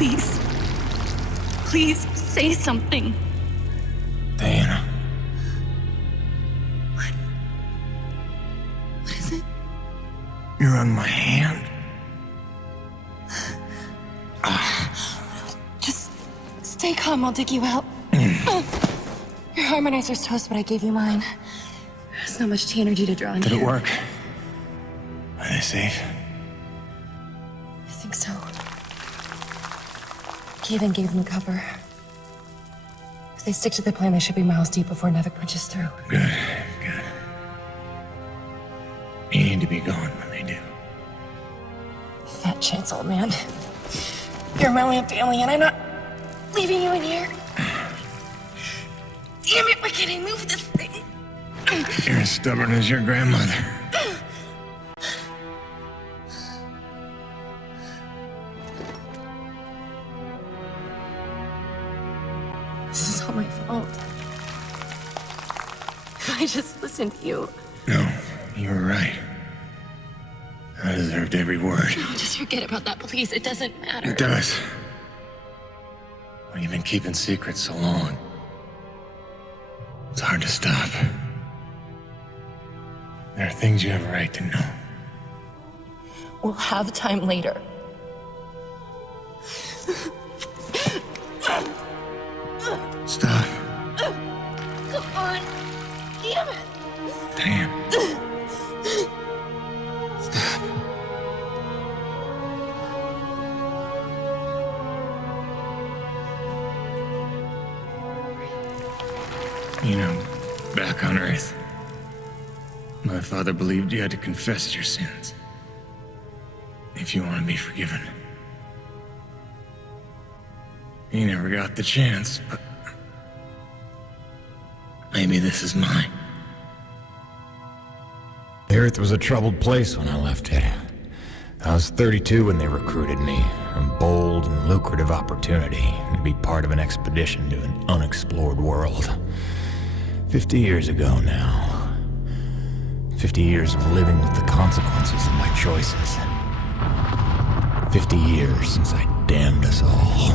Please. Please say something. Diana. What is it? You're on my hand. Just stay calm, I'll dig you out. Your harmonizer's toast, but I gave you mine. There's not much T energy to draw in Did here. it work? Are they safe? I think so. Kevin gave them cover. If they stick to the plan, they should be miles deep before Nevik punches through. Good, good. You need to be gone when they do. Fat chance, old man. You're my only family, and I'm not leaving you in here. Damn it, why can't I move this thing? You're as stubborn as your grandmother. This is all my fault. If I just listened to you. No, you were right. I deserved every word. No, just forget about that, please. It doesn't matter. It does. When you've been keeping secrets so long, it's hard to stop. There are things you have a right to know. We'll have time later. Stop. Come on. Damn it. Damn. Stop. You know, back on Earth, my father believed you had to confess your sins if you want to be forgiven. He never got the chance, but maybe this is mine. The Earth was a troubled place when I left it. I was 32 when they recruited me. A bold and lucrative opportunity to be part of an expedition to an unexplored world. 50 years ago now. 50 years of living with the consequences of my choices. 50 years since I damned us all.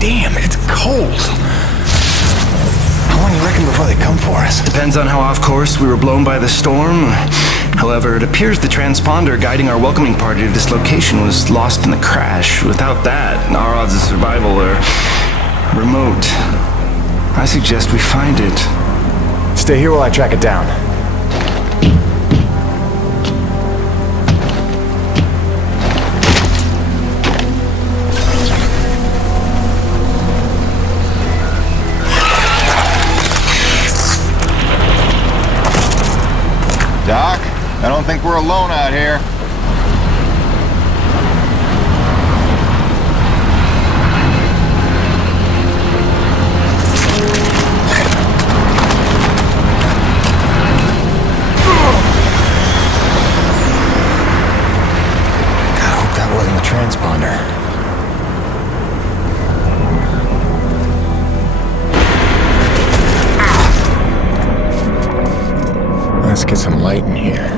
Damn, it's cold. How long you reckon before they come for us? Depends on how off course we were blown by the storm. However, it appears the transponder guiding our welcoming party to this location was lost in the crash. Without that, our odds of survival are remote. I suggest we find it. Stay here while I track it down. Doc, I don't think we're alone out here. God, I hope that wasn't the transponder. Let's get some light in here.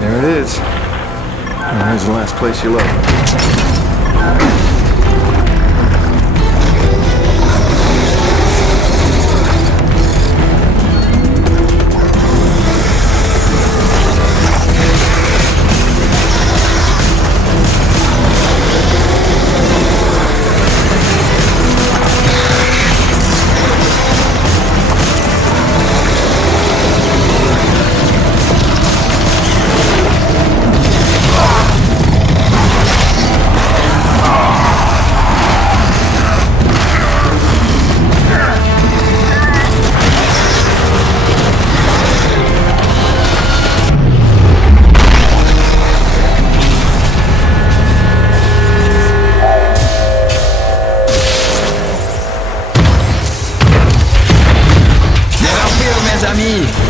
There it is. And there's the last place you look.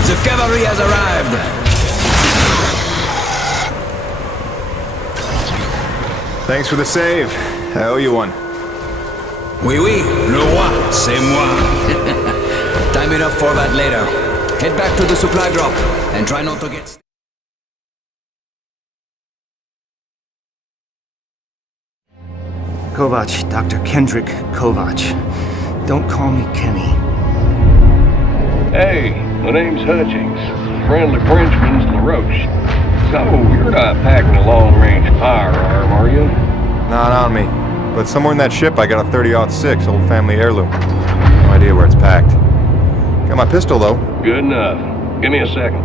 The cavalry has arrived! Thanks for the save. I owe you one. Oui, oui, le roi, c'est moi. Time enough for that later. Head back to the supply drop and try not to get... Kovac, Dr. Kendrick Kovac. Don't call me Kenny. Hey, my name's Hutchings. Friendly Frenchman's LaRoche. So, you're not packing a long-range firearm, are you? Not on me. But somewhere in that ship I got a 30-06 old family heirloom. No idea where it's packed. Got my pistol, though. Good enough. Give me a second.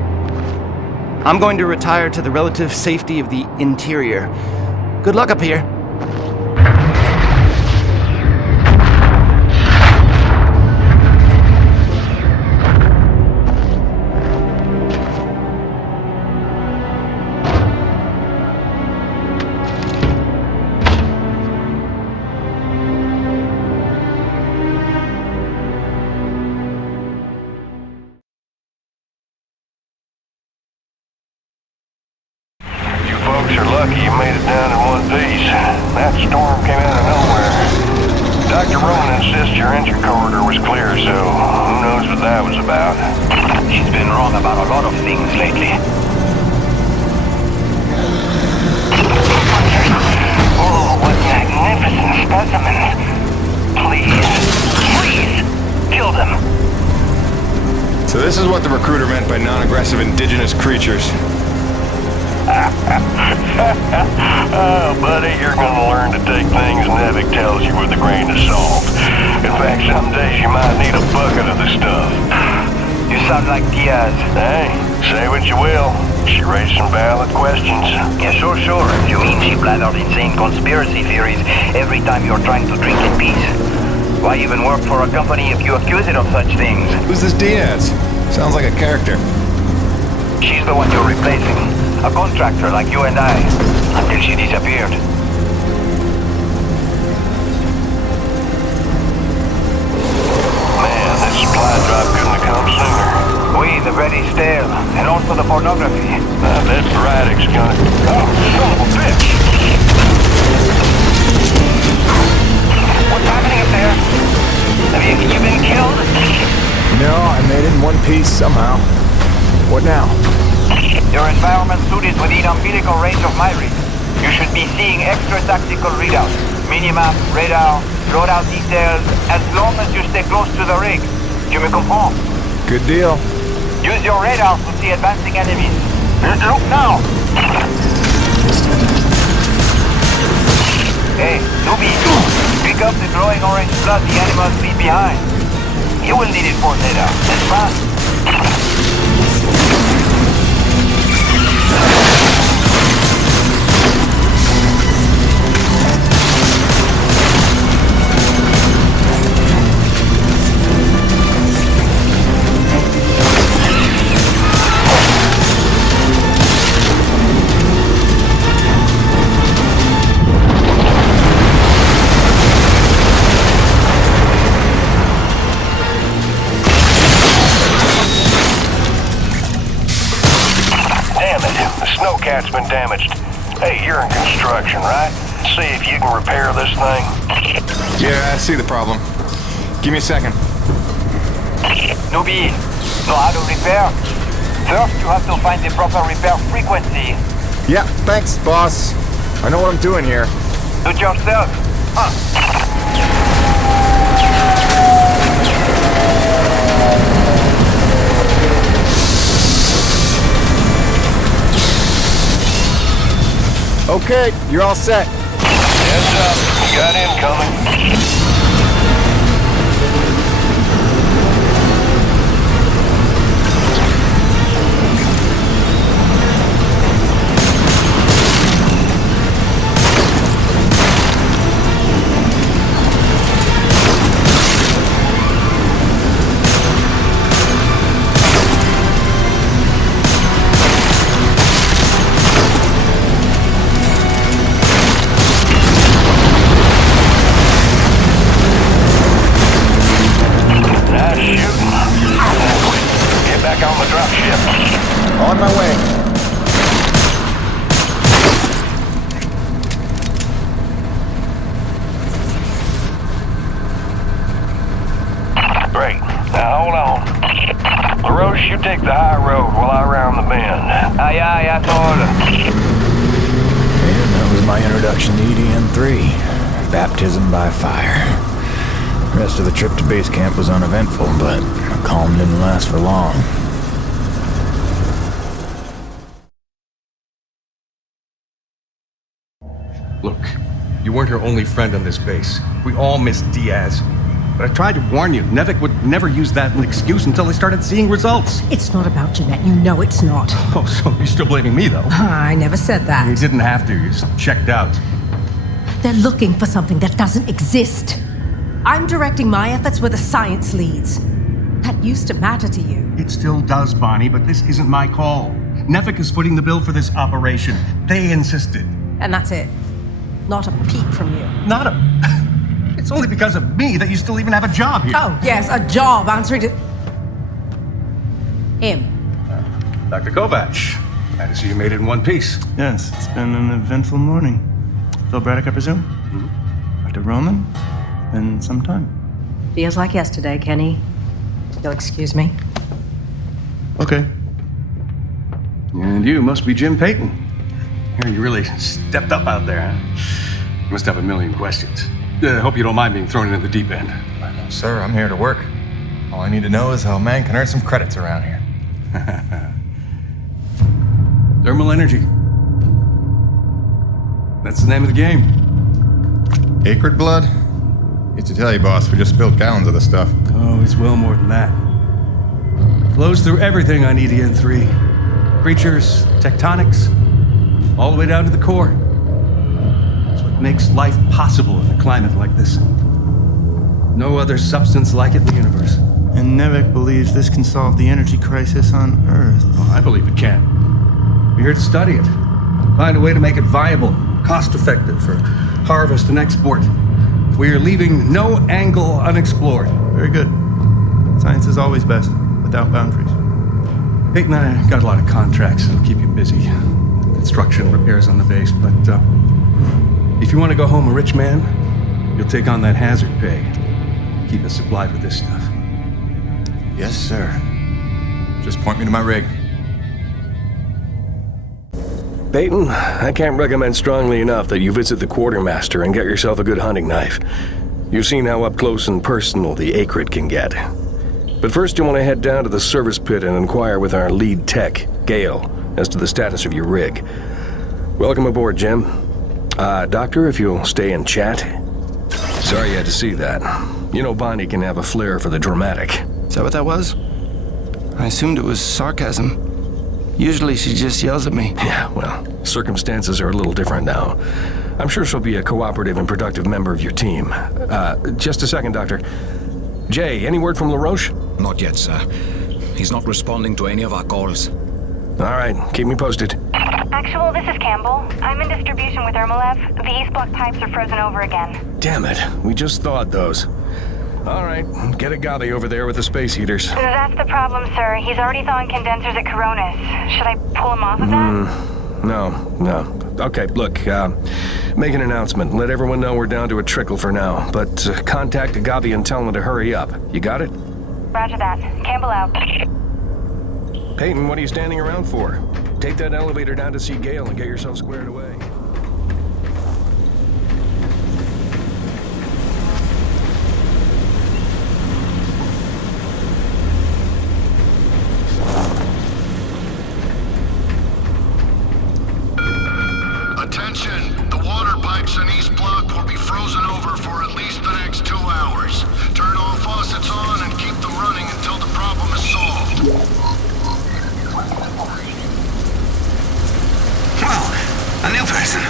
I'm going to retire to the relative safety of the interior. Good luck up here. You're lucky you made it down in one piece. That storm came out of nowhere. Dr. Roman insists your entry corridor was clear, so who knows what that was about. She's been wrong about a lot of things lately. Oh, what magnificent specimens. Please, kill them. So this is what the recruiter meant by non-aggressive indigenous creatures. Oh, buddy, you're gonna learn to take things Nevik tells you with a grain of salt. In fact, some days you might need a bucket of the stuff. You sound like Diaz. Hey, say what you will. She raised some valid questions. Yeah, sure. You mean she blathered insane conspiracy theories every time you're trying to drink in peace? Why even work for a company if you accuse it of such things? Who's this Diaz? Sounds like a character. She's the one you're replacing. A contractor like you and I. Until she disappeared. Man, that supply drop couldn't have come sooner. Oui, the bread is stale. And also the pornography. I bet Braddock's gonna... Oh, son of a bitch! What's happening up there? Have you been killed? No, I made it in one piece somehow. What now? Your environment suit is within umbilical range of my rig. You should be seeing extra tactical readouts. Minimap, radar, loadout details, as long as you stay close to the rig. Tu me comprends? Good deal. Use your radar to see advancing enemies. Look now! Hey, Nubi, pick up the glowing orange blood the animals leave behind. You will need it for later. That's fast. Snowcat's been damaged. Hey, you're in construction, right? See if you can repair this thing. Yeah, I see the problem. Give me a second. Nubi, know how to repair? First, you have to find the proper repair frequency. Yeah, thanks, boss. I know what I'm doing here. Do it yourself. Okay, you're all set. Heads up, you got incoming. On my way. Great. Now hold on. LaRoche, you take the high road while I round the bend. Aye, aye, asshole. And that was my introduction to EDN-3. Baptism by fire. The rest of the trip to base camp was uneventful, but the calm didn't last for long. Look, you weren't her only friend on this base. We all miss Diaz. But I tried to warn you, Nevik would never use that as an excuse until they started seeing results. It's not about Jeanette. You know it's not. Oh, so you're still blaming me, though? I never said You that. didn't have to. You just checked out. They're looking for something that doesn't exist. I'm directing my efforts where the science leads. That used to matter to you. It still does, Bonnie, but this isn't my call. Nevik is footing the bill for this operation. They insisted. And that's it. Not a peep from you. Not a... It's only because of me that you still even have a job here. Oh, yes, a job answering to... him. Dr. Kovac, glad to see you made it in one piece. Yes, it's been an eventful morning. Phil Braddock, I presume? Dr. Roman? Been some time. Feels like yesterday, Kenny. You'll excuse me. Okay. And you must be Jim Payton. Here, you really stepped up out there, huh? You must have a million questions. Hope you don't mind being thrown into the deep end. Sir, I'm here to work. All I need to know is how a man can earn some credits around here. Thermal energy. That's the name of the game. Acrid blood? Used to tell you, boss, we just spilled gallons of the stuff. Oh, it's well more than that. Flows through everything on EDN-3. Creatures, tectonics, all the way down to the core. It's what makes life possible in a climate like this. No other substance like it in the universe. And Nevik believes this can solve the energy crisis on Earth. Oh, I believe it can. We're here to study it. Find a way to make it viable, cost-effective for harvest and export. We're leaving no angle unexplored. Very good. Science is always best, without boundaries. Peyton and I got a lot of contracts that'll keep you busy. Construction, repairs on the base, but if you want to go home a rich man, you'll take on that hazard pay. Keep us supplied with this stuff. Yes, sir. Just point me to my rig. Peyton, I can't recommend strongly enough that you visit the Quartermaster and get yourself a good hunting knife. You've seen how up close and personal the Acrid can get. But first you want to head down to the service pit and inquire with our lead tech, Gale, as to the status of your rig. Welcome aboard, Jim. Doctor, if you'll stay and chat. Sorry you had to see that. You know Bonnie can have a flair for the dramatic. Is that what that was? I assumed it was sarcasm. Usually she just yells at me. Yeah, well, circumstances are a little different now. I'm sure she'll be a cooperative and productive member of your team. Just a second, Doctor. Jay, any word from LaRoche? Not yet, sir. He's not responding to any of our calls. All right, keep me posted. Actual, this is Campbell. I'm in distribution with Ermolev. The East Block pipes are frozen over again. Damn it, we just thawed those. All right, get a Gabi over there with the space heaters. That's the problem, sir. He's already thawing condensers at Coronis. Should I pull him off of that? No. Okay, look, make an announcement. Let everyone know we're down to a trickle for now. But contact Gabi and tell them to hurry up. You got it? Roger that. Campbell out. Peyton, what are you standing around for? Take that elevator down to see Gale and get yourself squared away. Attention! The water pipes in East Block will be frozen over for at least the next 2 hours. Turn all faucets on and keep them running until the problem is solved. Well, a new person.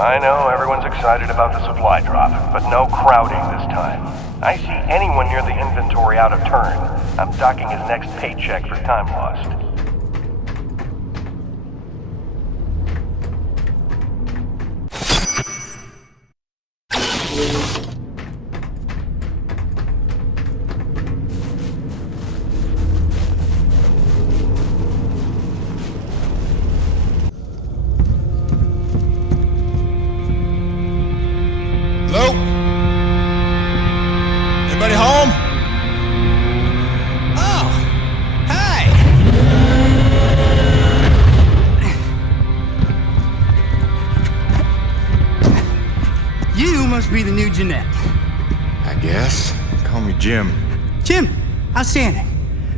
I know everyone's excited about the supply drop, but no crowding this time. I see anyone near the inventory out of turn. I'm docking his next paycheck for time lost. Hello? Anybody home? Oh, hi. You must be the new Jeanette. I guess. Call me Jim. Jim, outstanding.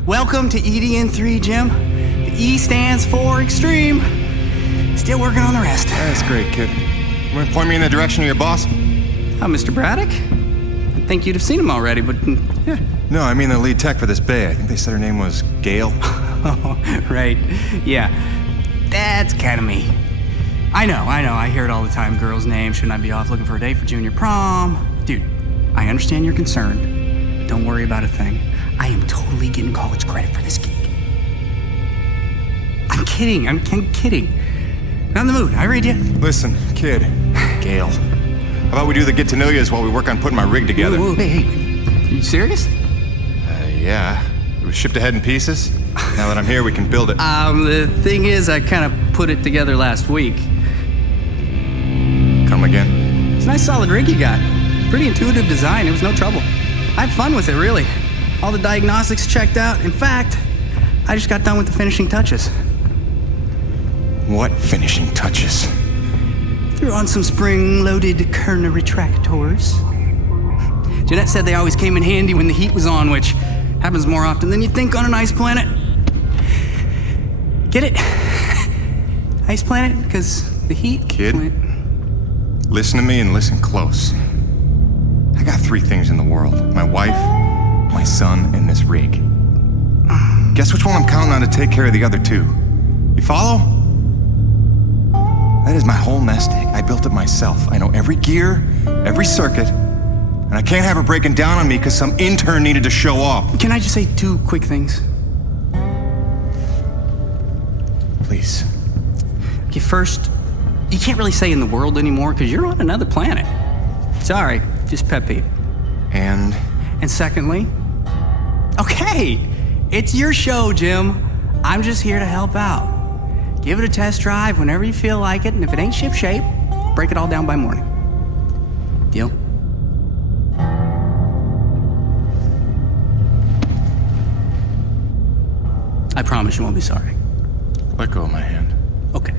Welcome to EDN3, Jim. The E stands for extreme. Still working on the rest. That's great, kid. You want to point me in the direction of your boss? Mr. Braddock? I think you'd have seen him already, but yeah. No, I mean the lead tech for this bay. I think they said her name was Gale. Oh, right. Yeah. That's kind of me. I know. I hear it all the time. Girl's name. Shouldn't I be off looking for a date for junior prom? Dude, I understand you're concerned. But don't worry about a thing. I am totally getting college credit for this gig. I'm kidding. I'm kidding. Not in the mood. I read you. Listen, kid. Gale. How about we do the get-to-know-yous while we work on putting my rig together? Whoa, hey. Are you serious? Yeah. It was shipped ahead in pieces. Now that I'm here, we can build it. The thing is, I kind of put it together last week. Come again? It's a nice solid rig you got. Pretty intuitive design. It was no trouble. I had fun with it, really. All the diagnostics checked out. In fact, I just got done with the finishing touches. What finishing touches? Threw on some spring-loaded Kerner retractors. Jeanette said they always came in handy when the heat was on, which happens more often than you think on an ice planet. Get it? Ice planet? Because the heat... Kid, listen to me and listen close. three things in the world. My wife, my son, and this rig. Guess which one I'm counting on to take care of the other two? You follow? That is my whole nest egg. I built it myself. I know every gear, every circuit, and I can't have her breaking down on me because some intern needed to show off. Can I just say two quick things? Please. Okay, first, you can't really say in the world anymore because you're on another planet. Sorry, just pet peeve. And secondly, okay, it's your show, Jim. I'm just here to help out. Give it a test drive whenever you feel like it, and if it ain't ship-shape, break it all down by morning. Deal? I promise you won't be sorry. Let go of my hand. Okay.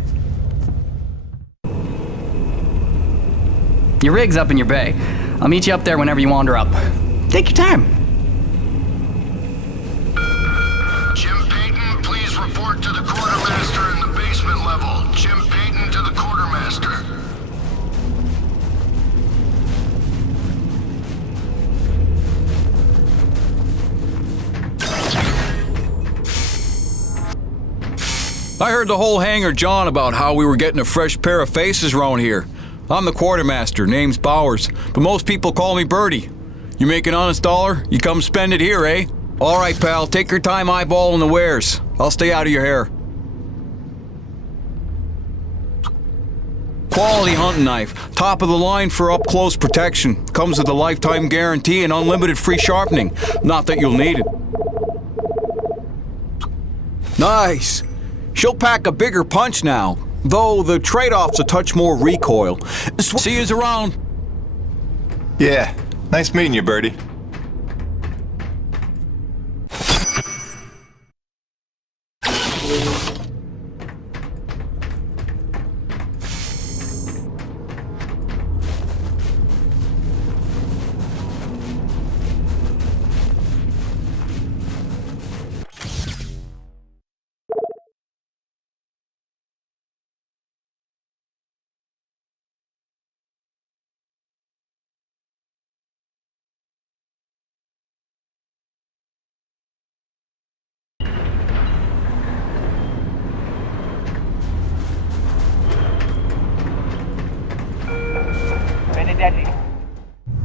Your rig's up in your bay. I'll meet you up there whenever you wander up. Take your time. Jim Payton, please report to the quartermaster in the basement level. Jim Payton to the quartermaster. I heard the whole hangar John about how we were getting a fresh pair of faces around here. I'm the quartermaster, name's Bowers, but most people call me Birdie. You make an honest dollar, you come spend it here, eh? All right, pal, take your time eyeballing the wares. I'll stay out of your hair. Quality hunting knife, top of the line for up-close protection. Comes with a lifetime guarantee and unlimited free sharpening. Not that you'll need it. Nice. She'll pack a bigger punch now, though the trade-off's a touch more recoil. See yous around. Yeah, nice meeting you, Birdie.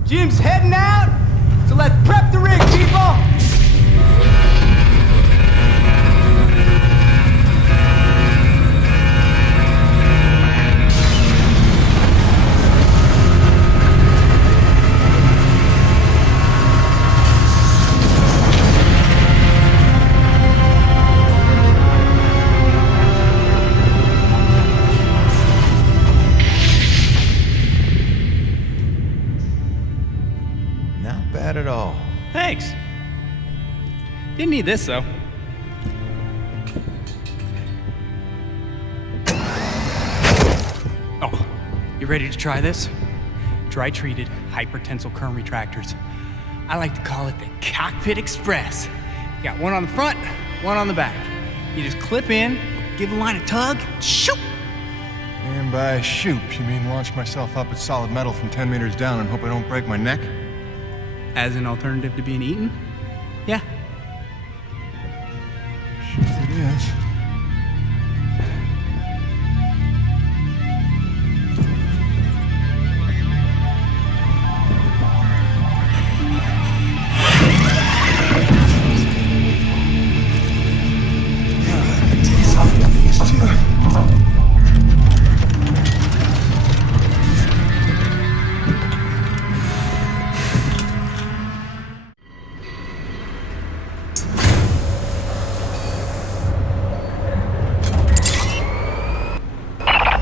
Jim's heading out, so let's prep the rig, people! Not bad at all. Thanks. Didn't need this, though. Oh, you ready to try this? Dry-treated hypertensile current retractors. I like to call it the Cockpit Express. You got one on the front, one on the back. You just clip in, give the line a tug, shoot! And by shoot, you mean launch myself up at solid metal from 10 meters down and hope I don't break my neck? As an alternative to being eaten? Yeah. Sure it is.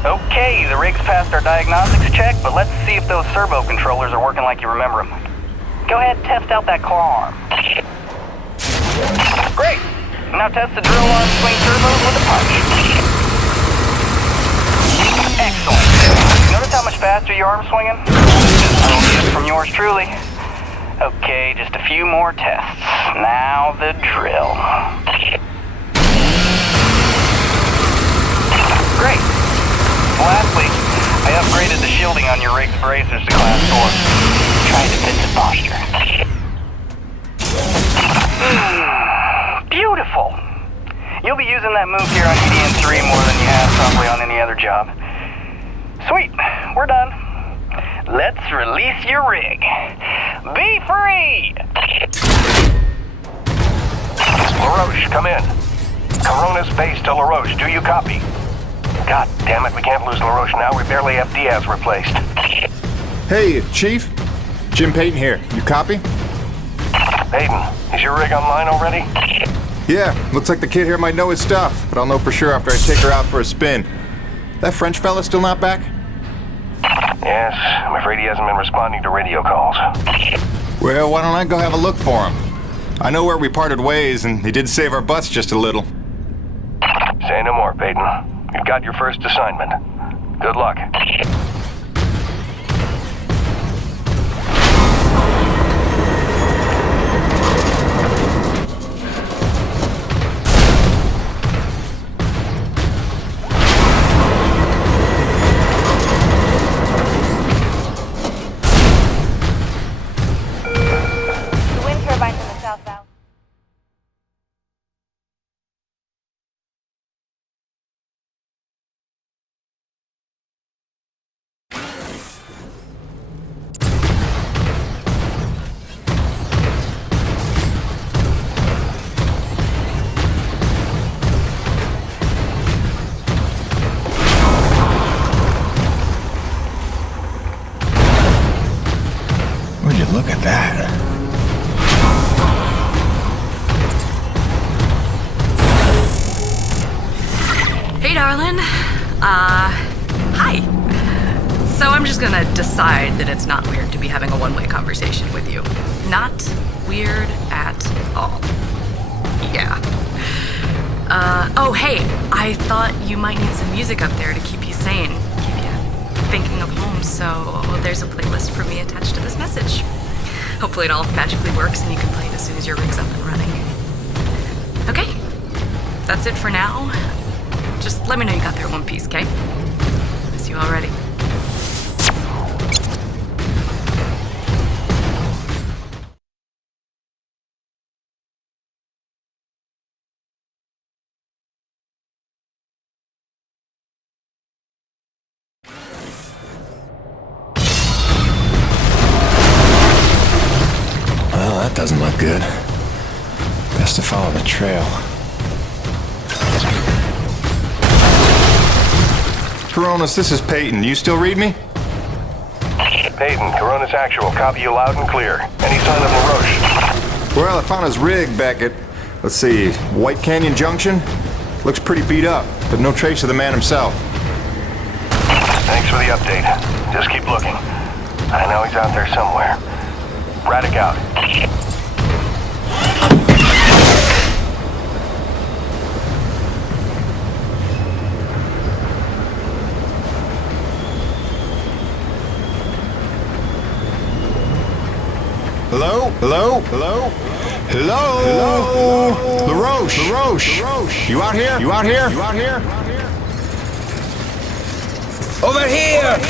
Okay, the rig's passed our diagnostics check, but let's see if those servo controllers are working like you remember them. Go ahead and test out that claw arm. Great! Now test the drill on swing servos with a punch. Excellent. Notice how much faster your arm's swinging? Just from yours truly. Okay, just a few more tests. Now the drill. Great. Lastly, I upgraded the shielding on your rig's bracers to Class 4. Try to fit the Bosch You'll be using that move here on EDN3 more than you have probably on any other job. Sweet, we're done. Let's release your rig. Be free! LaRoche, come in. Corona's base to LaRoche. Do you copy? God damn it, we can't lose LaRoche now. We barely have Diaz replaced. Hey, Chief. Jim Payton here. You copy? Payton, is your rig online already? Yeah, looks like the kid here might know his stuff, but I'll know for sure after I take her out for a spin. That French fella still not back? Yes, I'm afraid he hasn't been responding to radio calls. Well, why don't I go have a look for him? I know where we parted ways, and he did save our butts just a little. Say no more, Payton. You've got your first assignment. Good luck. Would you look at that? Hey, darling. Hi. So I'm just gonna decide that it's not weird to be having a one-way conversation with you. Not weird at all. Yeah. Oh, hey, I thought you might need some music up there to keep you sane, keep you thinking of home, so there's a playlist for me attached to this message. Hopefully it all magically works and you can play it as soon as your rig's up and running. Okay, that's it for now. Just let me know you got there in one piece, okay? Miss you already. Well, that doesn't look good. Best to follow the trail. Coronas, this is Peyton. You still read me? Peyton, Corona's actual. Copy you loud and clear. Any sign of LaRoche? Well, I found his rig back at, let's see, White Canyon Junction. Looks pretty beat up, but no trace of the man himself. Thanks for the update. Just keep looking. I know he's out there somewhere. Braddock out. Hello? Hello? Hello? Hello? Hello? LaRoche? LaRoche? LaRoche? You out here? You out here? You out here? Over here!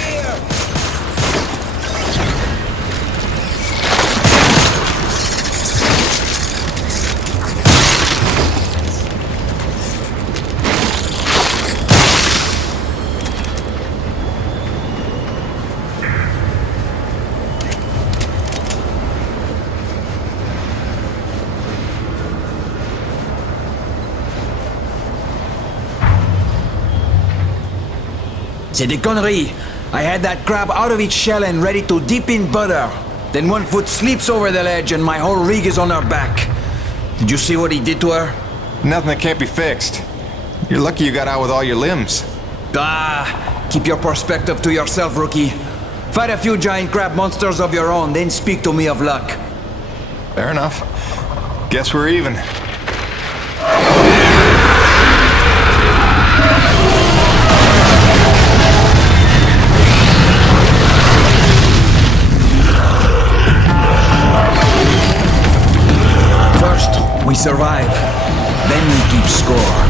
C'est des conneries. I had that crab out of its shell and ready to dip in butter. Then one foot slips over the ledge and my whole rig is on her back. Did you see what he did to her? Nothing that can't be fixed. You're lucky you got out with all your limbs. Ah, keep your perspective to yourself, rookie. Fight a few giant crab monsters of your own, then speak to me of luck. Fair enough. Guess we're even. First, we survive. Then we keep score.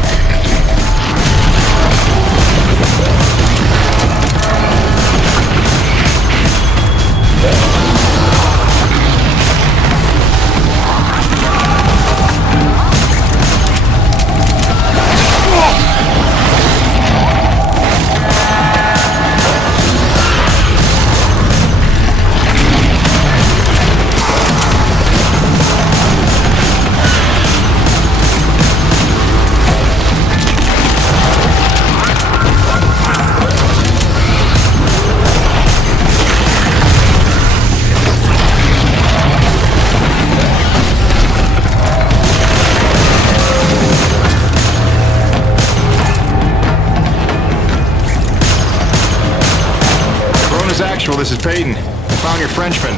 this is Peyton. Found your Frenchman.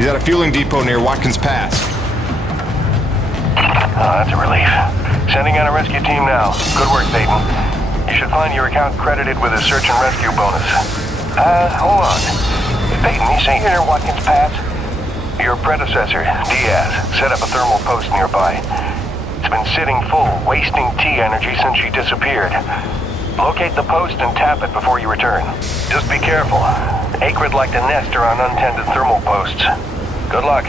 He's at a fueling depot near Watkins Pass. Oh, that's a relief. Sending out a rescue team now. Good work, Peyton. You should find your account credited with a search and rescue bonus. Hold on. Peyton, you say you're near Watkins Pass? Your predecessor, Diaz, set up a thermal post nearby. It's been sitting full, wasting T energy since she disappeared. Locate the post and tap it before you return. Just be careful. Akrid like to nest around untended thermal posts. Good luck.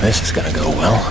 This is gonna go well.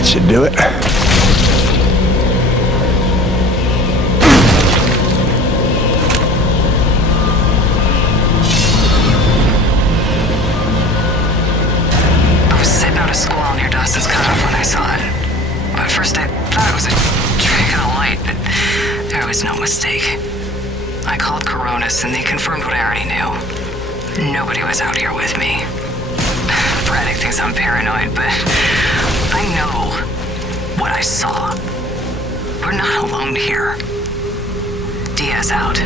That should do it. I was sitting out a squall near Dawson's cutoff when I saw it. At first I thought it was a trick of the light, but there was no mistake. I called Coronis and they confirmed what I already knew. Nobody was out here with me. Braddock thinks I'm paranoid, but I know what I saw. We're not alone here. Diaz out.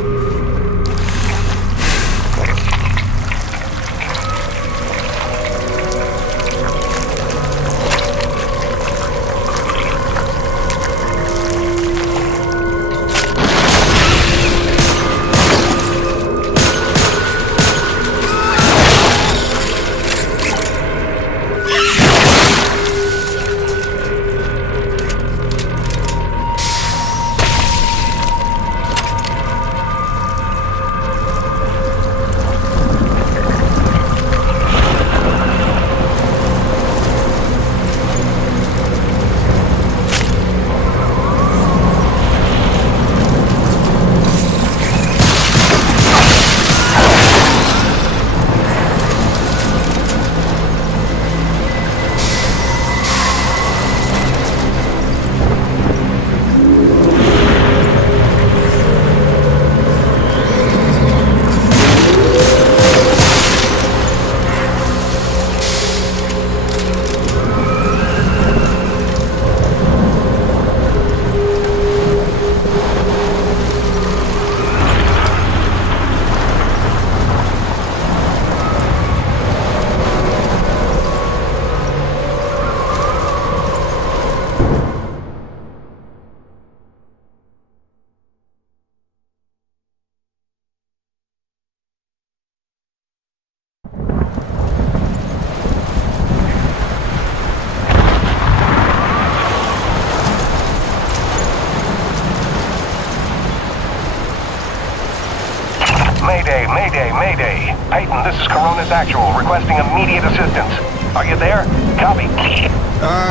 Mayday. Peyton, this is Coronis Actual, requesting immediate assistance. Are you there? Copy.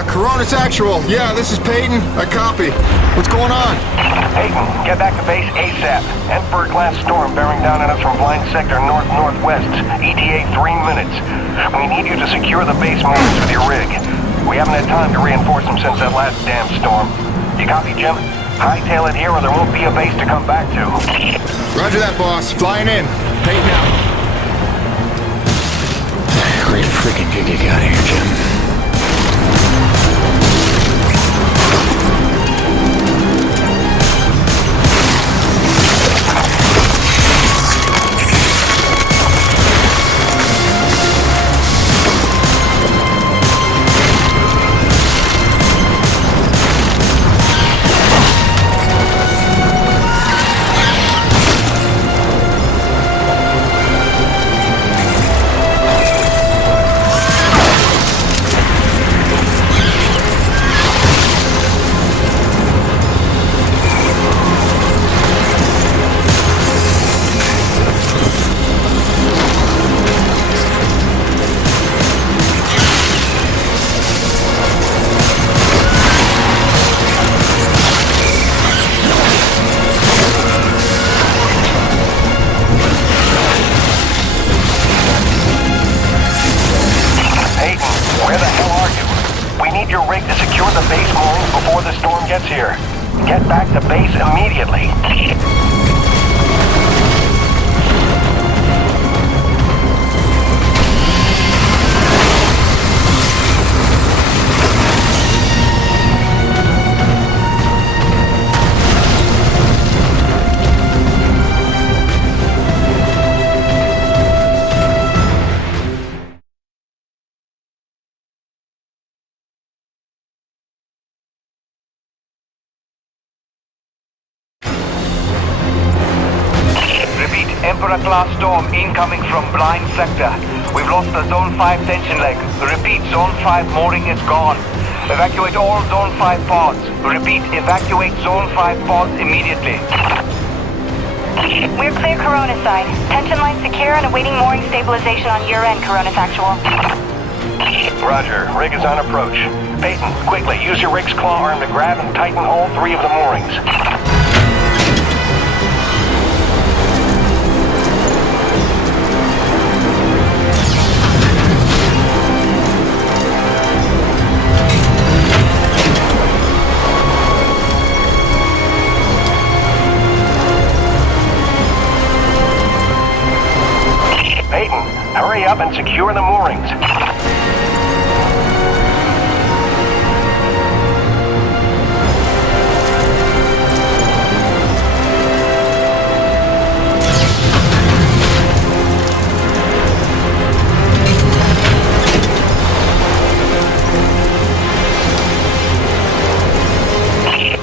Coronis Actual. Yeah, this is Peyton. I copy. What's going on? Peyton, get back to base ASAP. Emperor-class storm bearing down on us from blind sector north-northwest. ETA 3 minutes. We need you to secure the base moorings with your rig. We haven't had time to reinforce them since that last damn storm. You copy, Jim? Hightail it here or there won't be a base to come back to. Roger that, boss. Flying in. Peyton out. Great freaking gig you got here, Jim. Here. Get back to base immediately. Emperor-class storm incoming from blind sector. We've lost the Zone 5 tension leg. Repeat, Zone 5 mooring is gone. Evacuate all Zone 5 pods. Repeat, evacuate Zone 5 pods immediately. We're clear Coronis side. Tension line secure and awaiting mooring stabilization on your end, Coronis Actual. Roger. Rig is on approach. Peyton, quickly, use your rig's claw arm to grab and tighten all 3 of the moorings. Peyton, hurry up and secure the moorings.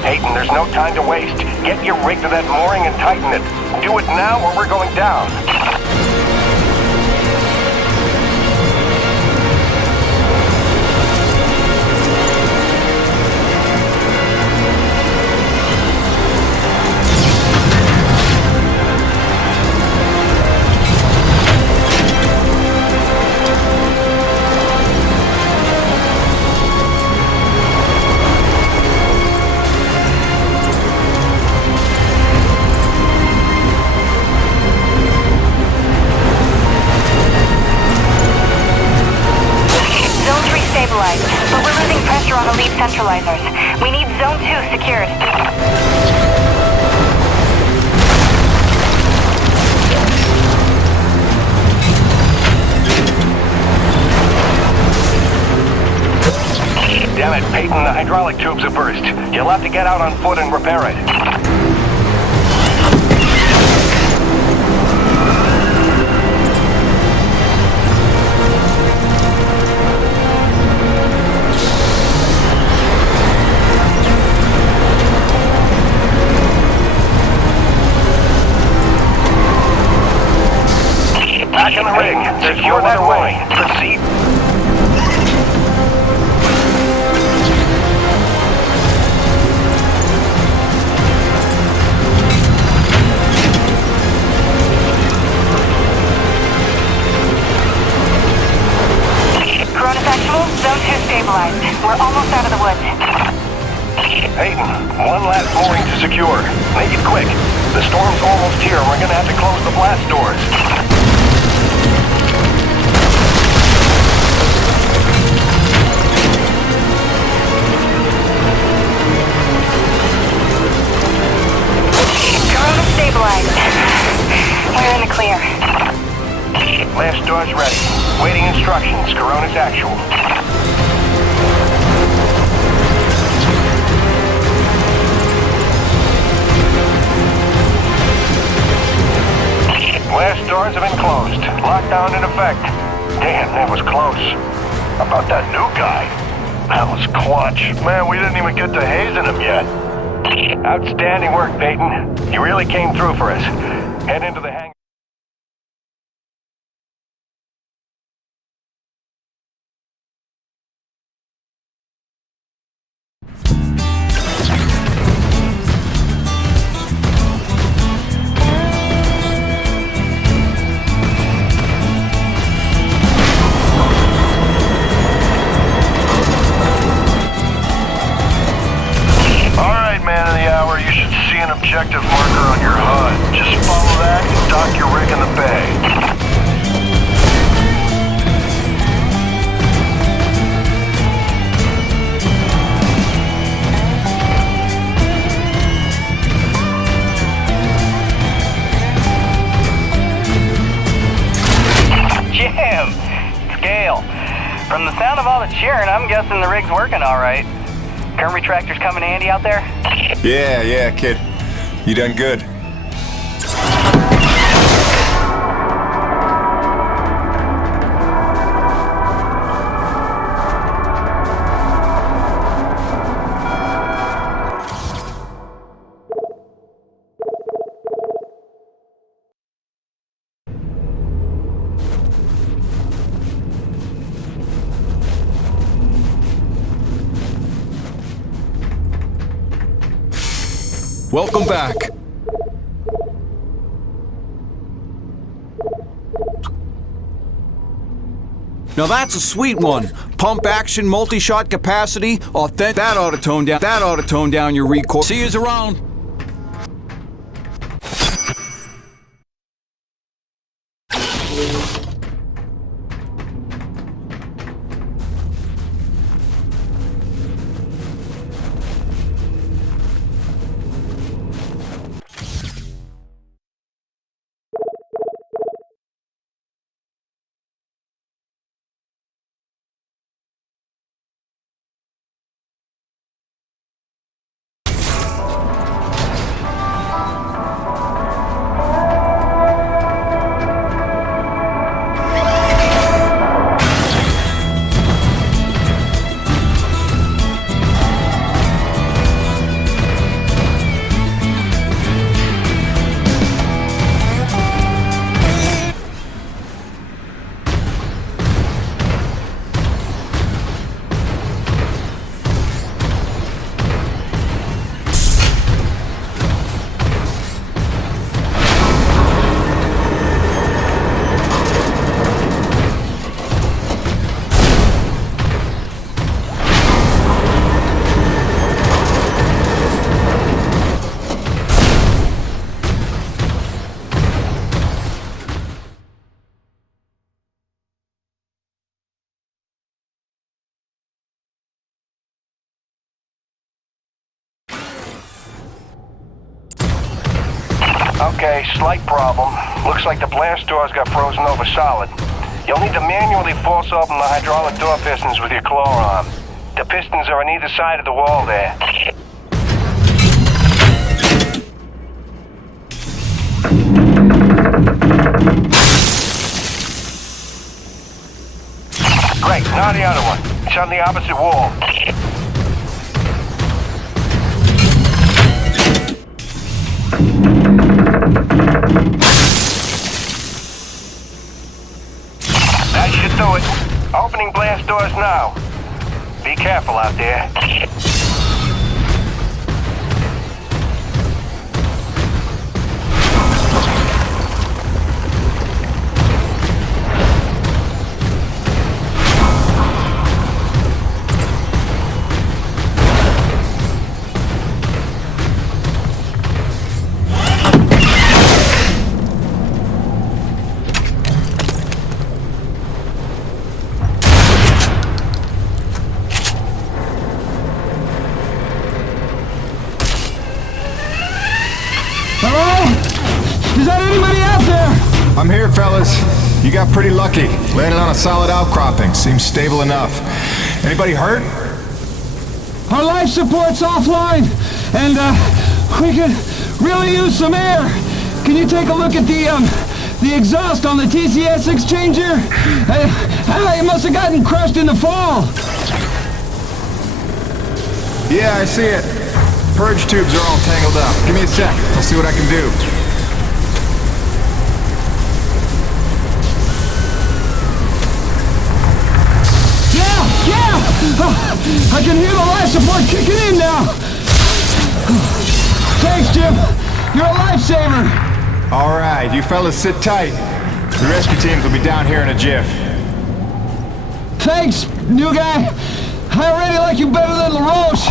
Peyton, there's no time to waste. Get your rig to that mooring and tighten it. Do it now or we're going down. But we're losing pressure on the lead centralizers. We need Zone 2 secured. Damn it, Peyton, the hydraulic tubes have burst. You'll have to get out on foot and repair it. Back in the rig. Secure that way. Proceed. Cronus Actual, Zone 2 stabilized. We're almost out of the woods. Peyton, one last mooring to secure. Make it quick. The storm's almost here. We're gonna have to close the blast doors. Corona stabilized. We're in the clear. Blast doors ready. Waiting instructions. Corona's Actual. Blast doors have been closed. Lockdown in effect. Damn, that was close. How about that new guy? That was clutch. Man, we didn't even get to hazing him yet. Outstanding work, Peyton. You really came through for us. Head into the hangar. Objective marker on your HUD. Just follow that and dock your rig in the bay. Jim! Scale. From the sound of all the cheering, I'm guessing the rig's working all right. Current retractor's coming handy out there? Yeah, kid. You done good. Welcome back. Now that's a sweet one. Pump action, multi-shot capacity, authentic. That ought to tone down your recoil. See yous around. Okay, slight problem. Looks like the blast doors got frozen over solid. You'll need to manually force open the hydraulic door pistons with your claw arm. The pistons are on either side of the wall there. Great, now the other one. It's on the opposite wall. That should do it. Opening blast doors now. Be careful out there. Is that anybody out there? I'm here, fellas. You got pretty lucky. Landed on a solid outcropping. Seems stable enough. Anybody hurt? Our life support's offline, and we could really use some air. Can you take a look at the exhaust on the TCS exchanger? It must have gotten crushed in the fall. Yeah, I see it. Purge tubes are all tangled up. Give me a sec. I'll see what I can do. Yeah! I can hear the life support kicking in now! Thanks, Jim! You're a lifesaver! Alright, you fellas sit tight. The rescue teams will be down here in a jiff. Thanks, new guy! I already like you better than LaRoche!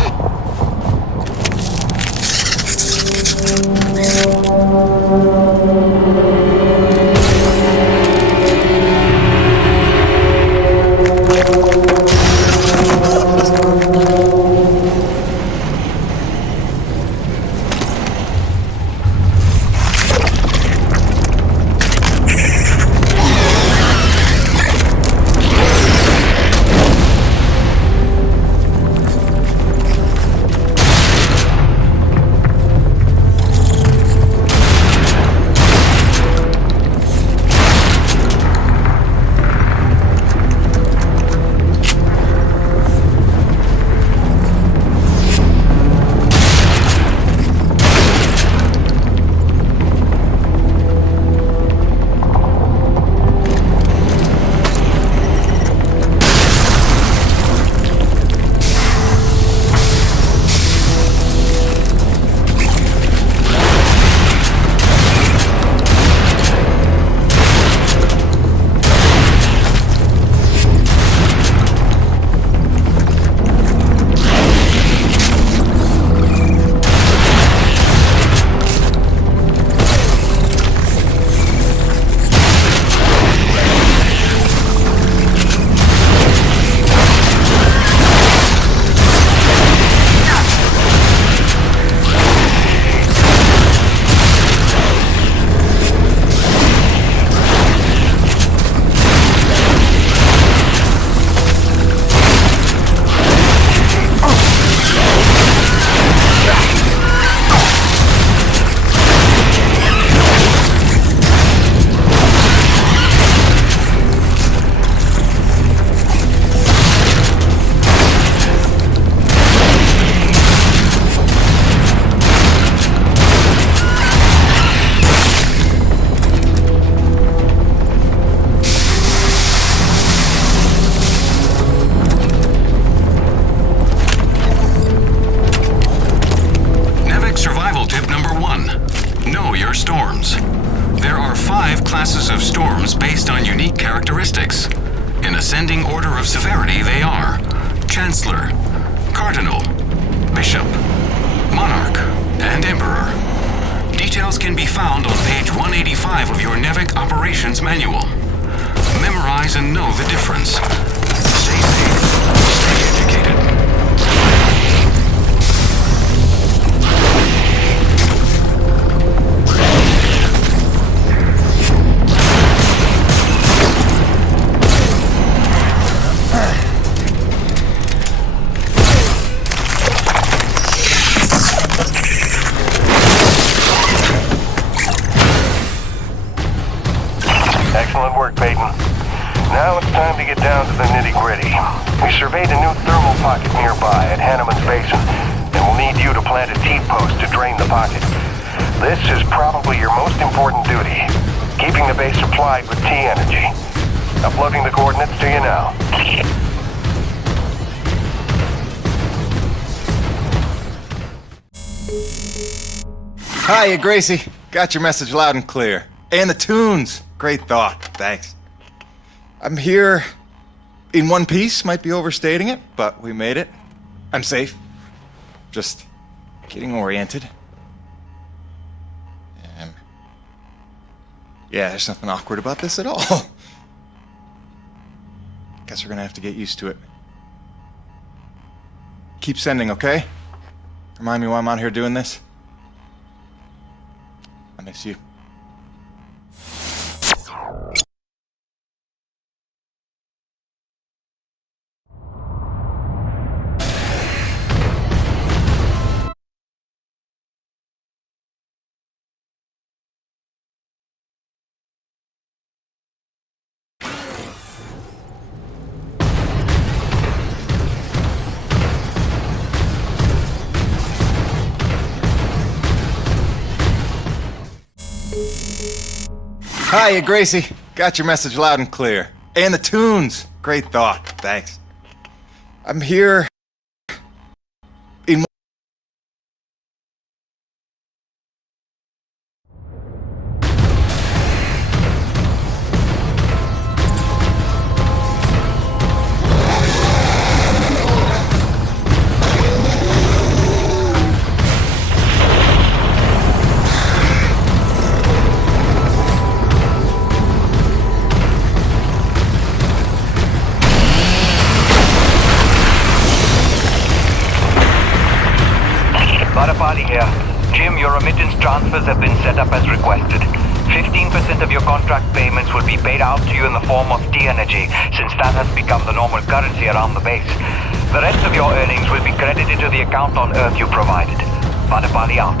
based on unique characteristics. In ascending order of severity, they are Chancellor, Cardinal, Bishop, Monarch, and Emperor. Details can be found on page 185 of your NEVEC Operations Manual. Memorize and know the difference. Stay safe, stay educated. Excellent work, Peyton. Now it's time to get down to the nitty-gritty. We surveyed a new thermal pocket nearby at Hanneman's Basin, and we'll need you to plant a T-post to drain the pocket. This is probably your most important duty, keeping the base supplied with T-energy. Uploading the coordinates to you now. Hiya, Gracie. Got your message loud and clear. And the tunes. Great thought. Thanks. I'm here in one piece. Might be overstating it, but we made it. I'm safe. Just getting oriented. Yeah, there's nothing awkward about this at all. Guess we're gonna have to get used to it. Keep sending, okay? Remind me why I'm out here doing this. I miss you. Hiya, Gracie. Got your message loud and clear. And the tunes. Great thought. Thanks. I'm here in... Badapali here. Jim, your remittance transfers have been set up as requested. 15% of your contract payments will be paid out to you in the form of T-energy, since that has become the normal currency around the base. The rest of your earnings will be credited to the account on Earth you provided. Badapali out.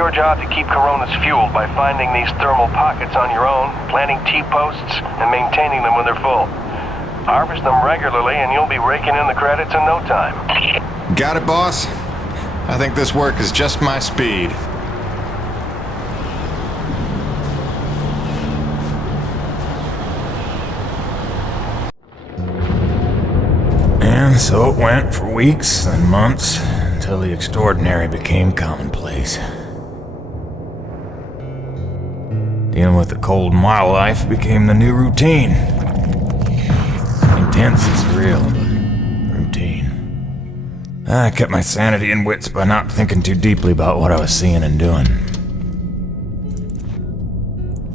your job to keep Coronas fueled by finding these thermal pockets on your own, planting T-posts, and maintaining them when they're full. Harvest them regularly and you'll be raking in the credits in no time. Got it, boss? I think this work is just my speed. And so it went for weeks and months until the extraordinary became commonplace. Dealing with the cold and wild life became the new routine. Intense and surreal, but routine. I kept my sanity and wits by not thinking too deeply about what I was seeing and doing.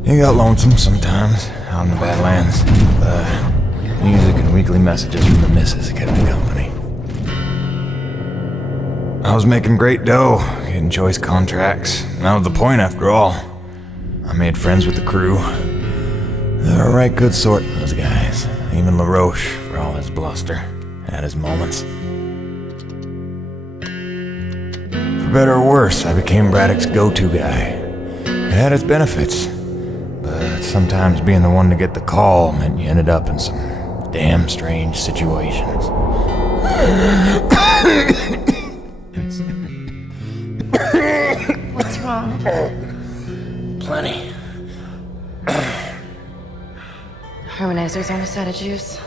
It got lonesome sometimes out in the Badlands, but music and weekly messages from the missus kept me company. I was making great dough, getting choice contracts, and that was the point after all. I made friends with the crew. They're a right good sort, those guys. Even LaRoche, for all his bluster, had his moments. For better or worse, I became Braddock's go-to guy. It had its benefits, but sometimes being the one to get the call meant you ended up in some damn strange situations. What's wrong? Plenty. Harmonizer's almost out of juice.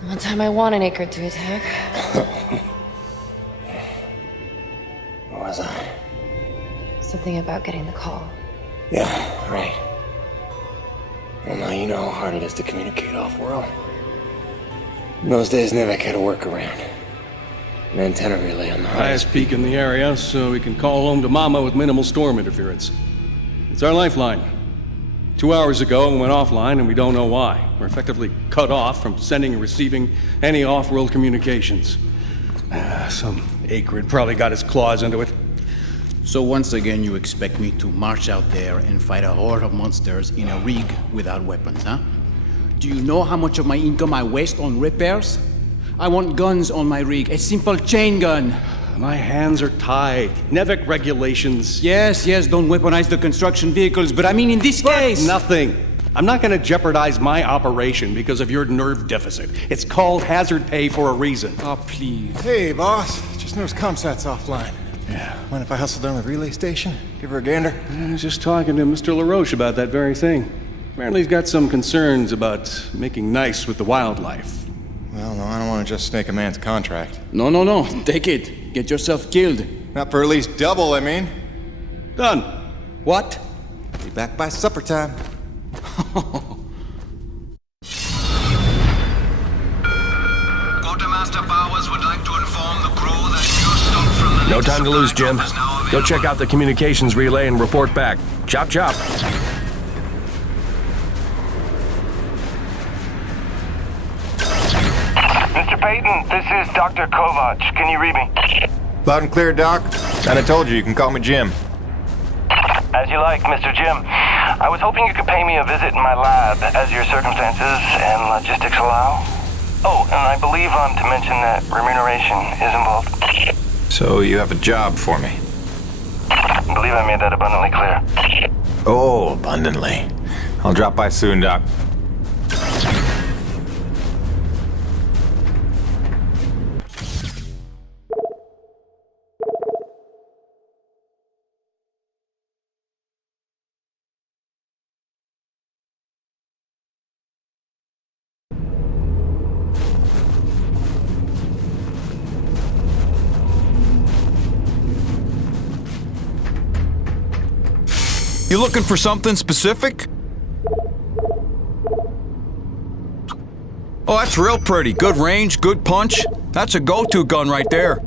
The one time I want an Akrid to attack. What was I? Something about getting the call. Yeah, right. Well, now you know how hard it is to communicate off-world. In those days, Nivek had a workaround. An antenna relay on the Highest peak in the area, so we can call home to Mama with minimal storm interference. It's our lifeline. 2 hours ago, it went offline, and we don't know why. We're effectively cut off from sending and receiving any off-world communications. Some Akrid probably got his claws into it. So once again, you expect me to march out there and fight a horde of monsters in a rig without weapons, huh? Do you know how much of my income I waste on repairs? I want guns on my rig, a simple chain gun. My hands are tied. Nevek regulations. Yes, don't weaponize the construction vehicles, but I mean in this case. Nothing. I'm not going to jeopardize my operation because of your nerve deficit. It's called hazard pay for a reason. Oh, please. Hey, boss. Just noticed ComSat's offline. Yeah. Mind if I hustle down to the relay station? Give her a gander? I was just talking to Mr. LaRoche about that very thing. Apparently he's got some concerns about making nice with the wildlife. Well, no, I don't want to just snake a man's contract. No. Take it. Get yourself killed. Not for at least double, I mean. Done. What? Be back by supper time. Quartermaster Bowers would like to inform the crew that new stock from the No time to lose, Jim. Go check out the communications relay and report back. Chop, chop. Mr. Payton, this is Dr. Kovac. Can you read me? Loud and clear, Doc. And I told you can call me Jim. As you like, Mr. Jim. I was hoping you could pay me a visit in my lab as your circumstances and logistics allow. Oh, and I believe I'm to mention that remuneration is involved. So you have a job for me? I believe I made that abundantly clear. Oh, abundantly. I'll drop by soon, Doc. You looking for something specific? Oh, that's real pretty. Good range, good punch. That's a go-to gun right there.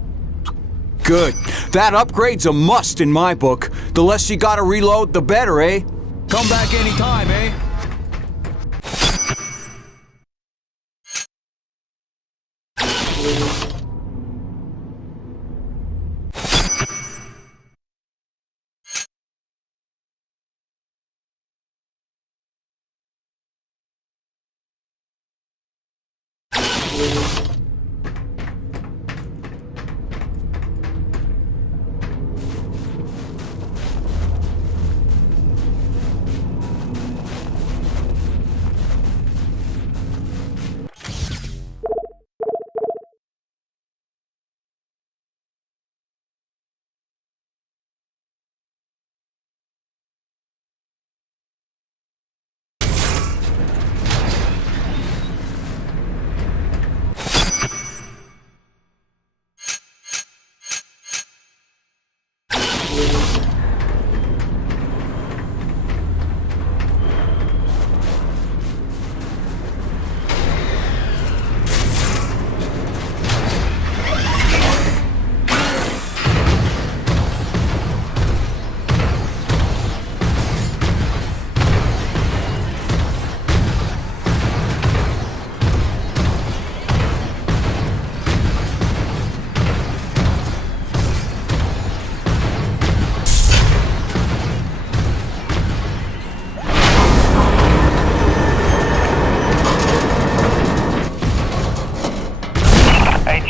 Good. That upgrade's a must in my book. The less you gotta reload, the better, eh? Come back anytime, eh?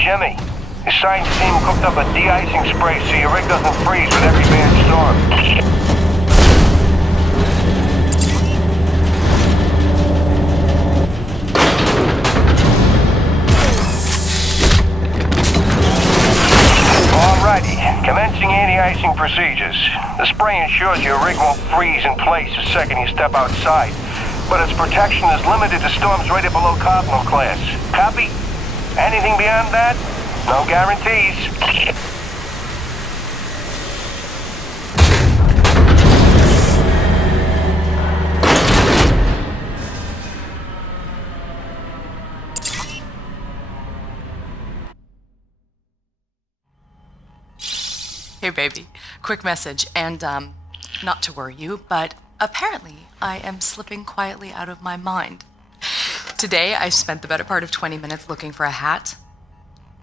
Jimmy, the science team cooked up a de-icing spray so your rig doesn't freeze with every bad storm. Alrighty, commencing anti-icing procedures. The spray ensures your rig won't freeze in place the second you step outside, but its protection is limited to storms rated below Cardinal class. Copy? Anything beyond that? No guarantees. Hey, baby. Quick message, and, not to worry you, but apparently I am slipping quietly out of my mind. Today, I spent the better part of 20 minutes looking for a hat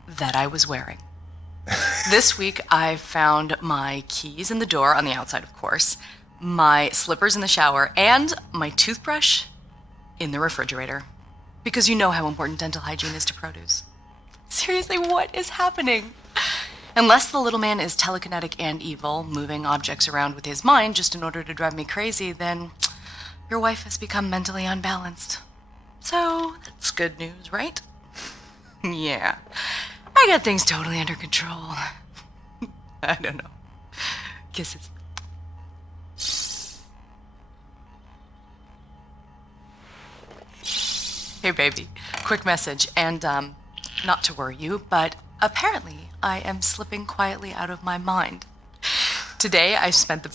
that I was wearing. This week, I found my keys in the door, on the outside, of course, my slippers in the shower, and my toothbrush in the refrigerator. Because you know how important dental hygiene is to produce. Seriously, what is happening? Unless the little man is telekinetic and evil, moving objects around with his mind just in order to drive me crazy, then your wife has become mentally unbalanced. So, that's good news, right? Yeah. I got things totally under control. I don't know. Kisses. Hey, baby. Quick message, and, not to worry you, but apparently I am slipping quietly out of my mind. Today, I spent the...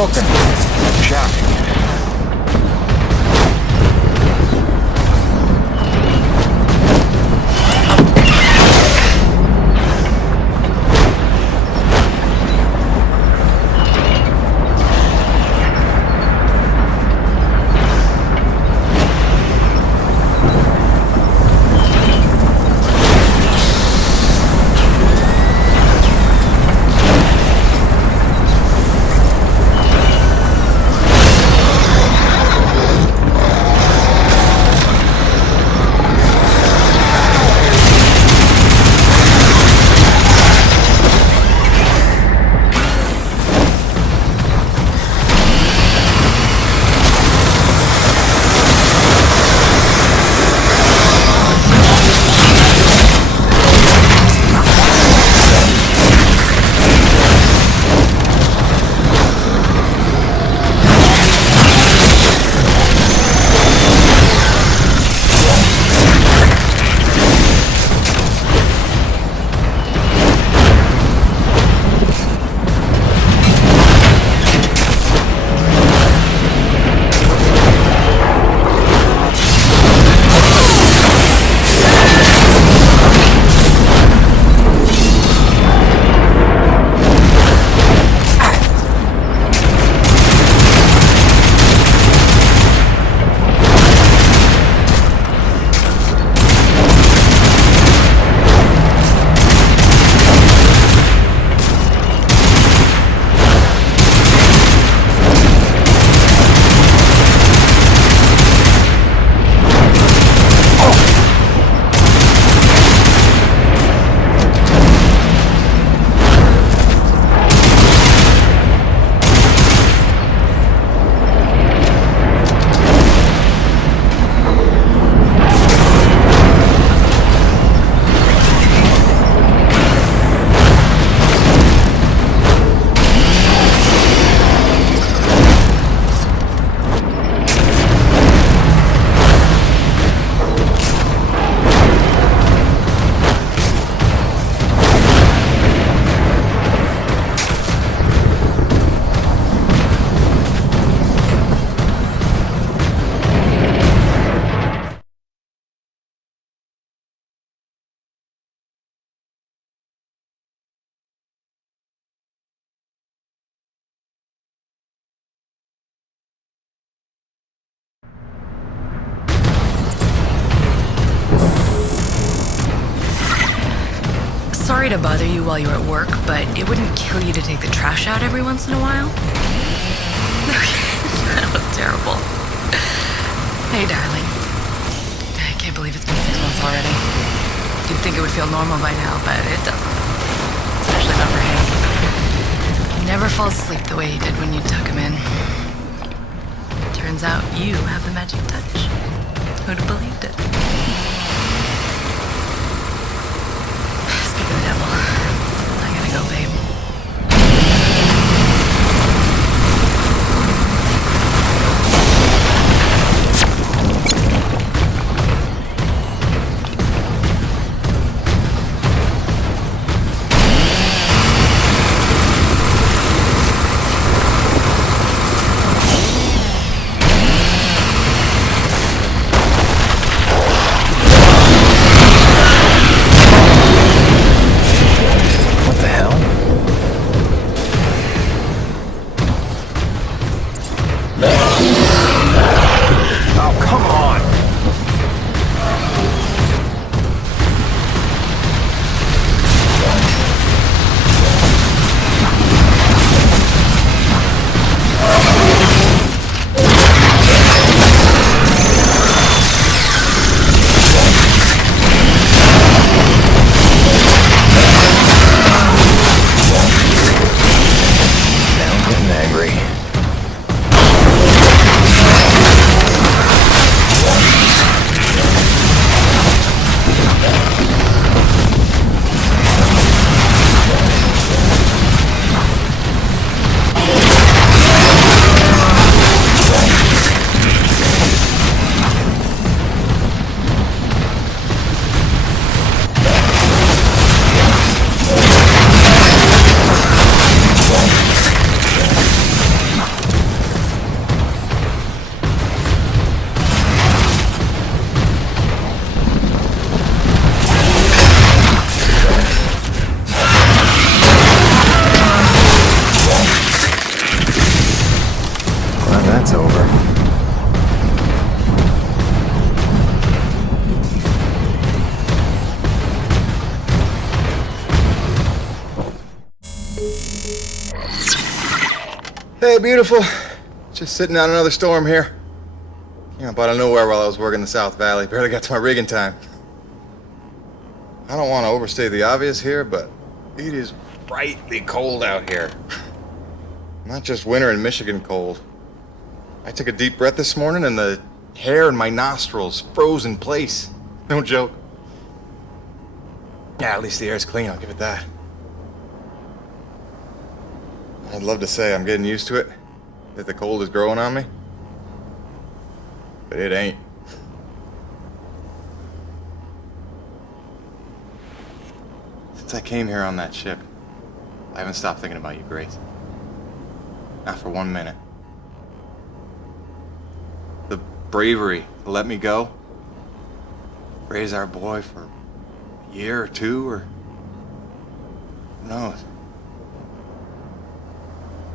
broken. Shocking. Sorry to bother you while you're at work, but it wouldn't kill you to take the trash out every once in a while? That was terrible. Hey, darling. I can't believe it's been 6 months already. You'd think it would feel normal by now, but it doesn't. Especially not for Hank. He never falls asleep the way he did when you tuck him in. Turns out you have the magic touch. Who'd have believed it? Speaking of the devil, I gotta go, babe. Hey, beautiful. Just sitting out another storm here. You know, out of nowhere while I was working the South Valley. Barely got to my rig in time. I don't want to overstate the obvious here, but it is frightfully cold out here. Not just winter in Michigan cold. I took a deep breath this morning and the hair in my nostrils froze in place. No joke. Yeah, at least the air's clean, I'll give it that. I'd love to say I'm getting used to it, that the cold is growing on me. But it ain't. Since I came here on that ship, I haven't stopped thinking about you, Grace. Not for 1 minute. The bravery to let me go, raise our boy for a year or two, or who knows.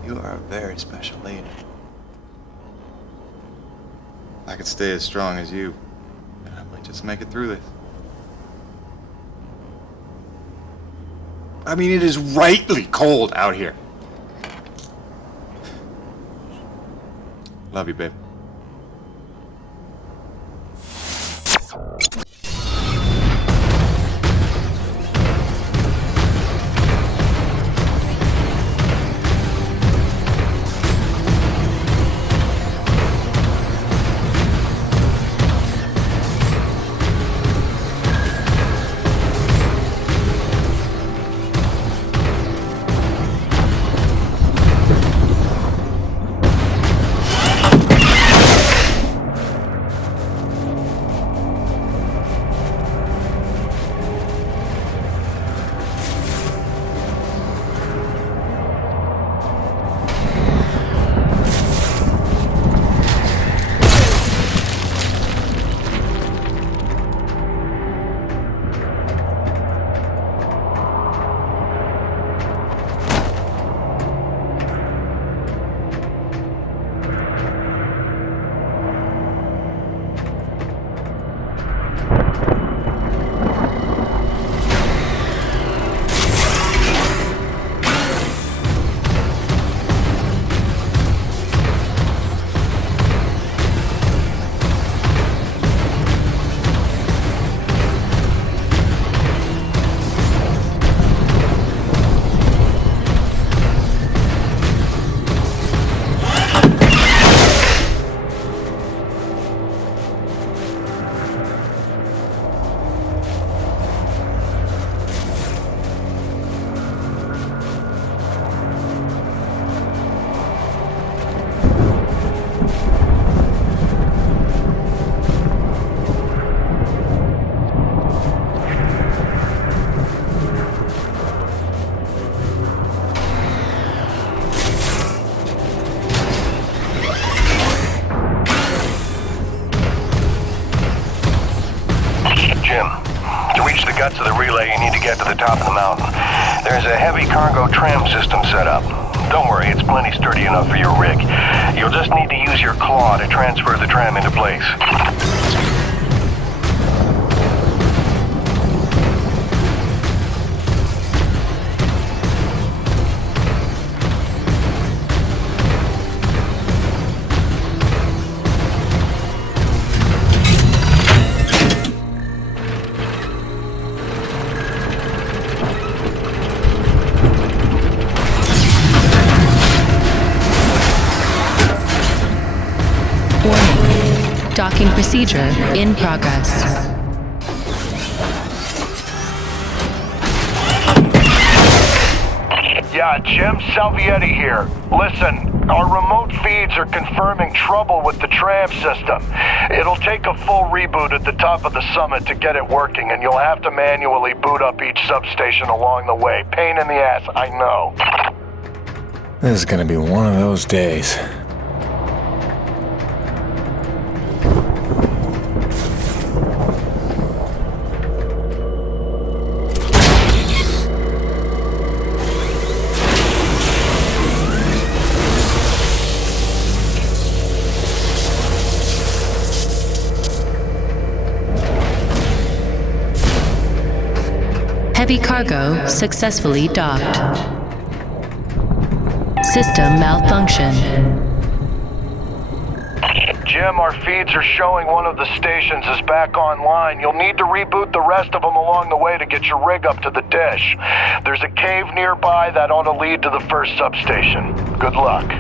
You are a very special lady. If I could stay as strong as you, I might just make it through this. I mean, it is rightly cold out here. Love you, babe. guts of the relay, you need to get to the top of the mountain. There's a heavy cargo tram system set up. Don't worry, it's plenty sturdy enough for your rig. You'll just need to use your claw to transfer the tram into place. Docking procedure in progress. Yeah, Jim Salvietti here. Listen, our remote feeds are confirming trouble with the tram system. It'll take a full reboot at the top of the summit to get it working, and you'll have to manually boot up each substation along the way. Pain in the ass, I know. This is gonna be one of those days. Heavy cargo successfully docked. System malfunction. Jim, our feeds are showing one of the stations is back online. You'll need to reboot the rest of them along the way to get your rig up to the dish. There's a cave nearby that ought to lead to the first substation. Good luck.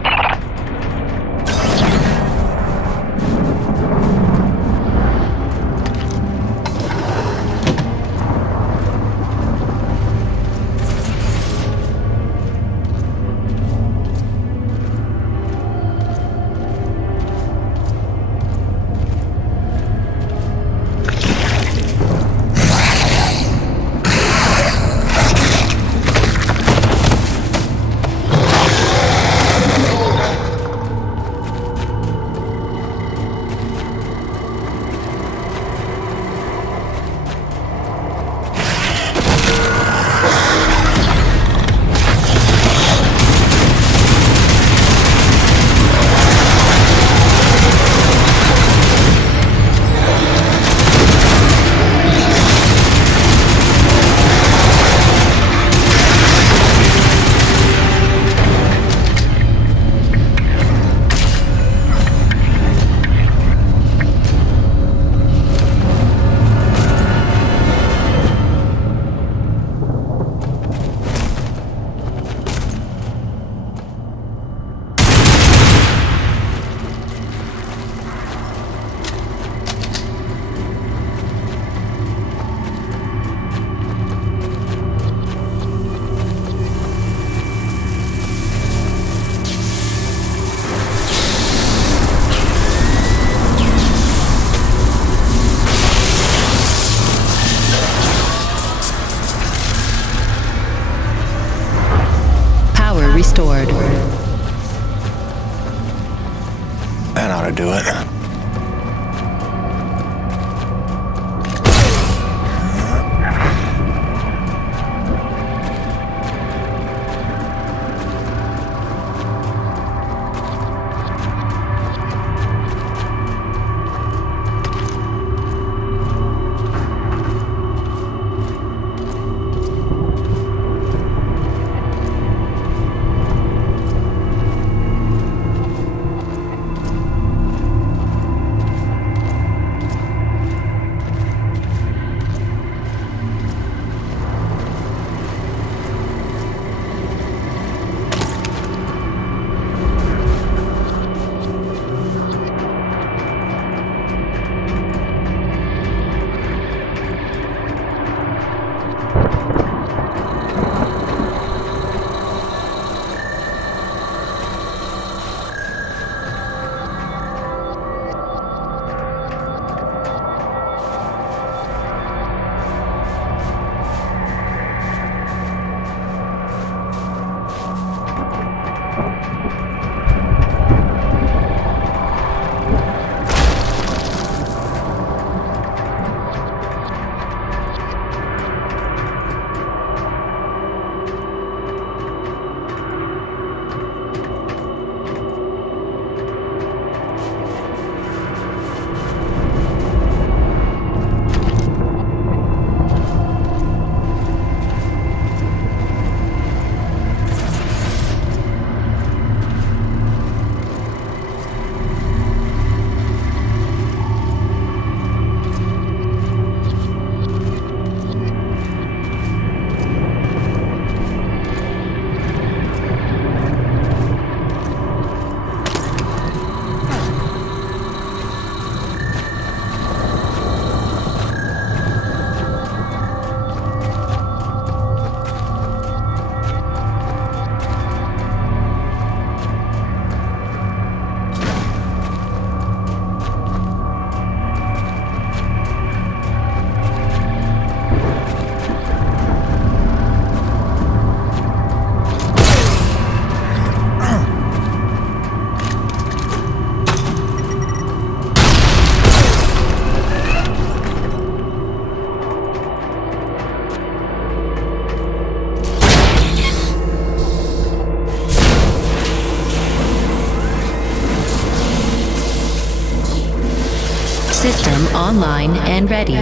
Restored. That ought to do it. System online and ready.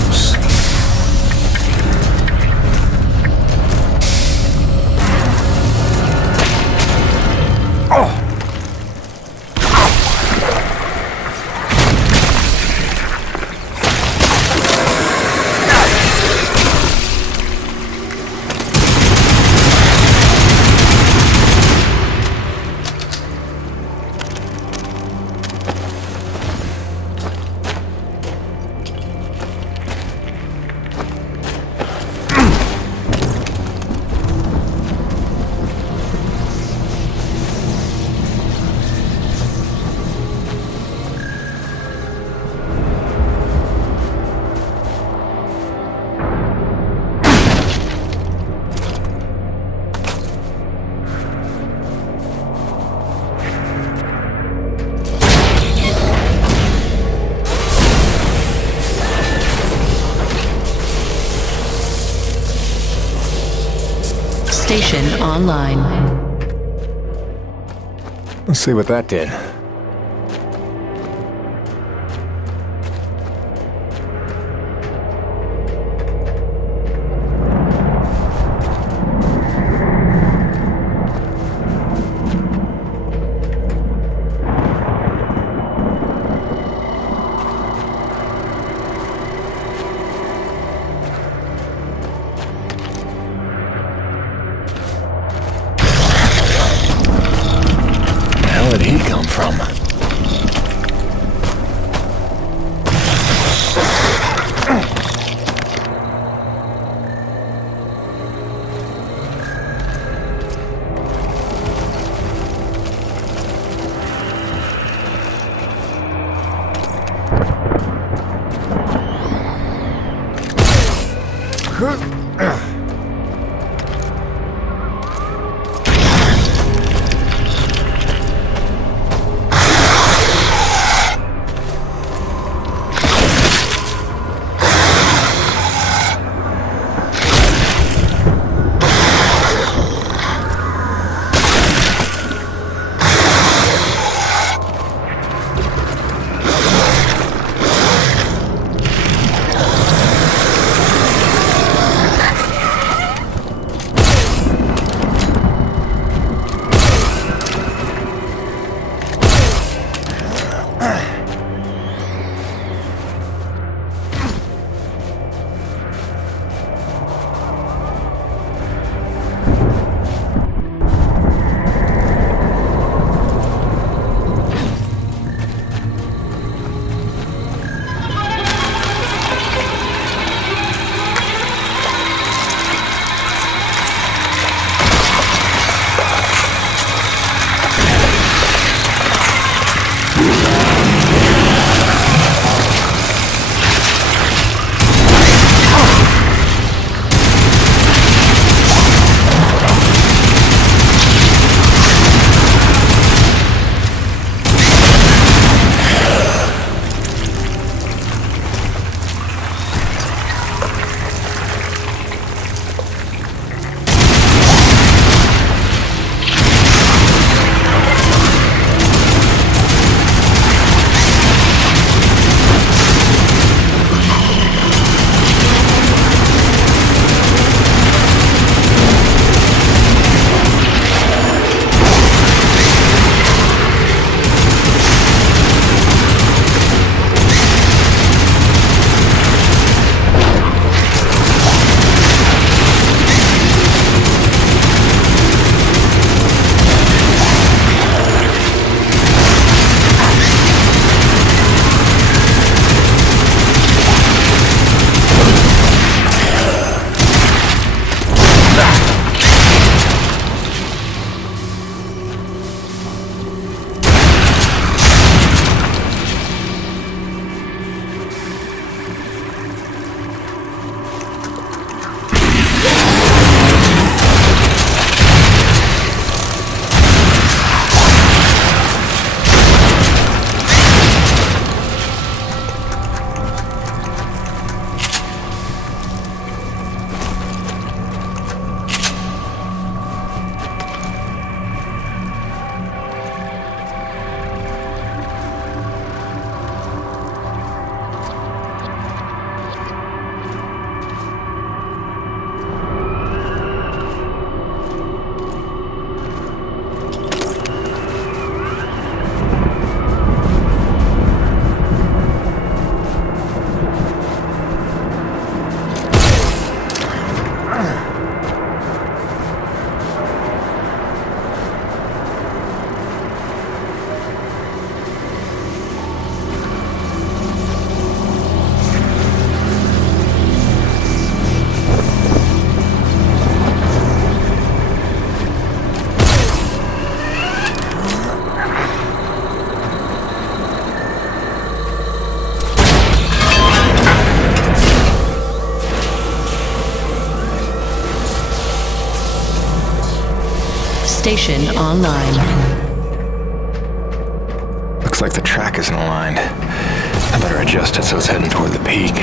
close. Station online. Let's see what that did. Where did he come from? Station online. Looks like the track isn't aligned. I better adjust it so it's heading toward the peak.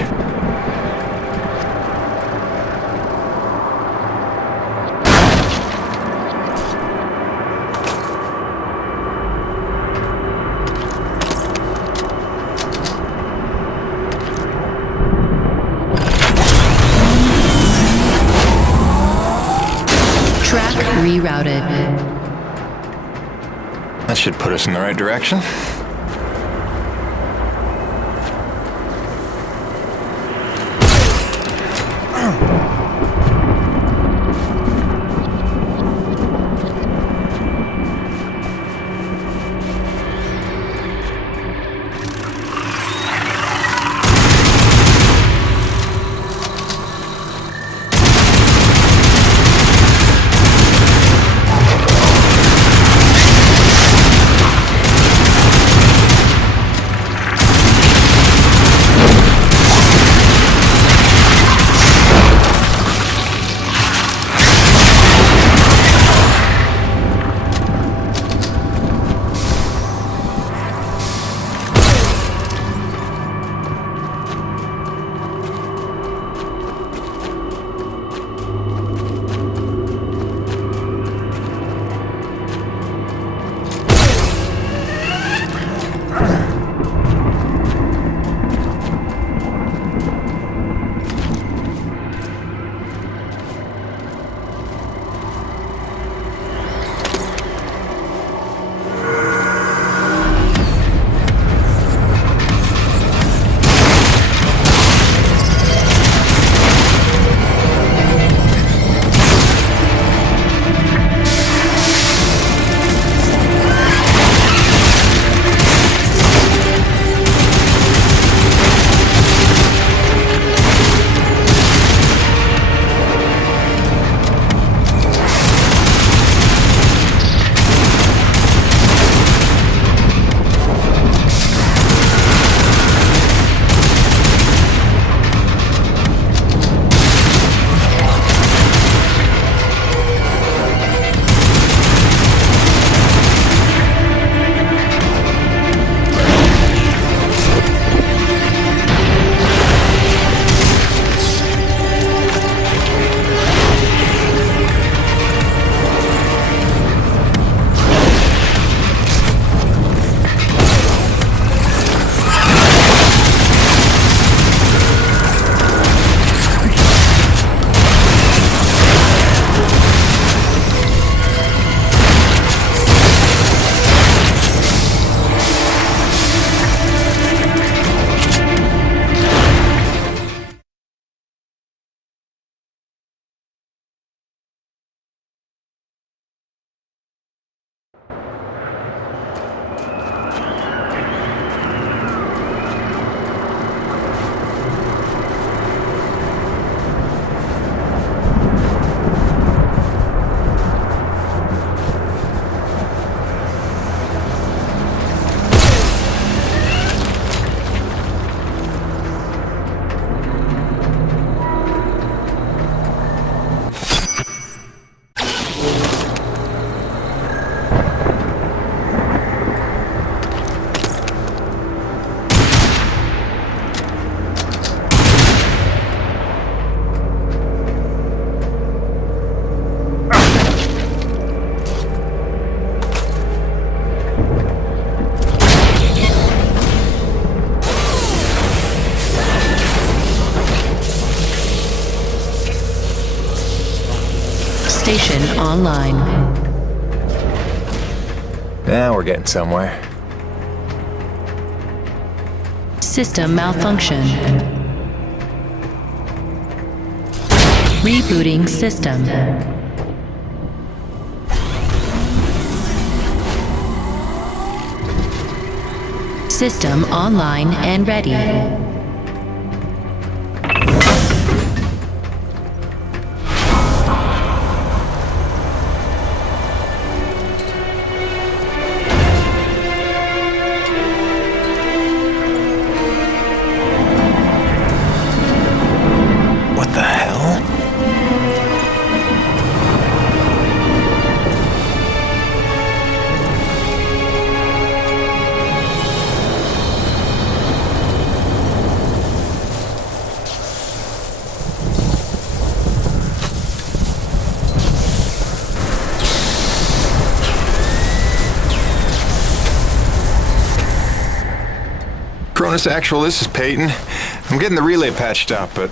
Track rerouted. That should put us in the right direction. Station online. Yeah, we're getting somewhere. System malfunction. Rebooting system. System online and ready. What the hell? Cronus Actual, this is Peyton. I'm getting the relay patched up, but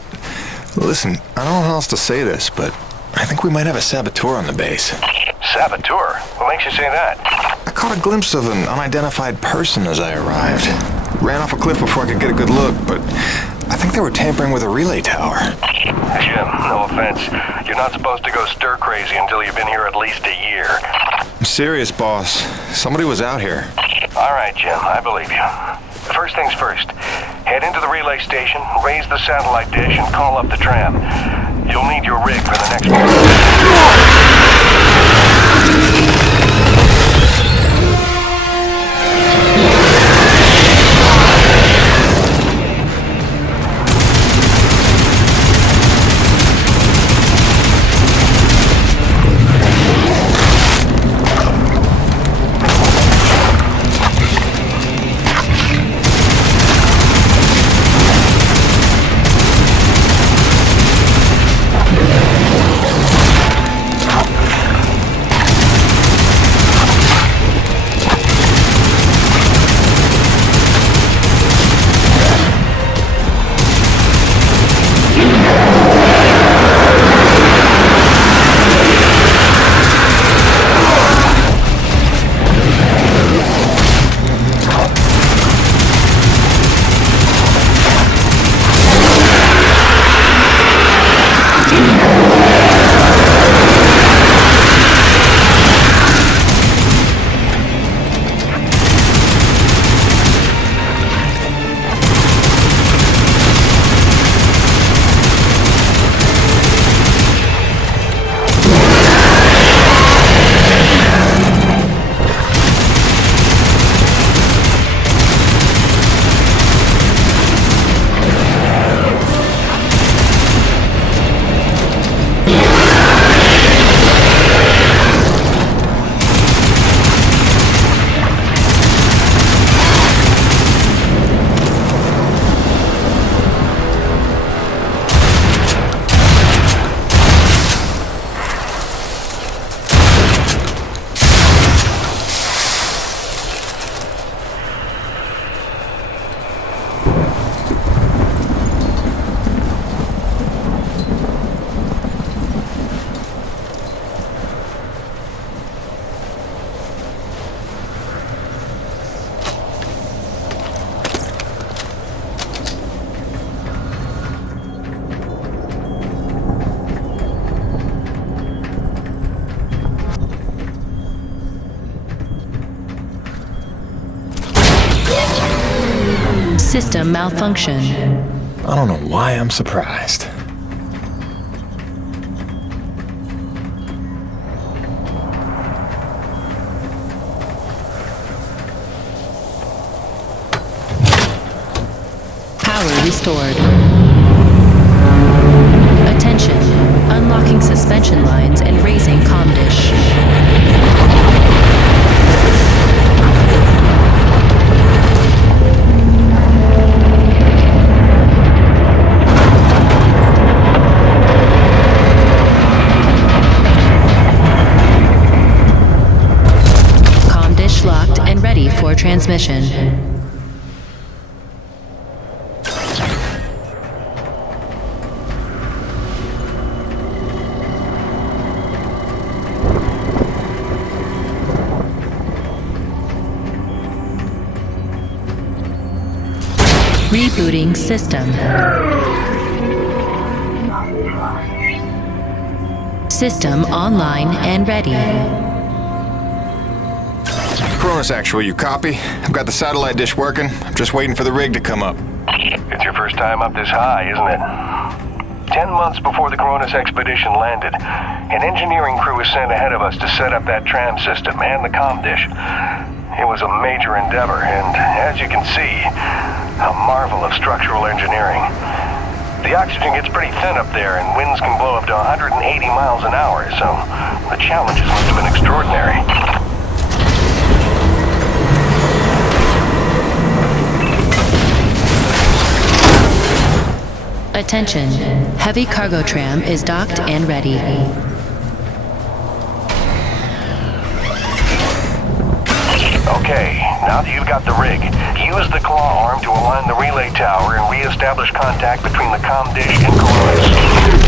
listen, I don't know how else to say this, but I think we might have a saboteur on the base. Saboteur? What makes you say that? I caught a glimpse of an unidentified person as I arrived. Ran off a cliff before I could get a good look, but I think they were tampering with a relay tower. Jim, no offense. You're not supposed to go stir crazy until you've been here at least a year. I'm serious, boss. Somebody was out here. All right, Jim, I believe you. First things first, head into the relay station, raise the satellite dish, and call up the tram. You'll need your rig for the next one. System malfunction. I don't know why I'm surprised. Power restored. Attention. Unlocking suspension lines and raising comm dish. Locked and ready for transmission. Rebooting system. System online and ready. Cronus Actual, you copy? I've got the satellite dish working. I'm just waiting for the rig to come up. It's your first time up this high, isn't it? 10 months before the Cronus expedition landed, an engineering crew was sent ahead of us to set up that tram system and the comm dish. It was a major endeavor, and as you can see, a marvel of structural engineering. The oxygen gets pretty thin up there, and winds can blow up to 180 miles an hour, so the challenges must have been extraordinary. Attention. Heavy cargo tram is docked and ready. Okay, Now that you've got the rig, use the claw arm to align the relay tower and re-establish contact between the comm dish and Coronas.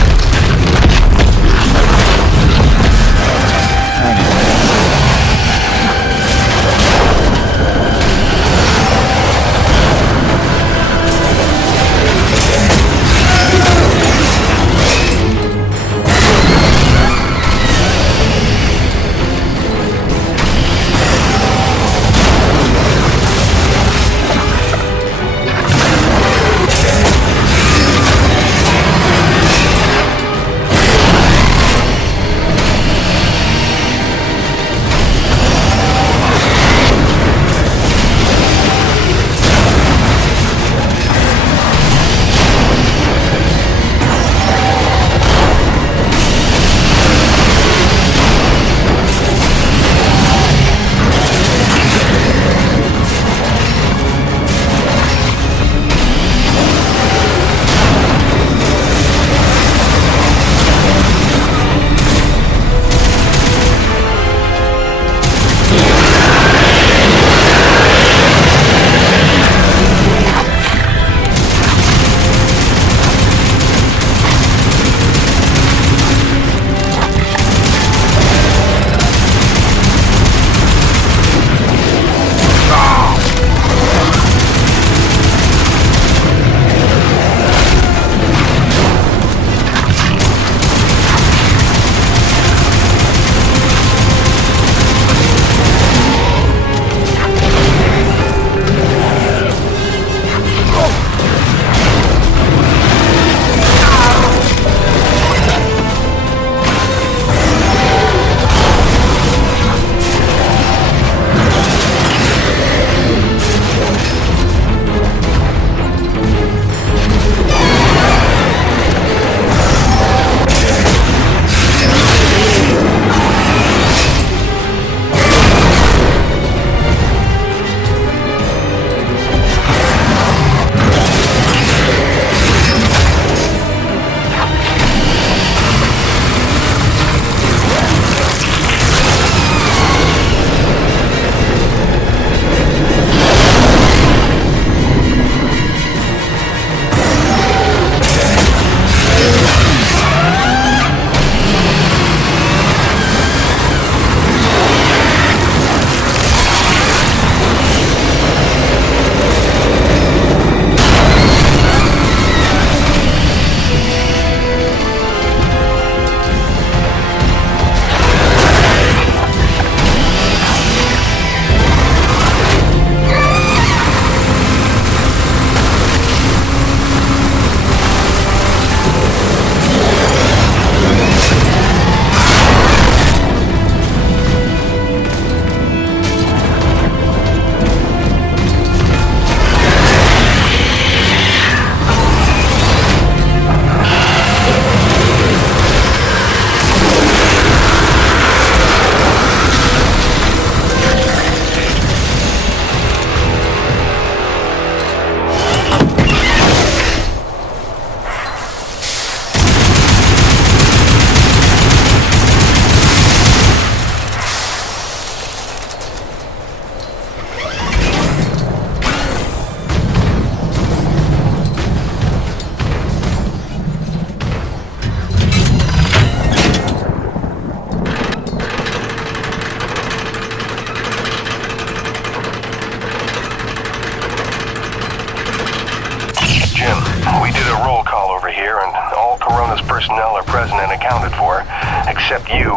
personnel are present and accounted for, except you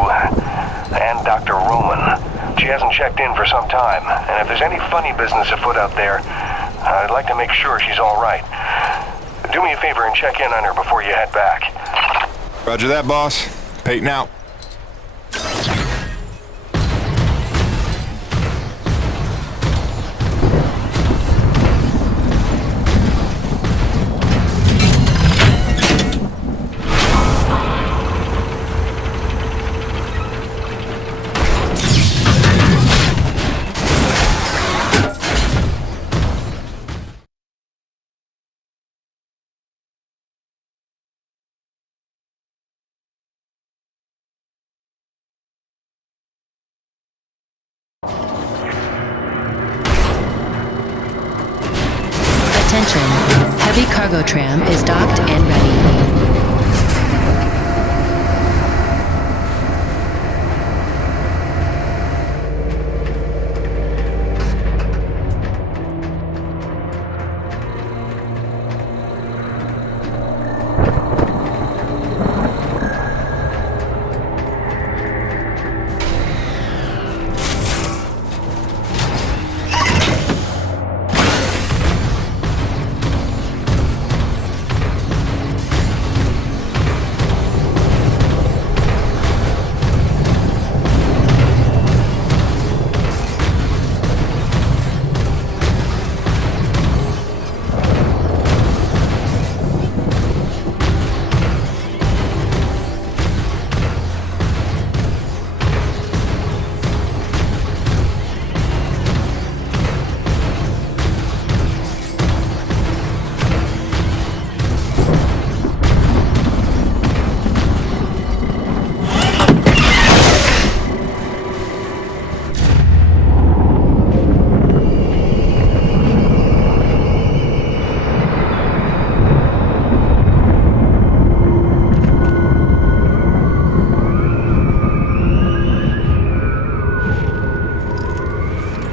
and Dr. Roman. She hasn't checked in for some time, and if there's any funny business afoot out there, I'd like to make sure she's all right. Do me a favor and check in on her before you head back. Roger that, boss. Peyton out. Attention, heavy cargo tram is docked and ready.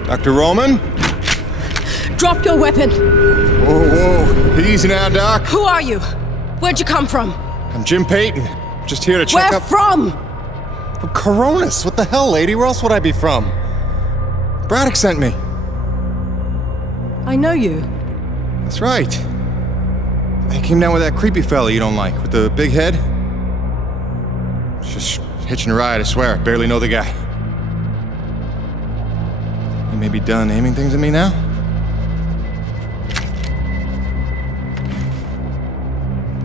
Dr. Roman? Drop your weapon! Whoa. Easy now, Doc. Who are you? Where'd you come from? I'm Jim Payton. Just here to check Where up... from? From Coronis. What the hell, lady? Where else would I be from? Braddock sent me. I know you. That's right. I came down with that creepy fella you don't like, with the big head. Just hitching a ride, I swear. I barely know the guy. You may be done aiming things at me now?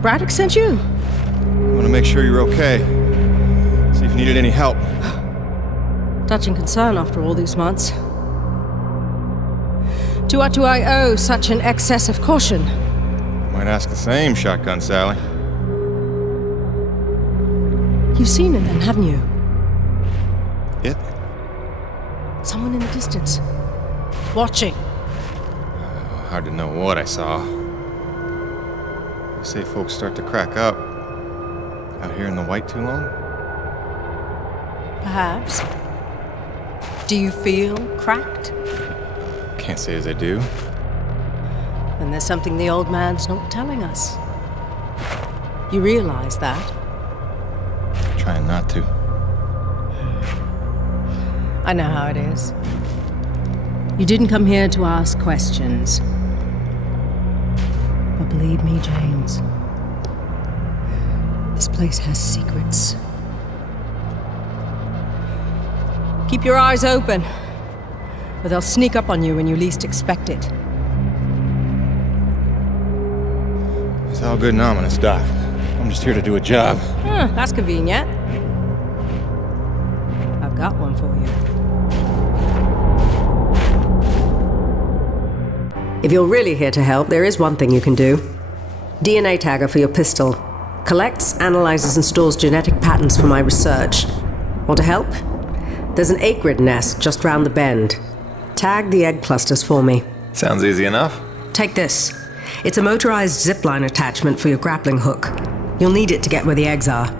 Braddock sent you? I want to make sure you're okay. See if you needed any help. Touching concern after all these months. To what do I owe such an excess of caution? Might ask the same, Shotgun Sally. You've seen it then, haven't you? It? Someone in the distance. Watching. Hard to know what I saw. They say folks start to crack up. Out here in the white too long? Perhaps. Do you feel cracked? Can't say as I do. Then there's something the old man's not telling us. You realize that? Trying not to. I know how it is. You didn't come here to ask questions. But believe me, James, this place has secrets. Keep your eyes open, or they'll sneak up on you when you least expect it. It's all good and ominous, Doc. I'm just here to do a job. That's convenient. I've got one for you. If you're really here to help, there is one thing you can do. DNA tagger for your pistol. Collects, analyzes, and stores genetic patterns for my research. Want to help? There's an acrid nest just round the bend. Tag the egg clusters for me. Sounds easy enough. Take this. It's a motorized zipline attachment for your grappling hook. You'll need it to get where the eggs are.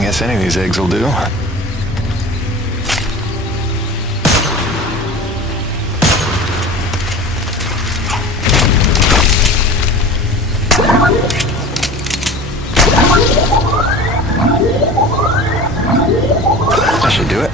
I guess any of these eggs will do. That should do it.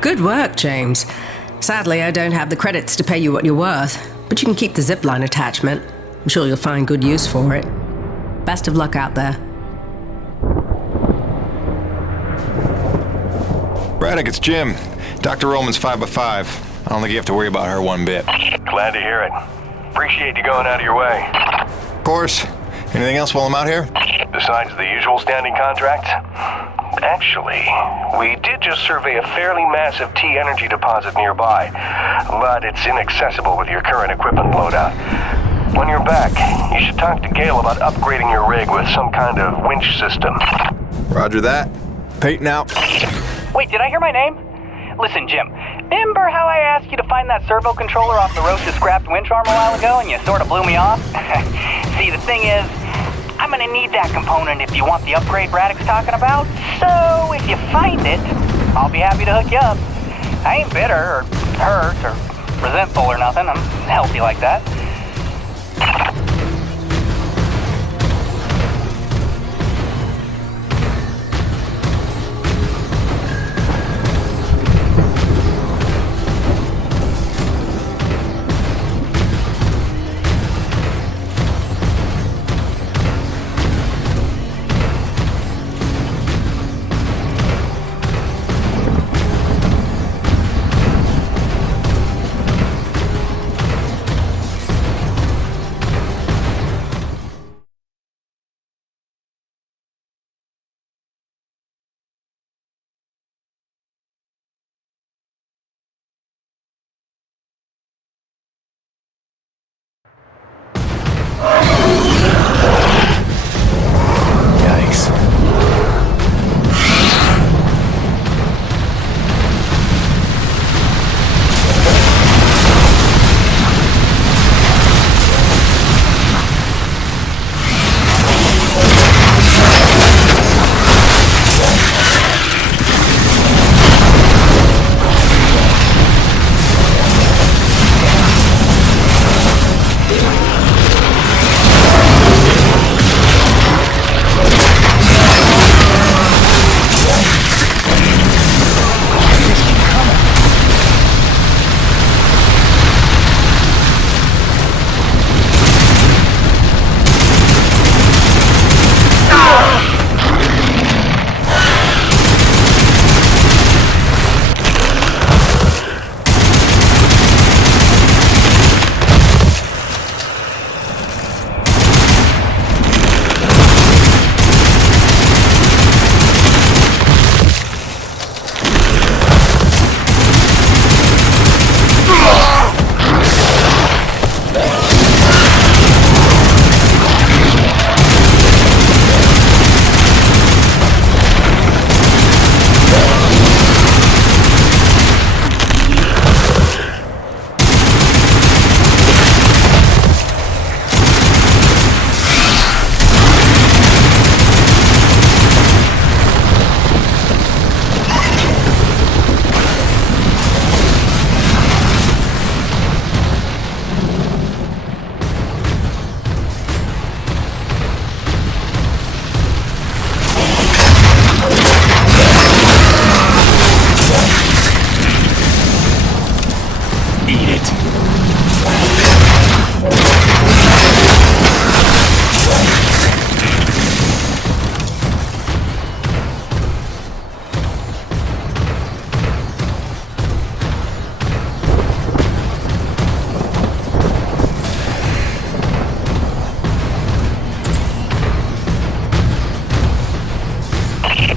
Good work, James. Sadly, I don't have the credits to pay you what you're worth, but you can keep the zipline attachment. I'm sure you'll find good use for it. Best of luck out there. Braddock, it's Jim. Dr. Roman's 5 by 5. I don't think you have to worry about her one bit. Glad to hear it. Appreciate you going out of your way. Of course. Anything else while I'm out here? Besides the usual standing contract? Actually, we did just survey a fairly massive T-energy deposit nearby, but it's inaccessible with your current equipment loadout. When you're back, you should talk to Gale about upgrading your rig with some kind of winch system. Roger that. Peyton out. Wait, did I hear my name? Listen, Jim, remember how I asked you to find that servo controller off the roasted scrapped winch arm a while ago and you sort of blew me off? See, the thing is, I'm gonna need that component if you want the upgrade Braddock's talking about. So, if you find it, I'll be happy to hook you up. I ain't bitter or hurt or resentful or nothing. I'm healthy like that.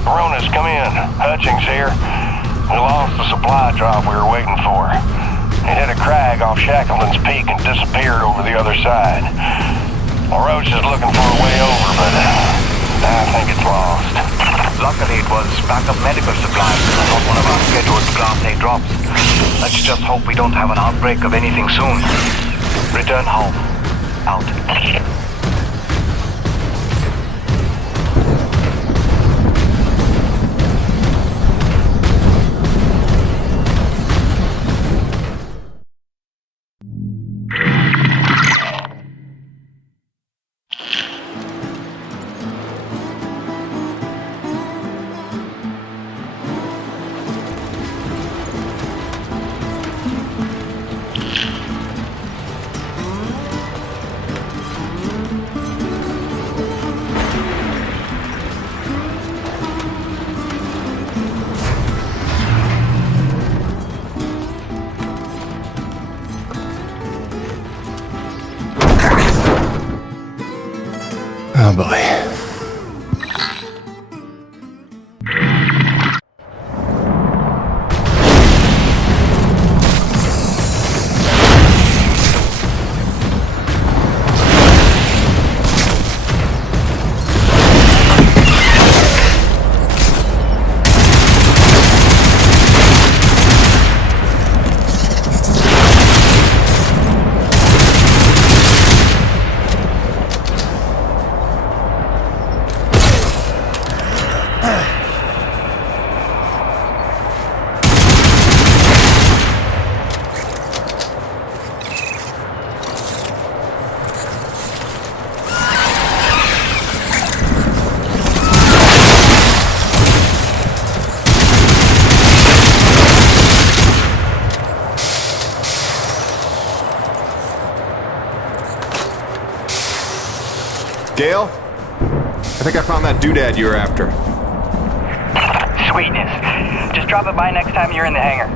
Baronis, come in. Hutchings here. We lost the supply drop we were waiting for. It hit a crag off Shackleton's Peak and disappeared over the other side. Roach is looking for a way over, but I think it's lost. Luckily, it was backup medical supplies, not one of our scheduled Class A drops. Let's just hope we don't have an outbreak of anything soon. Return home. Out. Oh boy. Gale? I think I found that doodad you were after. Sweetness. Just drop it by next time you're in the hangar.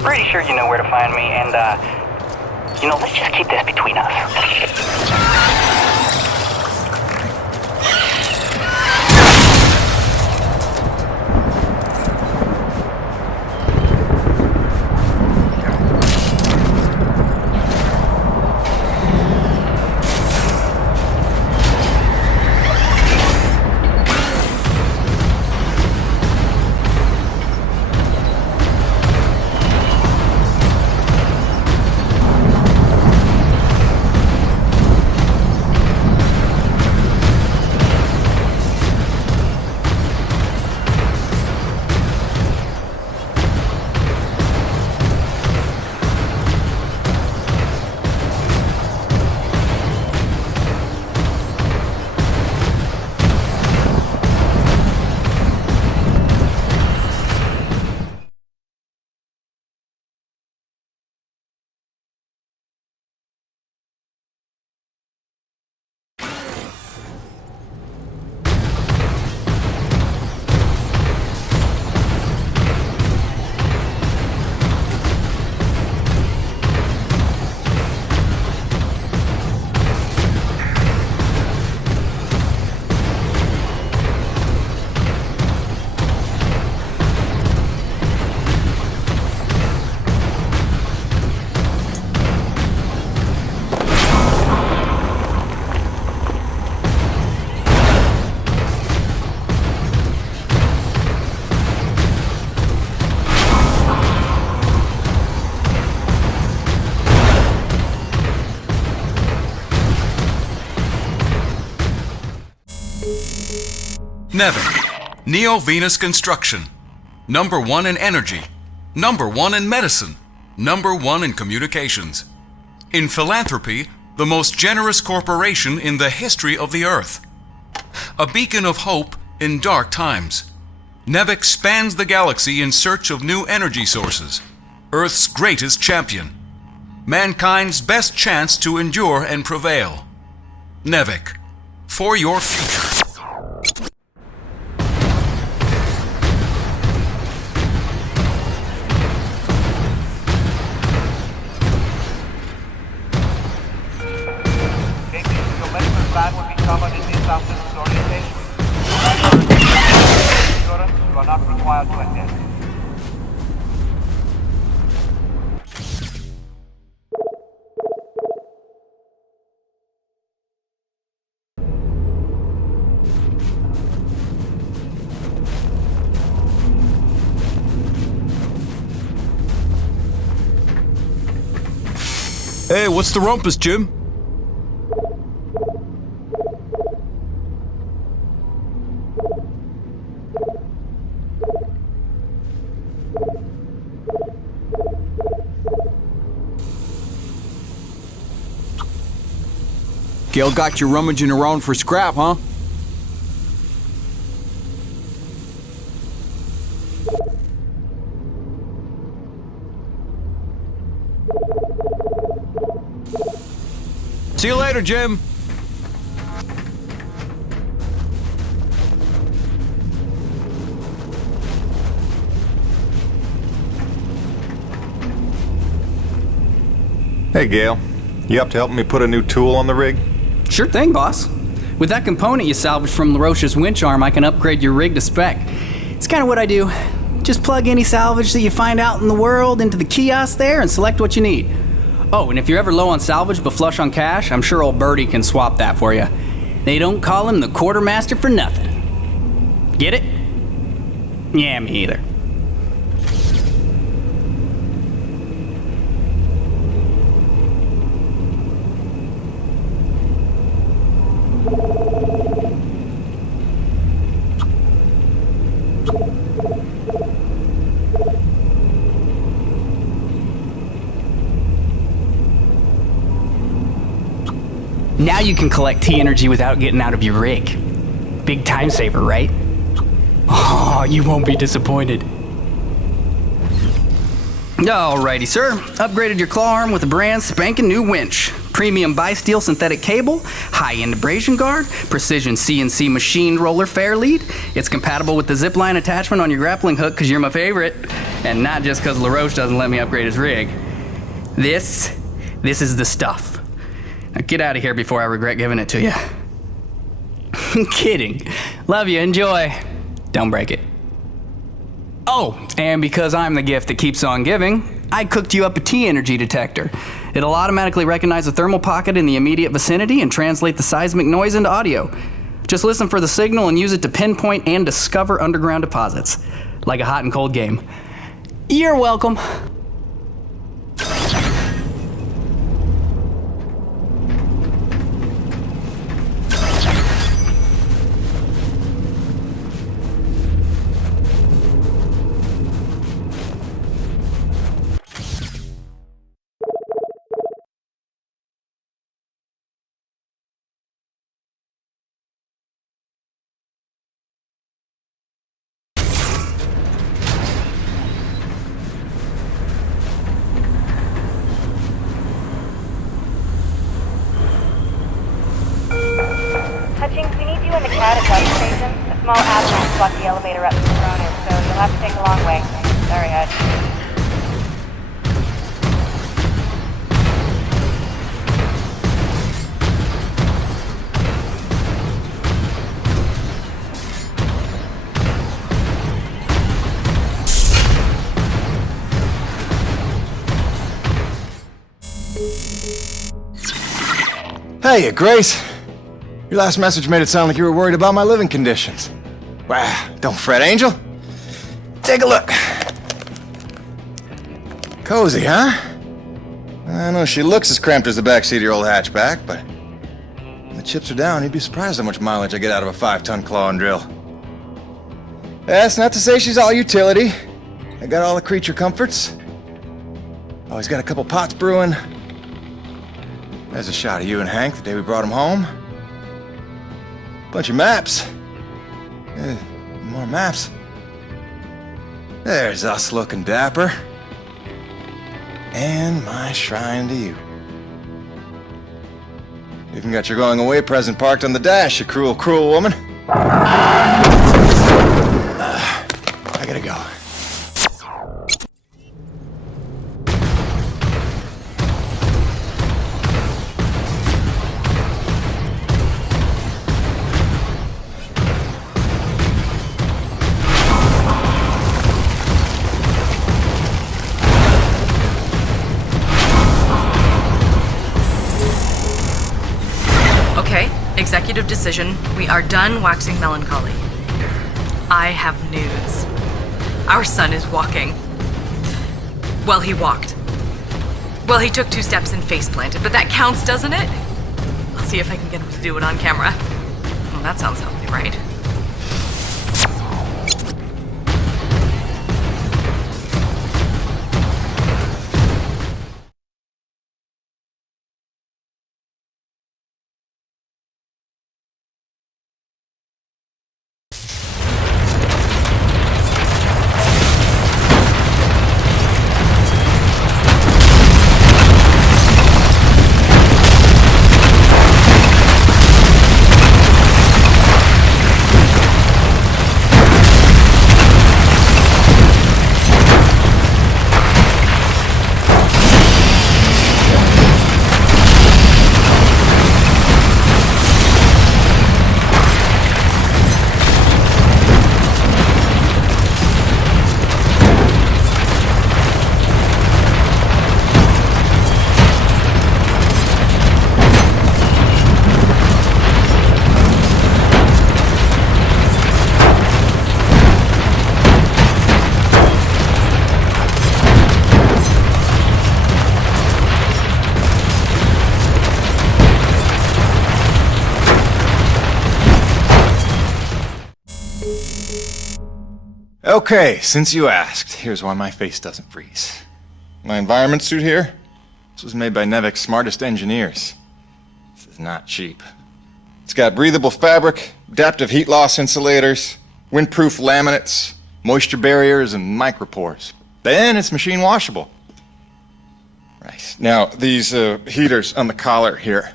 Pretty sure you know where to find me, and, let's just keep this between us. Nevik, Neo-Venus Construction. #1 in energy. #1 in medicine. #1 in communications. In philanthropy, the most generous corporation in the history of the Earth. A beacon of hope in dark times. Nevik spans the galaxy in search of new energy sources. Earth's greatest champion. Mankind's best chance to endure and prevail. Nevik, for your future. That would be covered in this afternoon's orientation. worthwhile to attend. Hey, what's the rumpus, Jim? Gail got you rummaging around for scrap, huh? See you later, Jim. Hey, Gail. You up to helping me put a new tool on the rig? Sure thing, boss. With that component you salvaged from LaRoche's winch arm, I can upgrade your rig to spec. It's kind of what I do. Just plug any salvage that you find out in the world into the kiosk there and select what you need. Oh, and if you're ever low on salvage but flush on cash, I'm sure old Birdie can swap that for you. They don't call him the quartermaster for nothing. Get it? Yeah, me either. Now you can collect T-energy without getting out of your rig. Big time saver, right? Oh, you won't be disappointed. Alrighty, sir. Upgraded your claw arm with a brand spanking new winch. Premium bi-steel synthetic cable, high-end abrasion guard, precision CNC machined roller fair lead. It's compatible with the zipline attachment on your grappling hook because you're my favorite. And not just because LaRoche doesn't let me upgrade his rig. This is the stuff. Now get out of here before I regret giving it to you. Kidding. Love you, enjoy. Don't break it. Oh, and because I'm the gift that keeps on giving, I cooked you up a T-energy detector. It'll automatically recognize a thermal pocket in the immediate vicinity and translate the seismic noise into audio. Just listen for the signal and use it to pinpoint and discover underground deposits. Like a hot and cold game. You're welcome. Hutchings, we need you in the CAD at Dutch Station. A small avalanche blocked the elevator up to the Cronin, so you'll have to take a long way. Sorry, Hutch. Hey, Grace. Your last message made it sound like you were worried about my living conditions. Wow, don't fret, Angel. Take a look. Cozy, huh? I know she looks as cramped as the backseat of your old hatchback, but when the chips are down, you'd be surprised how much mileage I get out of a 5-ton claw and drill. That's not to say she's all utility. I got all the creature comforts. Always got a couple pots brewing. There's a shot of you and Hank the day we brought him home. Bunch of maps. More maps. There's us looking dapper. And my shrine to you. Even got your going away present parked on the dash, you cruel, cruel woman. I gotta go. executive decision. We are done waxing melancholy. I have news. Our son is walking. Well, he walked. Well, he took 2 steps and face planted, but that counts, doesn't it? I'll see if I can get him to do it on camera. Well, that sounds healthy, right? Okay, since you asked, here's why my face doesn't freeze. My environment suit here, this was made by Nevek's smartest engineers. This is not cheap. It's got breathable fabric, adaptive heat loss insulators, windproof laminates, moisture barriers, and micropores. Then it's machine washable. Right. Now, these heaters on the collar here,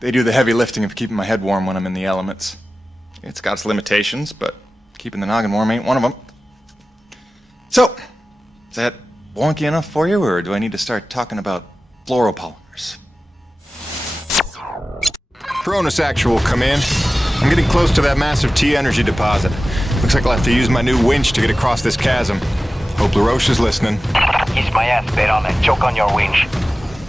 they do the heavy lifting of keeping my head warm when I'm in the elements. It's got its limitations, but keeping the noggin warm ain't one of them. So, is that wonky enough for you, or do I need to start talking about fluoropolymers? Cronus Actual, come in. I'm getting close to that massive T-energy deposit. Looks like I'll have to use my new winch to get across this chasm. Hope LaRoche is listening. Kiss my ass, Baron, and choke on your winch.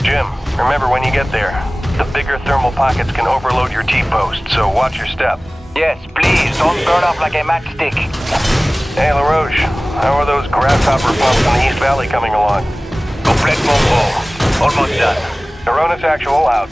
Jim, remember when you get there, the bigger thermal pockets can overload your T-post, so watch your step. Yes, please, don't burn up like a matchstick. Hey, LaRoche, how are those grasshopper pumps in the East Valley coming along? Complètement beau. Almost done. Cronus Actual out.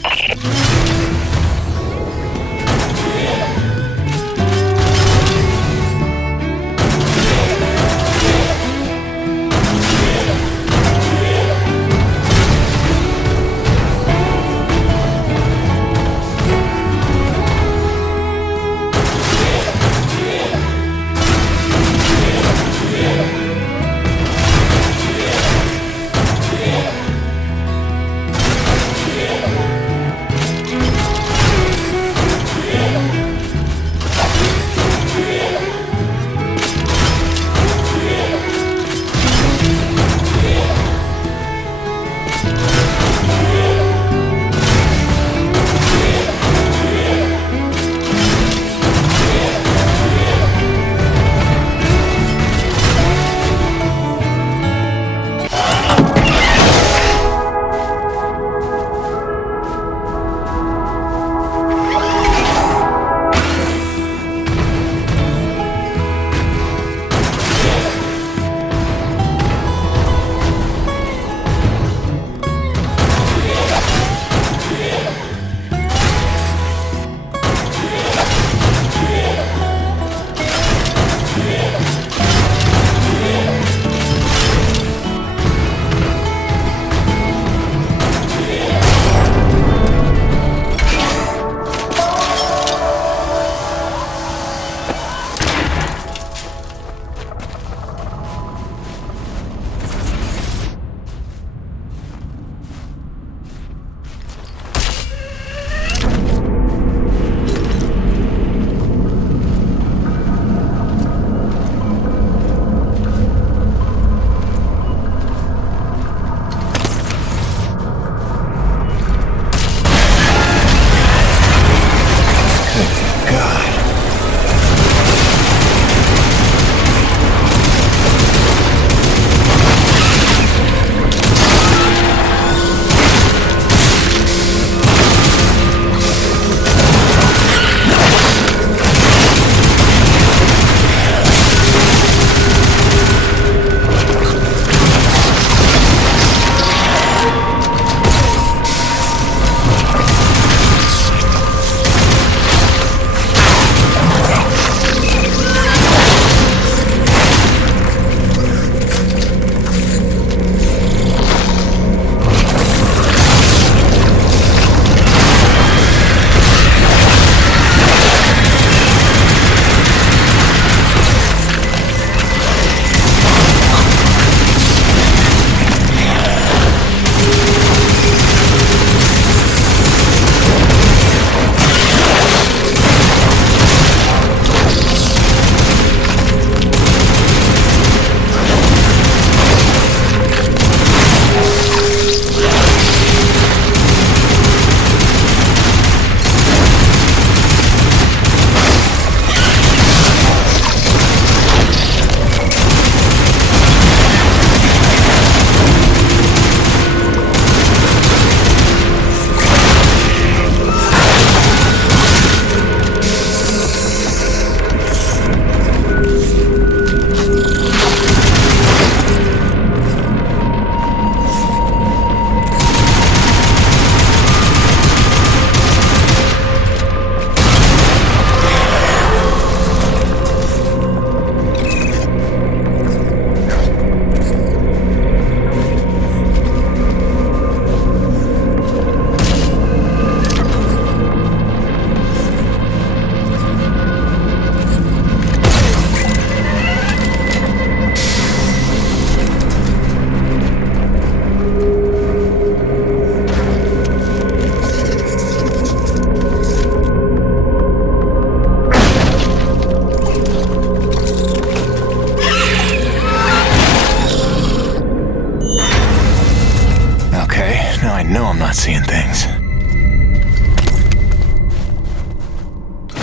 seeing things.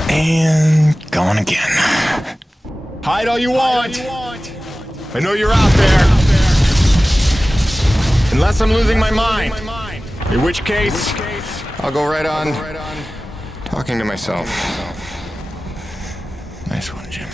And gone again. Hide all you want. I know you're out there. Unless I'm losing my mind. In which case, I'll go right on talking to myself. Nice one, Jim.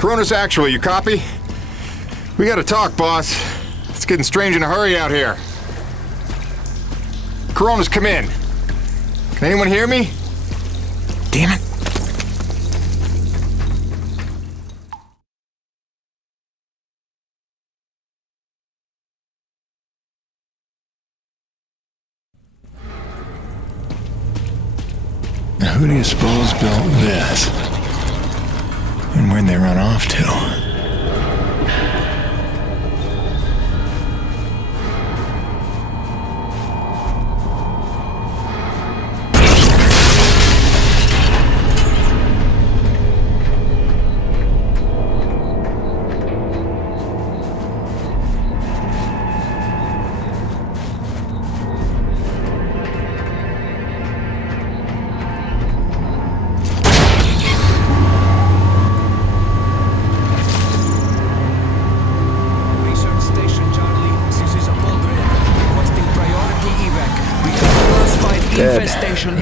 Cronus Actual, you copy? We gotta talk, boss. It's getting strange in a hurry out here. Cronus, come in. Can anyone hear me? Damn it. Now, who do you suppose built this? And where'd they run off to?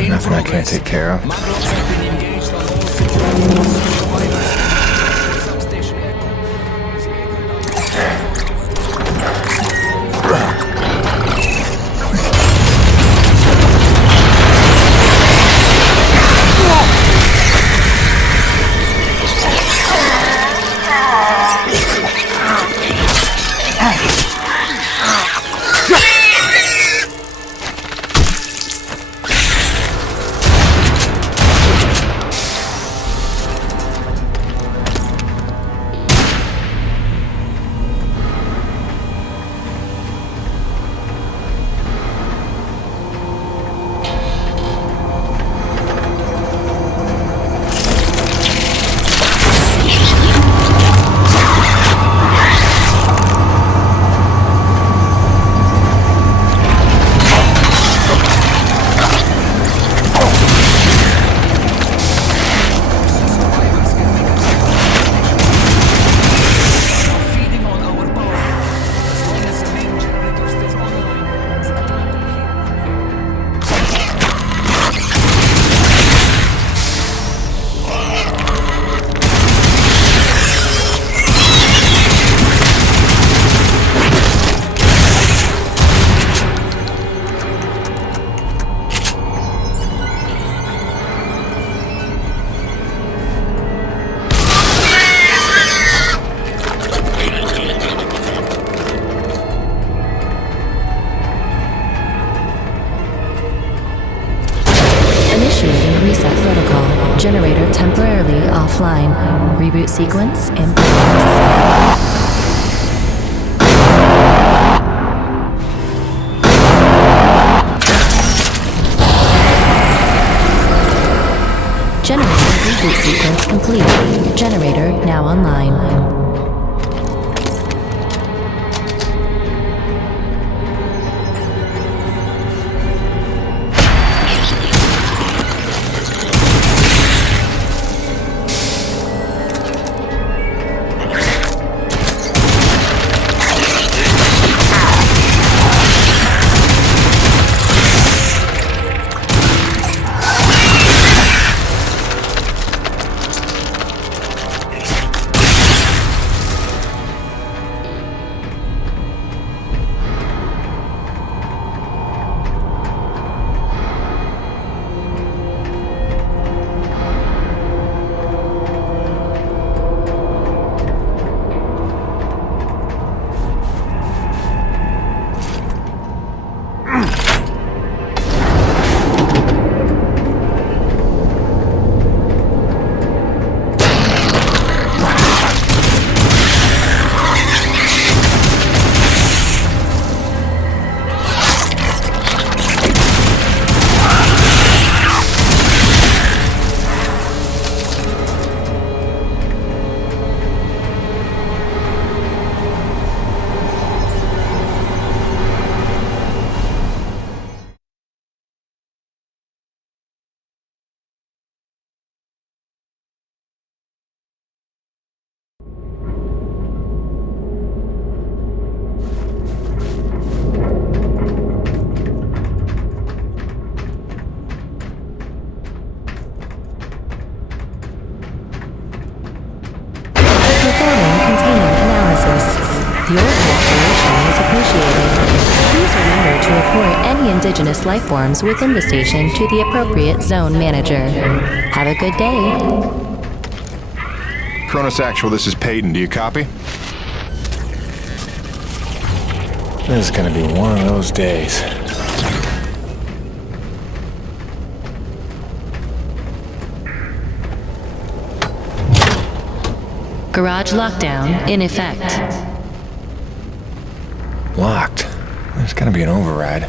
Nothing I can't take care of. Generator temporarily offline. Reboot sequence in progress. Generator reboot sequence complete. Generator now online. Your cooperation is appreciated. Please remember to report any indigenous life forms within the station to the appropriate zone manager. Have a good day. Cronus Actual, this is Payton. Do you copy? This is gonna be one of those days. Garage lockdown in effect. Locked. There's gotta be an override.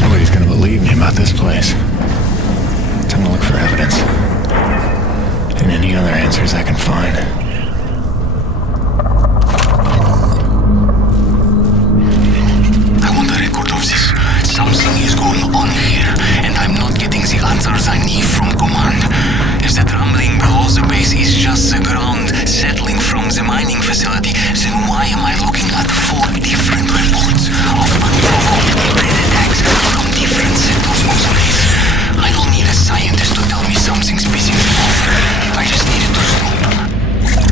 Nobody's gonna believe me about this place. Time to look for evidence. And any other answers I can find. I want a record of this. Something is going on here, and I'm not getting the answers I need from command. If that rumbling below the base is just the ground settling from the mining facility, then why am I looking at 4 different reports of unprovoked red attacks from different sectors of the base? I don't need a scientist to tell me something's pissing me off. I just need it to stop.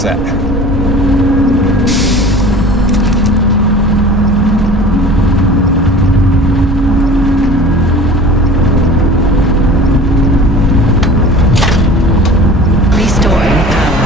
set. Restoring power.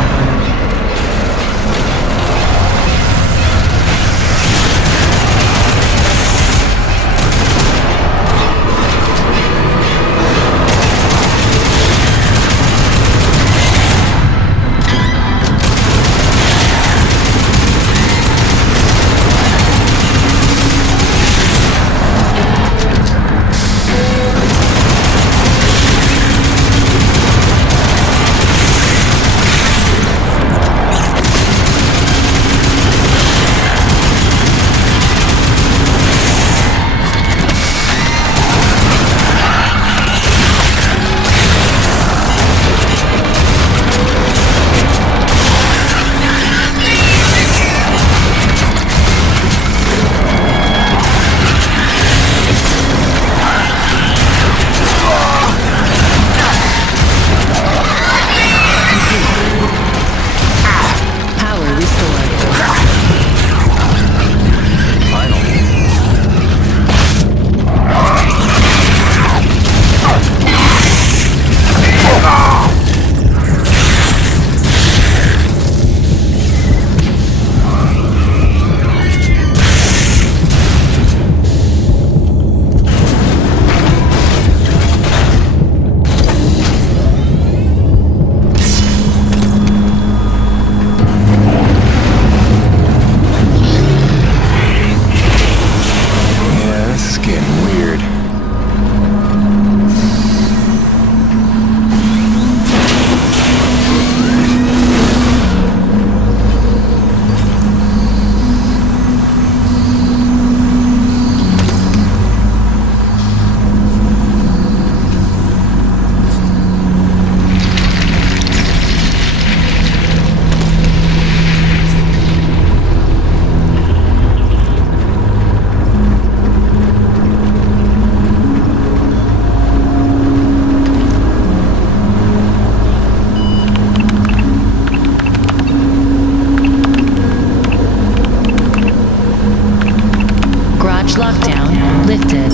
Lockdown lifted.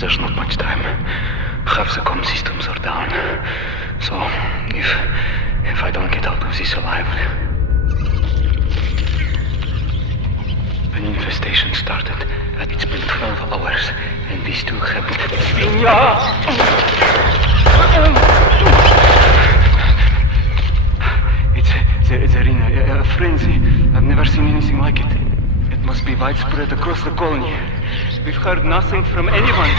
There's not much time. Half the comm systems are down. So, if I don't get out of this alive... An infestation started, and it's been 12 hours, and these two haven't... They're in a frenzy. I've never seen anything like it. It must be widespread across the colony. We've heard nothing from anyone.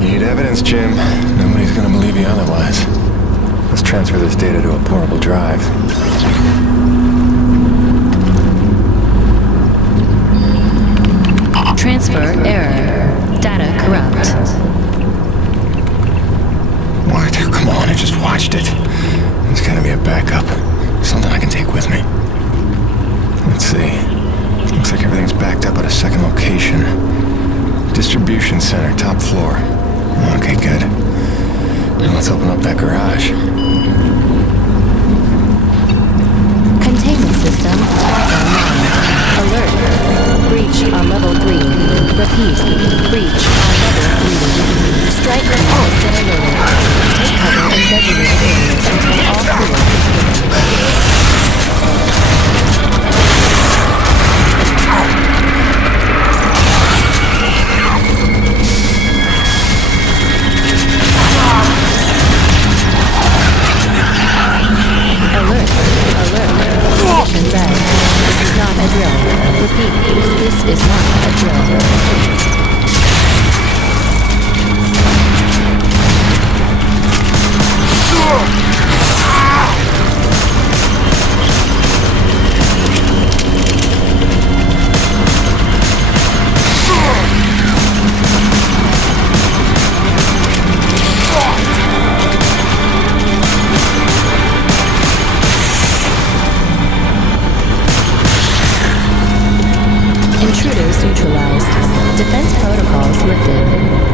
Need evidence, Jim. Nobody's gonna believe you otherwise. Let's transfer this data to a portable drive. Transfer error. Data corrupt. What? Come on, I just watched it. There's gotta be a backup. Something I can take with me. Let's see. Looks like everything's backed up at a second location. Distribution center, top floor. Okay, good. Now let's open up that garage. Containment system online. Alert. Breach on level 3. Repeat. Breach on level 3. Strike has been alerted. Take cover in designated areas until all fuel is given. Hostiles neutralized. Defense protocols lifted.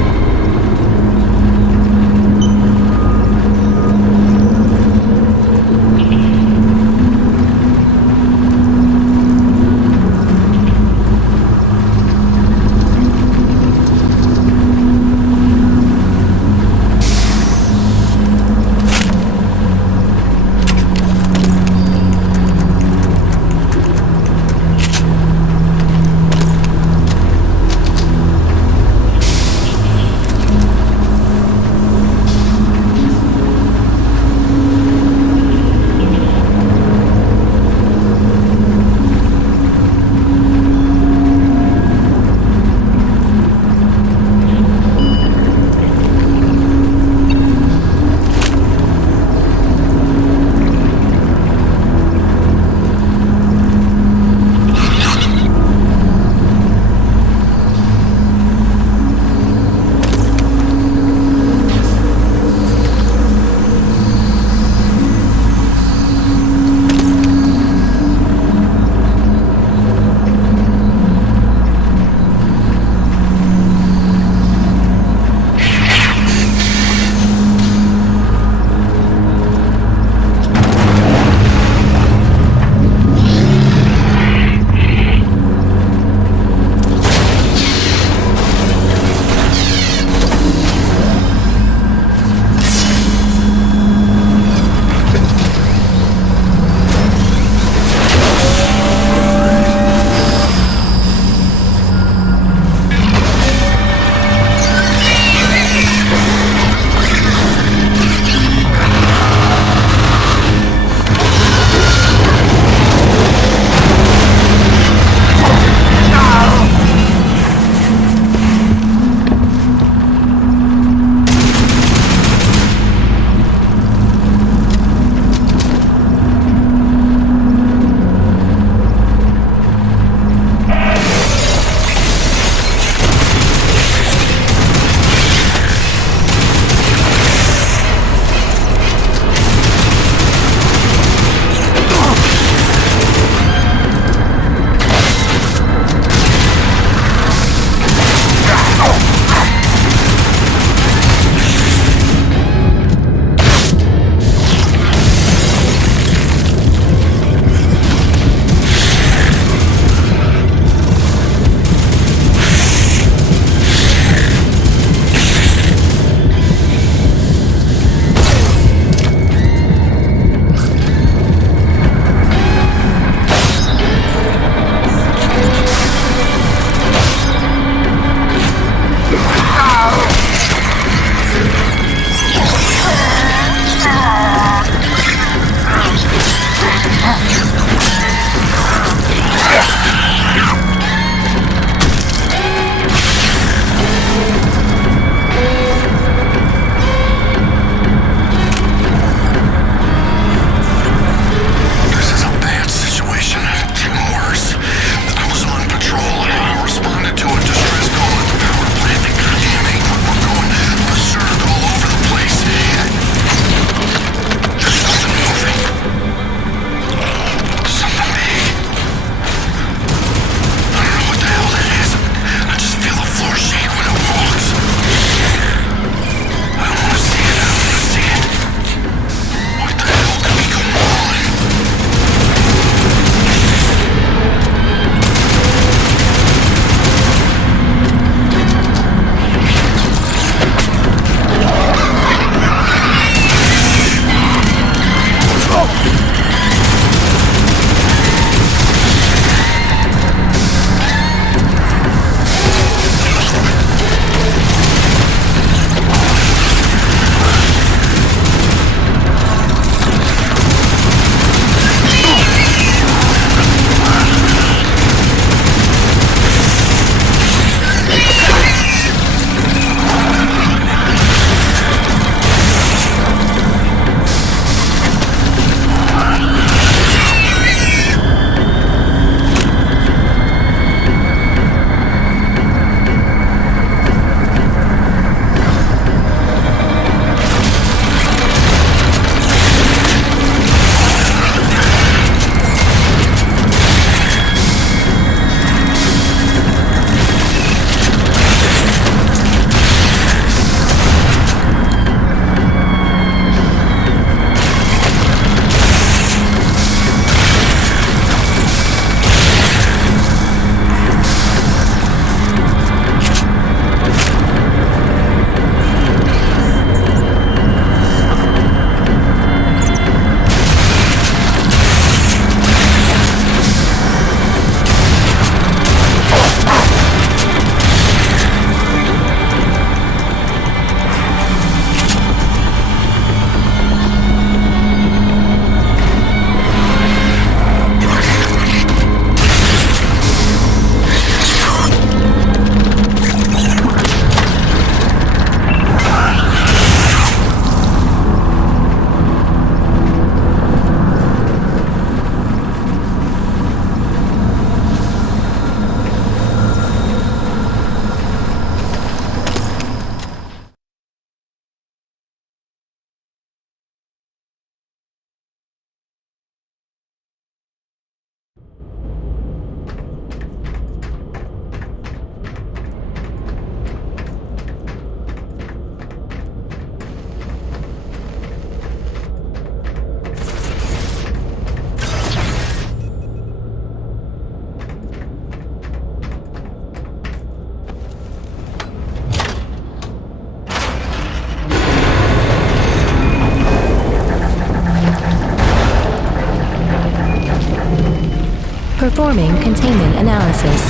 Performing containment analysis.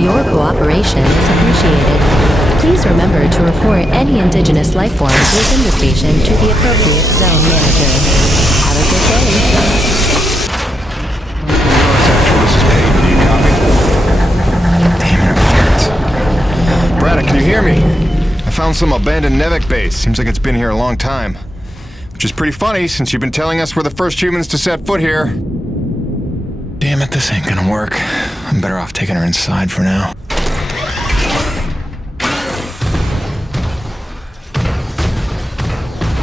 Your cooperation is appreciated. Please remember to report any indigenous life forms within the station to the appropriate zone manager. Have a good day. Braddock, can you hear me? I found some abandoned Nevek base. Seems like it's been here a long time. Which is pretty funny, since you've been telling us we're the first humans to set foot here. Damn it, this ain't gonna work. I'm better off taking her inside for now.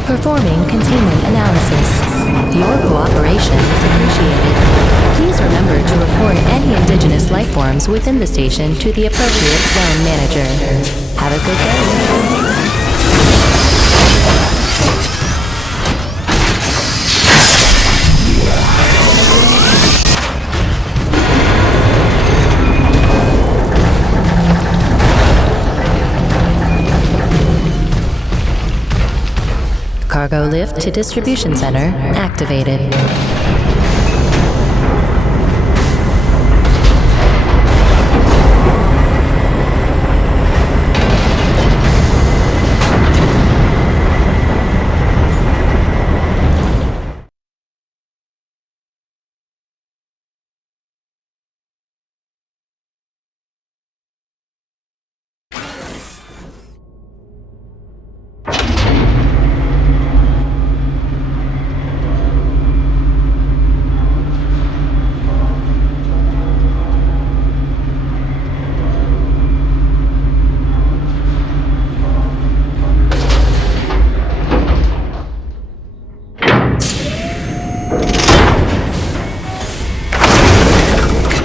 Performing containment analysis. Your cooperation is appreciated. Please remember to report any indigenous life forms within the station to the appropriate zone manager. Have a good day. Cargo lift to distribution center activated.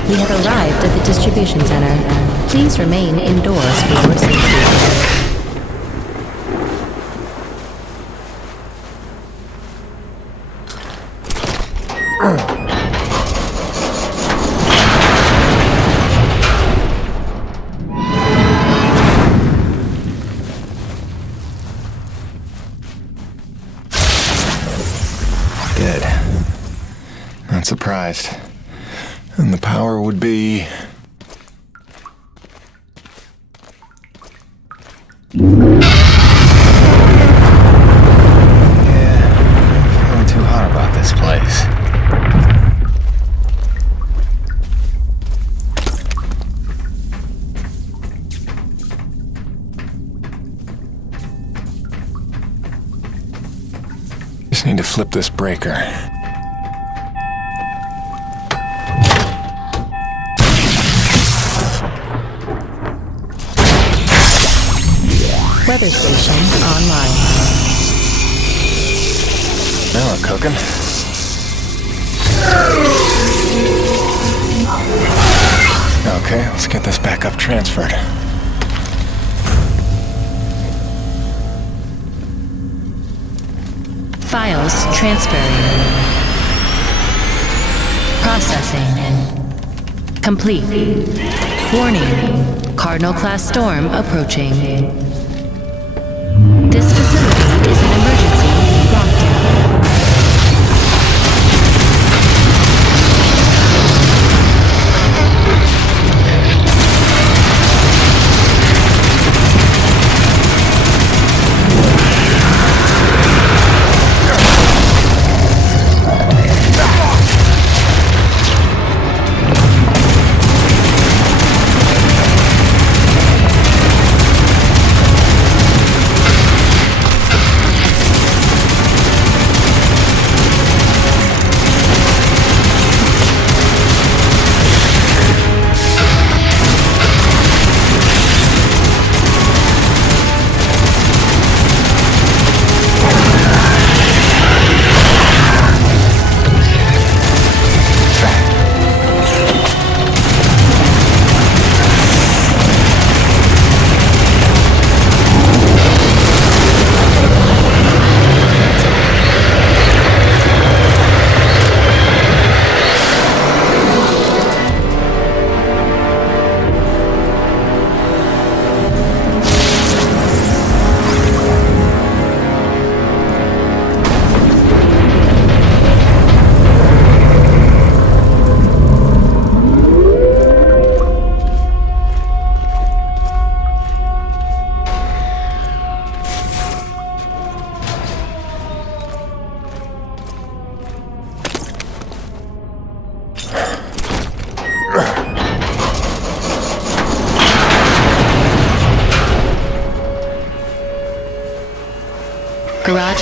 We have arrived at the distribution center. Please remain indoors for your safety. Good. Not surprised. And the power would be... feeling too hot about this place. Just need to flip this breaker. Weather station online. Now we're cooking. Okay, let's get this back up transferred. Files transferring. Processing. Complete. Warning. Cardinal class storm approaching. This facility is an emergency lockdown.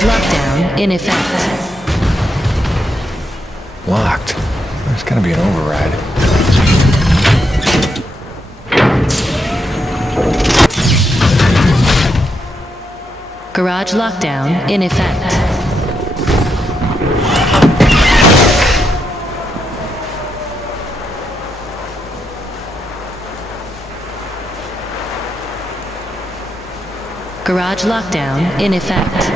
Garage lockdown in effect. Locked. There's gotta be an override. Garage lockdown in effect. Garage lockdown in effect.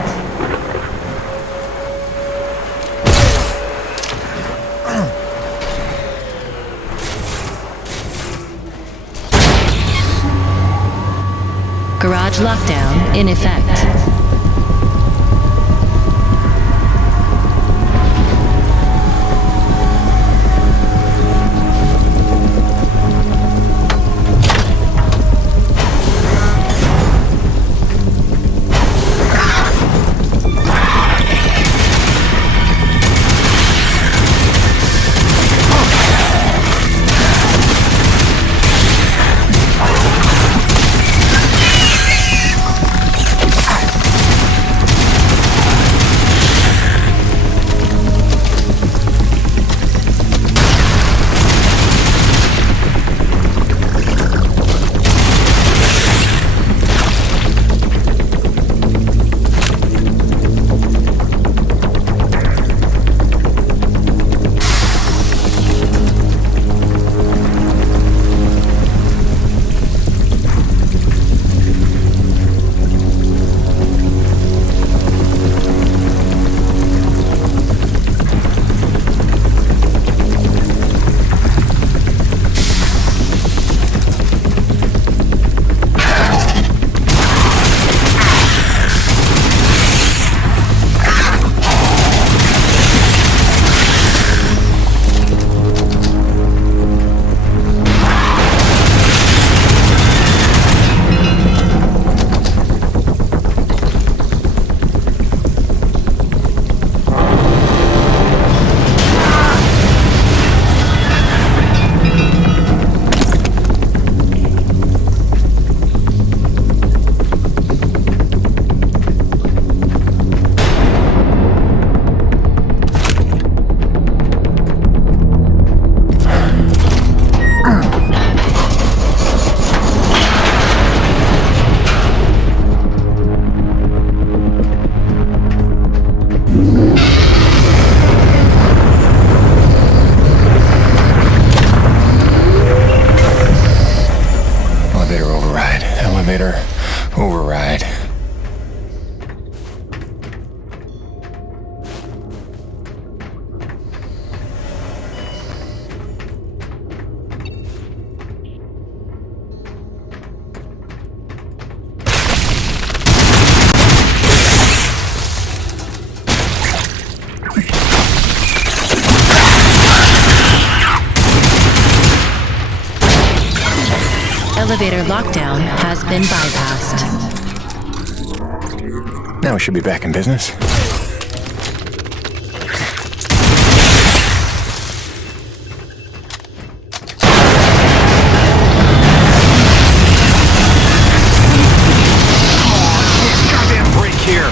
Garage lockdown in effect. Override. Elevator lockdown has been bypassed. Now we should be back in business. Goddamn break here!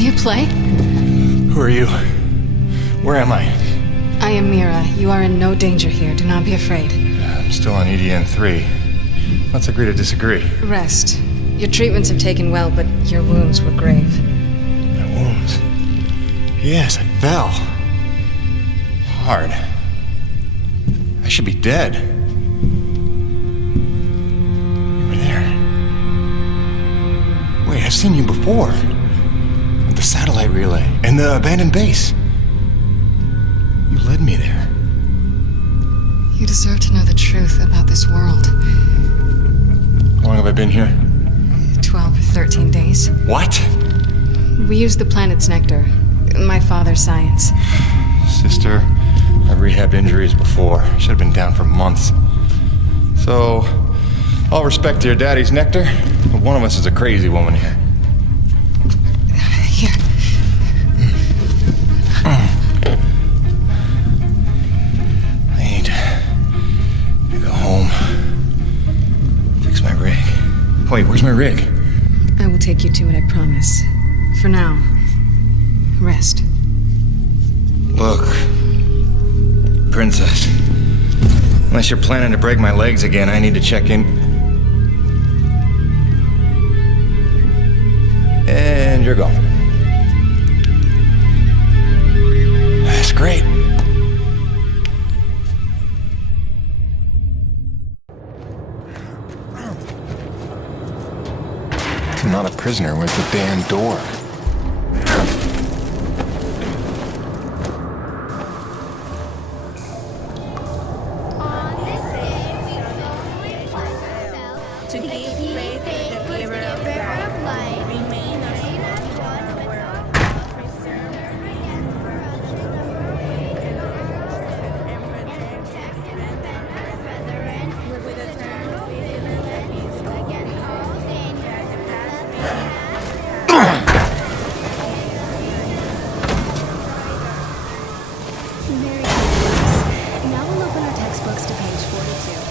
Do you play? Who are you? Where am I? I am Mira. You are in no danger here. Do not be afraid. I'm still on EDN-3. Let's agree to disagree. Rest. Your treatments have taken well, but your wounds were grave. My wounds? Yes, I fell. Hard. I should be dead. You were there. Wait, I've seen you before. At the satellite relay and the abandoned base. You led me there. You deserve to know the truth about this world. How long have I been here? 12 or 13 days. What? We used the planet's nectar. My father's science. Sister, I've rehabbed injuries before. Should have been down for months. So, all respect to your daddy's nectar, but one of us is a crazy woman here. Here. I need to go home. Fix my rig. Wait, where's my rig? I will take you to it, I promise. For now, rest. Look, Princess. Unless you're planning to break my legs again, I need to check in. And you're gone. That's great. I'm not a prisoner. Where's the damn door? Now we'll open our textbooks to page 42.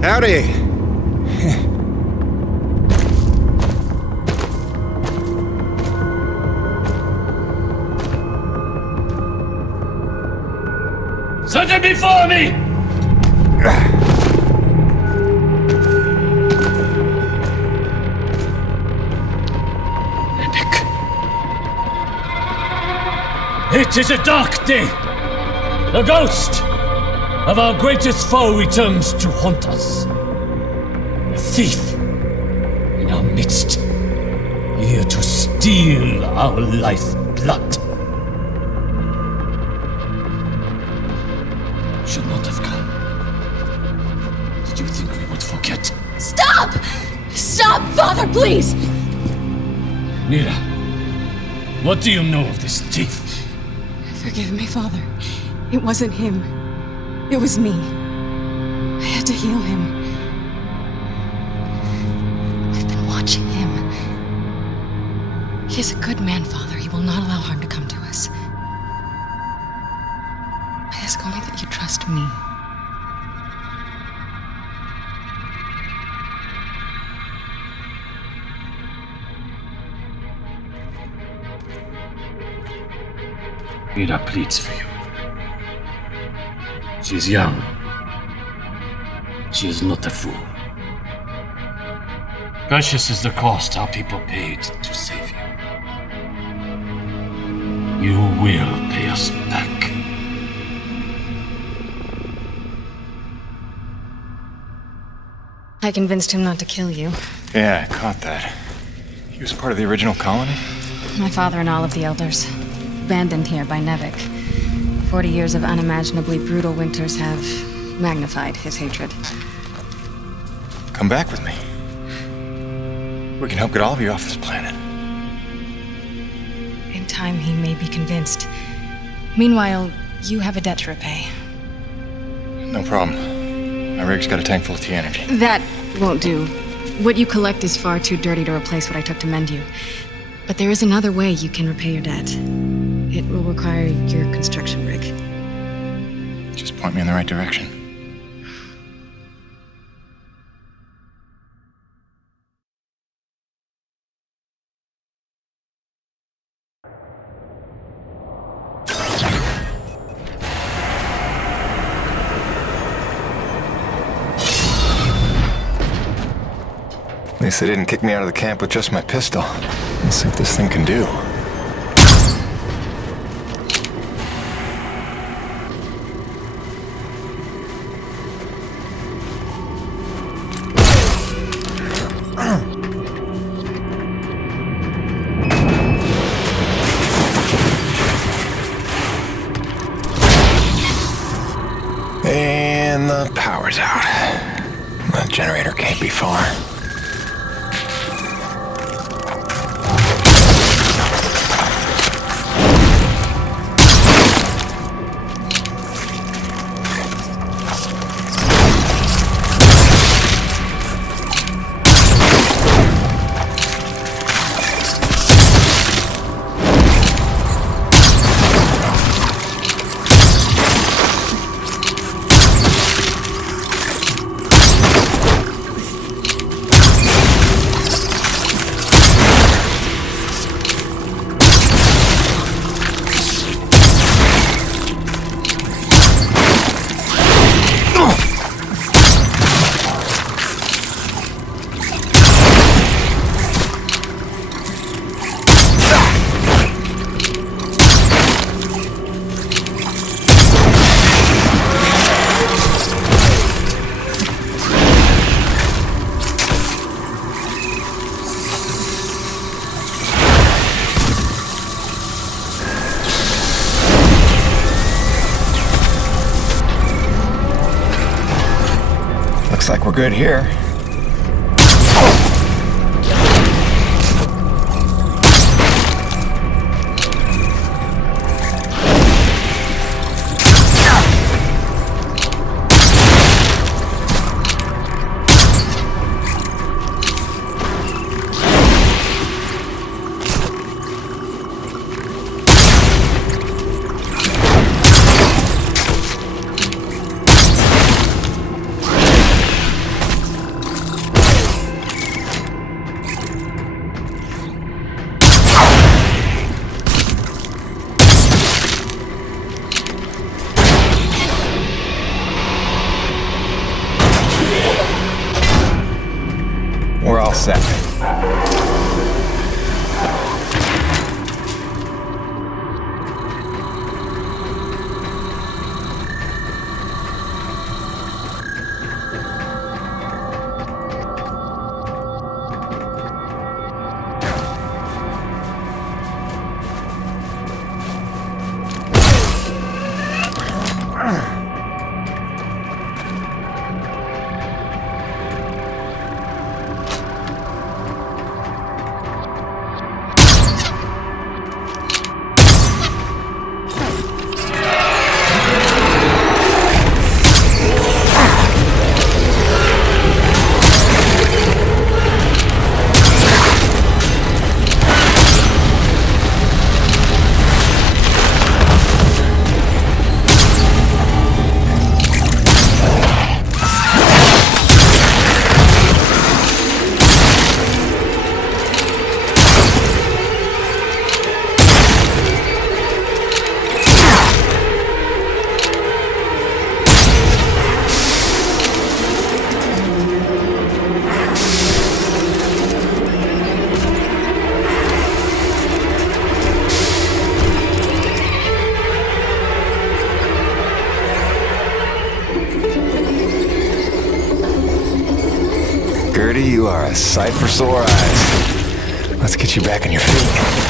Howdy. Something before me! It is a dark day. The ghost of our greatest foe returns to haunt us. A thief in our midst, here to steal our lifeblood. Should not have come. Did you think we would forget? Stop! Stop, Father, please! Mira, what do you know of this thief? Forgive me, Father. It wasn't him. It was me. I had to heal him. I've been watching him. He is a good man, Father. He will not allow harm to come to us. I ask only that you trust me. Mira pleads for you. She is young. She is not a fool. Precious is the cost our people paid to save you. You will pay us back. I convinced him not to kill you. Yeah, I caught that. He was part of the original colony? My father and all of the elders. Abandoned here by Nevik. 40 years of unimaginably brutal winters have magnified his hatred. Come back with me. We can help get all of you off this planet. In time, he may be convinced. Meanwhile, you have a debt to repay. No problem. My rig's got a tank full of T-energy. That won't do. What you collect is far too dirty to replace what I took to mend you. But there is another way you can repay your debt. It will require your construction rig. Just point me in the right direction. At least they didn't kick me out of the camp with just my pistol. Let's see what this thing can do. And the power's out. The generator can't be far. Looks like we're good here. We're all set. Birdie, you are a sight for sore eyes. Let's get you back on your feet.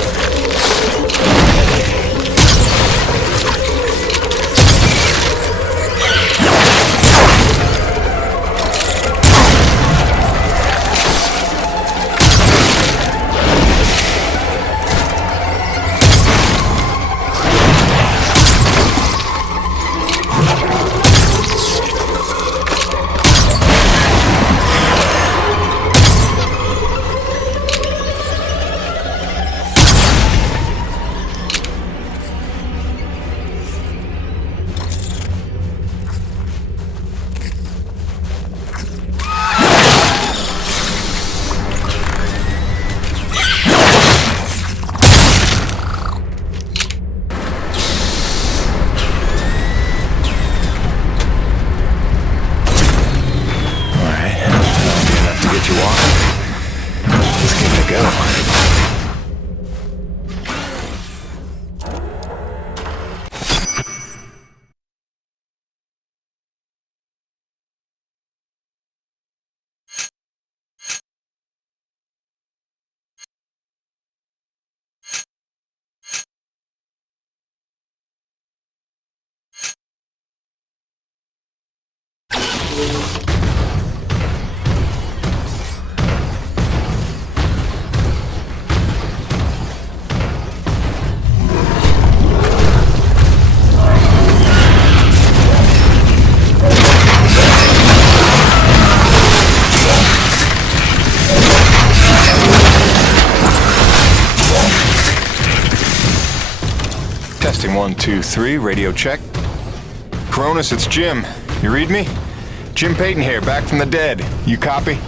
Testing 1, 2, 3, radio check. Cronus, it's Jim. You read me? Jim Peyton here, back from the dead. You copy?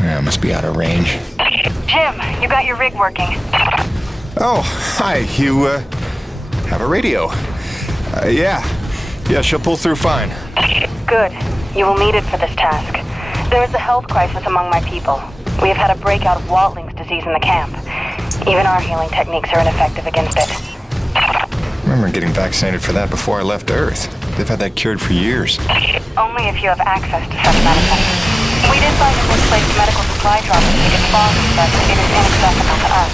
Yeah, must be out of range. Jim, you got your rig working. Oh, hi. You, have a radio. Yeah, she'll pull through fine. Good. You will need it for this task. There is a health crisis among my people. We have had a breakout of Watling's disease in the camp. Even our healing techniques are ineffective against it. I remember getting vaccinated for that before I left Earth. They've had that cured for years. Only if you have access to such medicine. We did find a misplaced medical supply drop in Vegan Falls, but it is inaccessible to us.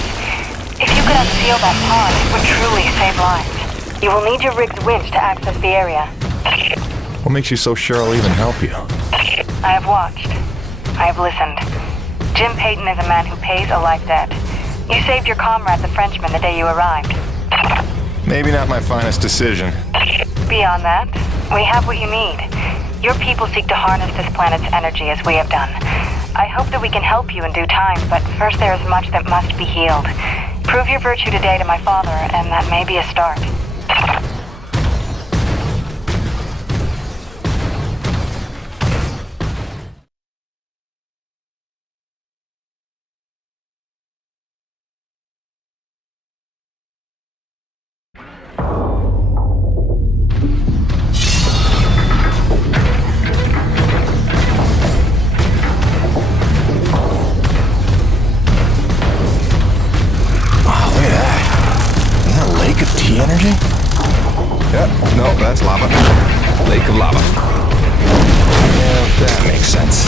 If you could unseal that pod, it would truly save lives. You will need your rig's winch to access the area. What makes you so sure I'll even help you? I have watched. I have listened. Jim Peyton is a man who pays a life debt. You saved your comrade, the Frenchman, the day you arrived. Maybe not my finest decision. Beyond that, we have what you need. Your people seek to harness this planet's energy as we have done. I hope that we can help you in due time, but first there is much that must be healed. Prove your virtue today to my father, and that may be a start. Energy? Yep, no, that's lava. Lake of lava. Yeah, that makes sense.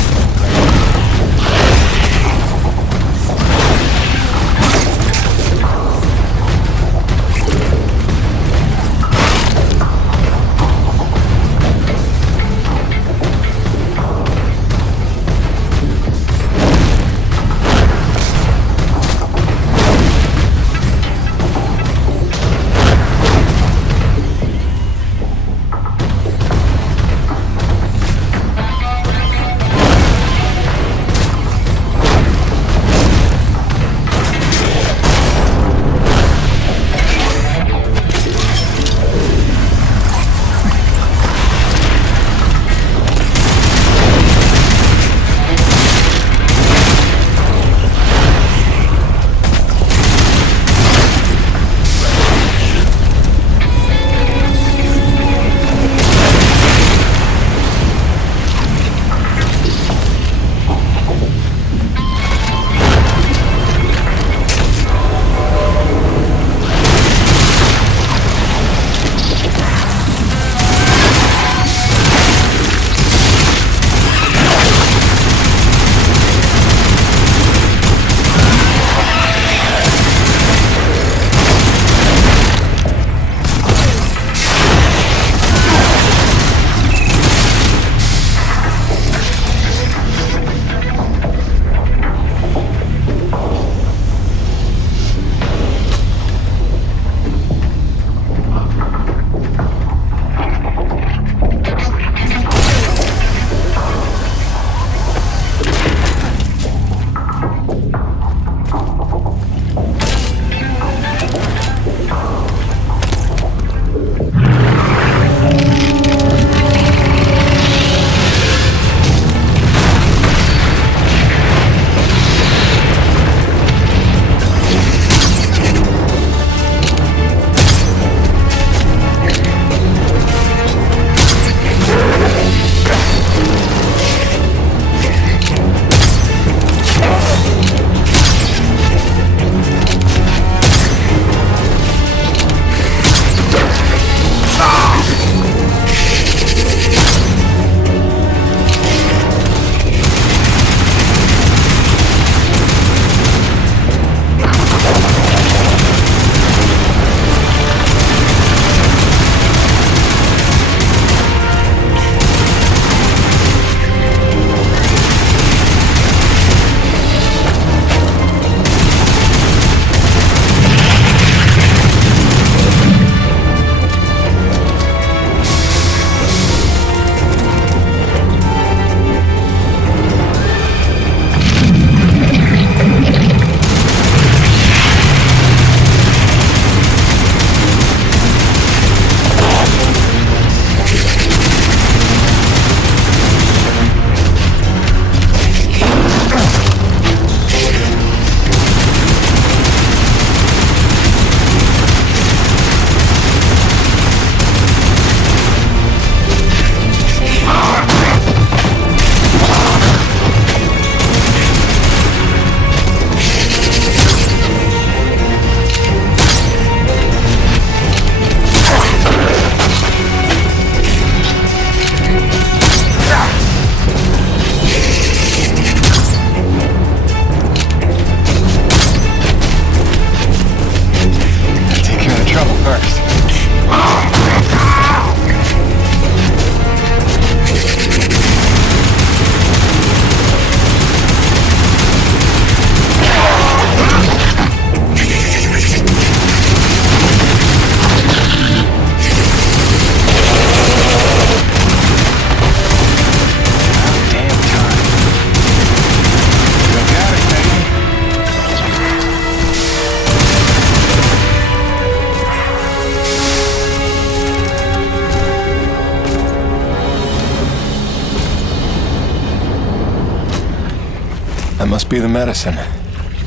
That must be the medicine.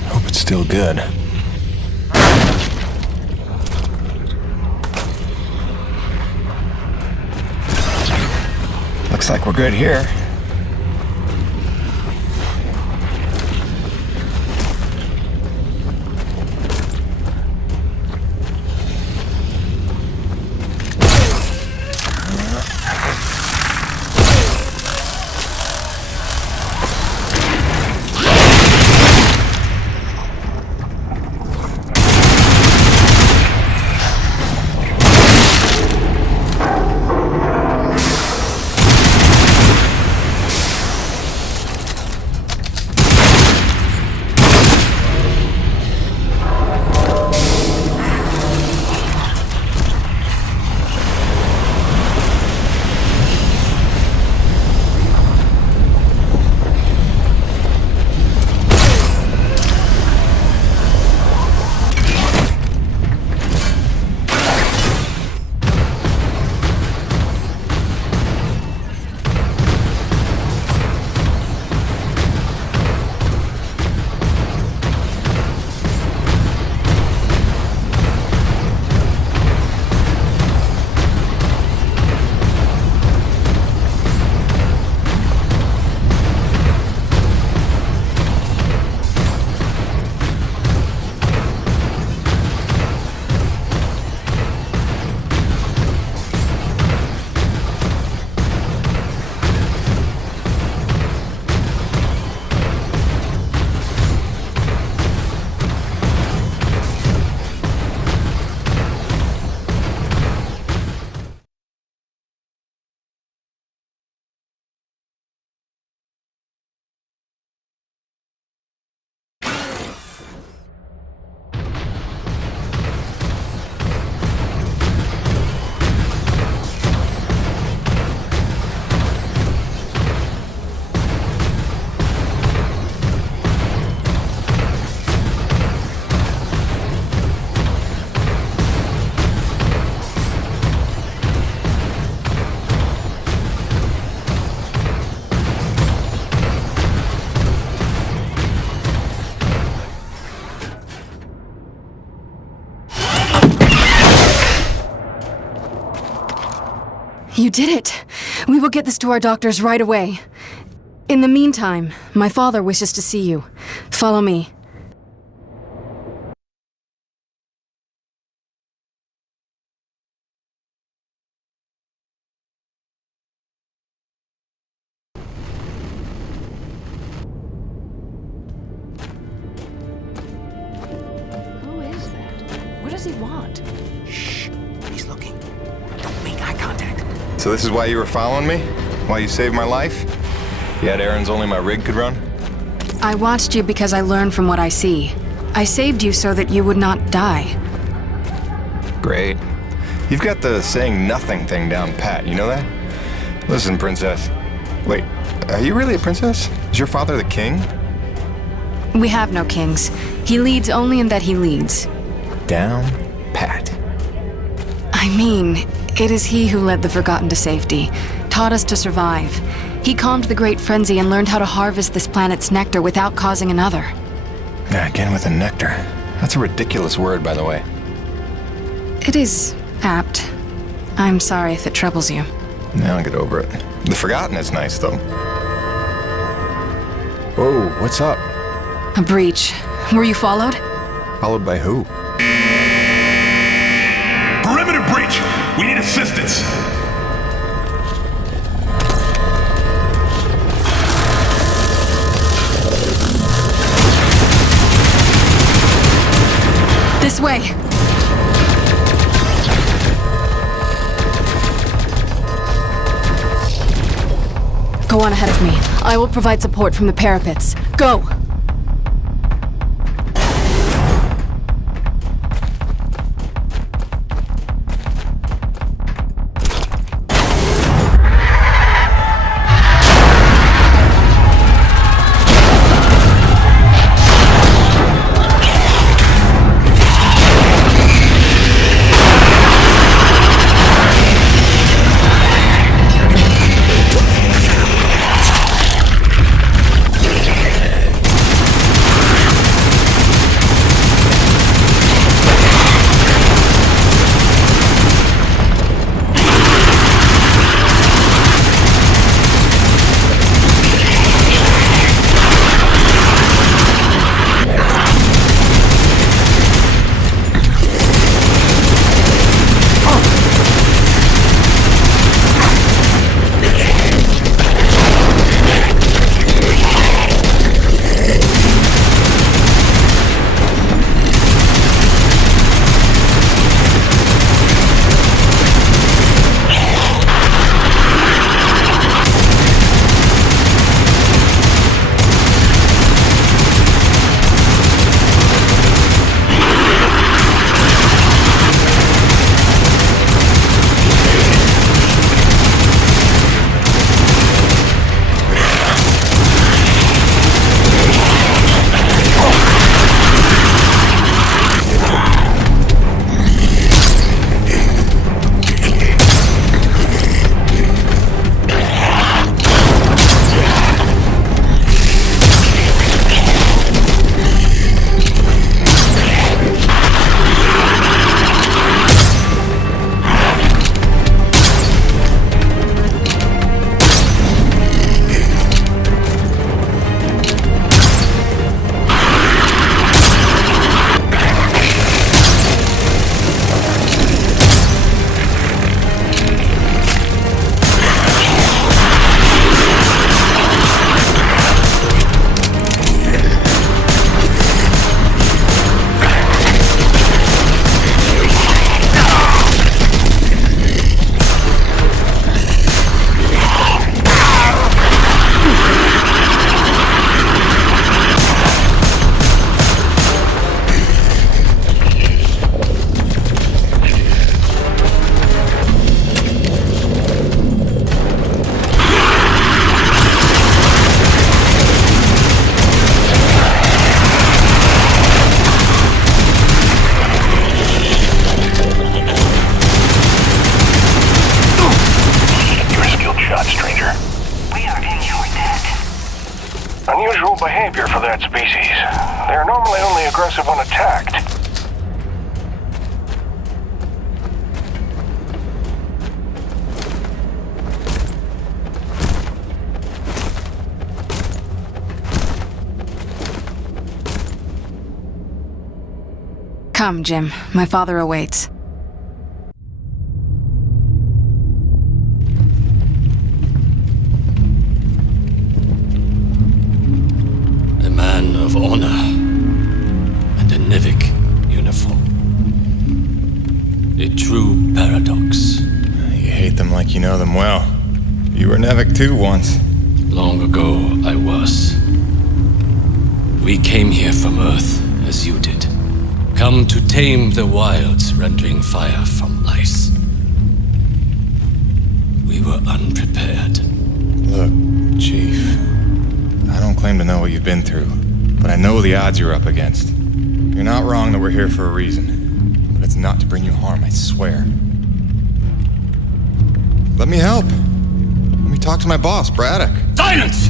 Hope it's still good. Looks like we're good here. You did it! We will get this to our doctors right away. In the meantime, my father wishes to see you. Follow me. Who is that? What does he want? Shh. He's looking. Don't make eye contact. So this is why you were following me? Why you saved my life? You had errands only my rig could run? I watched you because I learned from what I see. I saved you so that you would not die. Great. You've got the saying nothing thing down pat, you know that? Listen, princess. Wait, are you really a princess? Is your father the king? We have no kings. He leads only in that he leads. Down pat. I mean, it is he who led the Forgotten to safety, taught us to survive. He calmed the Great Frenzy and learned how to harvest this planet's nectar without causing another. Yeah, again with the nectar. That's a ridiculous word, by the way. It is apt. I'm sorry if it troubles you. Now I'll get over it. The Forgotten is nice, though. Whoa, what's up? A breach. Were you followed? Followed by who? Perimeter breach! We need assistance! This way! Go on ahead of me. I will provide support from the parapets. Go! unusual behavior for that species. They're normally only aggressive when attacked. Come, Jim. My father awaits. A man of honor and a Nevik uniform. A true paradox. You hate them like you know them well. You were Nevik too once. Long ago, I was. We came here from Earth, as you did. Come to tame the wilds, rendering fire from ice. We were unprepared. Look, Chief. I don't claim to know what you've been through, but I know the odds you're up against. You're not wrong that we're here for a reason, but it's not to bring you harm, I swear. Let me help. Let me talk to my boss, Braddock. Silence!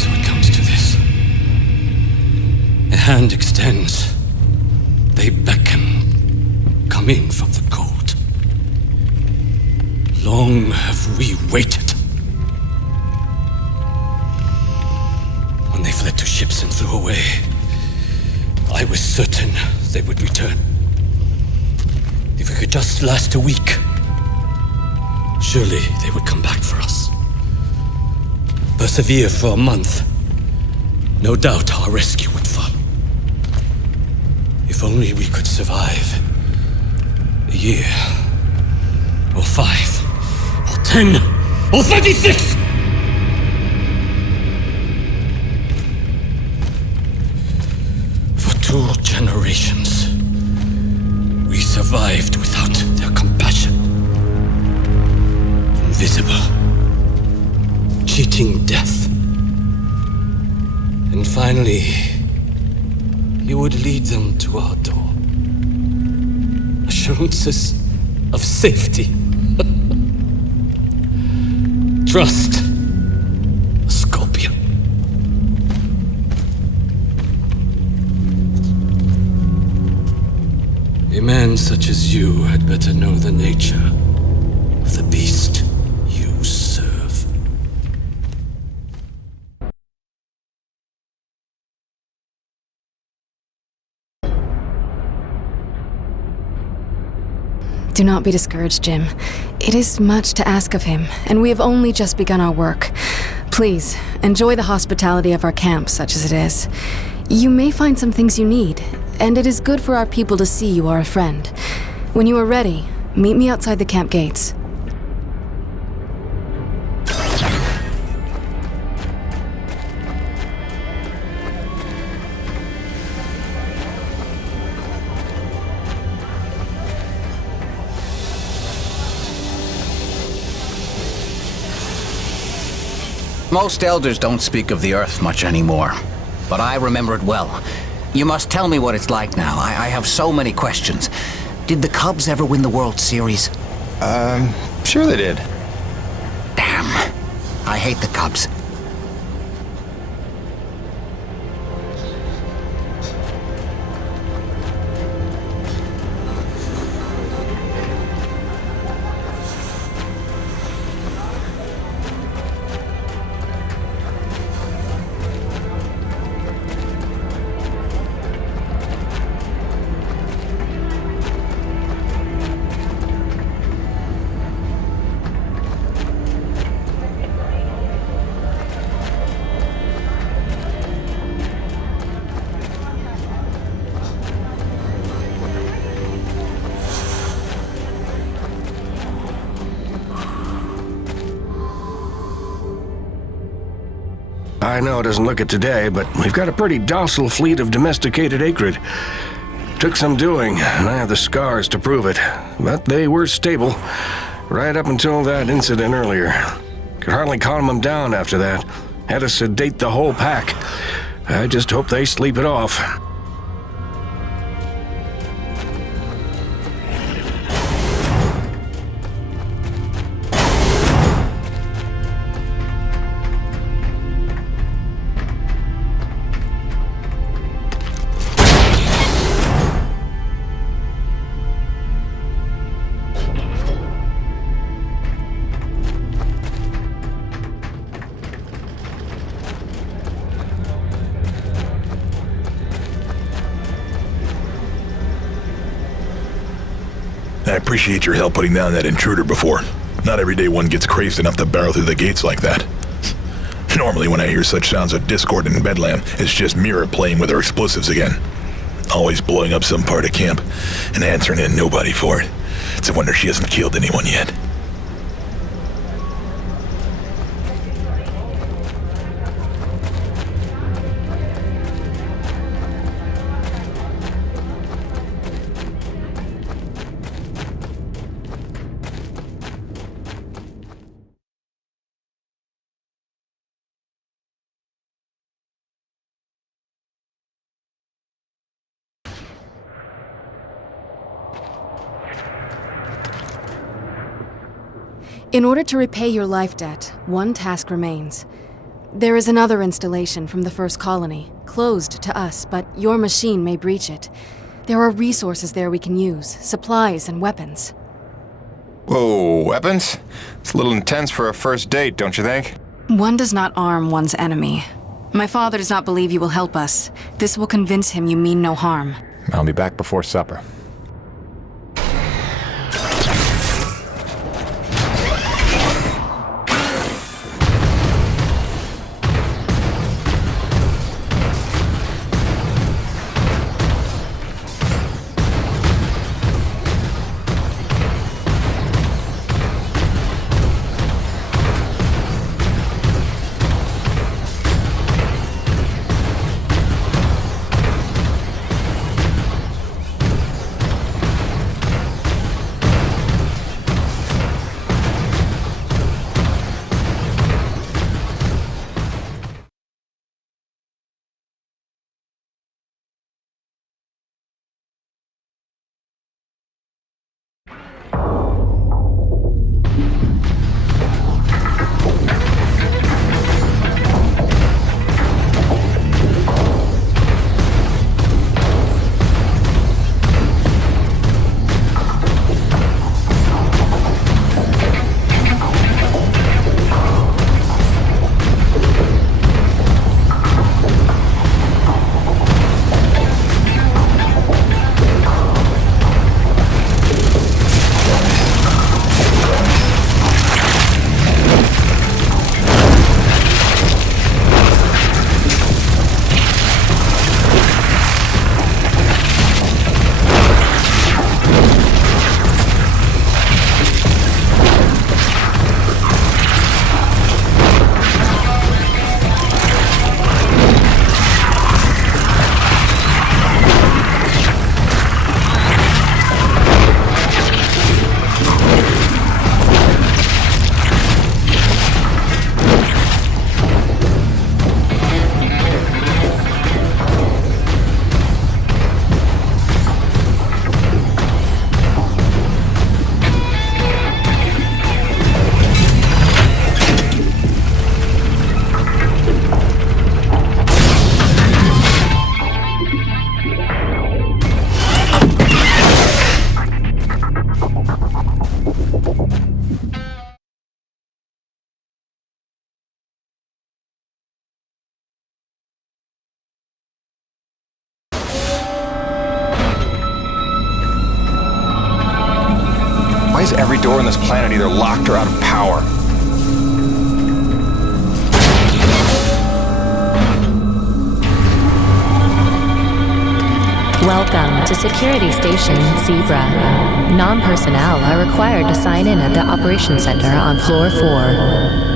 So it comes to this. A hand extends. They beckon. Come in from the cold. Long have we waited. When they fled to ships and flew away, I was certain they would return. If we could just last a week, surely they would come back for us. Persevere for a month. No doubt our rescue would follow. If only we could survive a year, or 5, or 10, or 36! For 2 generations, we survived without their compassion. Invisible, cheating death. And finally, you would lead them to our door. Assurances of safety. Trust, Scorpion. A man such as you had better know the nature of the beast you serve. Do not be discouraged, Jim. It is much to ask of him, and we have only just begun our work. Please, enjoy the hospitality of our camp, such as it is. You may find some things you need, and it is good for our people to see you are a friend. When you are ready, meet me outside the camp gates. Most elders don't speak of the Earth much anymore, but I remember it well. You must tell me what it's like now. I have so many questions. Did the Cubs ever win the World Series? Sure they did. Damn. I hate the Cubs. I know it doesn't look it today, but we've got a pretty docile fleet of domesticated Akrid. Took some doing, and I have the scars to prove it. But they were stable, right up until that incident earlier. Could hardly calm them down after that. Had to sedate the whole pack. I just hope they sleep it off. I appreciate your help putting down that intruder before. Not every day one gets crazed enough to barrel through the gates like that. Normally when I hear such sounds of discord in Bedlam, it's just Mira playing with her explosives again. Always blowing up some part of camp and answering to nobody for it. It's a wonder she hasn't killed anyone yet. In order to repay your life debt, one task remains. There is another installation from the first colony, closed to us, but your machine may breach it. There are resources there we can use, supplies and weapons. Whoa, weapons? It's a little intense for a first date, don't you think? One does not arm one's enemy. My father does not believe you will help us. This will convince him you mean no harm. I'll be back before supper. Why is every door on this planet either locked or out of power? Welcome to Security Station Zebra. Non-personnel are required to sign in at the Operations Center on Floor 4.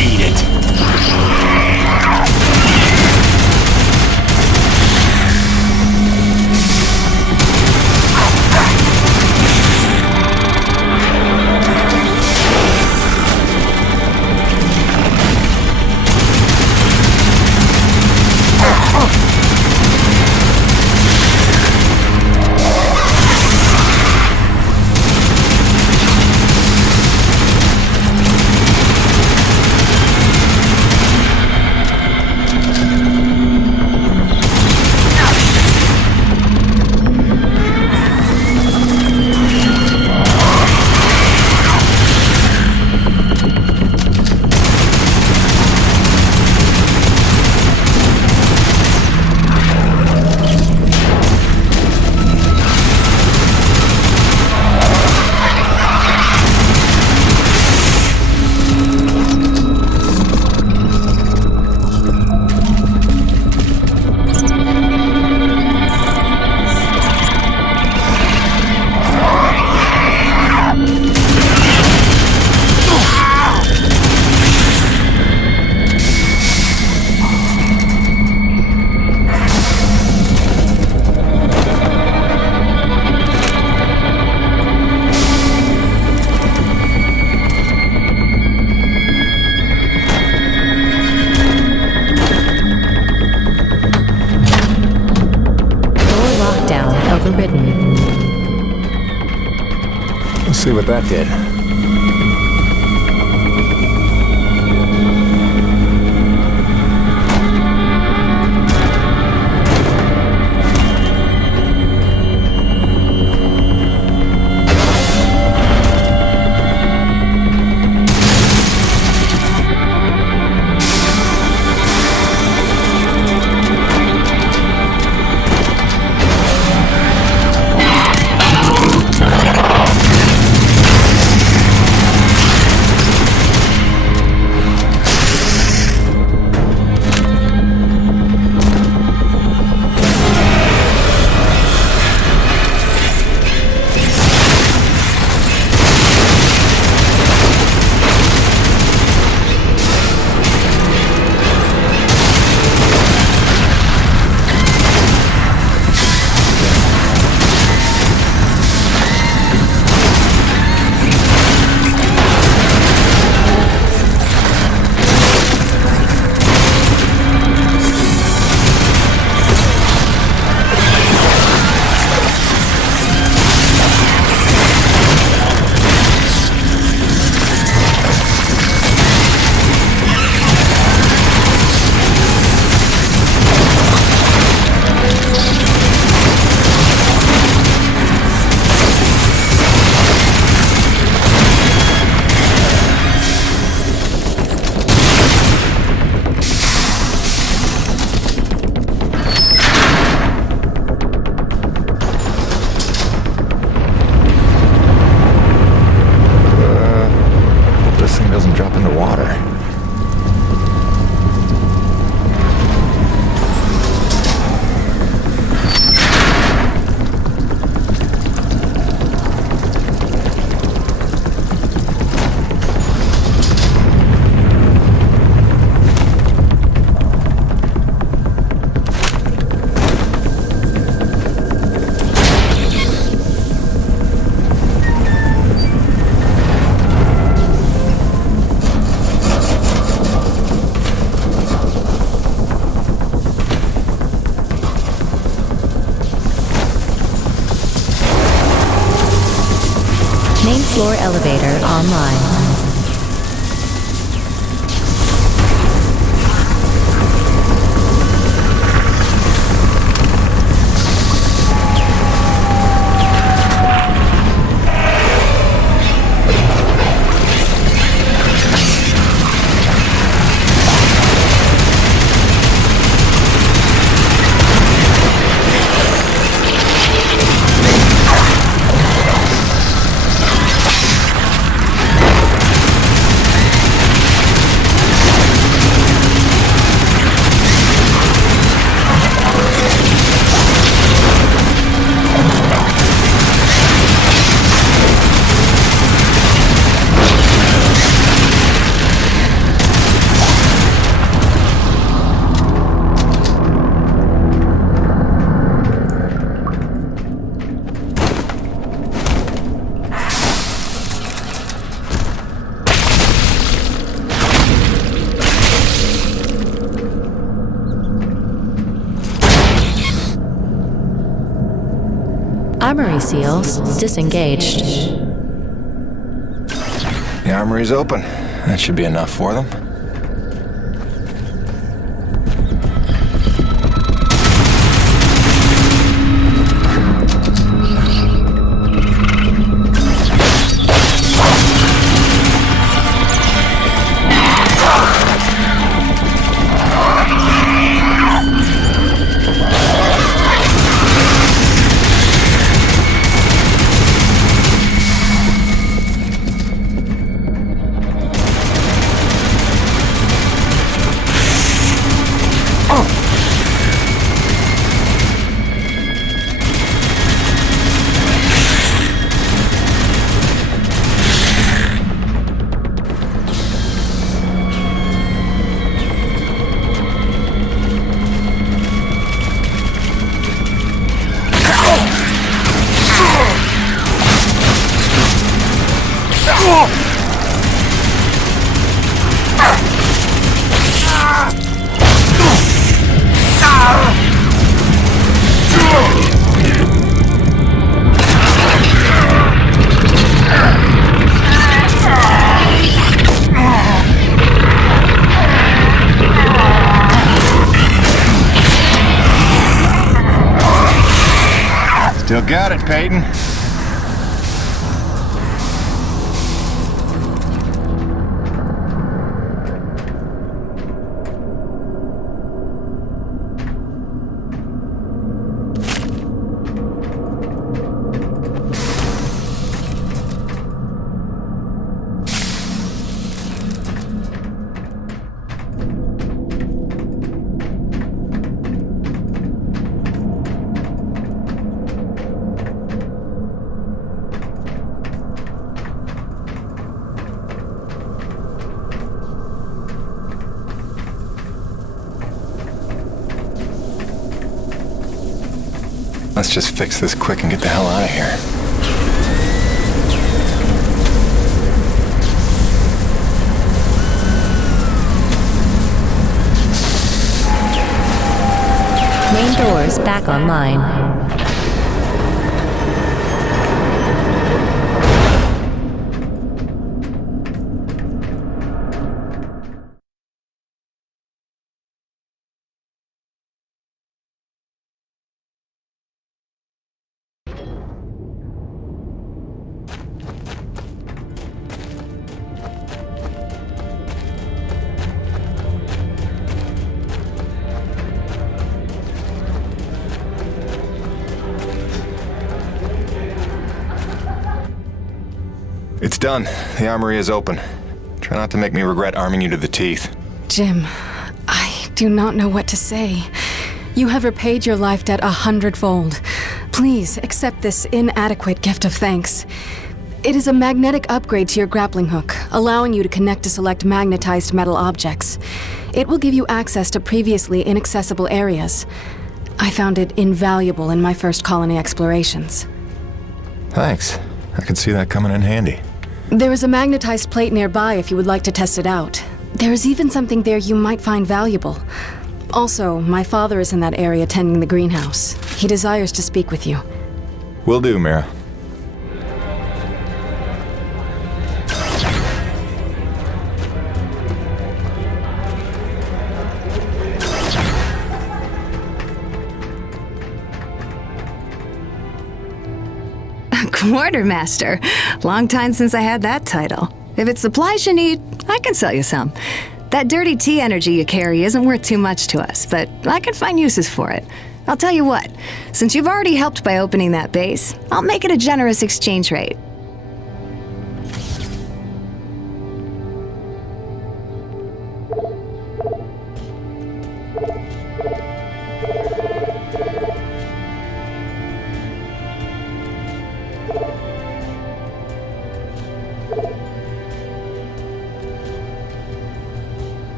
Eat it. see what that did. Main floor elevator online. Armory seals disengaged. The armory's open. That should be enough for them. Still got it, Peyton. Let's just fix this quick and get the hell out of here. Main doors back online. It's done. The armory is open. Try not to make me regret arming you to the teeth. Jim, I do not know what to say. You have repaid your life debt 100-fold. Please accept this inadequate gift of thanks. It is a magnetic upgrade to your grappling hook, allowing you to connect to select magnetized metal objects. It will give you access to previously inaccessible areas. I found it invaluable in my first colony explorations. Thanks. I can see that coming in handy. There is a magnetized plate nearby if you would like to test it out. There is even something there you might find valuable. Also, my father is in that area tending the greenhouse. He desires to speak with you. Will do, Mira. Quartermaster. Long time since I had that title. If it's supplies you need, I can sell you some. That dirty tea energy you carry isn't worth too much to us, but I can find uses for it. I'll tell you what, since you've already helped by opening that base, I'll make it a generous exchange rate.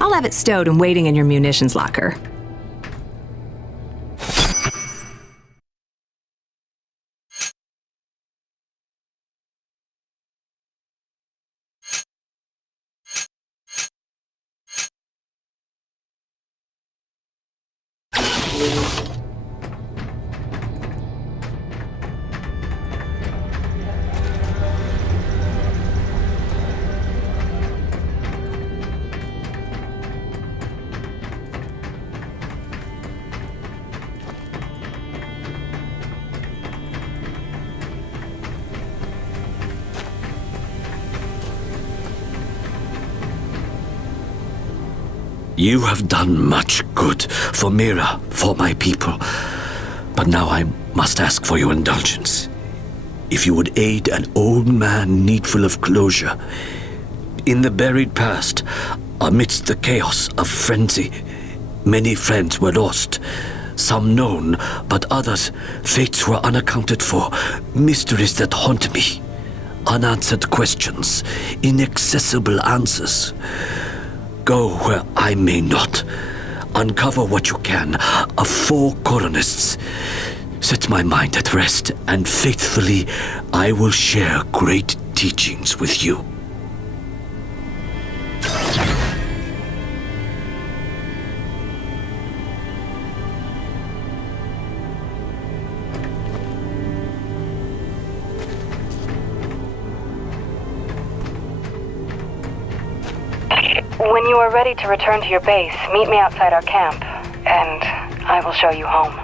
I'll have it stowed and waiting in your munitions locker. You have done much good for Mira, for my people. But now I must ask for your indulgence. If you would aid an old man needful of closure. In the buried past, amidst the chaos of frenzy, many friends were lost. Some known, but others, fates were unaccounted for. Mysteries that haunt me. Unanswered questions, inaccessible answers. Go where I may not. Uncover what you can of 4 colonists. Set my mind at rest, and faithfully I will share great teachings with you. When you are ready to return to your base, meet me outside our camp, and I will show you home.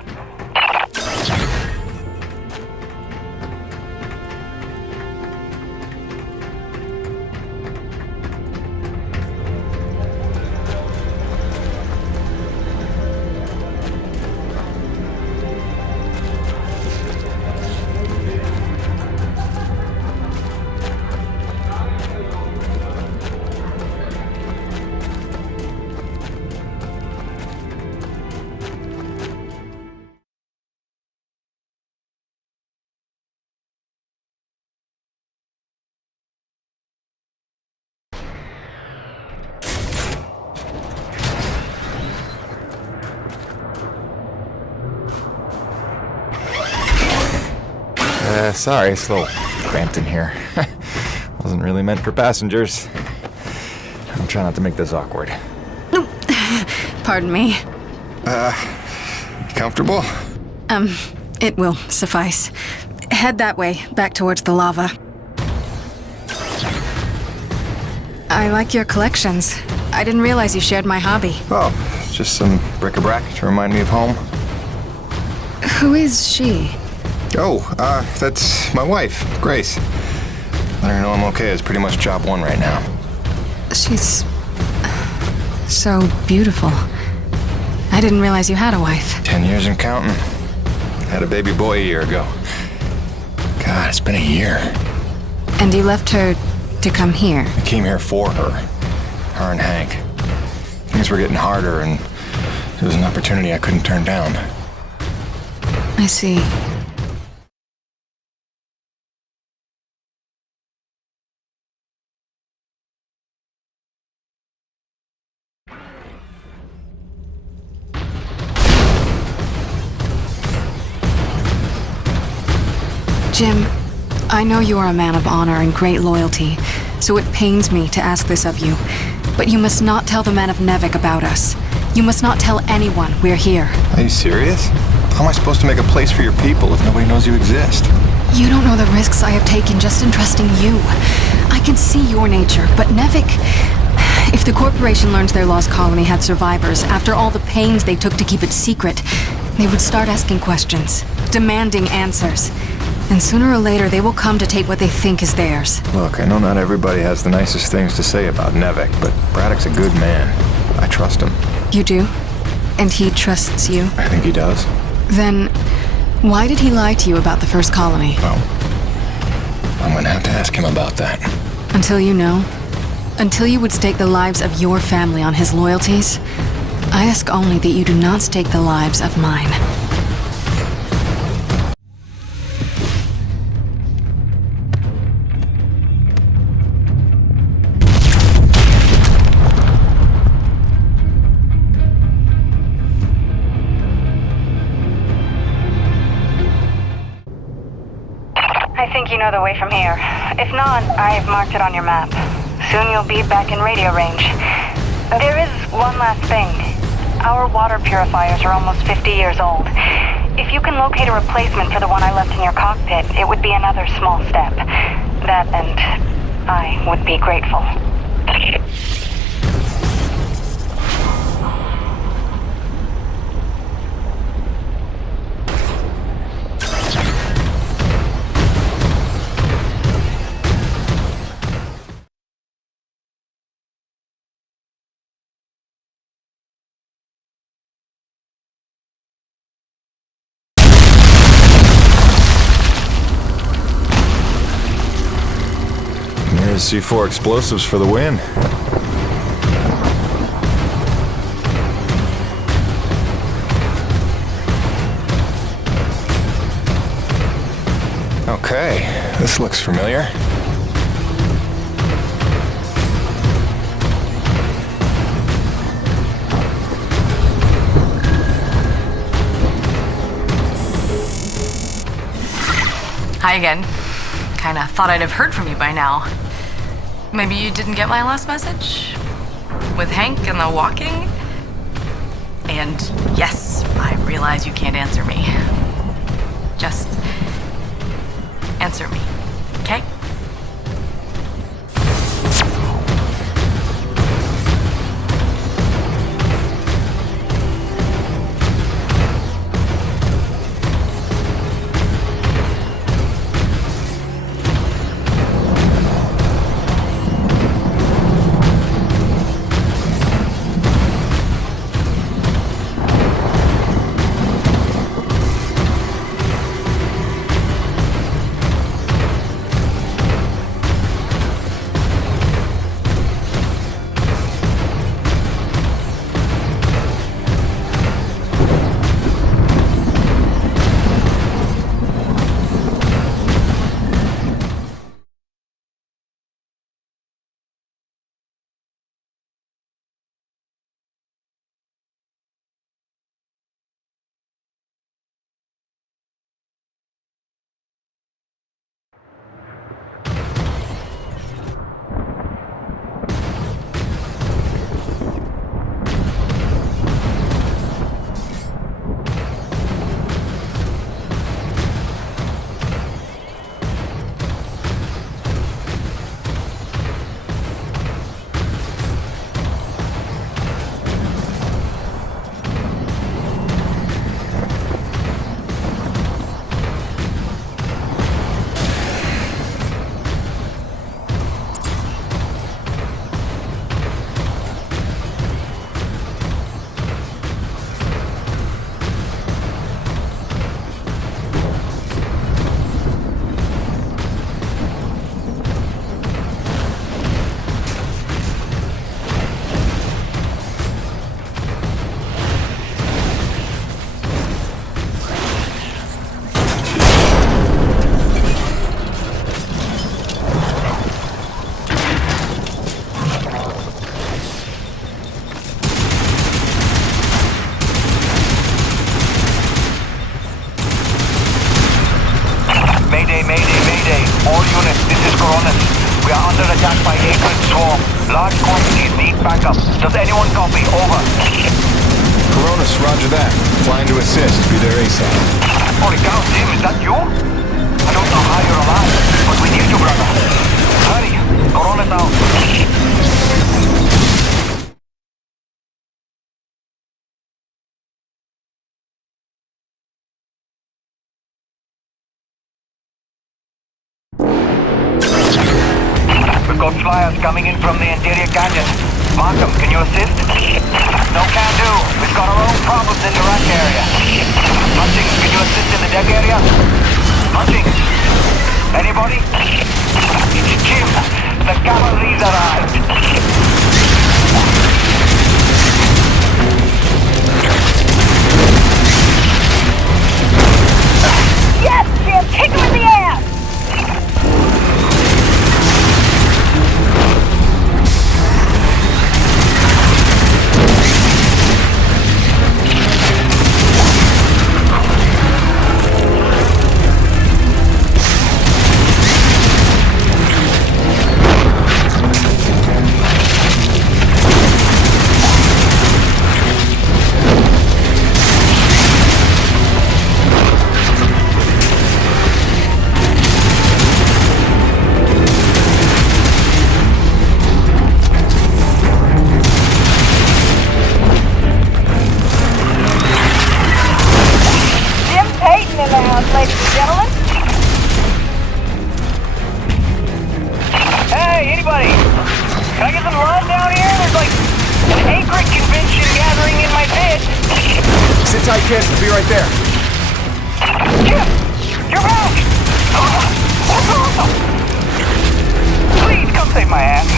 Sorry, it's a little cramped in here. Wasn't really meant for passengers. I'm trying not to make this awkward. Pardon me. Comfortable? It will suffice. Head that way, back towards the lava. I like your collections. I didn't realize you shared my hobby. Oh, it's just some bric-a-brac to remind me of home. Who is she? Oh, that's my wife, Grace. Let her know I'm okay. It's pretty much job one right now. She's so beautiful. I didn't realize you had a wife. 10 years and counting. Had a baby boy a year ago. God, it's been a year. And you left her to come here? I came here for her. Her and Hank. Things were getting harder, and it was an opportunity I couldn't turn down. I see. Jim, I know you are a man of honor and great loyalty, so it pains me to ask this of you. But you must not tell the men of Nevik about us. You must not tell anyone we're here. Are you serious? How am I supposed to make a place for your people if nobody knows you exist? You don't know the risks I have taken just in trusting you. I can see your nature, but Nevik... If the corporation learns their lost colony had survivors, after all the pains they took to keep it secret, they would start asking questions, demanding answers. And sooner or later, they will come to take what they think is theirs. Look, I know not everybody has the nicest things to say about Nevik, but Braddock's a good man. I trust him. You do? And he trusts you? I think he does. Then, why did he lie to you about the first colony? Well, I'm gonna have to ask him about that. Until you know? Until you would stake the lives of your family on his loyalties, I ask only that you do not stake the lives of mine. I think you know the way from here. If not, I've marked it on your map. Soon you'll be back in radio range. There is one last thing. Our water purifiers are almost 50 years old. If you can locate a replacement for the one I left in your cockpit, it would be another small step. That and I would be grateful. Here's C4 explosives for the win. Okay, this looks familiar. Hi again. kinda thought I'd have heard from you by now. Maybe you didn't get my last message? With Hank and the walking? And yes, I realize you can't answer me. Just answer me, okay? All units, this is Coronis. We are under attack by Acrid Swarm. Large quantities need backup. Does anyone copy? Over. Coronis, roger that. Flying to assist. Be there ASAP. Holy cow, Tim, is that you? I don't know how you're alive, but we need you, brother. Hurry, Coronis out. We've got flyers coming in from the interior canyon. Markham, can you assist? No can do. We've got our own problems in the rack area. Hutchings, can you assist in the deck area? Hutchings? Anybody? It's Jim. The cavalry's arrived. Yes, Jim! Kick him in the ass! Ladies and gentlemen. Hey, anybody? Can I get some love down here? There's like an Acrid convention gathering in my pit. Sit tight, kid. I'll be right there. Jim! You're back! Please come save my ass.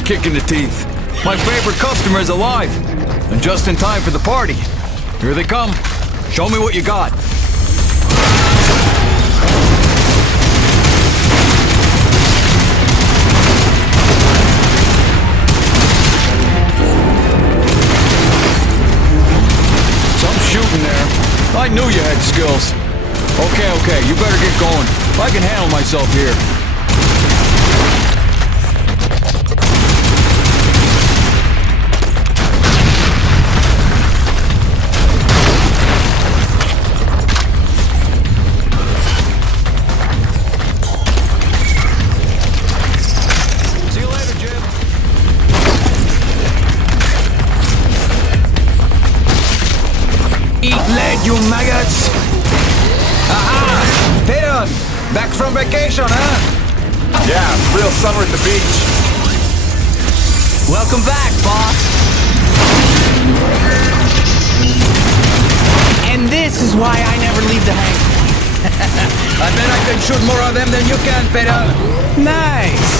a kick in the teeth. My favorite customer is alive. And just in time for the party. Here they come. Show me what you got. Some shooting there. I knew you had skills. Okay, you better get going. I can handle myself here. Eat lead, you maggots! Aha! Theron! Back from vacation, huh? Yeah, real summer at the beach. Welcome back, boss. And this is why I never leave the hangar. I bet I can shoot more of them than you can, Theron. Nice.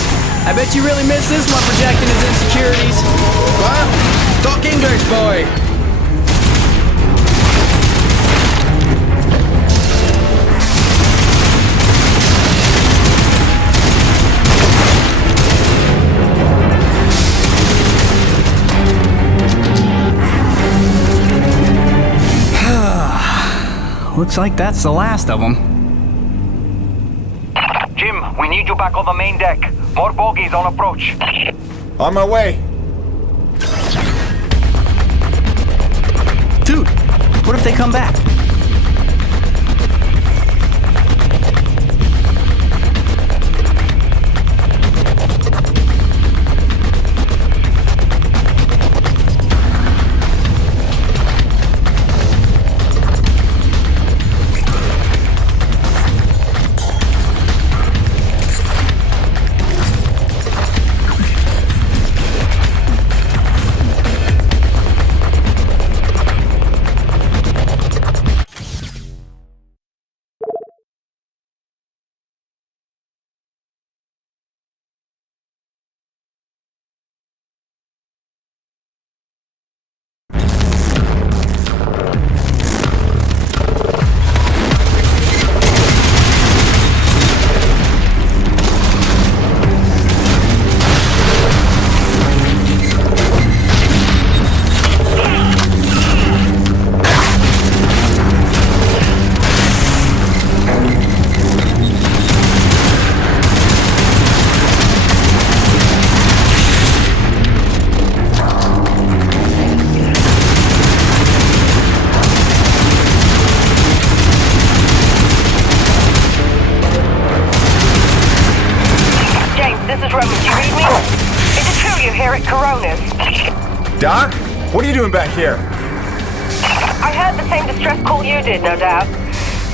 I bet you really miss this one projecting his insecurities. What? Talk English, boy! Looks like that's the last of them. Jim, we need you back on the main deck. More bogies on approach. On my way. Dude, what if they come back? Doc? What are you doing back here? I heard the same distress call you did, no doubt.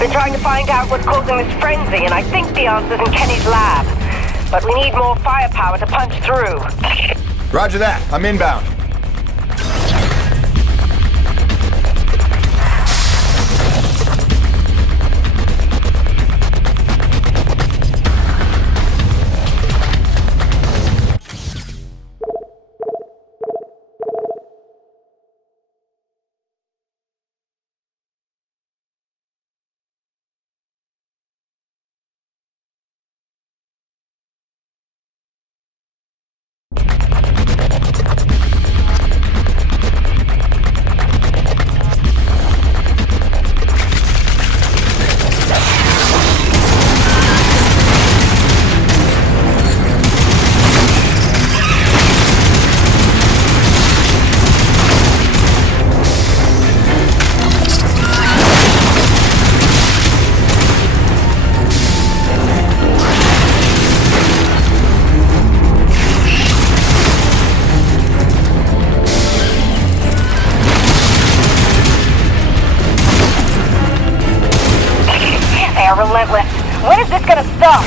Been trying to find out what's causing this frenzy, and I think the answer's in Kenny's lab. But we need more firepower to punch through. Roger that. I'm inbound. Relentless. When is this gonna stop?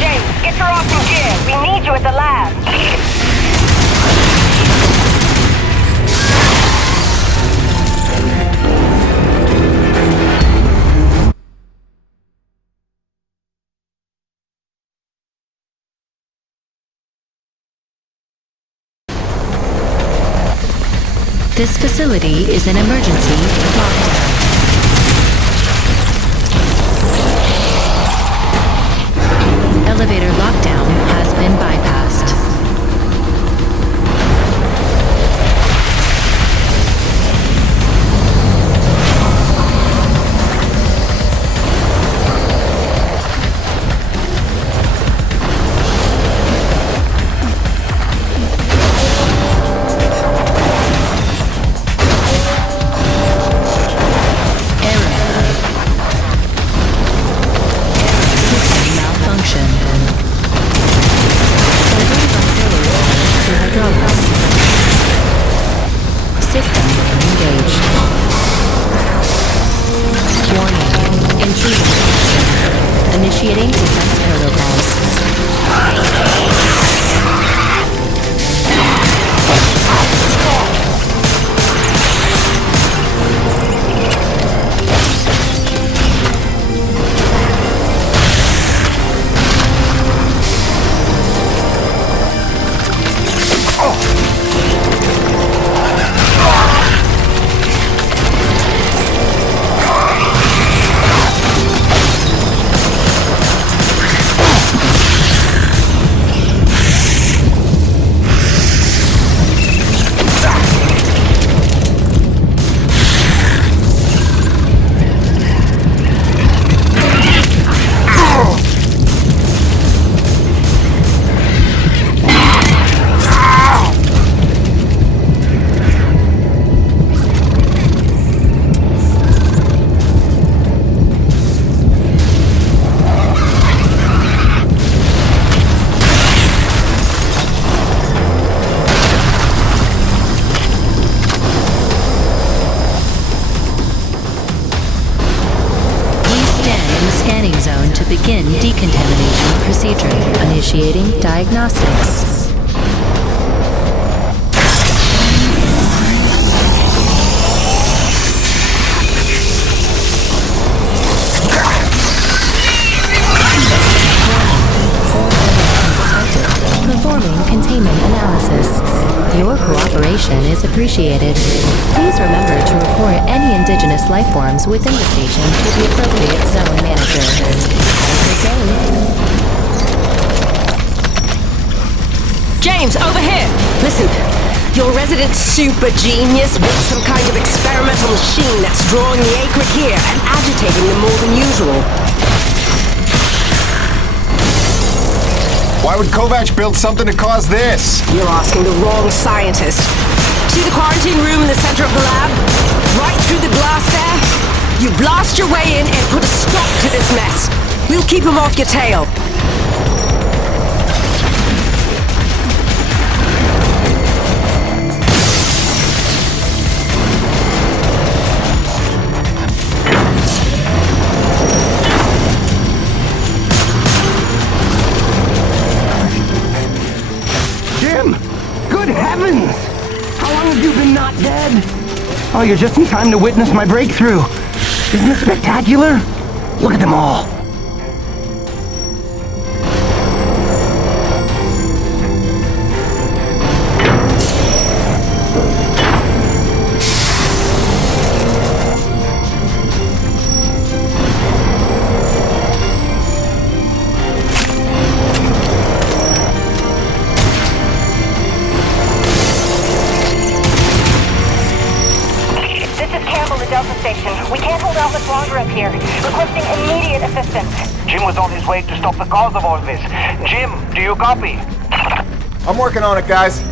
James, get your ass in gear. We need you at the lab. This facility is an emergency lockdown. Elevator lockdown has been bypassed. Initiating defense protocols. Zone to begin decontamination procedure. Initiating diagnostics. Performing containment analysis. Your cooperation is appreciated. Please remember to report any indigenous life forms within the station to the appropriate zone manager. Have a good day. James, over here! Listen, your resident super genius built some kind of experimental machine that's drawing the Akrid here and agitating them more than usual. Why would Kovac build something to cause this? You're asking the wrong scientist. See the quarantine room in the center of the lab? Right through the glass there? You blast your way in and put a stop to this mess. We'll keep him off your tail. Good heavens! How long have you been not dead? Oh, you're just in time to witness my breakthrough. Isn't it spectacular? Look at them all. We can't hold out much longer up here. Requesting immediate assistance. Jim was on his way to stop the cause of all this. Jim, do you copy? I'm working on it, guys.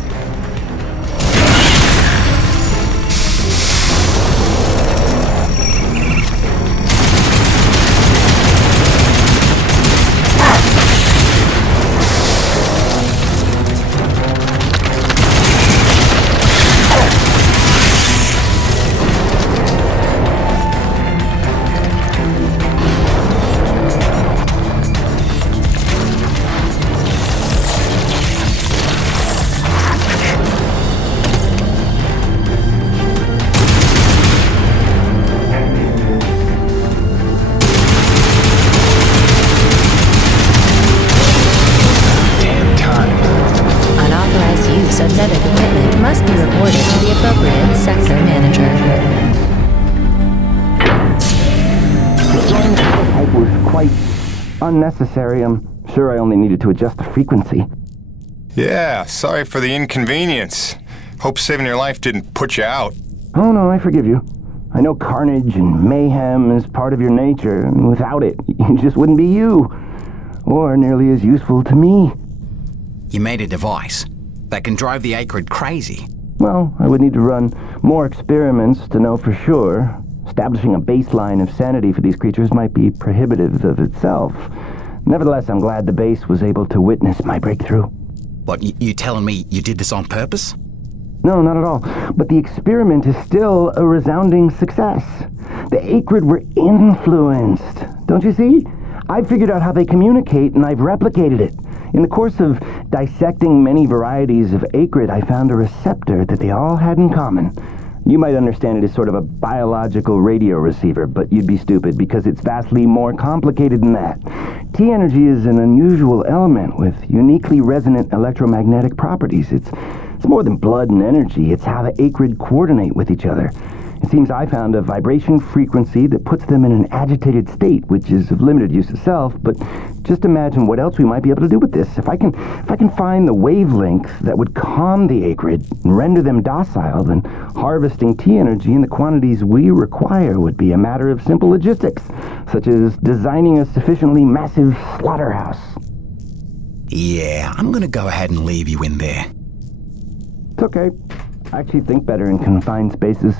unnecessary. I'm sure I only needed to adjust the frequency. Yeah, sorry for the inconvenience. Hope saving your life didn't put you out. Oh no, I forgive you. I know carnage and mayhem is part of your nature, and without it, you just wouldn't be you. Or nearly as useful to me. You made a device that can drive the Acrid crazy. Well, I would need to run more experiments to know for sure. Establishing a baseline of sanity for these creatures might be prohibitive of itself. Nevertheless, I'm glad the base was able to witness my breakthrough. What, you telling me you did this on purpose? No, not at all. But the experiment is still a resounding success. The Acrid were influenced. Don't you see? I figured out how they communicate, and I've replicated it. In the course of dissecting many varieties of Acrid, I found a receptor that they all had in common. You might understand it as sort of a biological radio receiver, but you'd be stupid because it's vastly more complicated than that. T-energy is an unusual element with uniquely resonant electromagnetic properties. It's more than blood and energy. It's how the Acrid coordinate with each other. It seems I found a vibration frequency that puts them in an agitated state, which is of limited use itself, but just imagine what else we might be able to do with this. If I can find the wavelength that would calm the Acrid and render them docile, then harvesting T-energy in the quantities we require would be a matter of simple logistics, such as designing a sufficiently massive slaughterhouse. Yeah, I'm gonna go ahead and leave you in there. It's okay. I actually think better in confined spaces.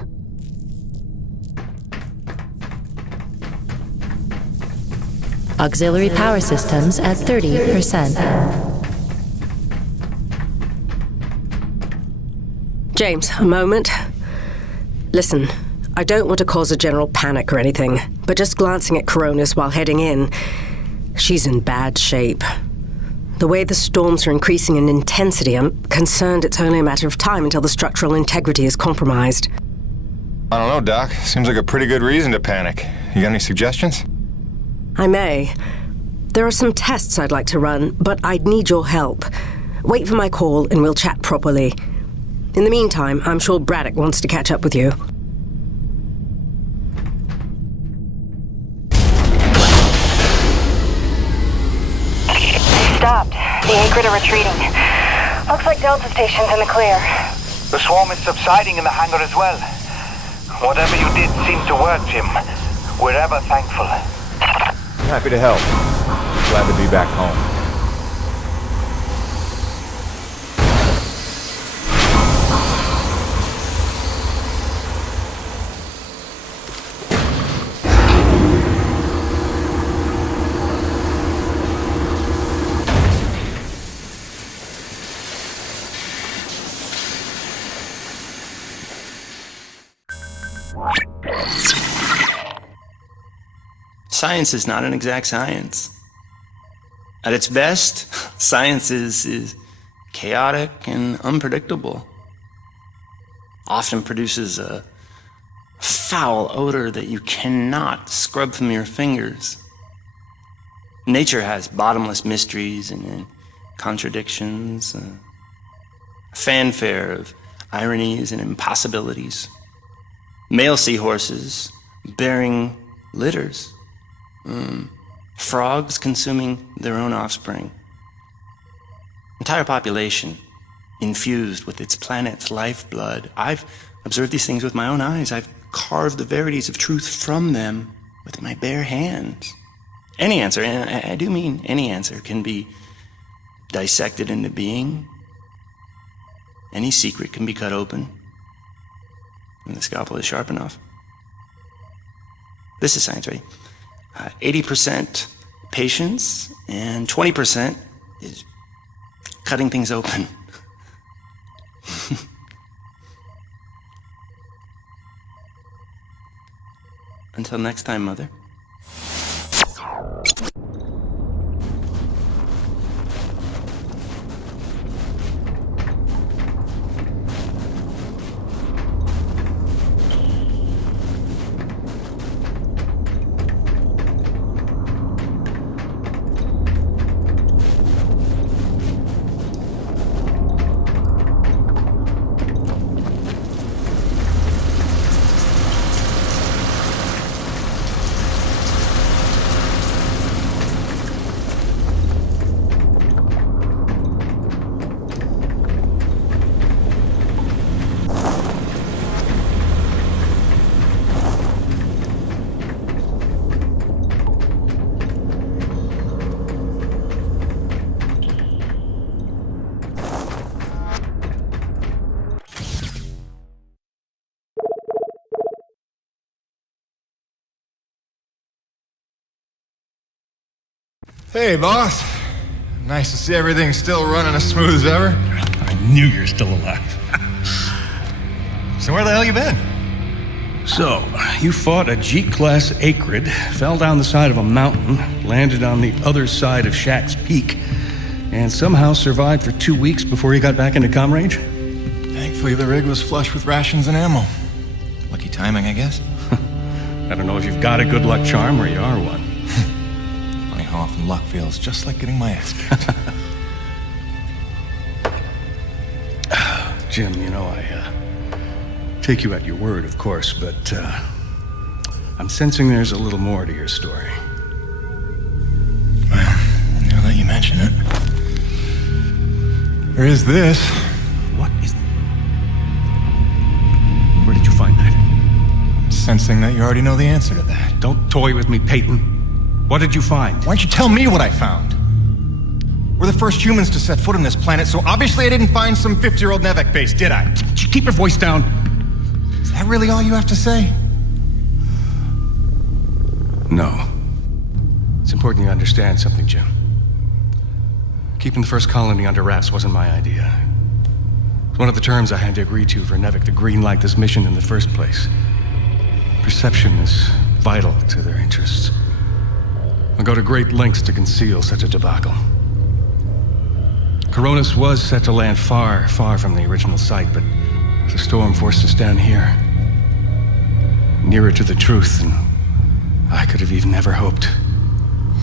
Auxiliary power systems at 30%. James, a moment. Listen, I don't want to cause a general panic or anything, but just glancing at Coronis while heading in, she's in bad shape. The way the storms are increasing in intensity, I'm concerned it's only a matter of time until the structural integrity is compromised. I don't know, Doc. Seems like a pretty good reason to panic. You got any suggestions? I may. There are some tests I'd like to run, but I'd need your help. Wait for my call and we'll chat properly. In the meantime, I'm sure Braddock wants to catch up with you. Stopped. The Acrid are retreating. Looks like Delta Station's in the clear. The swarm is subsiding in the hangar as well. Whatever you did seemed to work, Jim. We're ever thankful. Happy to help. Glad to be back home. Science is not an exact science. At its best, science is chaotic and unpredictable. Often produces a foul odor that you cannot scrub from your fingers. Nature has bottomless mysteries and contradictions, a fanfare of ironies and impossibilities. Male seahorses bearing litters. Frogs consuming their own offspring. Entire population infused with its planet's lifeblood. I've observed these things with my own eyes. I've carved the verities of truth from them with my bare hands. Any answer, and I do mean any answer, can be dissected into being. Any secret can be cut open when the scalpel is sharp enough. This is science, right? 80% patience and 20% is cutting things open. Until next time, Mother. Hey, boss. Nice to see everything still running as smooth as ever. I knew you were still alive. So where the hell you been? So, you fought a G-class Acrid, fell down the side of a mountain, landed on the other side of Shack's Peak, and somehow survived for 2 weeks before you got back into comm range? Thankfully, the rig was flush with rations and ammo. Lucky timing, I guess. I don't know if you've got a good luck charm or you are one. Funny how often luck feels just like getting my ass kicked. Jim, you know, I take you at your word, of course, but I'm sensing there's a little more to your story. Well, now that you mention it, there is this. What is... Where did you find that? I'm sensing that you already know the answer to that. Don't toy with me, Peyton. What did you find? Why don't you tell me what I found? We're the first humans to set foot on this planet, so obviously I didn't find some 50-year-old Nevek base, did I? Keep your voice down. Is that really all you have to say? No. It's important you understand something, Jim. Keeping the first colony under wraps wasn't my idea. It's one of the terms I had to agree to for Nevek to greenlight this mission in the first place. Perception is vital to their interests. I'll go to great lengths to conceal such a debacle. Coronis was set to land far, far from the original site, but the storm forced us down here. Nearer to the truth than I could have even ever hoped.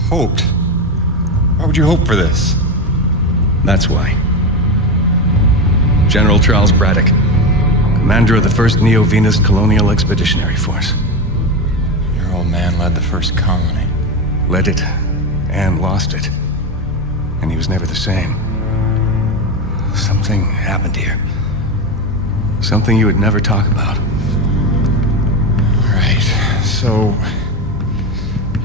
Hoped? Why would you hope for this? That's why. General Charles Braddock, commander of the 1st Neo-Venus Colonial Expeditionary Force. Your old man led the first colony. Led it, and lost it. And he was never the same. Something happened here. Something you would never talk about. Right, so...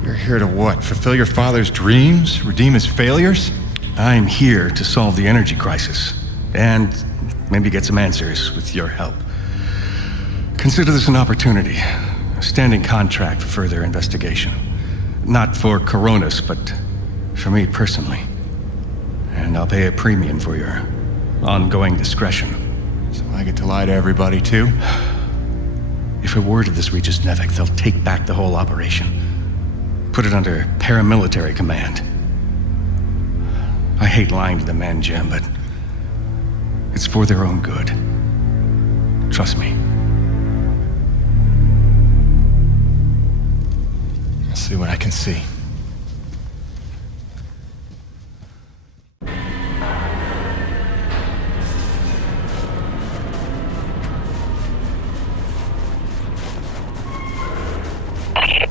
you're here to what? Fulfill your father's dreams? Redeem his failures? I'm here to solve the energy crisis. And maybe get some answers with your help. Consider this an opportunity. A standing contract for further investigation. Not for Coronis, but for me personally. And I'll pay a premium for your ongoing discretion. So I get to lie to everybody, too? If a word of this reaches Nevek, they'll take back the whole operation. Put it under paramilitary command. I hate lying to the men, Jim, but it's for their own good. Trust me. I'll see what I can see.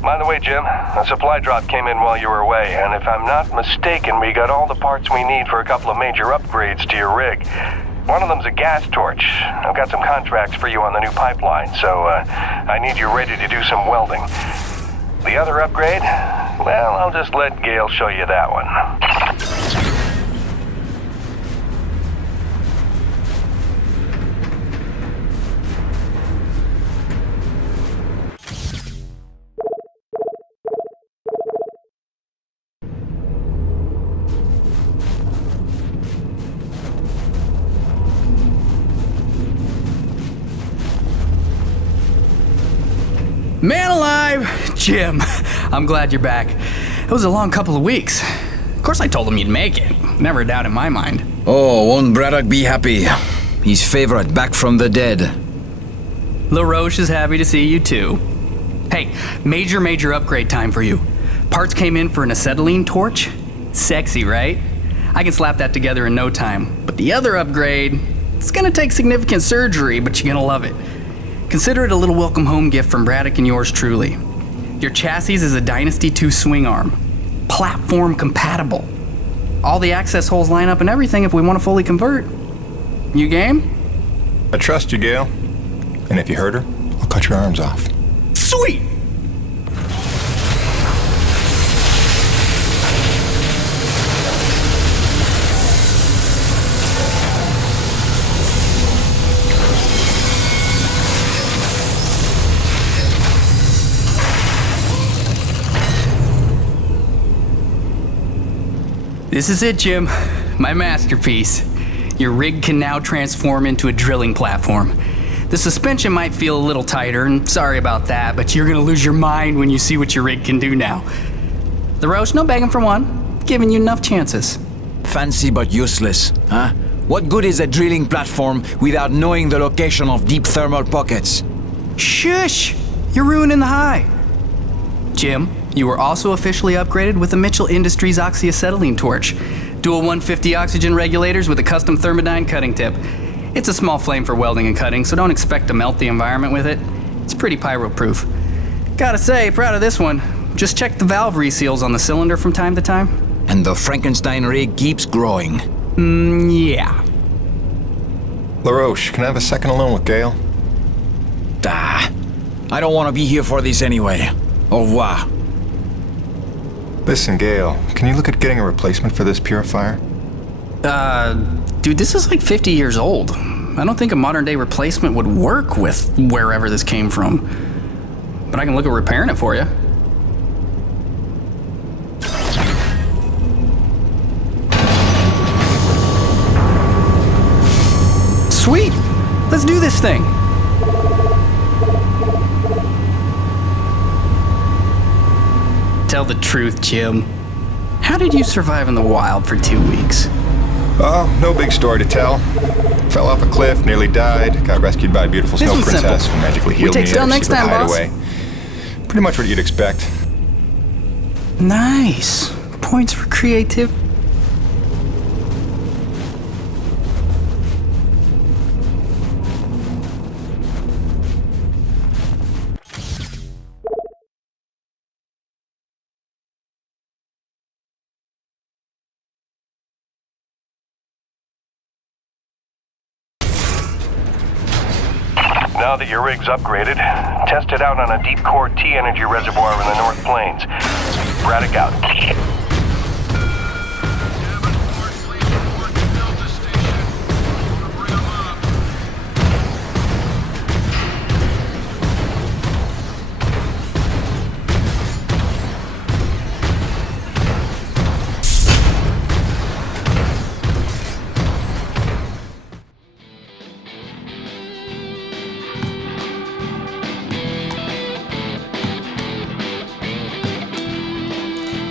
By the way, Jim, a supply drop came in while you were away, and if I'm not mistaken, we got all the parts we need for a couple of major upgrades to your rig. One of them's a gas torch. I've got some contracts for you on the new pipeline, so I need you ready to do some welding. The other upgrade? Well, I'll just let Gale show you that one. Man alive! Jim, I'm glad you're back. It was a long couple of weeks. Of course I told him you'd make it. Never a doubt in my mind. Oh, won't Braddock be happy? His favorite back from the dead. LaRoche is happy to see you too. Hey, major upgrade time for you. Parts came in for an acetylene torch. Sexy, right? I can slap that together in no time. But the other upgrade, it's gonna take significant surgery, but you're gonna love it. Consider it a little welcome home gift from Braddock and yours truly. Your chassis is a Dynasty 2 swing arm. Platform compatible. All the access holes line up and everything if we want to fully convert. You game? I trust you, Gale. And if you hurt her, I'll cut your arms off. Sweet! This is it, Jim. My masterpiece. Your rig can now transform into a drilling platform. The suspension might feel a little tighter, and sorry about that, but you're gonna lose your mind when you see what your rig can do now. LaRoche, no begging for one. Giving you enough chances. Fancy but useless, huh? What good is a drilling platform without knowing the location of deep thermal pockets? Shush! You're ruining the high. Jim, you were also officially upgraded with the Mitchell Industries oxyacetylene torch. Dual 150 oxygen regulators with a custom Thermodyne cutting tip. It's a small flame for welding and cutting, so don't expect to melt the environment with it. It's pretty pyro-proof. Gotta say, proud of this one. Just check the valve reseals on the cylinder from time to time. And the Frankenstein rig keeps growing. Yeah. LaRoche, can I have a second alone with Gale? I don't want to be here for this anyway. Au revoir. Listen, Gale, can you look at getting a replacement for this purifier? Dude, this is like 50 years old. I don't think a modern day replacement would work with wherever this came from. But I can look at repairing it for you. Sweet! Let's do this thing! Tell the truth, Jim. How did you survive in the wild for 2 weeks? Oh, no big story to tell. Fell off a cliff, nearly died, got rescued by a beautiful This snow one's princess simple. who magically We healed me take at Stell her next secret time, boss. hideaway. Pretty much what you'd expect. Nice. Points for creative. Now that your rig's upgraded, test it out on a deep core T-energy reservoir in the North Plains. Braddock out.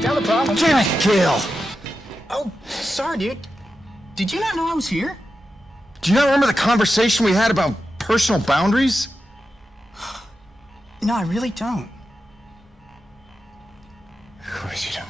Found the problem. Damn it, Gale! Oh, sorry, dude. Did you not know I was here? Do you not remember the conversation we had about personal boundaries? No, I really don't. Of course you don't.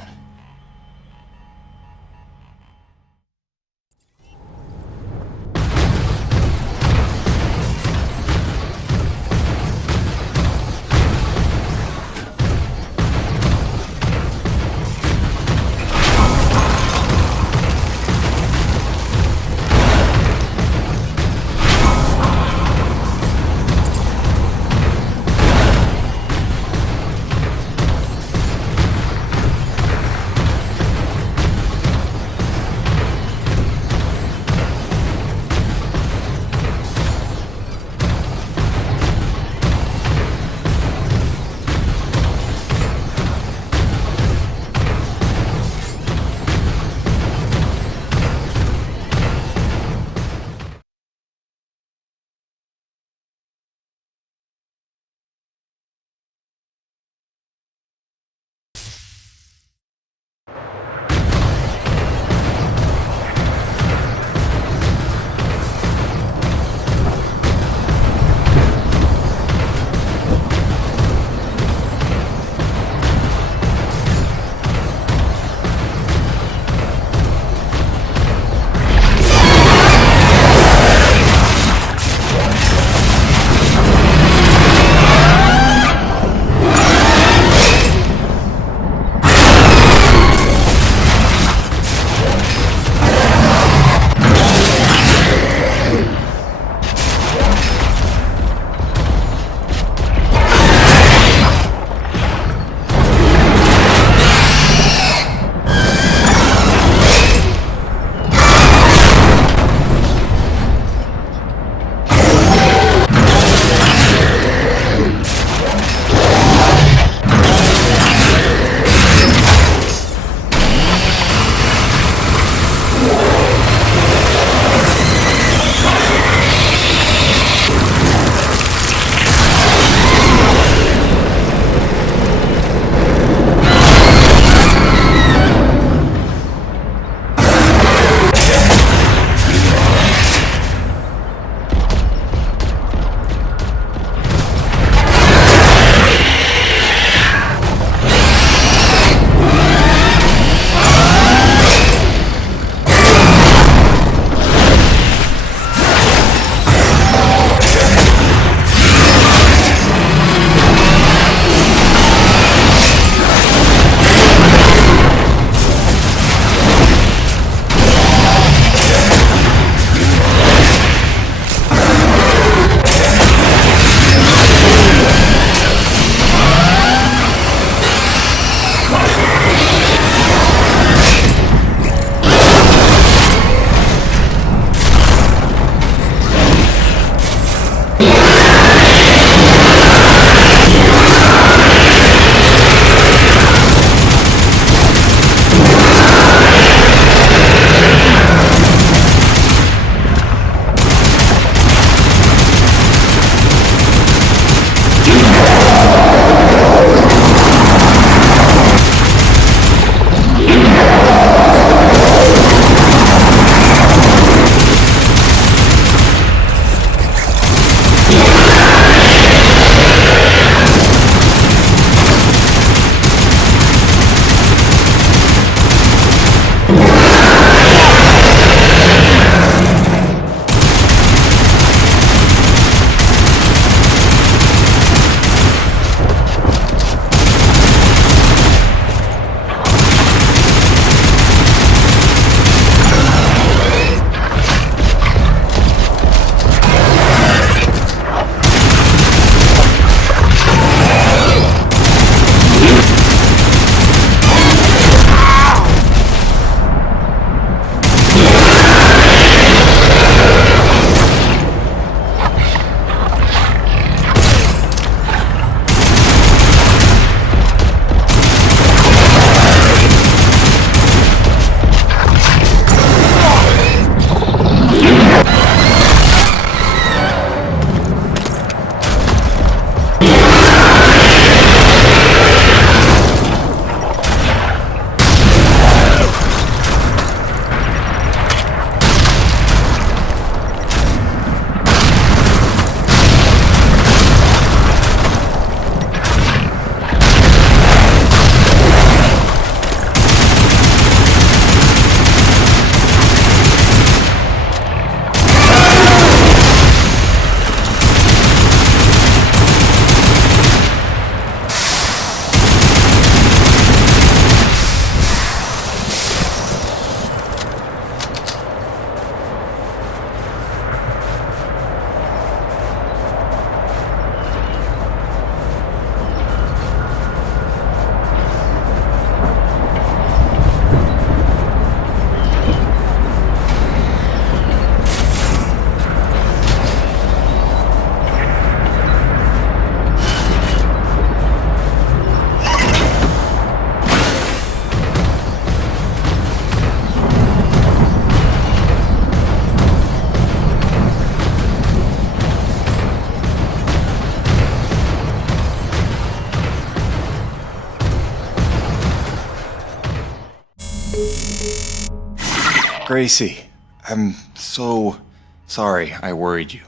Gracie, I'm so sorry I worried you.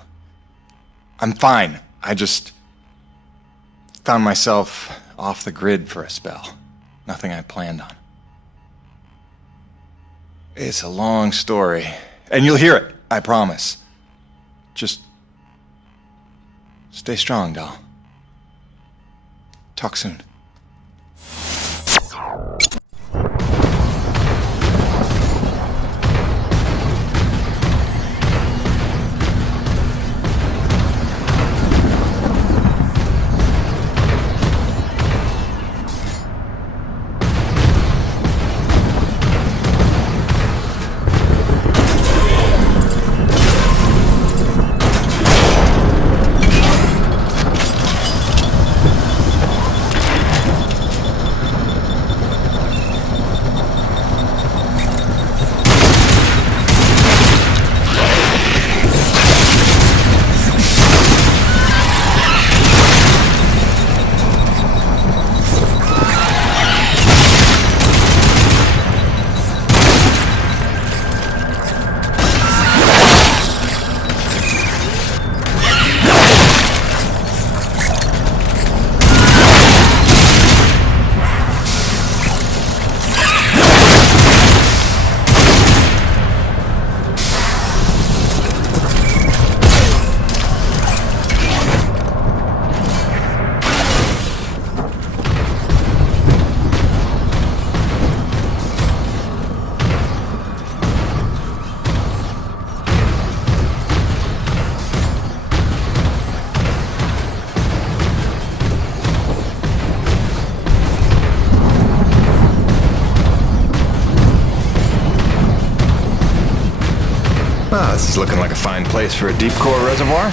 I'm fine. I just found myself off the grid for a spell. Nothing I planned on. It's a long story, and you'll hear it, I promise. Just stay strong, doll. Talk soon. Ah, this is looking like a fine place for a deep core reservoir.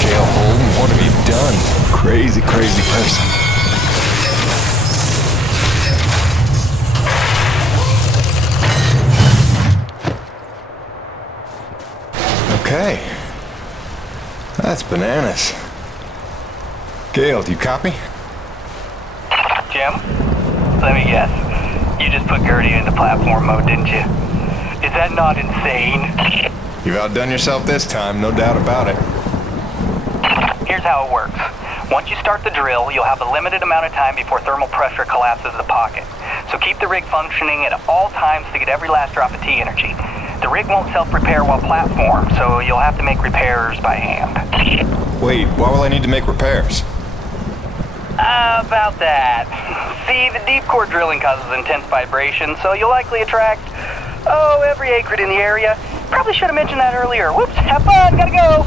Gail Holden, what have you done? Crazy, crazy person. Okay. That's bananas. Gail, do you copy? Jim, let me guess. You just put Gertie into platform mode, didn't you? Is that not insane? You've outdone yourself this time, no doubt about it. Here's how it works. Once you start the drill, you'll have a limited amount of time before thermal pressure collapses the pocket. So keep the rig functioning at all times to get every last drop of T energy. The rig won't self-repair while platform, so you'll have to make repairs by hand. Wait, why will I need to make repairs? About that. See, the deep core drilling causes intense vibration, so you'll likely attract, every acrid in the area. Probably should have mentioned that earlier. Whoops, have fun, gotta go!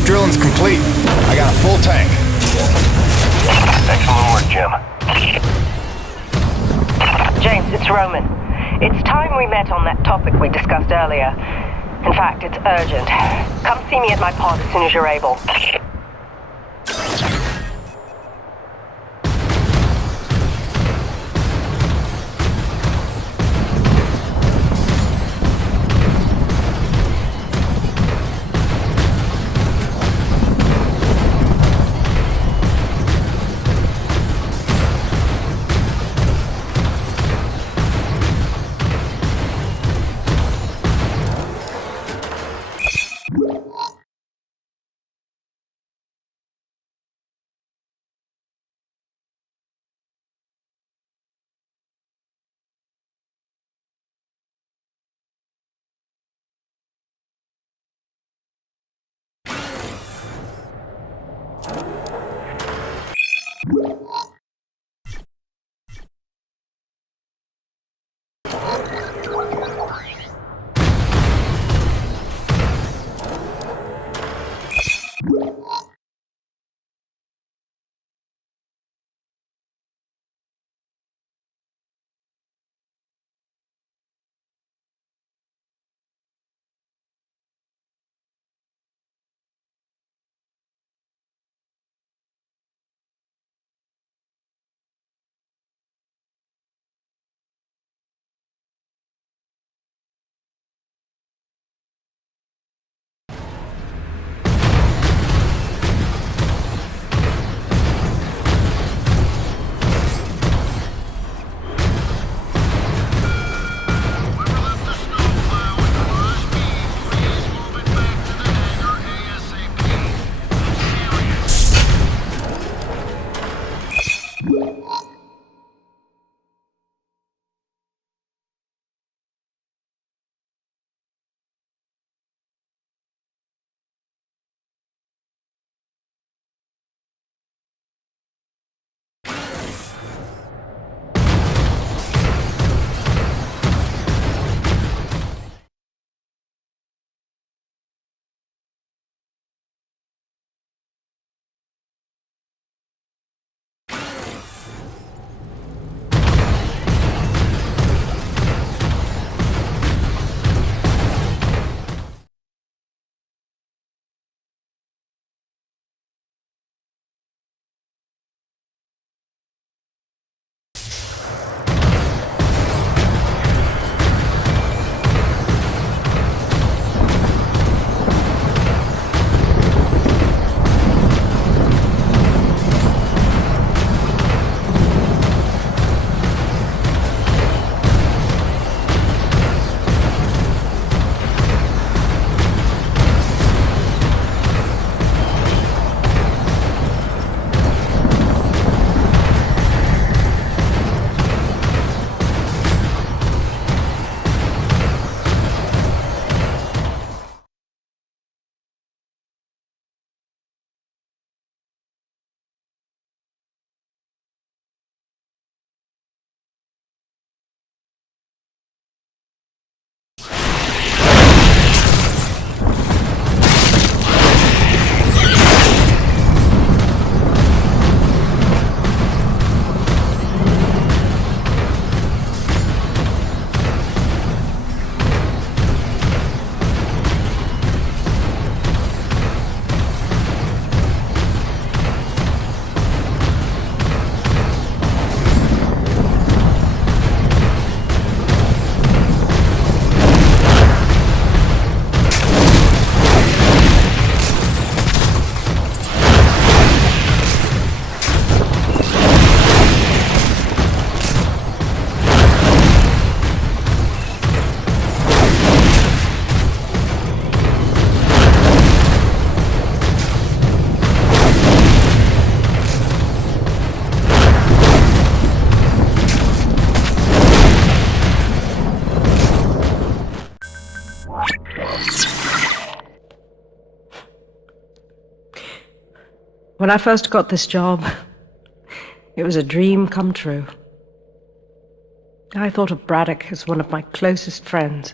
Deep drilling's complete. I got a full tank. Excellent work, Jim. James, it's Roman. It's time we met on that topic we discussed earlier. In fact, it's urgent. Come see me at my pod as soon as you're able. When I first got this job, it was a dream come true. I thought of Braddock as one of my closest friends.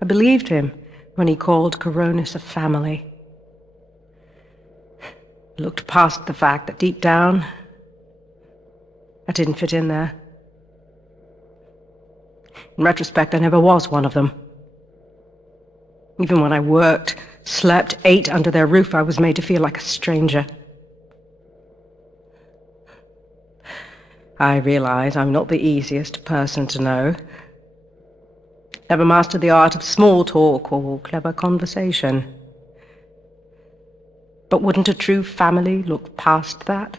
I believed him when he called Coronis a family. Looked past the fact that deep down, I didn't fit in there. In retrospect, I never was one of them. Even when I worked, slept, ate under their roof, I was made to feel like a stranger. I realize I'm not the easiest person to know. Never mastered the art of small talk or clever conversation. But wouldn't a true family look past that?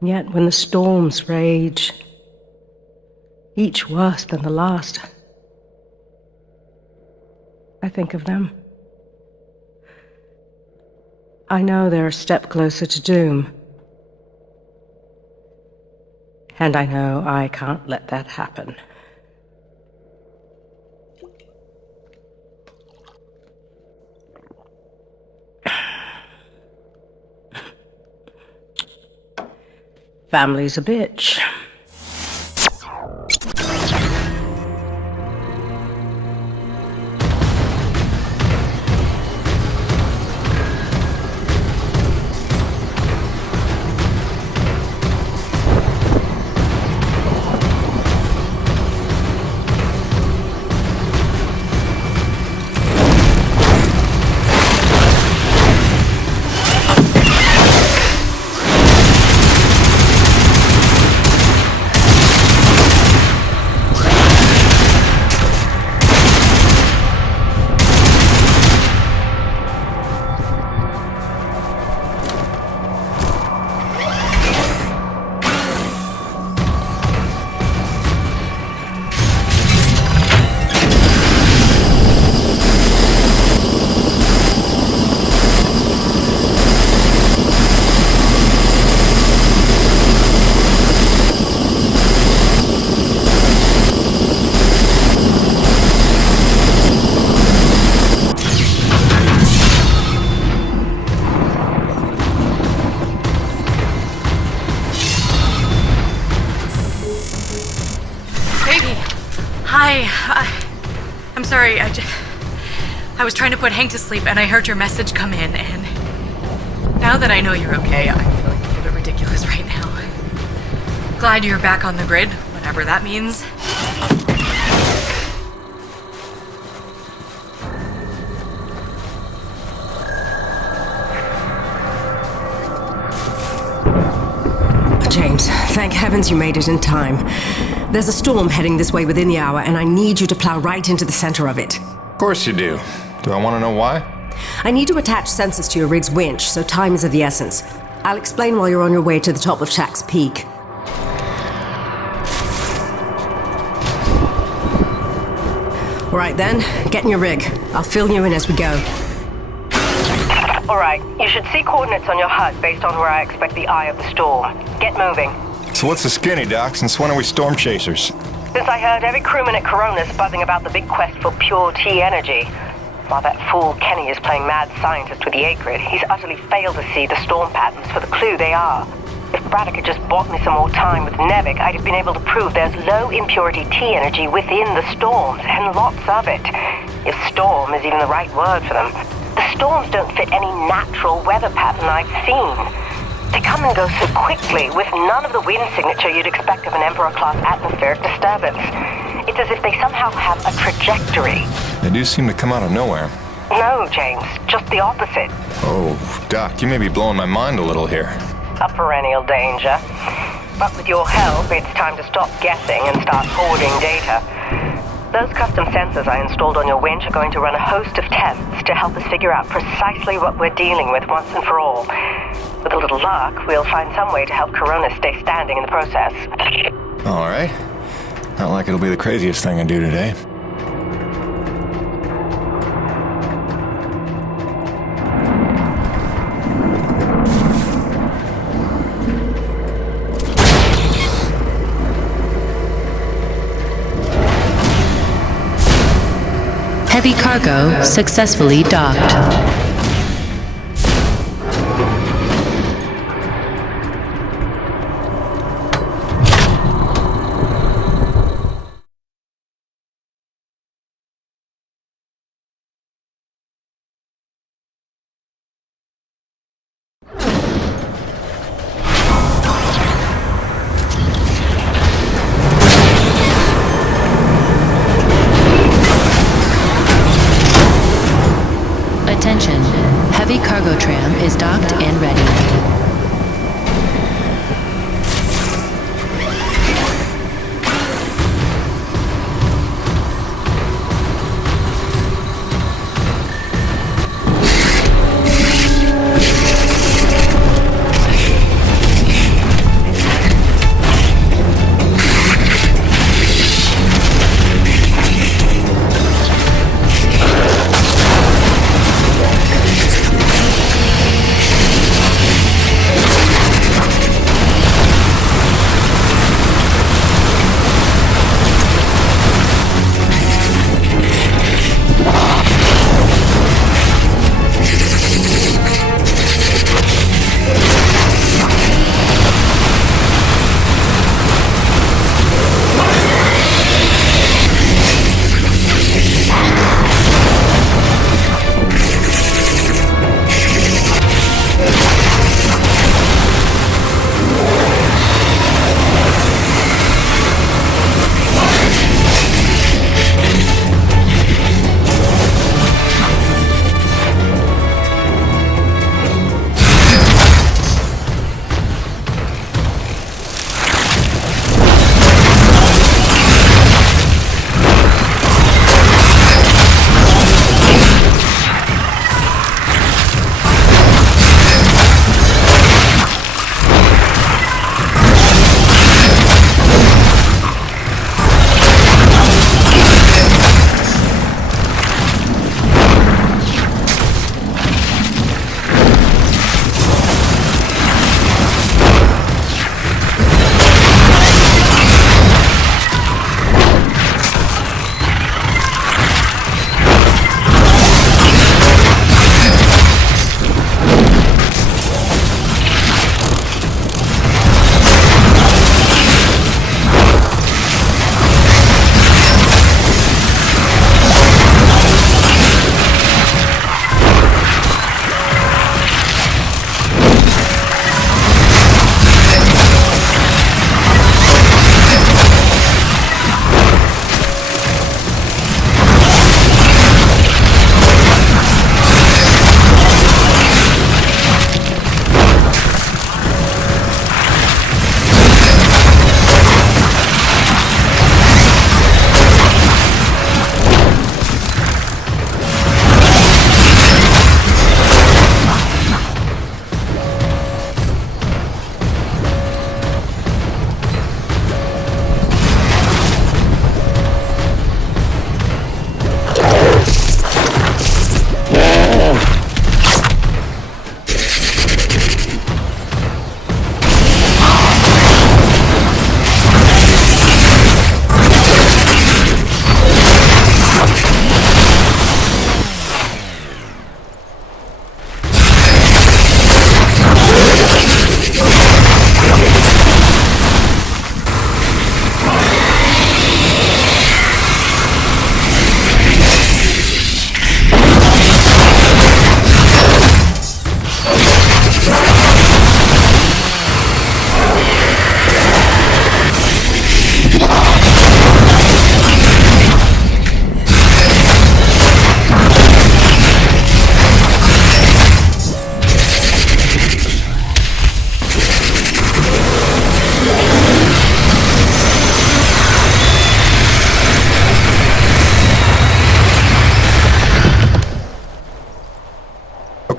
And yet, when the storms rage, each worse than the last, I think of them. I know they're a step closer to doom. And I know I can't let that happen. Family's a bitch. I'm sorry, I was trying to put Hank to sleep and I heard your message come in, and now that I know you're okay, I feel like a little bit ridiculous right now. Glad you're back on the grid, whatever that means. James, thank heavens you made it in time. There's a storm heading this way within the hour, and I need you to plow right into the center of it. Of course you do. Do I want to know why? I need to attach sensors to your rig's winch, so time is of the essence. I'll explain while you're on your way to the top of Shack's Peak. All right then, get in your rig. I'll fill you in as we go. All right, you should see coordinates on your HUD based on where I expect the eye of the storm. Get moving. So what's the skinny, Doc? Since when are we storm chasers? Since I heard every crewman at Coronis buzzing about the big quest for pure T energy. While that fool Kenny is playing mad scientist with the Acrid, he's utterly failed to see the storm patterns for the clue they are. If Braddock had just bought me some more time with Nevik, I'd have been able to prove there's low impurity T energy within the storms, and lots of it. If storm is even the right word for them. The storms don't fit any natural weather pattern I've seen. They come and go so quickly, with none of the wind signature you'd expect of an Emperor-class atmospheric disturbance. It's as if they somehow have a trajectory. They do seem to come out of nowhere. No, James, just the opposite. Oh, Doc, you may be blowing my mind a little here. A perennial danger. But with your help, it's time to stop guessing and start forwarding data. Those custom sensors I installed on your winch are going to run a host of tests to help us figure out precisely what we're dealing with once and for all. With a little luck, we'll find some way to help Coronis stay standing in the process. All right. Not like it'll be the craziest thing I do today. Heavy cargo successfully docked. Heavy cargo tram is docked and ready.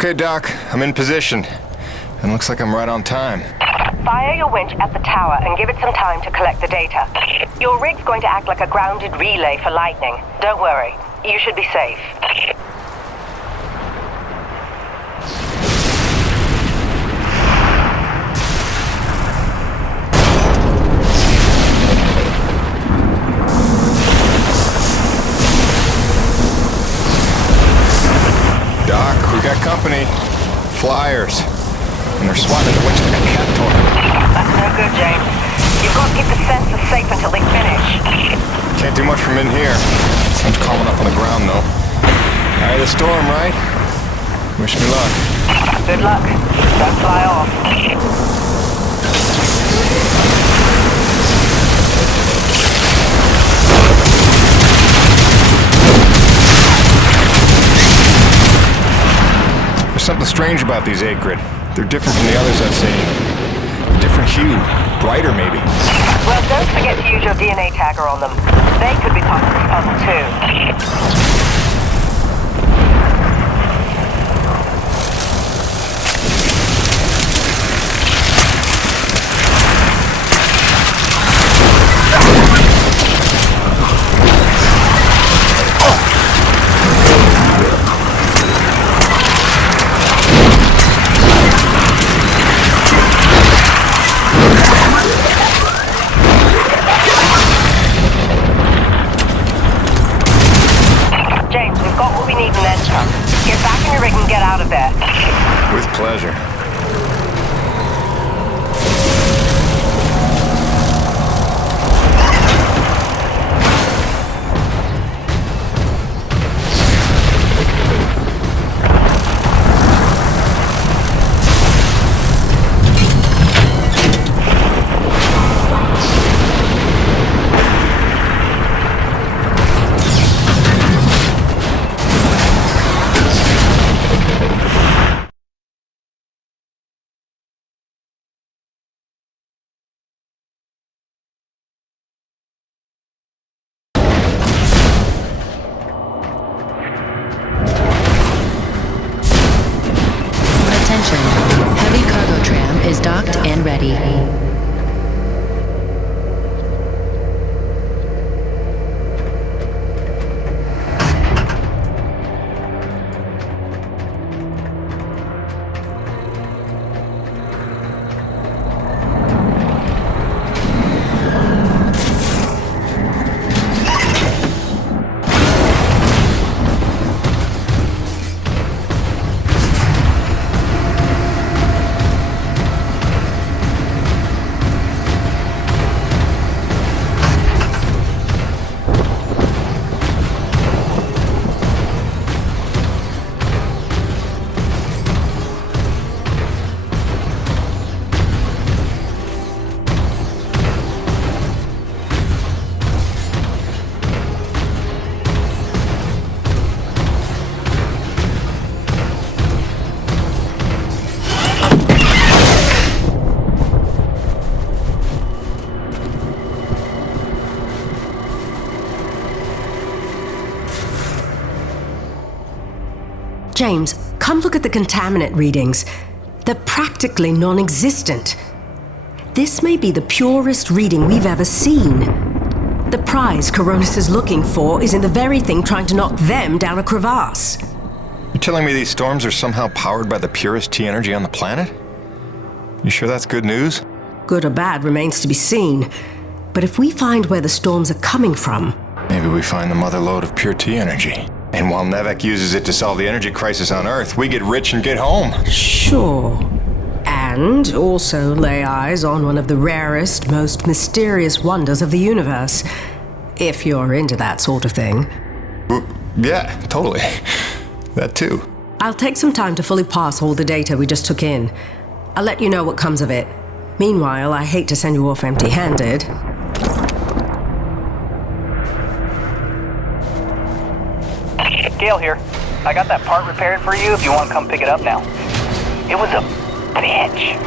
Okay, Doc, I'm in position. And looks like I'm right on time. Fire your winch at the tower and give it some time to collect the data. Your rig's going to act like a grounded relay for lightning. Don't worry, you should be safe. Doc, we got company. Flyers. And they're swatting the winch like a cat toy. That's no good, James. You've got to keep the sensors safe until they finish. Can't do much from in here. Seems calm enough on the ground, though. Eye of the storm, right? Wish me luck. Good luck. Don't fly off. There's something strange about these Acrid. They're different from the others I've seen. A different hue. Brighter, maybe. Well, don't forget to use your DNA tagger on them. They could be part of this puzzle, too. Get back in your rig and get out of there. With pleasure. Heavy cargo tram is docked and ready. James, come look at the contaminant readings. They're practically non-existent. This may be the purest reading we've ever seen. The prize Coronis is looking for is in the very thing trying to knock them down a crevasse. You're telling me these storms are somehow powered by the purest T energy on the planet? You sure that's good news? Good or bad remains to be seen. But if we find where the storms are coming from... Maybe we find the mother lode of pure T energy. And while Nevek uses it to solve the energy crisis on Earth, we get rich and get home. Sure. And also lay eyes on one of the rarest, most mysterious wonders of the universe. If you're into that sort of thing. Yeah, totally. That too. I'll take some time to fully parse all the data we just took in. I'll let you know what comes of it. Meanwhile, I hate to send you off empty-handed. Gale here. I got that part repaired for you if you want to come pick it up now. It was a bitch.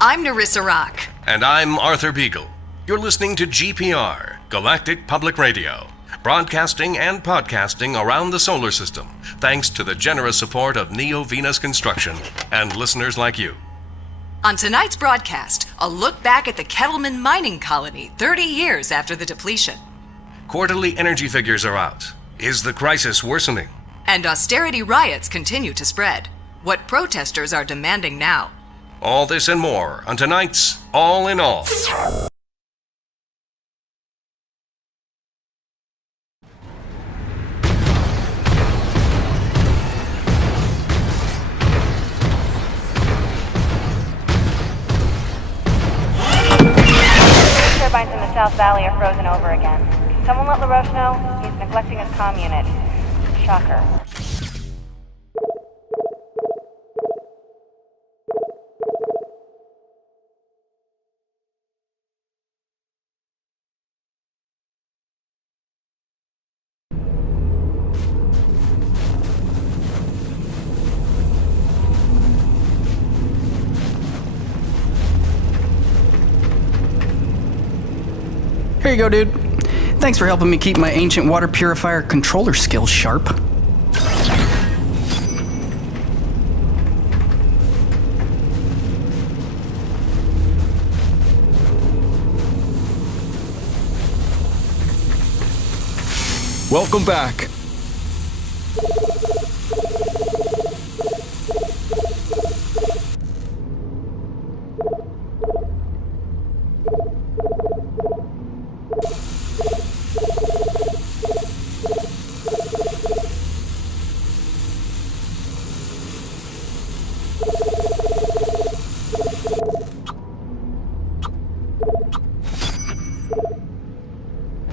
I'm Nerissa Rock. And I'm Arthur Beagle. You're listening to GPR, Galactic Public Radio, broadcasting and podcasting around the solar system, thanks to the generous support of Neo Venus Construction and listeners like you. On tonight's broadcast, a look back at the Kettleman mining colony 30 years after the depletion. Quarterly energy figures are out. Is the crisis worsening? And austerity riots continue to spread. What protesters are demanding now. All this and more on tonight's All in All. Turbines in the South Valley are frozen over again. Can someone let LaRoche know? He's neglecting his comm unit. Shocker. Here you go, dude. Thanks for helping me keep my ancient water purifier controller skills sharp. Welcome back.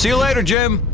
See you later, Jim.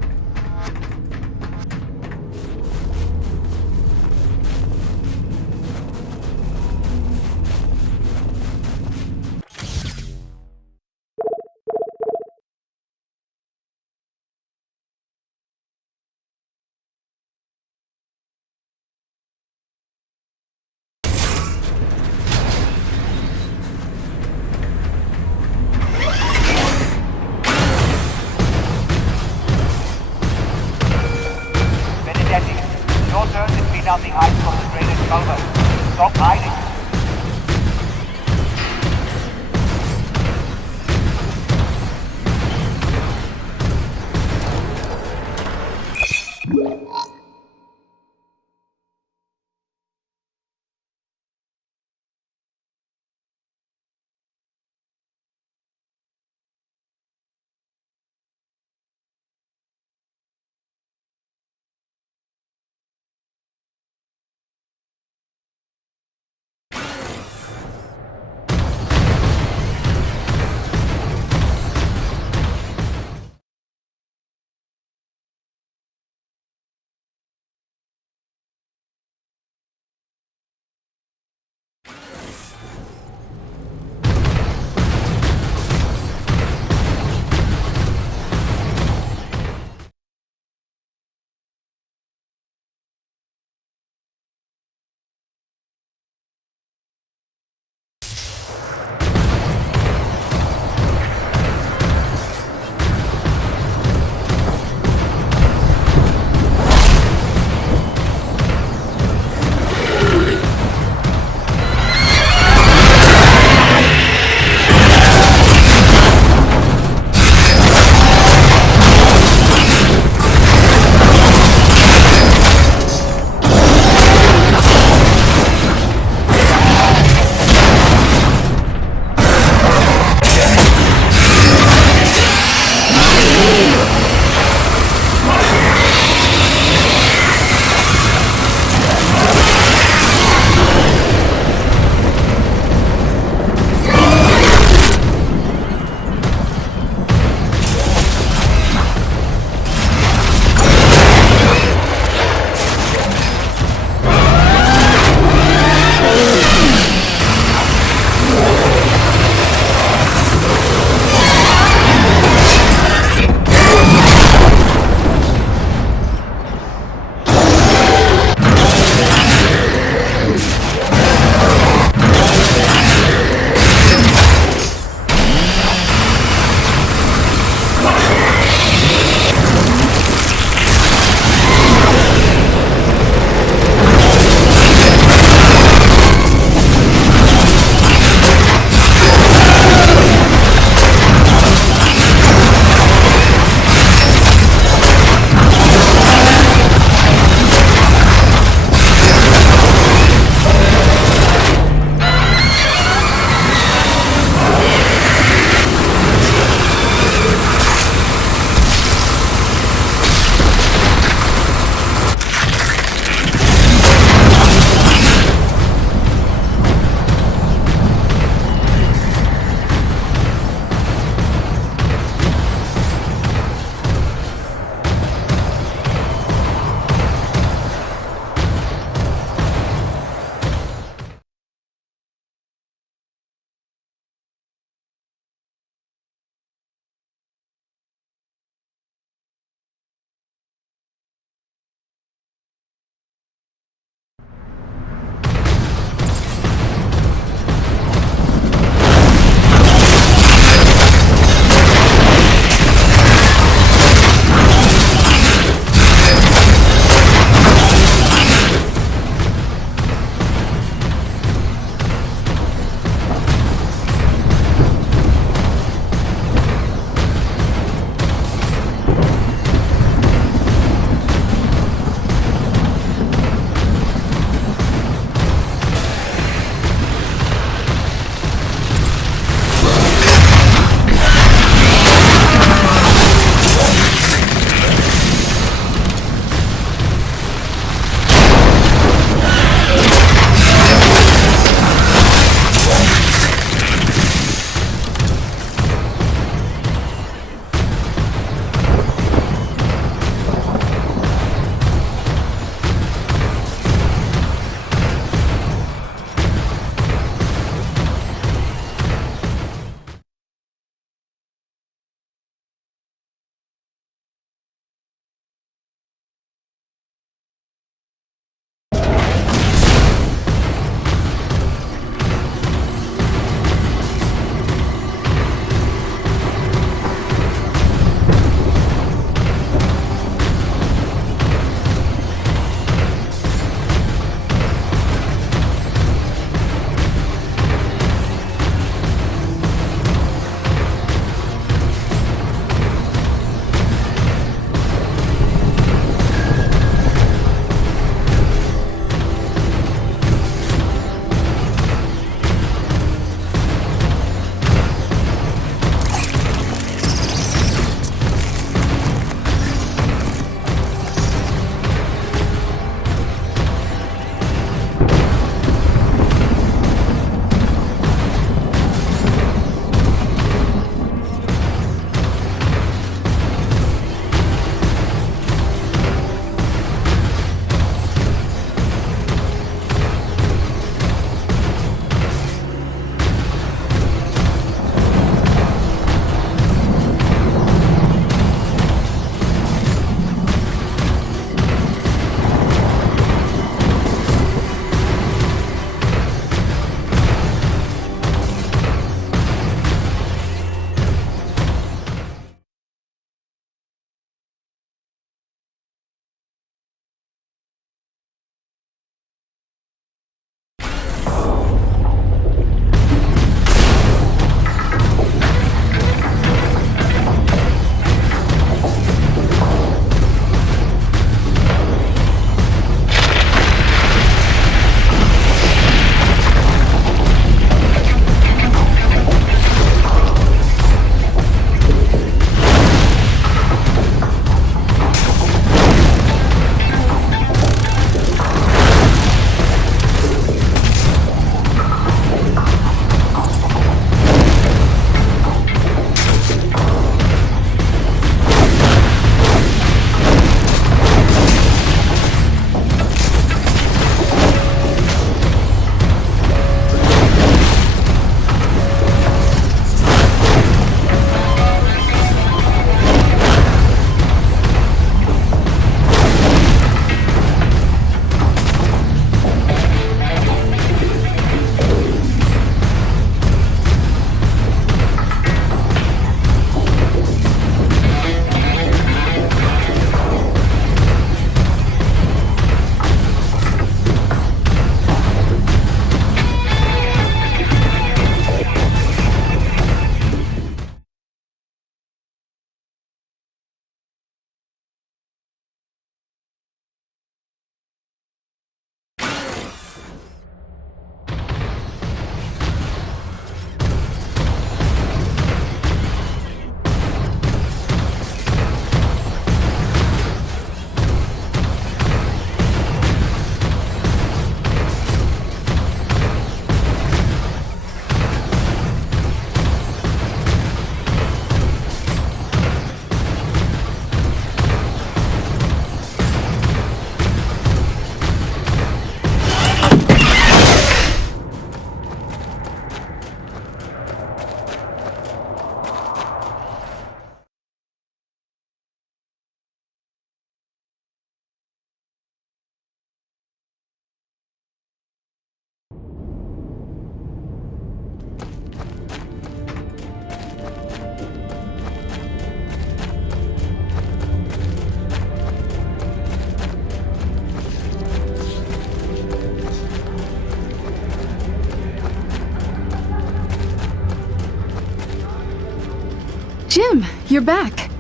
Jim, you're back.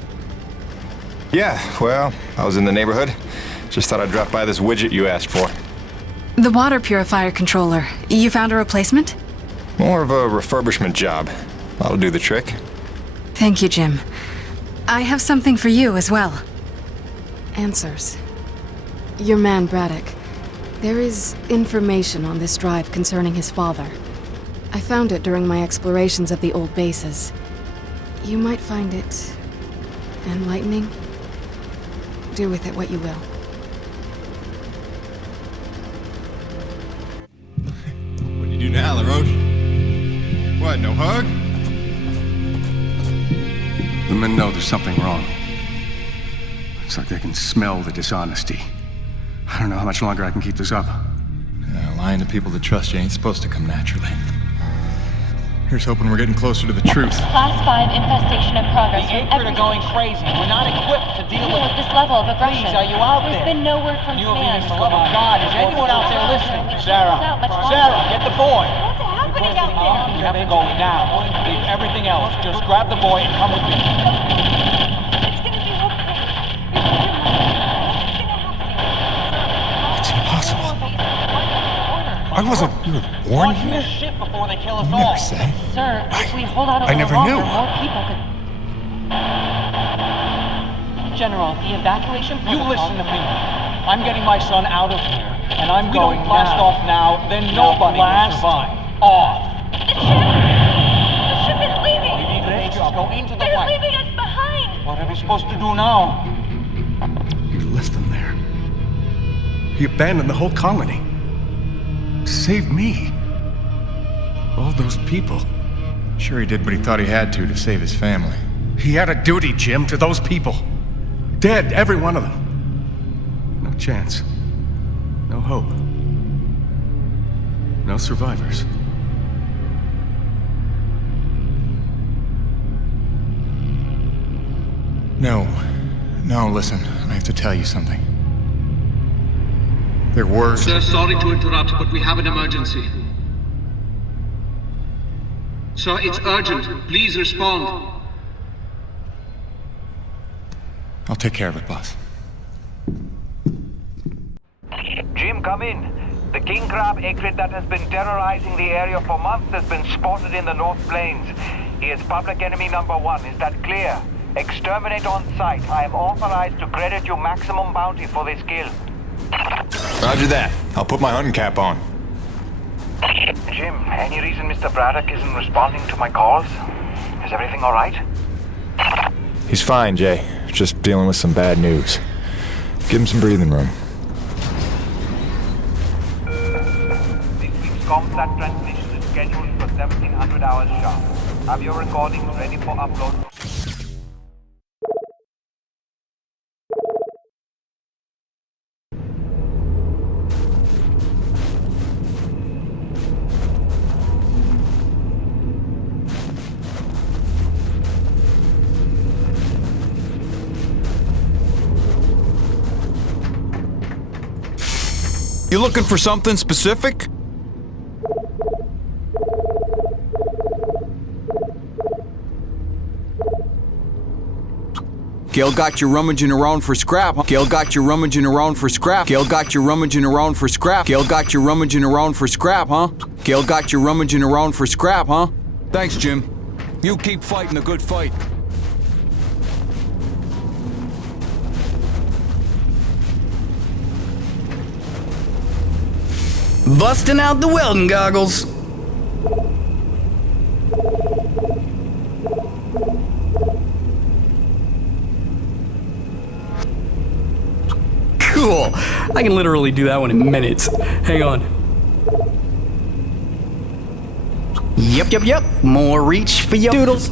Yeah, well, I was in the neighborhood. Just thought I'd drop by this widget you asked for. The water purifier controller. You found a replacement? More of a refurbishment job. That'll do the trick. Thank you, Jim. I have something for you as well. Answers. Your man, Braddock. There is information on this drive concerning his father. I found it during my explorations of the old bases. You might find it enlightening. Do with it what you will. What do you do now, LaRoche? What, no hug? The men know there's something wrong. It's like they can smell the dishonesty. I don't know how much longer I can keep this up. Lying to people that trust you ain't supposed to come naturally. Here's hoping we're getting closer to the truth. Class 5 infestation in progress. The Acrid are going crazy. We're not equipped to deal with this level of aggression. Please, are you out there? There's been no word from command. For the love of God, is anyone out there listening? Sarah, get the boy. What's happening out there? You have to go now. Leave everything else. Just grab the boy and come with me. It's impossible. I wasn't born here. Shit before they kill us Never all. said. Sir, if we hold out a I little never longer, knew. more people could... General, the evacuation You protocol... listen to me. I'm getting my son out of here, and I'm going now. We don't blast off now, then nobody will survive. Off. The ship is leaving! We need to go into the They're fight. leaving us behind! What are we supposed to do now? You left them there. He abandoned the whole colony. Saved me. All those people. Sure he did what he thought he had to save his family. He had a duty, Jim, to those people. Dead, every one of them. No chance. No hope. No survivors. No, listen. I have to tell you something. There were... Sir, sorry to interrupt, but we have an emergency. Sir, it's urgent. Please respond. I'll take care of it, boss. Jim, come in. The king crab acrid that has been terrorizing the area for months has been spotted in the North Plains. He is public enemy number 1. Is that clear? Exterminate on sight. I am authorized to credit you maximum bounty for this kill. Roger that. I'll put my hunting cap on. Jim, any reason Mr. Braddock isn't responding to my calls? Is everything all right? He's fine, Jay. Just dealing with some bad news. Give him some breathing room. This week's ComSat transmission is scheduled for 1700 hours sharp. Have your recordings ready for upload. You looking for something specific? Gale got you rummaging around for scrap, huh? Gale got you rummaging around for scrap. Gale got you rummaging around for scrap. Gale got you rummaging around for scrap, huh? Gale got you rummaging around for scrap, huh? Thanks, Jim. You keep fighting a good fight. Busting out the welding goggles. Cool. I can literally do that one in minutes. Hang on. Yep. More reach for your doodles.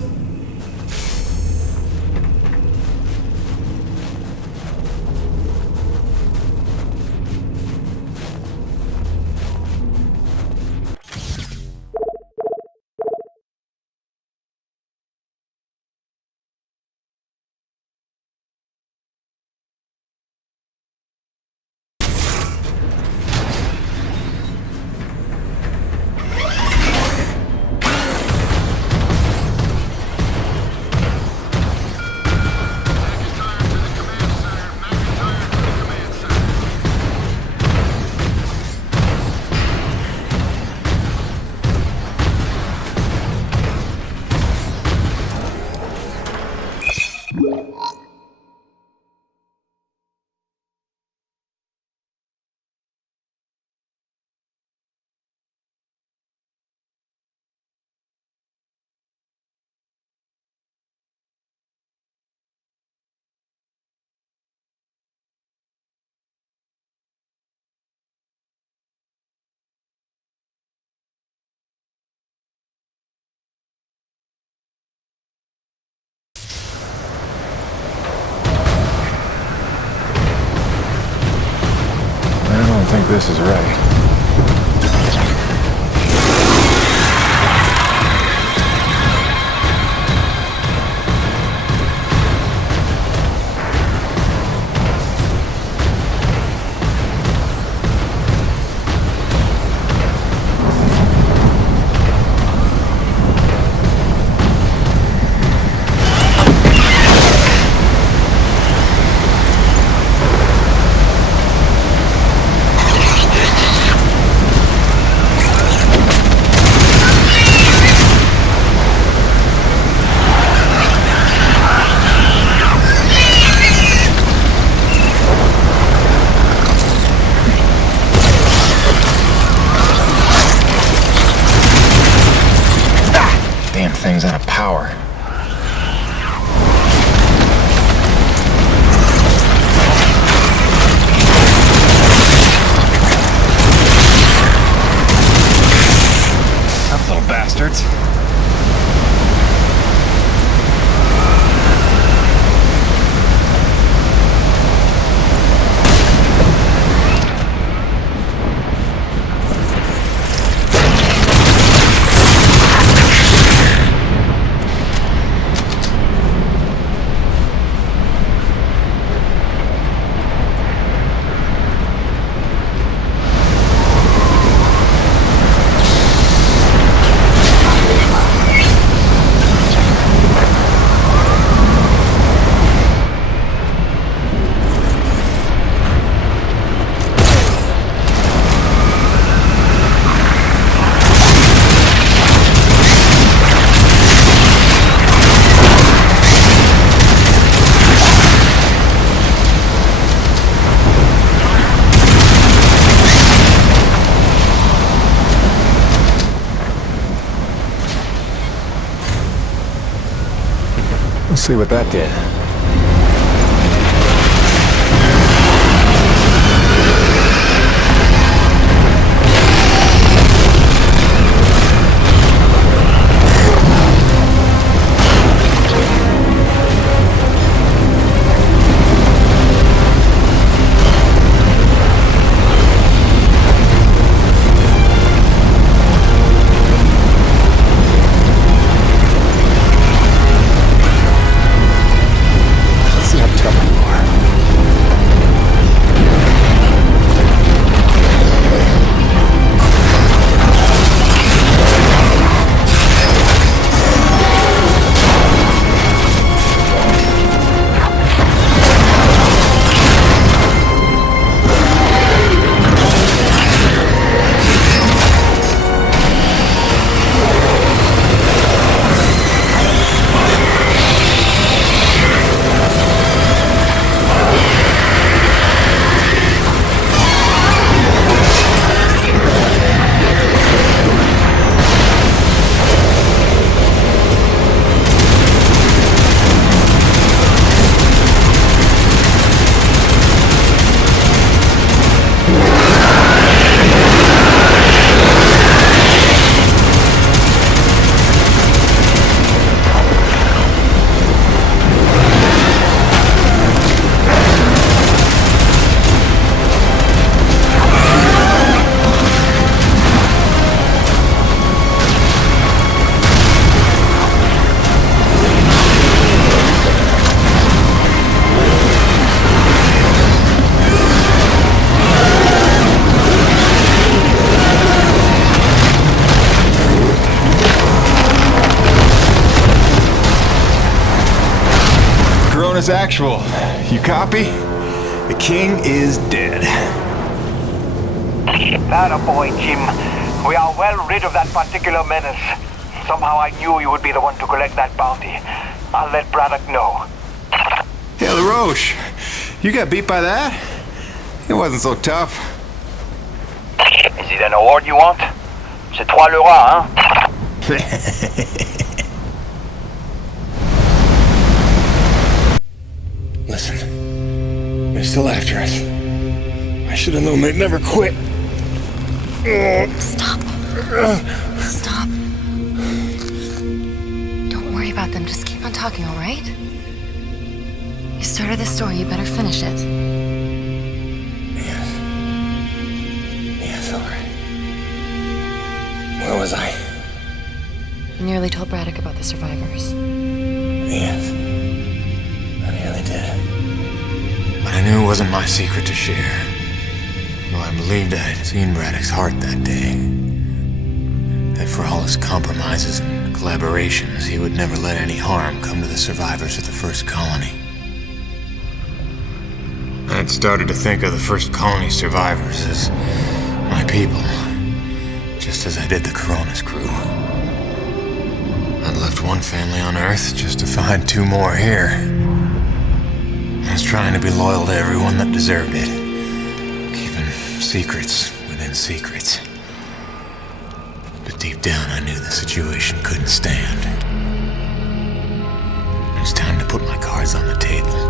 this is right. Thing's out of power. Tough little bastards. Let's see what that did. Actual. You copy? The king is dead. That a boy, Jim. We are well rid of that particular menace. Somehow I knew you would be the one to collect that bounty. I'll let Braddock know. Hey, LaRoche, you got beat by that? It wasn't so tough. Is it an award you want? C'est toi le roi, hein? Listen, they're still after us. I should have known they'd never quit. Stop. Stop. Don't worry about them. Just keep on talking, all right? You started this story. You better finish it. Yes. was I? You nearly told Braddock about the survivors. Yes. I nearly did. But I knew it wasn't my secret to share. Though I believed I'd seen Braddock's heart that day. That for all his compromises and collaborations, he would never let any harm come to the survivors of the first colony. I had started to think of the first colony survivors as my people, just as I did the Corona's crew. I'd left one family on Earth just to find two more here. I was trying to be loyal to everyone that deserved it, keeping secrets within secrets. But deep down, I knew the situation couldn't stand. It was time to put my cards on the table.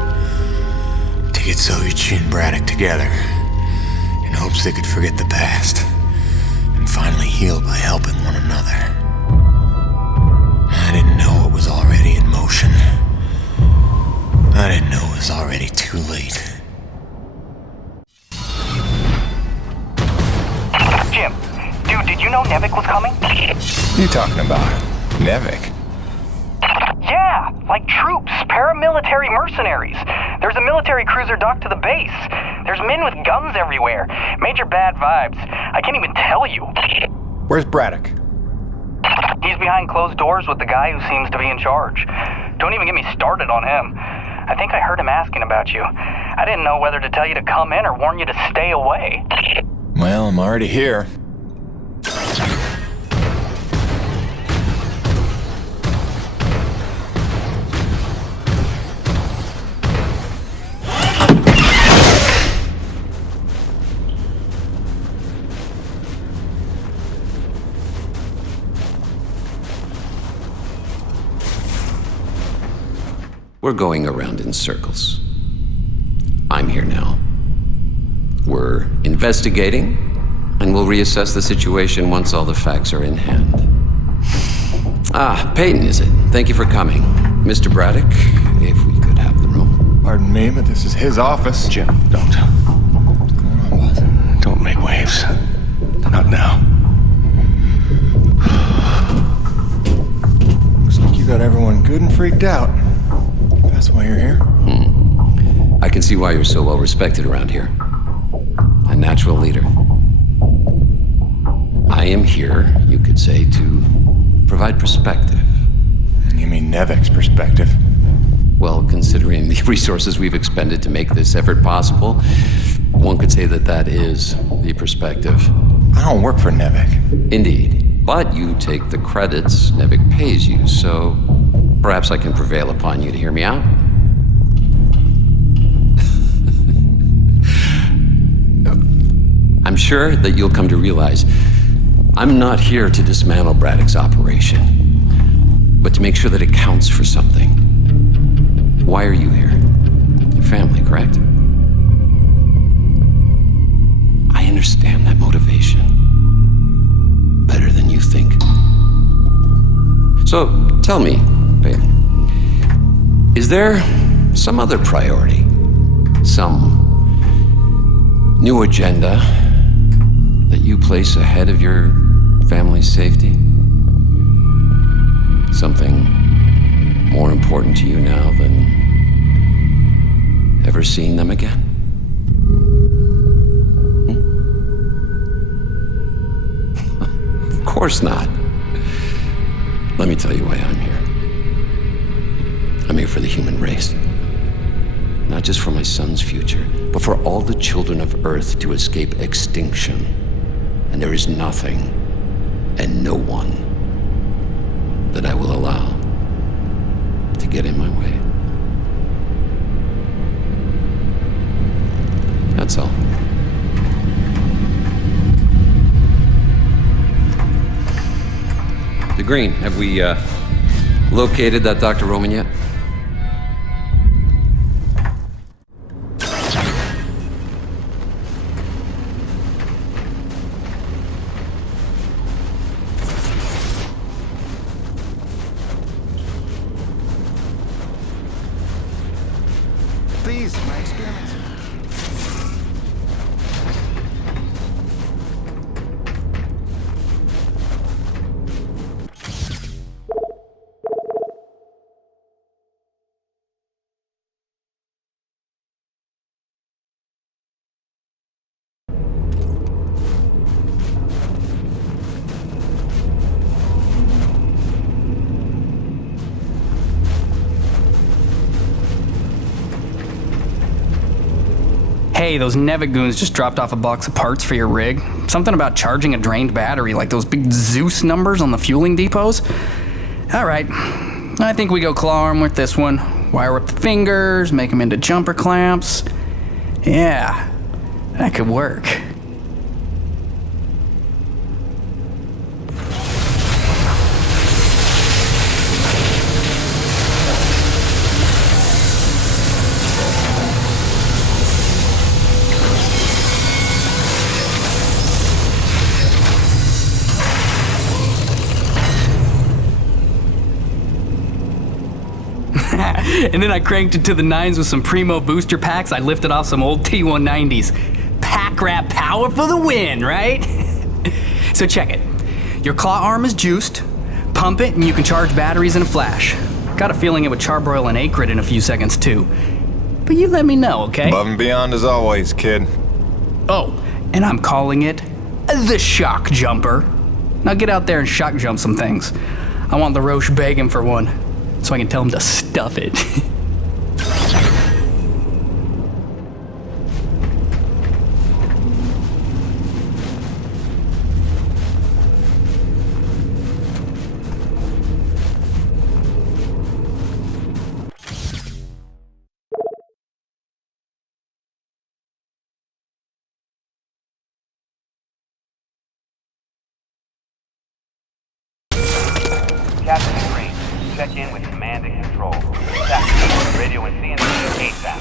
To get Soichi and Braddock together, in hopes they could forget the past, and finally heal by helping one another. I didn't know it was already in motion. I didn't know it was already too late. Jim, dude, did you know Nevik was coming? What are you talking about? Nevik? Yeah, like troops, paramilitary mercenaries. There's a military cruiser docked to the base. There's men with guns everywhere. Major bad vibes. I can't even tell you. Where's Braddock? He's behind closed doors with the guy who seems to be in charge. Don't even get me started on him. I think I heard him asking about you. I didn't know whether to tell you to come in or warn you to stay away. Well, I'm already here. We're going around in circles. I'm here now. We're investigating, and we'll reassess the situation once all the facts are in hand. Ah, Peyton, is it? Thank you for coming. Mr. Braddock, if we could have the room. Pardon me, but this is his office. Jim, don't. What's going on, Buzz? Don't make waves. Not now. Looks like you got everyone good and freaked out. That's why you're here? I can see why you're so well respected around here. A natural leader. I am here, you could say, to provide perspective. You mean Nevik's perspective? Well, considering the resources we've expended to make this effort possible, one could say that that is the perspective. I don't work for Nevik. Indeed. But you take the credits Nevik pays you, so perhaps I can prevail upon you to hear me out. I'm sure that you'll come to realize I'm not here to dismantle Braddock's operation, but to make sure that it counts for something. Why are you here? Your family, correct? I understand that motivation better than you think. So, tell me, Peyton, is there some other priority? Some new agenda that you place ahead of your family's safety? Something more important to you now than ever seeing them again? Of course not. Let me tell you why I'm here. I'm here for the human race. Not just for my son's future, but for all the children of Earth to escape extinction. And there is nothing and no one that I will allow to get in my way. That's all. The Green, have we located that Dr. Roman yet? Please, my experiments. Hey, those Nevigoons just dropped off a box of parts for your rig. Something about charging a drained battery, like those big Zeus numbers on the fueling depots. Alright, I think we go claw arm with this one. Wire up the fingers, make them into jumper clamps. Yeah, that could work. And then I cranked it to the nines with some Primo booster packs. I lifted off some old T190s. Pack rat power for the win, right? So check it. Your claw arm is juiced. Pump it and you can charge batteries in a flash. Got a feeling it would charbroil an Acrid in a few seconds too. But you let me know, okay? Above and beyond as always, kid. Oh, and I'm calling it the Shock Jumper. Now get out there and shock jump some things. I want the Roche begging for one, so I can tell him to stuff it. Captain and Green, check in with command and control. Radio and CNC ASAP.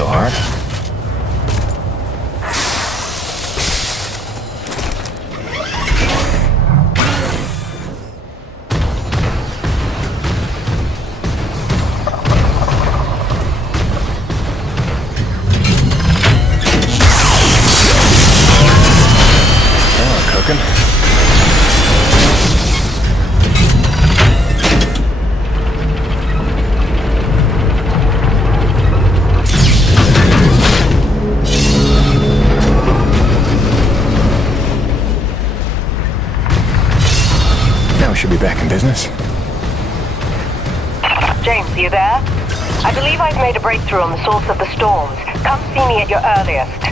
so hard. Should be back in business. James, are you there? I believe I've made a breakthrough on the source of the storms. Come see me at your earliest.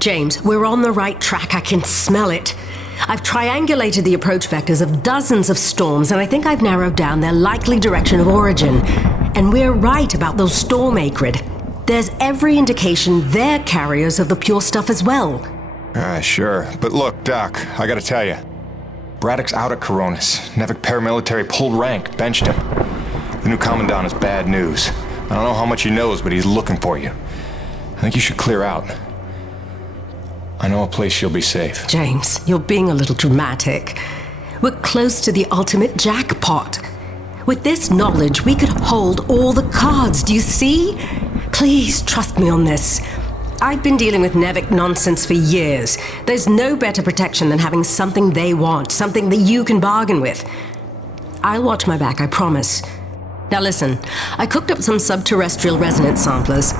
James, we're on the right track. I can smell it. I've triangulated the approach vectors of dozens of storms, and I think I've narrowed down their likely direction of origin. And we're right about those storm acrid. There's every indication they're carriers of the pure stuff as well. Sure. But look, Doc, I gotta tell you. Braddock's out at Coronis. Nevik paramilitary pulled rank, benched him. The new commandant is bad news. I don't know how much he knows, but he's looking for you. I think you should clear out. I know a place you'll be safe. James, you're being a little dramatic. We're close to the ultimate jackpot. With this knowledge, we could hold all the cards, do you see? Please trust me on this. I've been dealing with Nevik nonsense for years. There's no better protection than having something they want, something that you can bargain with. I'll watch my back, I promise. Now listen, I cooked up some subterrestrial resonance samplers.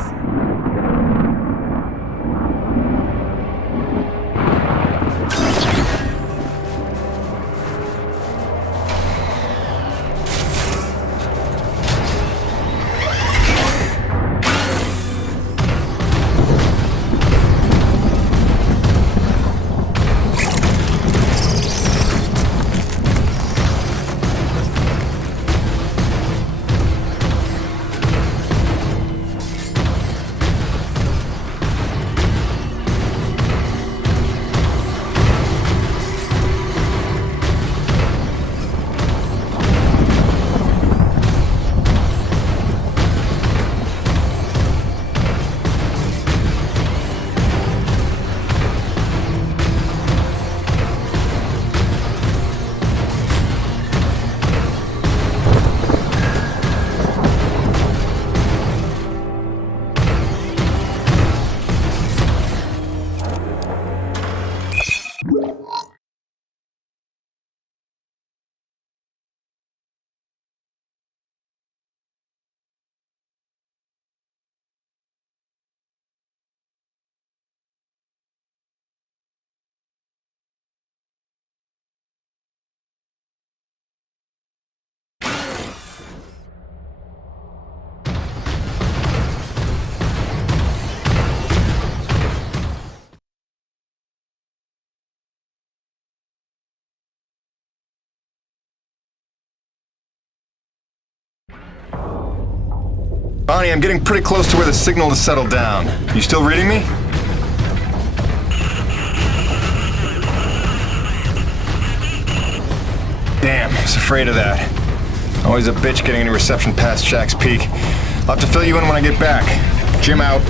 Bonnie, I'm getting pretty close to where the signal has settled down. You still reading me? Damn, I was afraid of that. Always a bitch getting any reception past Shack's Peak. I'll have to fill you in when I get back. Jim out.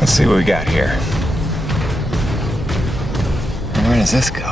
Let's see what we got here. Where does this go?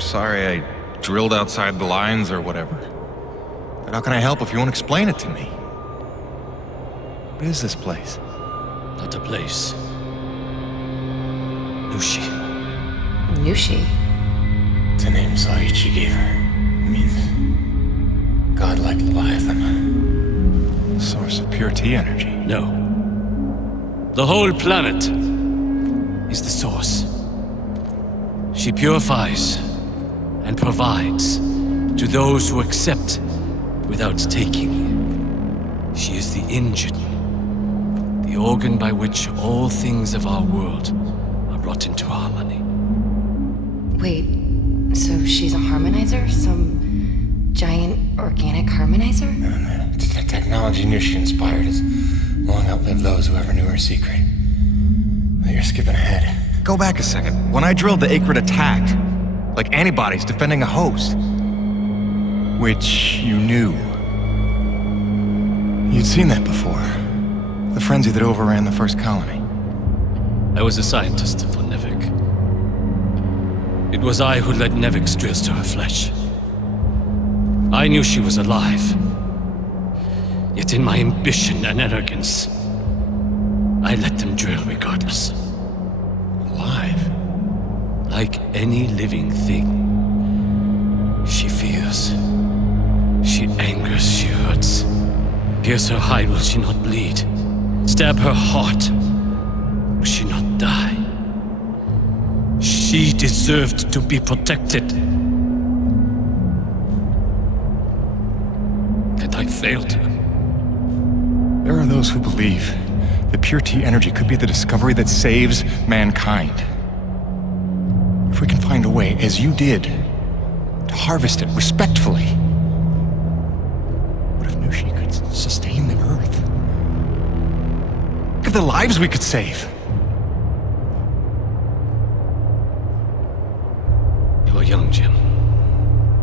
Sorry I drilled outside the lines or whatever. But how can I help if you won't explain it to me? What is this place? Not a place. Nushi. Nushi? It's a name Saiichi gave her. It means godlike Leviathan. Source of pure T energy. No. The whole planet is the source. She purifies and provides to those who accept without taking. She is the engine, the organ by which all things of our world are brought into harmony. Wait, so she's a harmonizer? Some giant organic harmonizer? The technology Nushi inspired has long outlived those who ever knew her secret. But you're skipping ahead. Go back a second. When I drilled, the Akrid attacked. Like antibodies defending a host. Which you knew. You'd seen that before. The frenzy that overran the first colony. I was a scientist for Nevik. It was I who led Nevik's drills to her flesh. I knew she was alive. Yet in my ambition and arrogance, I let them drill regardless. Alive? Like any living thing. She fears. She angers, she hurts. Pierce her hide, will she not bleed? Stab her heart, will she not die? She deserved to be protected. And I failed her. There are those who believe that pure T energy could be the discovery that saves mankind. If we can find a way, as you did, to harvest it respectfully, what if Nushi could sustain the Earth? Look at the lives we could save. You are young, Jim.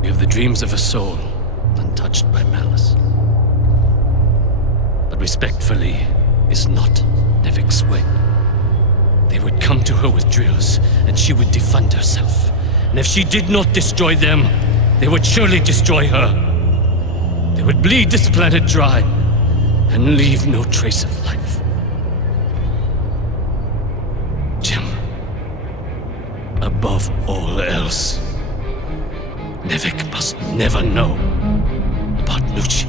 You have the dreams of a soul, untouched by malice. But respectfully is not Nevik's way. They would come to her with drills, and she would defend herself. And if she did not destroy them, they would surely destroy her. They would bleed this planet dry, and leave no trace of life. Jim, above all else, Nevik must never know about Nushi.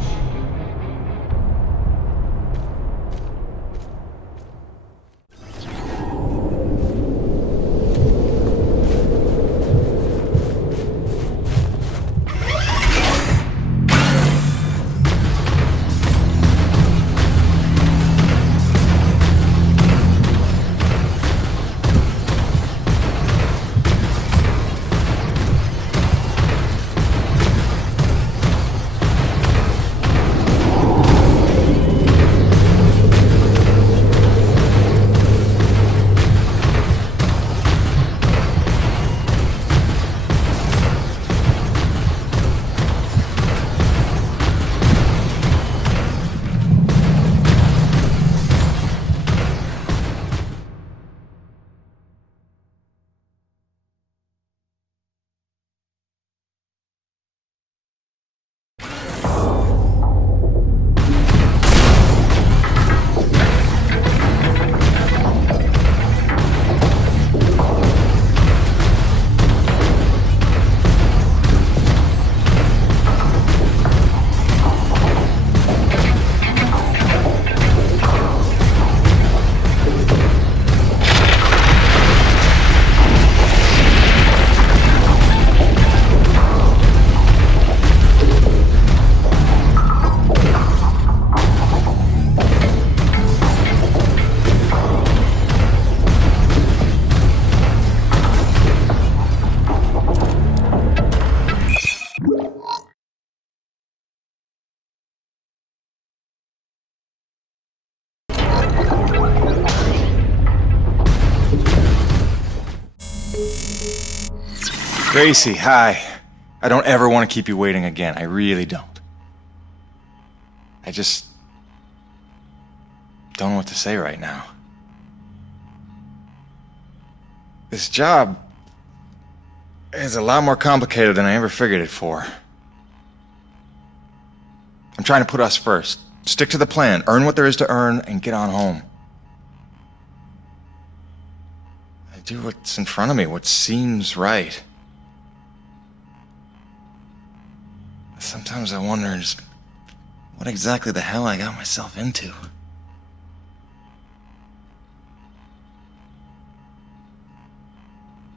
Gracie, hi. I don't ever want to keep you waiting again. I really don't. I just don't know what to say right now. This job is a lot more complicated than I ever figured it for. I'm trying to put us first. Stick to the plan, earn what there is to earn, and get on home. I do what's in front of me, what seems right. Sometimes I wonder just what exactly the hell I got myself into.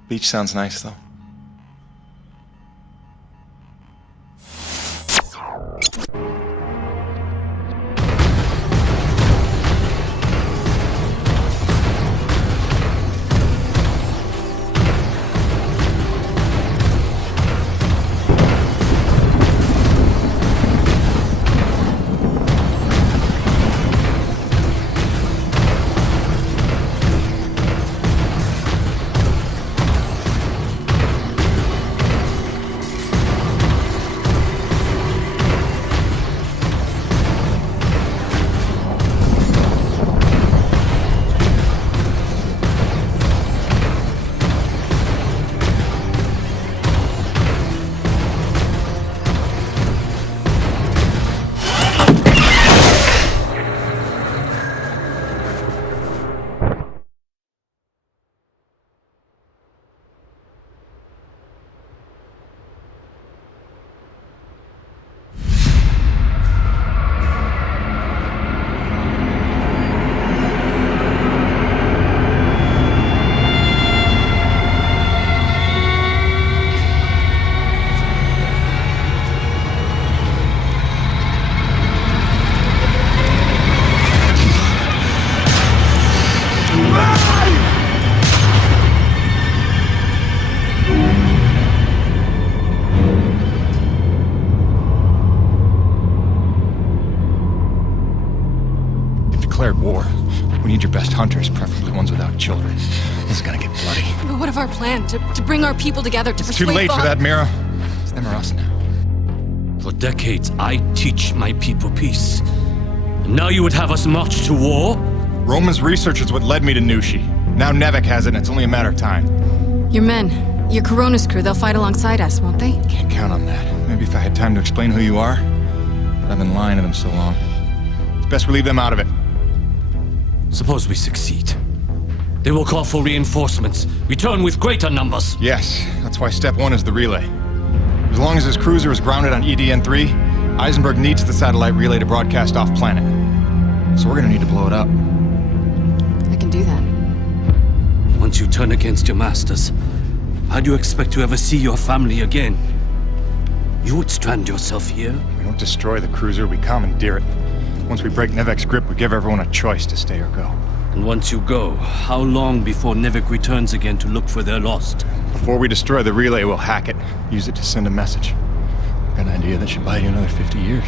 Beach sounds nice, though. hunters, preferably ones without children. This is gonna get bloody. But what of our plan? To bring our people together to It's too late for that, Mira. It's them or us now. For decades, I teach my people peace. And now you would have us march to war? Roman's research is what led me to Nushi. Now Nevek has it, and it's only a matter of time. Your men, your Coronis crew, they'll fight alongside us, won't they? Can't count on that. Maybe if I had time to explain who you are. But I've been lying to them so long. It's best we leave them out of it. Suppose we succeed. They will call for reinforcements. Return with greater numbers. Yes, that's why step one is the relay. As long as his cruiser is grounded on EDN-3, Eisenberg needs the satellite relay to broadcast off-planet. So we're gonna need to blow it up. I can do that. Once you turn against your masters, how do you expect to ever see your family again? You would strand yourself here? We don't destroy the cruiser, we commandeer it. Once we break Nevek's grip, we give everyone a choice to stay or go. And once you go, how long before Nevek returns again to look for their lost? Before we destroy the relay, we'll hack it, use it to send a message. Got an idea that should buy you another 50 years.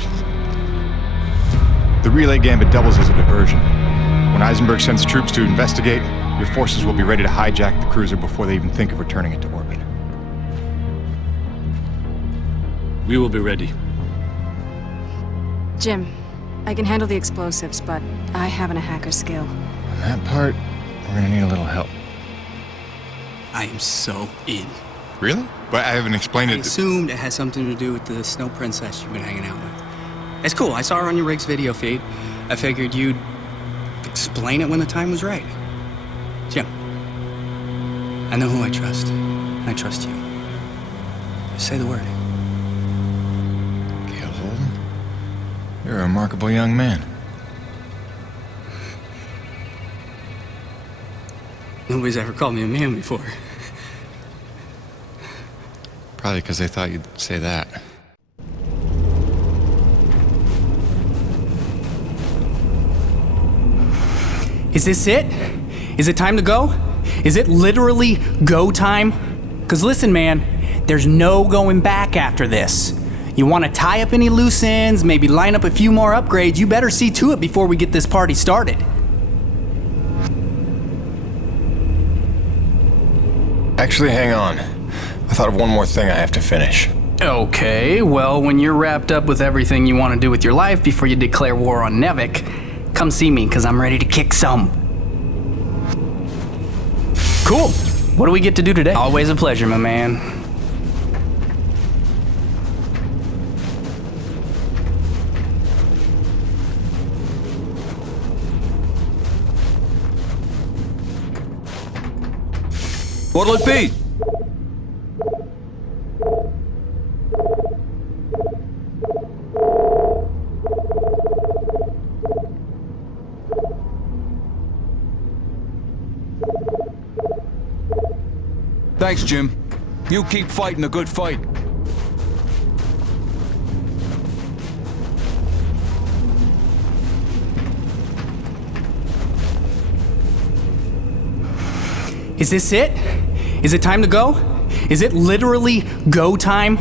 The relay gambit doubles as a diversion. When Eisenberg sends troops to investigate, your forces will be ready to hijack the cruiser before they even think of returning it to orbit. We will be ready. Jim, I can handle the explosives, but I haven't a hacker's skill. On that part, we're gonna need a little help. I am so in. Really? But I haven't explained I it. assumed it has something to do with the snow princess you've been hanging out with. It's cool. I saw her on your rig's video feed. I figured you'd explain it when the time was right. Jim, I know who I trust. I trust you. Just say the word. Gale Holden? You're a remarkable young man. Nobody's ever called me a man before. Probably because they thought you'd say that. Is this it? Is it time to go? Is it literally go time? Because listen, man, there's no going back after this. You want to tie up any loose ends, maybe line up a few more upgrades, you better see to it before we get this party started. Actually, hang on. I thought of one more thing I have to finish. Okay, well, when you're wrapped up with everything you want to do with your life before you declare war on Nevek, come see me, because I'm ready to kick some. Cool. What do we get to do today? Always a pleasure, my man. What'll it be? Thanks, Jim. You keep fighting a good fight. Is this it? Is it time to go? Is it literally go time?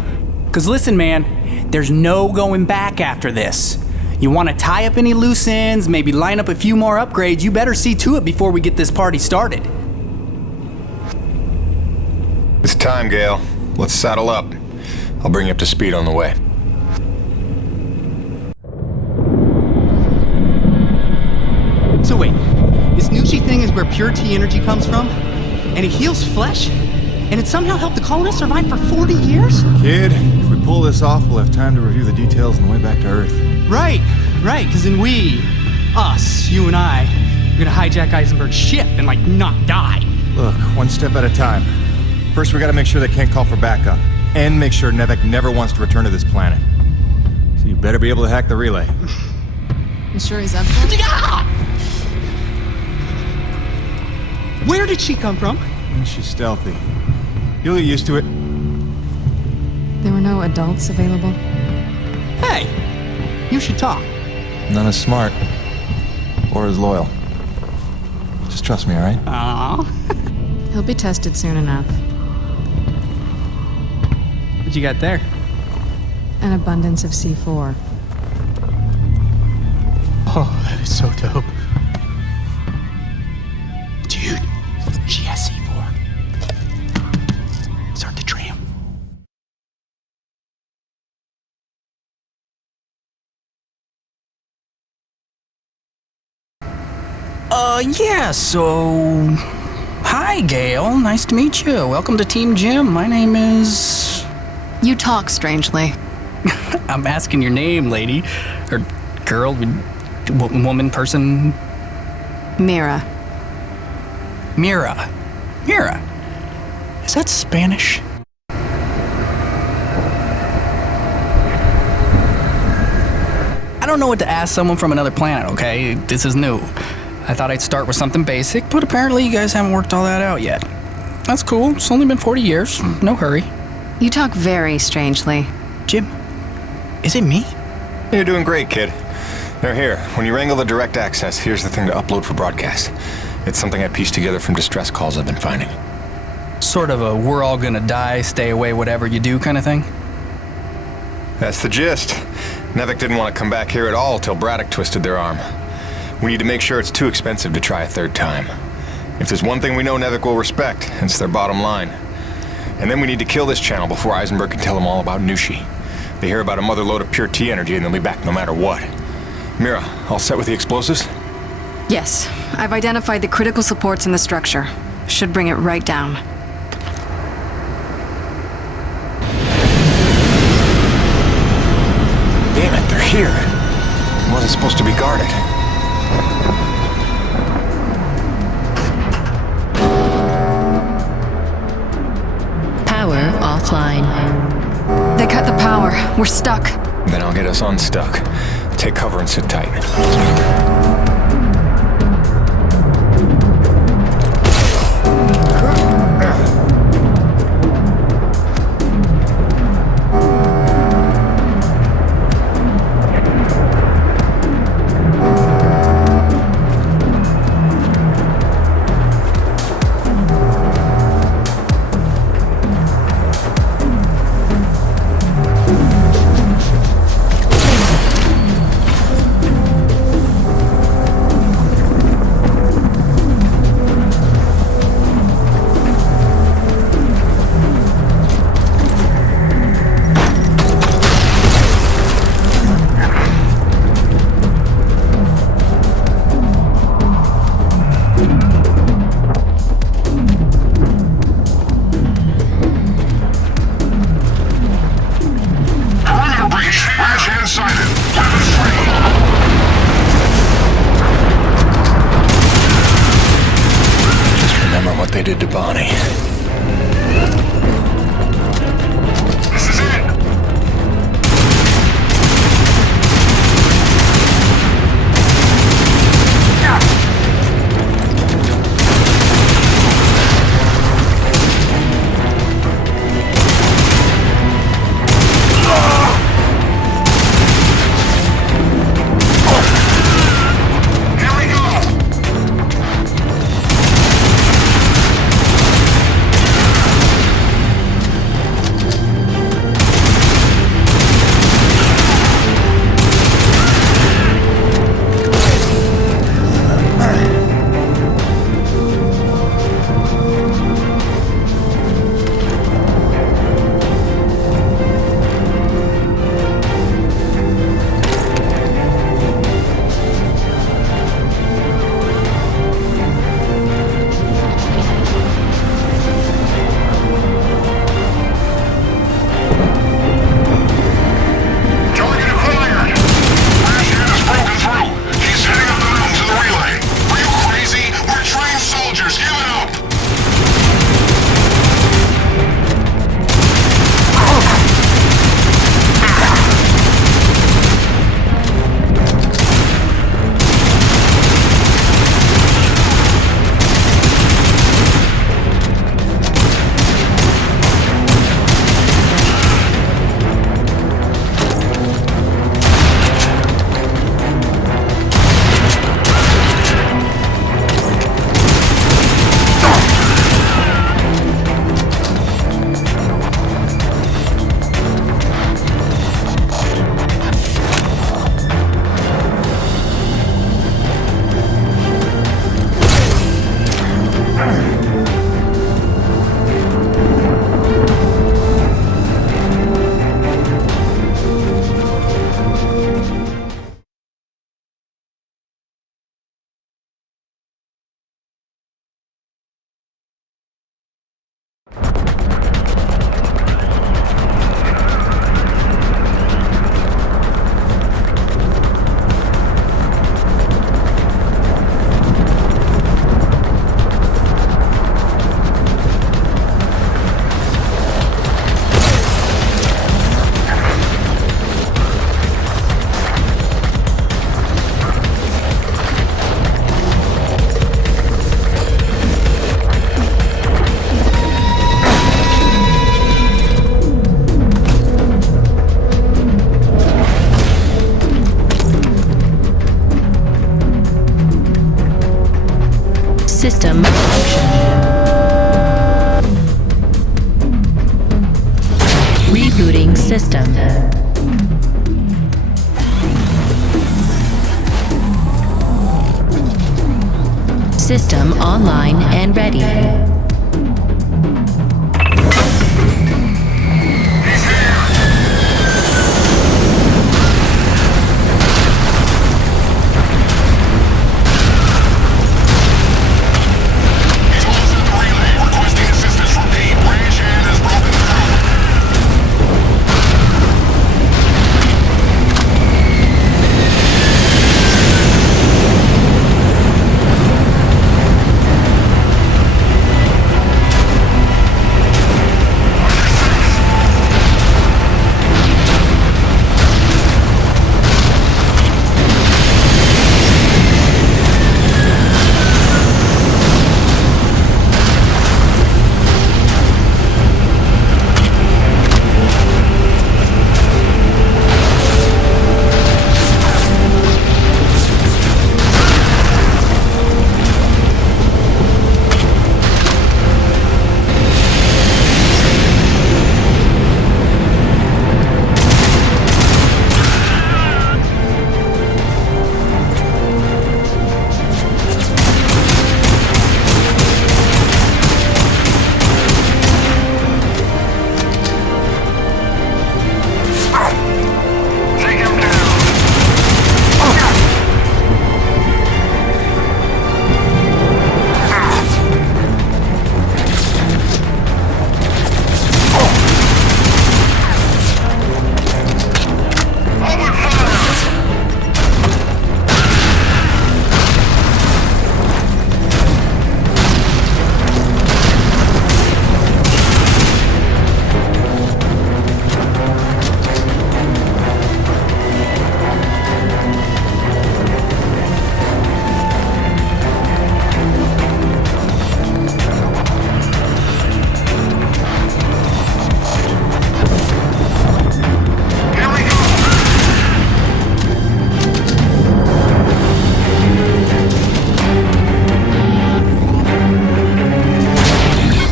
Because listen, man, there's no going back after this. You want to tie up any loose ends, maybe line up a few more upgrades, you better see to it before we get this party started. It's time, Gale. Let's saddle up. I'll bring you up to speed on the way. So wait, this Nushi thing is where pure T energy comes from? And it heals flesh? And it somehow helped the colonists survive for 40 years? Kid, if we pull this off, we'll have time to review the details on the way back to Earth. Right, because then we, us, you and I, are gonna hijack Eisenberg's ship and, not die. Look, one step at a time. First, we gotta make sure they can't call for backup. And make sure Nevek never wants to return to this planet. So you better be able to hack the relay. You sure he's up for it? Where did she come from? She's stealthy. You'll get used to it. There were no adults available? Hey, you should talk. None as smart. Or as loyal. Just trust me, alright? Aww. He'll be tested soon enough. What you got there? An abundance of C4. Oh, that is so dope. Yeah, so... Hi, Gail. Nice to meet you. Welcome to Team Jim. My name is... You talk strangely. I'm asking your name, lady. Or girl, woman, person... Mira. Mira. Is that Spanish? I don't know what to ask someone from another planet, okay? This is new. I thought I'd start with something basic, but apparently you guys haven't worked all that out yet. That's cool. It's only been 40 years. No hurry. You talk very strangely. Jim, is it me? You're doing great, kid. Now here, when you wrangle the direct access, here's the thing to upload for broadcast. It's something I pieced together from distress calls I've been finding. Sort of a we're all gonna die, stay away, whatever you do kind of thing? That's the gist. Nevik didn't want to come back here at all till Braddock twisted their arm. We need to make sure it's too expensive to try a third time. If there's one thing we know Nevik will respect, it's their bottom line. And then we need to kill this channel before Eisenberg can tell them all about Nushi. They hear about a mother load of pure T energy and they'll be back no matter what. Mira, all set with the explosives? Yes. I've identified the critical supports in the structure. Should bring it right down. Damn it, they're here. It wasn't supposed to be guarded. Power offline. They cut the power. We're stuck. Then I'll get us unstuck. Take cover and sit tight. They did to Bonnie. This is it! System. System online and ready.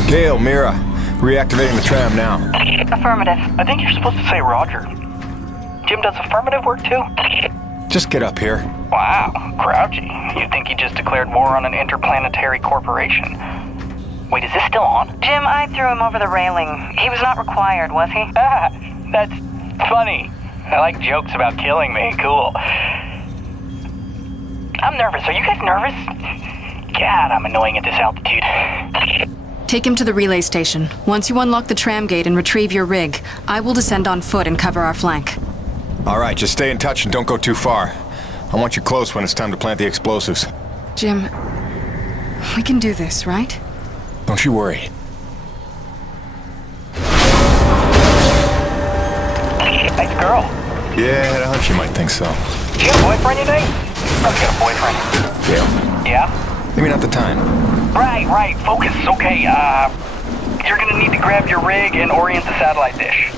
Gale, Mira, reactivating the tram now. Affirmative. I think you're supposed to say Roger. Jim does affirmative work too? Just get up here. Wow, grouchy. You'd think he just declared war on an interplanetary corporation. Wait, is this still on? Jim, I threw him over the railing. He was not required, was he? Ah, that's funny. I like jokes about killing me. Cool. I'm nervous. Are you guys nervous? God, I'm annoying at this altitude. Take him to the relay station. Once you unlock the tram gate and retrieve your rig, I will descend on foot and cover our flank. All right, just stay in touch and don't go too far. I want you close when it's time to plant the explosives. Jim, we can do this, right? Don't you worry. Nice girl. Yeah, I had a hunch you might think so. Do you have a boyfriend, you think? I've got a boyfriend. Gale. Yeah? Maybe not the time. Right. Focus. Okay, you're gonna need to grab your rig and orient the satellite dish.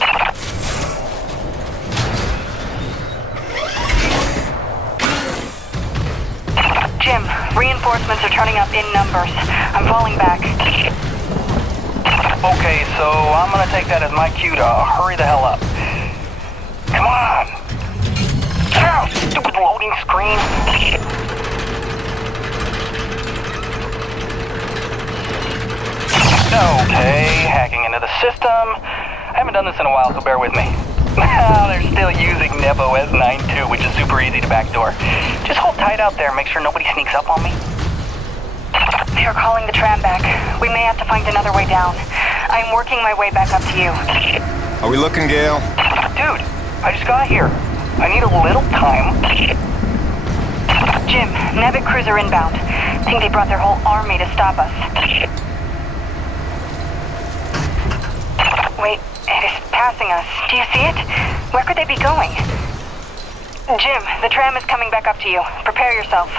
Jim, reinforcements are turning up in numbers. I'm falling back. Okay, so I'm gonna take that as my cue to hurry the hell up. Come on! Ow! Stupid loading screen! Okay, hacking into the system. I haven't done this in a while, so bear with me. They're still using NebOS 9.2, which is super easy to backdoor. Just hold tight out there, make sure nobody sneaks up on me. They are calling the tram back. We may have to find another way down. I'm working my way back up to you. Are we looking, Gale? Dude, I just got here. I need a little time. Jim, Nevic cruiser inbound. Think they brought their whole army to stop us. Wait, it is passing us. Do you see it? Where could they be going? Jim, the tram is coming back up to you. Prepare yourself.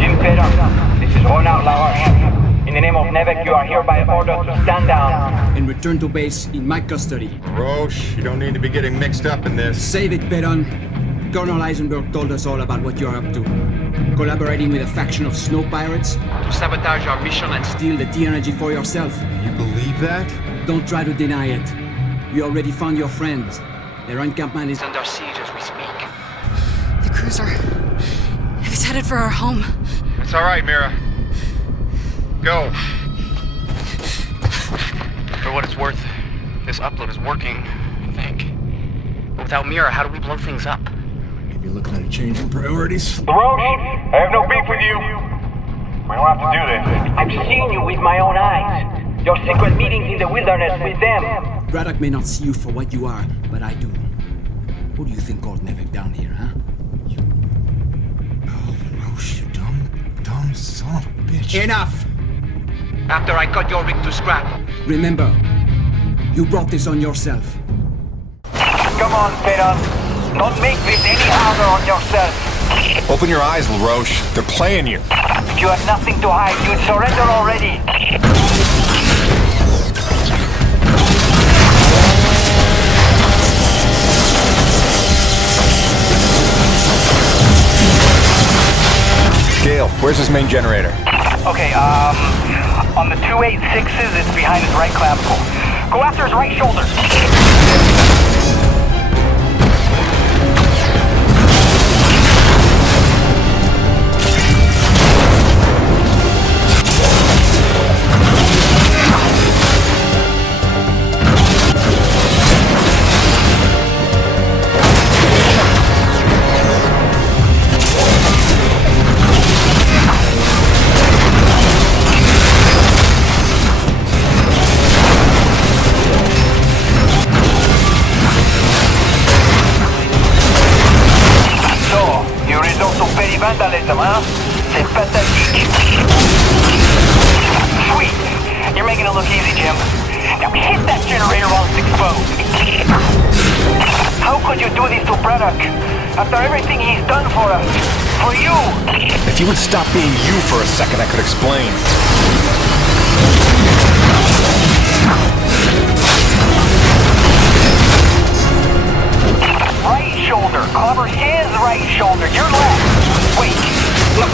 Jim Perron, this is Ron Outlaw. In the name of Nevic, you are hereby ordered to stand down. And return to base in my custody. Roche, you don't need to be getting mixed up in this. Save it, Perron. Colonel Eisenberg told us all about what you're up to. Collaborating with a faction of snow pirates? To sabotage our mission and Steal the T-energy for yourself? You believe that? Don't try to deny it. We already found your friends. Their encampment is under siege as we speak. The cruiser is headed for our home. It's all right, Mira. Go. For what it's worth, this upload is working, I think. But without Mira, how do we blow things up? Maybe looking at a change in priorities. Roche, I have no beef with you. We don't have to do this. I've seen you with my own eyes. Your secret meetings in the wilderness with them. Braddock may not see you for what you are, but I do. Who do you think called Nevik down here, huh? Roche, you dumb son of a bitch. Enough! After I cut your rig to scrap. Remember, you brought this on yourself. Come on, Peyton. Don't make this any harder on yourself. Open your eyes, LaRoche. They're playing you. If you had nothing to hide, you'd surrender already. Gale, where's his main generator? Okay, on the 286s, it's behind his right clavicle. Go after his right shoulder. Vandalism, huh? C'est pathetique. Sweet. You're making it look easy, Jim. Now hit that generator while it's exposed. How could you do this to Braddock? After everything he's done for us. For you. If you would stop being you for a second, I could explain. Right shoulder. Cover his right shoulder. Your left. Wait.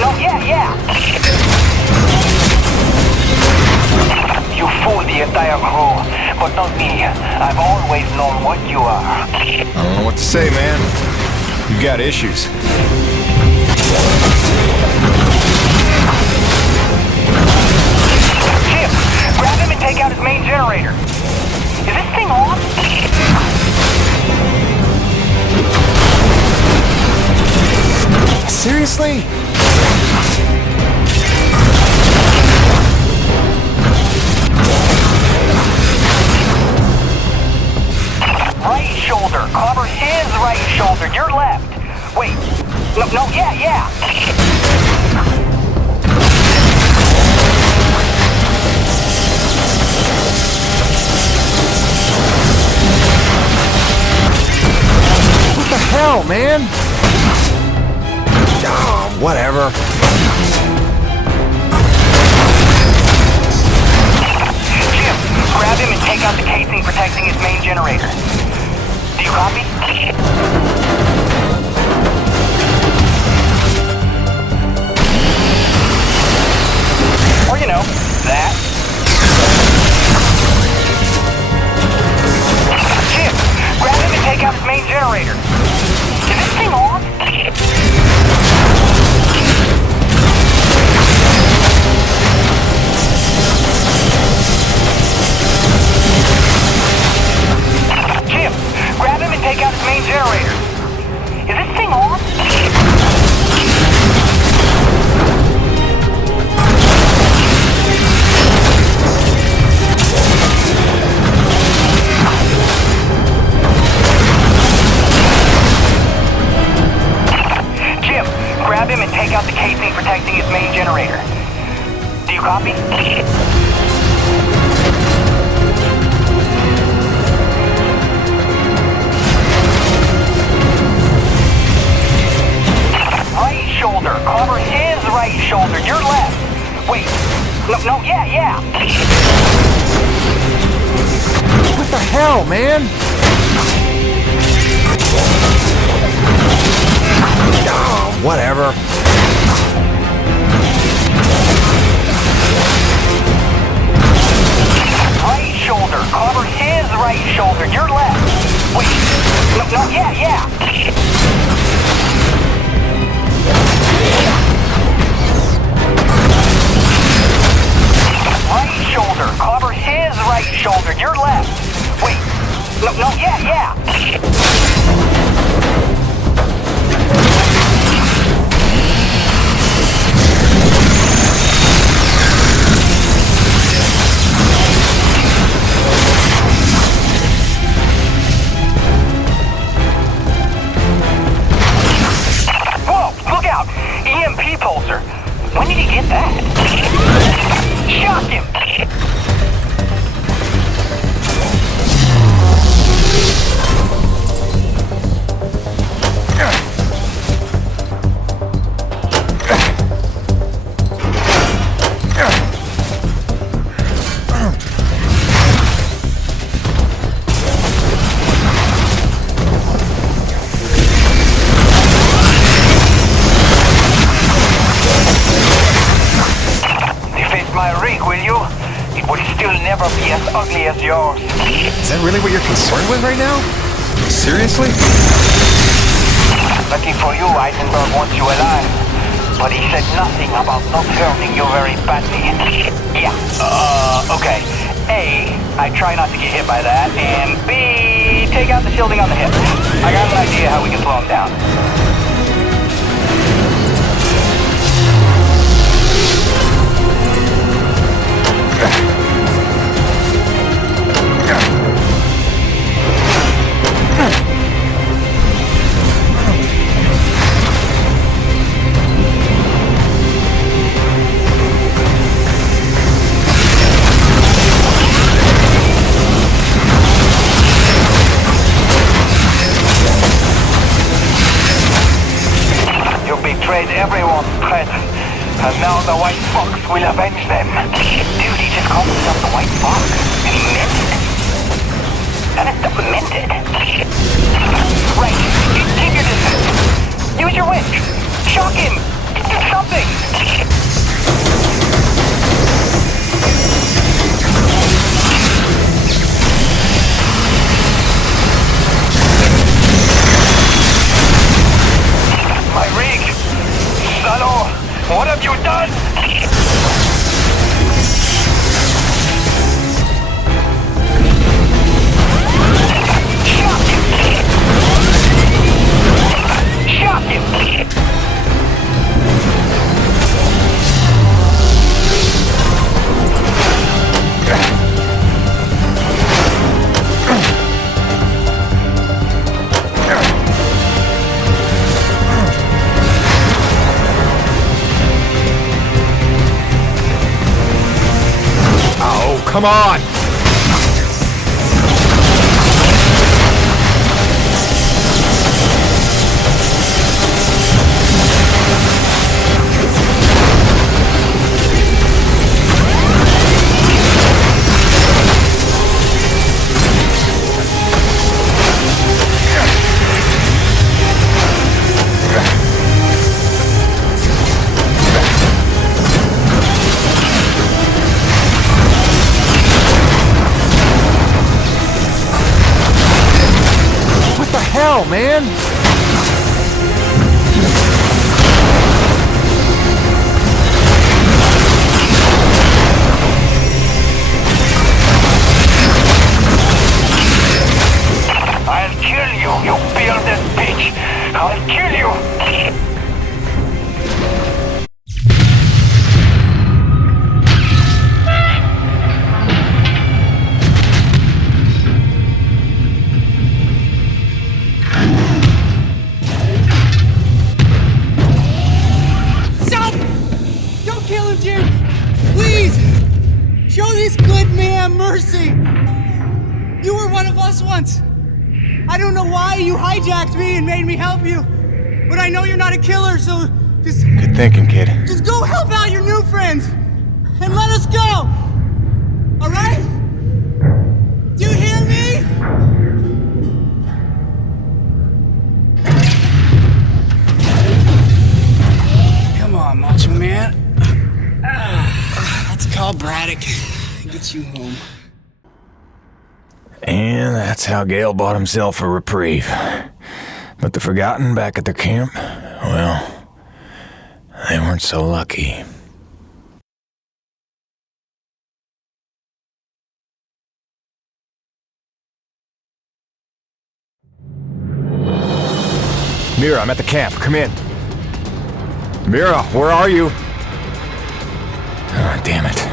No, yeah. You fooled the entire crew, but not me. I've always known what you are. I don't know what to say, man. You got issues. Jim, grab him and take out his main generator. Is this thing on? Seriously? Right shoulder. Cover his right shoulder. Your left. Wait. No, yeah. What the hell, man? Oh, whatever. Jim, grab him and take out the casing protecting his main generator. Do you copy? Or, that. Jim, grab him and take out his main generator. Is this thing on? Jim, grab him and take out his main generator. Is this thing on? Jim, grab him and take out the casing protecting his main generator. Do you copy? Right shoulder. Cover his right shoulder. Your left. Wait. No, yeah. What the hell, man? Oh, whatever. Right shoulder. Cover his right shoulder. Your left. Wait. No, yeah. Right shoulder. Cover his right shoulder. Your left. Wait. No, yeah. Whoa, look out! EMP pulsar. When did he get that? Shock him! Never be as ugly as yours. Is that really what you're concerned with right now? Seriously? Lucky for you, Eisenberg wants you alive. But he said nothing about not hurting you very badly. Yeah, okay. A, I try not to get hit by that, and B, take out the shielding on the hip. I got an idea how we can slow him down. Everyone present, and now the White Fox will avenge them. Dude, he just called himself the White Fox, and he meant it. That is demented. Right, keep your distance. Use your winch. Shock him. Do something. My rig. Salo, what have you done? Shock him! Come on! Hell, man! I'll kill you, you bearded bitch! I'll kill you! Mercy! You were one of us once. I don't know why you hijacked me and made me help you, but I know you're not a killer, so just... Good thinking, kid. Just go help out your new friends, and let us go! Alright? Do you hear me? call Braddock. Get you home. And that's how Gale bought himself a reprieve. But the Forgotten back at their camp, well, they weren't so lucky. Mira, I'm at the camp. Come in. Mira, where are you? Oh, damn it.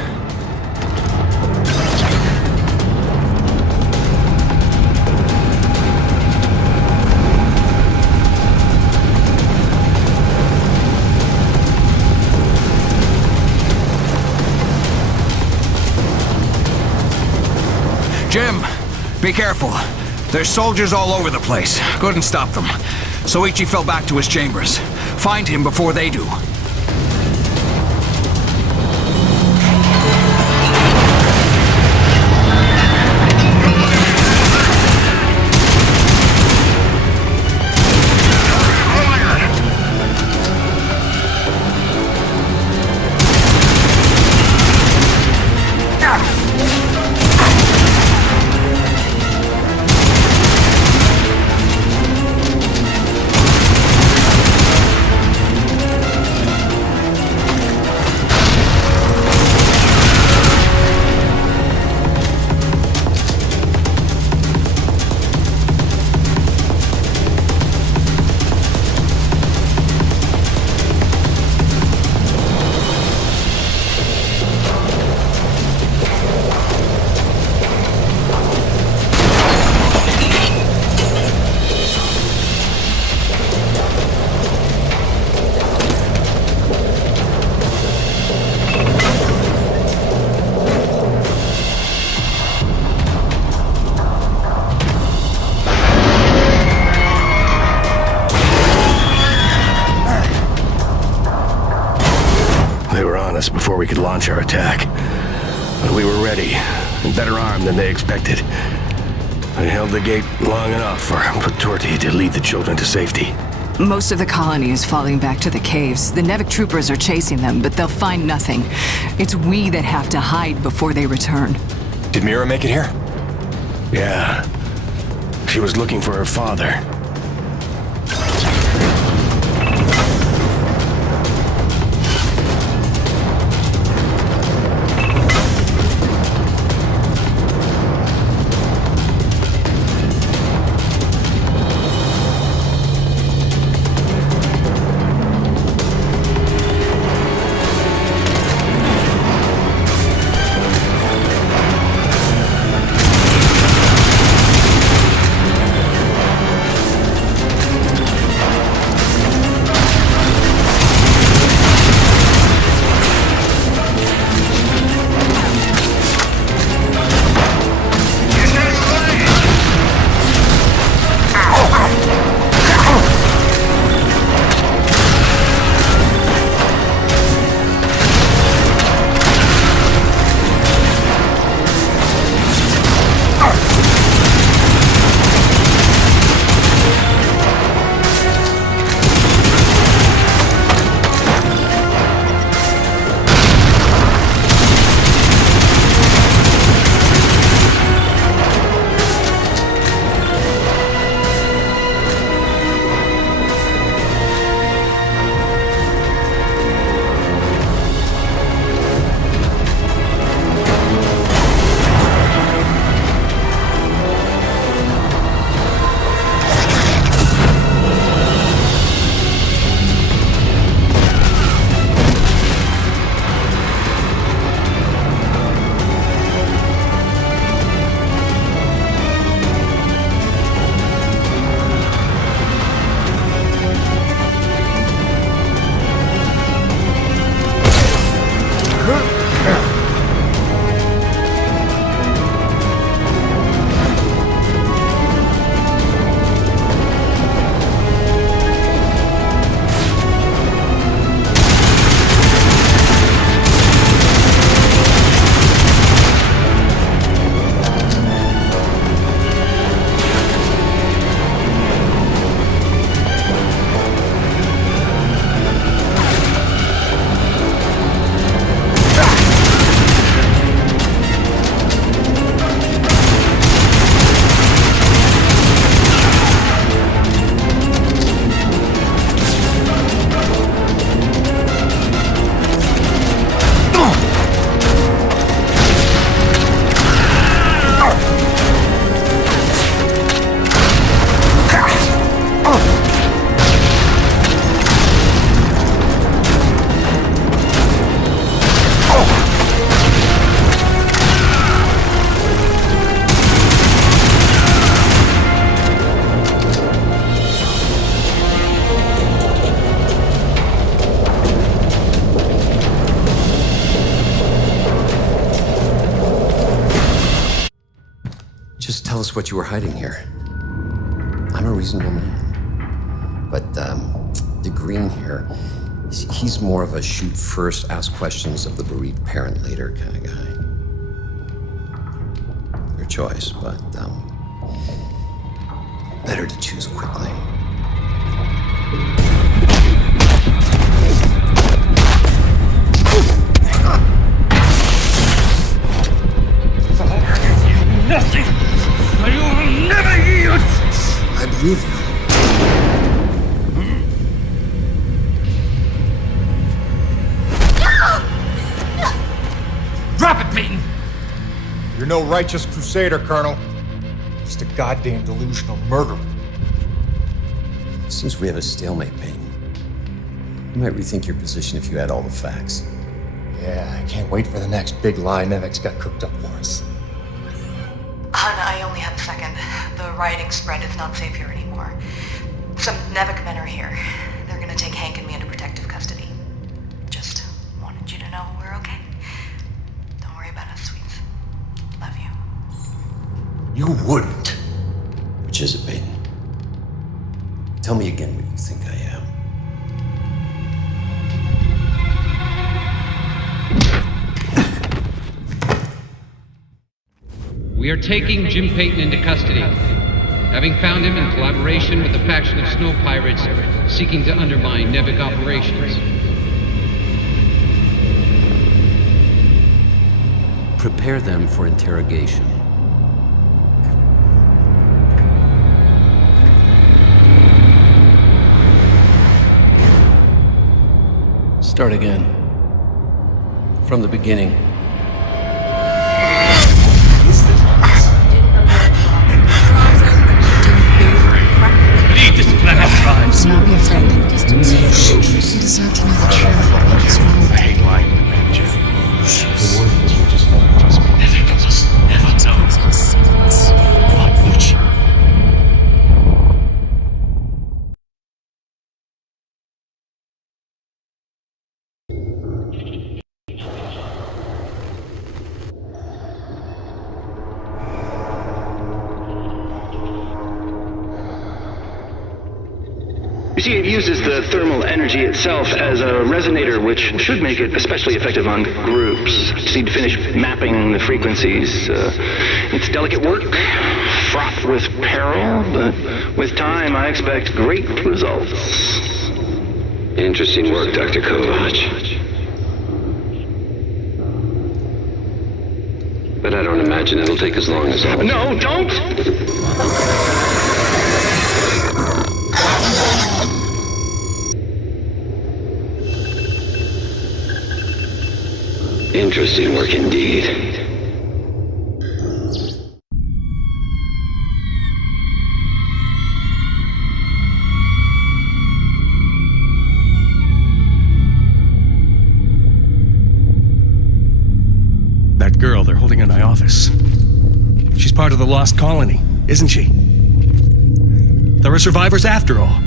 Jim, be careful. There's soldiers all over the place. Couldn't stop them. Soichi fell back to his chambers. Find him before they do. Before we could launch our attack. But we were ready, and better armed than they expected. I held the gate long enough for Patorti to lead the children to safety. Most of the colony is falling back to the caves. The Nevik troopers are chasing them, but they'll find nothing. It's we that have to hide before they return. Did Mira make it here? Yeah. She was looking for her father. Just tell us what you were hiding here. I'm a reasonable man. But, the Green here, he's more of a shoot first, ask questions of the bereaved parent later kind of guy. Your choice, but, better to choose quickly. Nothing! I will never yield! I believe you. Drop it, Peyton! You're no righteous crusader, Colonel. Just a goddamn delusional murderer. Seems we have a stalemate, Peyton. You might rethink your position if you had all the facts. Yeah, I can't wait for the next big lie Nevek's got cooked up for us. Hun, I only have a second. The rioting spread is not safe here anymore. Some Nevek men are here. They're gonna take Hank and me into protective custody. Just wanted you to know we're okay. Don't worry about us, sweets. Love you. You wouldn't. Which is it, Peyton? Tell me again what you think I am. We are taking Jim Peyton into custody, having found him in collaboration with a faction of snow pirates seeking to undermine Nevek operations. Prepare them for interrogation. Start again. From the beginning. Lead this planet, tribes. Do not be afraid. You deserve to know the truth. It's wrong. I hate lying to men, Jim. The word is we just never trust me. Never know. You see, it uses the thermal energy itself as a resonator, which should make it especially effective on groups. Just need to finish mapping the frequencies. It's delicate work, fraught with peril, but with time I expect great results. Interesting work, Dr. Kovac. But I don't imagine it'll take as long as all. No, don't! Interesting work indeed. That girl they're holding in my office. She's part of the Lost Colony, isn't she? There are survivors after all.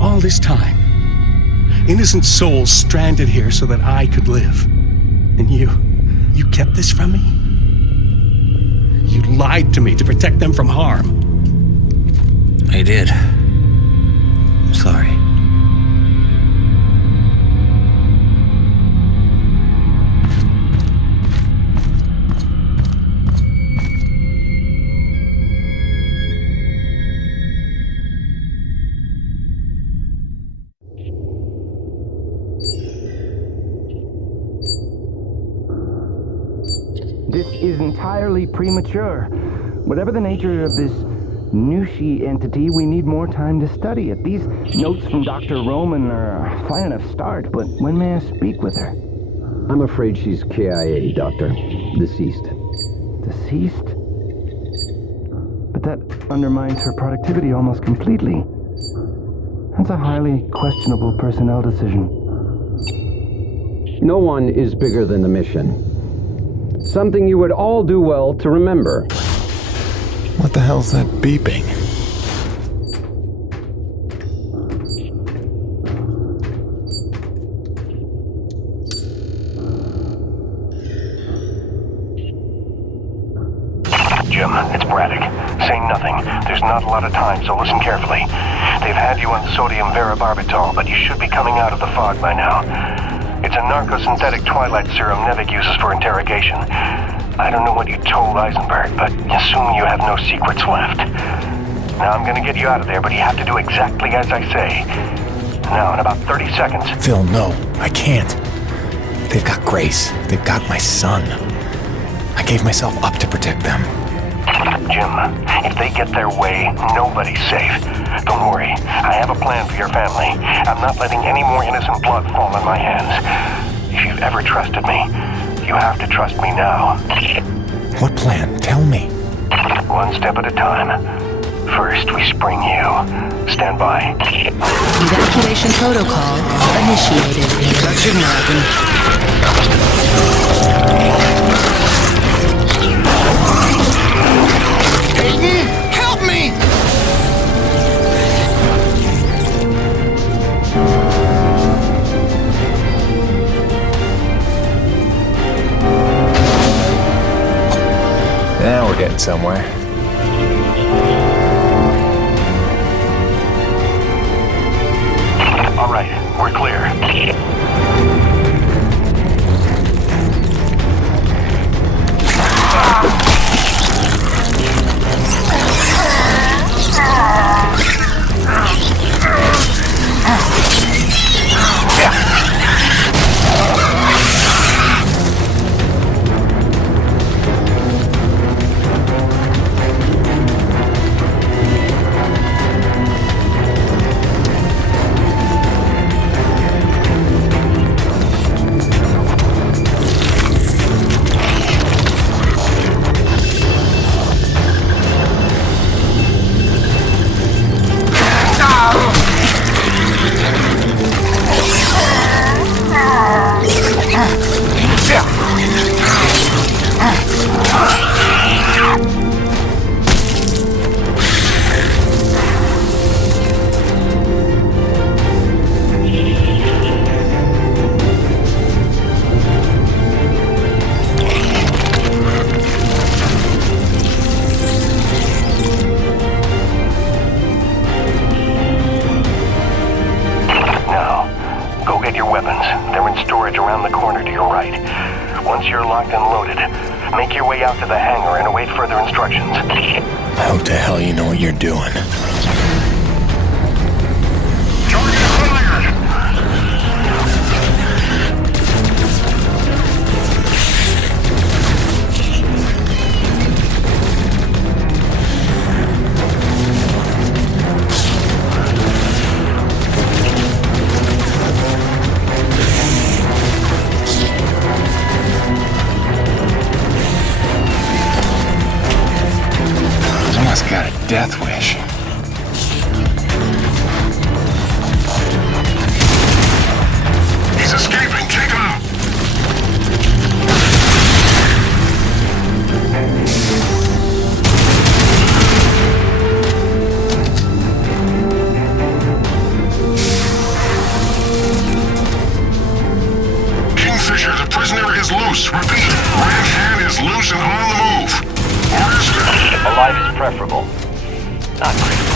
All this time. Innocent souls stranded here so that I could live. And you kept this from me? You lied to me to protect them from harm. I did. I'm sorry. This is entirely premature. Whatever the nature of this Nushi entity, we need more time to study it. These notes from Dr. Roman are a fine enough start, but when may I speak with her? I'm afraid she's KIA, Doctor. Deceased. Deceased? But that undermines her productivity almost completely. That's a highly questionable personnel decision. No one is bigger than the mission. Something you would all do well to remember. What the hell's that beeping? Jim. It's Braddock. Say nothing. There's not a lot of time, so listen carefully. They've had you on sodium varibarbital, but you should be coming out of the fog by now. It's a narcosynthetic twilight serum Nevik uses for interrogation. I don't know what you told Eisenberg, but assume you have no secrets left. Now I'm gonna get you out of there, but you have to do exactly as I say. Now, in about 30 seconds... Phil, no. I can't. They've got Grace. They've got my son. I gave myself up to protect them. Jim, if they get their way, nobody's safe. Don't worry. I have a plan for your family. I'm not letting any more innocent blood fall on my hands. If you've ever trusted me, you have to trust me now. What plan? Tell me. One step at a time. First, we spring you. Stand by. Evacuation protocol initiated. That shouldn't happen. Peyton, help me! Now we're getting somewhere. All right, we're clear. How the hell you know what you're doing? Got a death wish. He's escaping. Take him out. Kingfisher, the prisoner is loose. Repeat, Red Hand is loose and on the move. Orders? Alive is preferable. Not critical.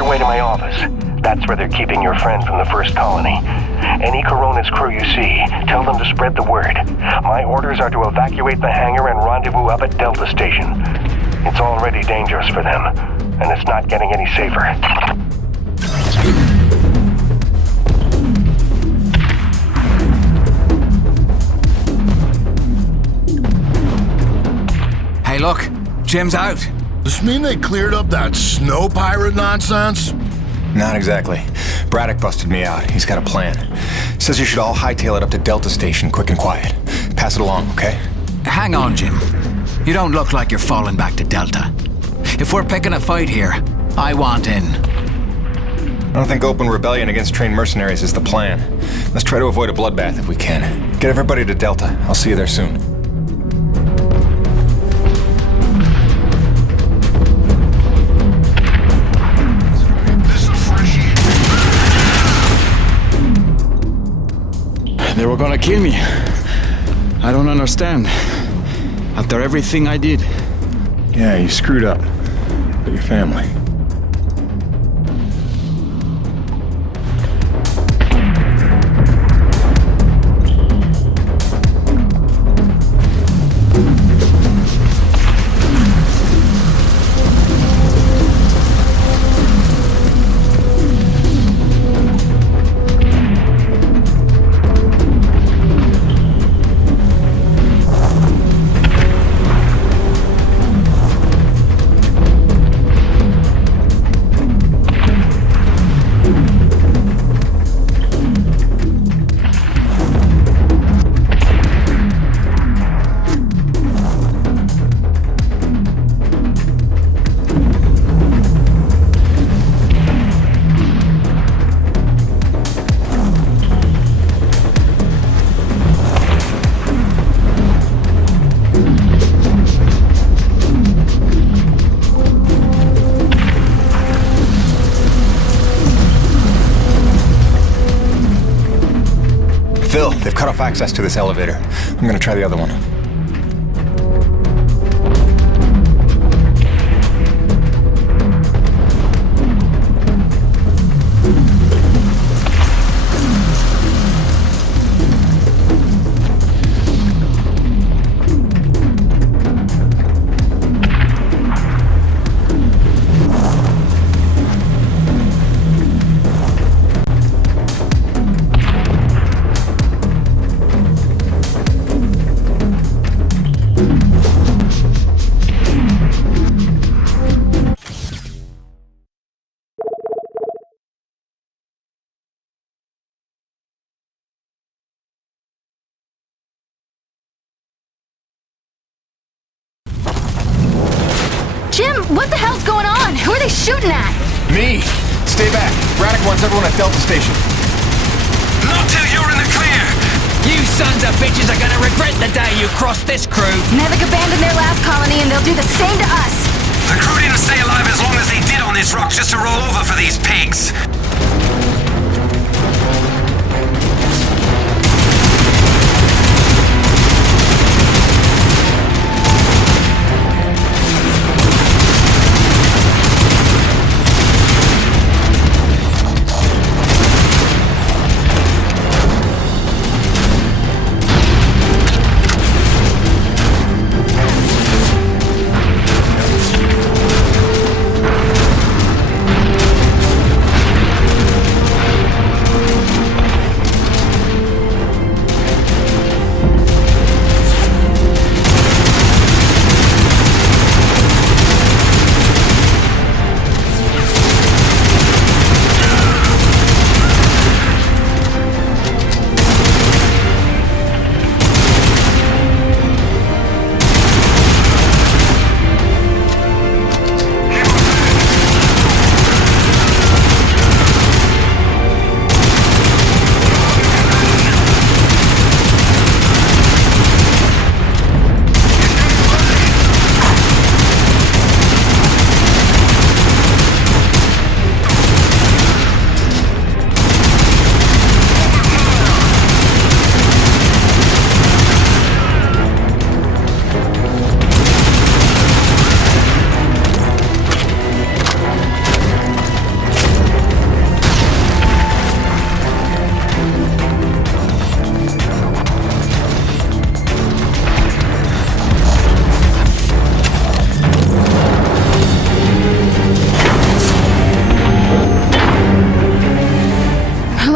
your way to my office. That's where they're keeping your friend from the First Colony. Any Coronis crew you see, tell them to spread the word. My orders are to evacuate the hangar and rendezvous up at Delta Station. It's already dangerous for them, and it's not getting any safer. Hey, look. Jim's out. Does this mean they cleared up that snow pirate nonsense? Not exactly. Braddock busted me out. He's got a plan. Says you should all hightail it up to Delta Station, quick and quiet. Pass it along, okay? Hang on, Jim. You don't look like you're falling back to Delta. If we're picking a fight here, I want in. I don't think open rebellion against trained mercenaries is the plan. Let's try to avoid a bloodbath if we can. Get everybody to Delta. I'll see you there soon. They were gonna kill me. I don't understand. After everything I did. Yeah, you screwed up. But your family. Phil, they've cut off access to this elevator. I'm gonna try the other one. Jim, what the hell's going on? Who are they shooting at? Me! Stay back. Braddock wants everyone at Delta Station. Not till you're in the clear! You sons of bitches are gonna regret the day you crossed this crew. Nevik abandoned their last colony and they'll do the same to us. The crew didn't stay alive as long as they did on this rock just to roll over for these pigs.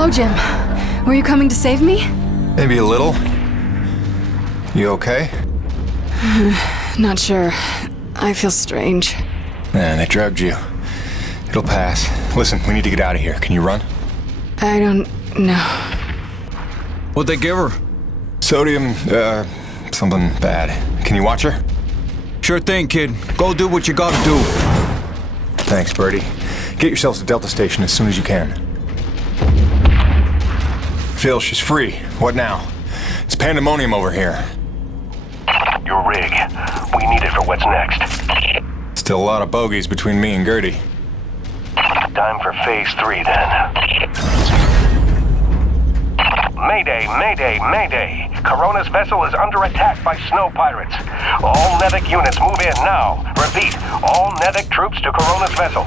Hello, Jim. Were you coming to save me? Maybe a little. You okay? Not sure. I feel strange. Man, they drugged you. It'll pass. Listen, we need to get out of here. Can you run? I don't know. What'd they give her? Sodium, something bad. Can you watch her? Sure thing, kid. Go do what you gotta do. Thanks, Birdie. Get yourselves to Delta Station as soon as you can. Phil, she's free. What now? It's pandemonium over here. Your rig. We need it for what's next. Still a lot of bogeys between me and Gertie. Time for Phase 3, then. Mayday, mayday, mayday. Corona's vessel is under attack by snow pirates. All Nevik units move in now. Repeat, all Nevik troops to Corona's vessel.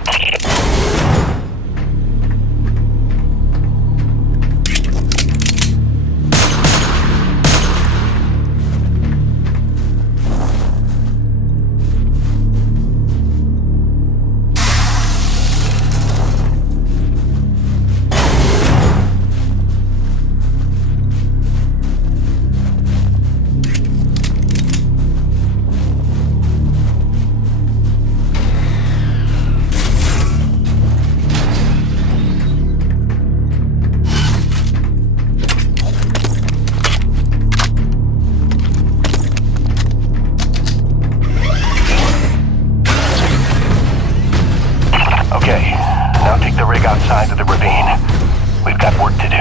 Outside of the ravine. We've got work to do.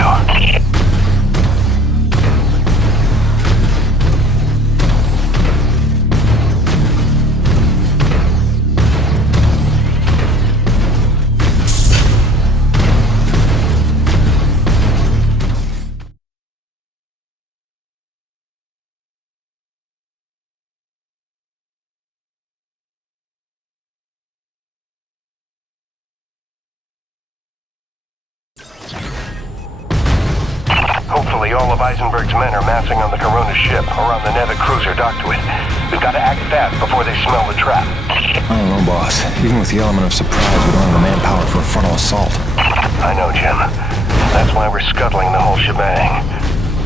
Hopefully all of Eisenberg's men are massing on the Corona ship or on the Nevik cruiser docked to it. We've got to act fast before they smell the trap. I don't know, boss. Even with the element of surprise, we don't have the manpower for a frontal assault. I know, Jim. That's why we're scuttling the whole shebang.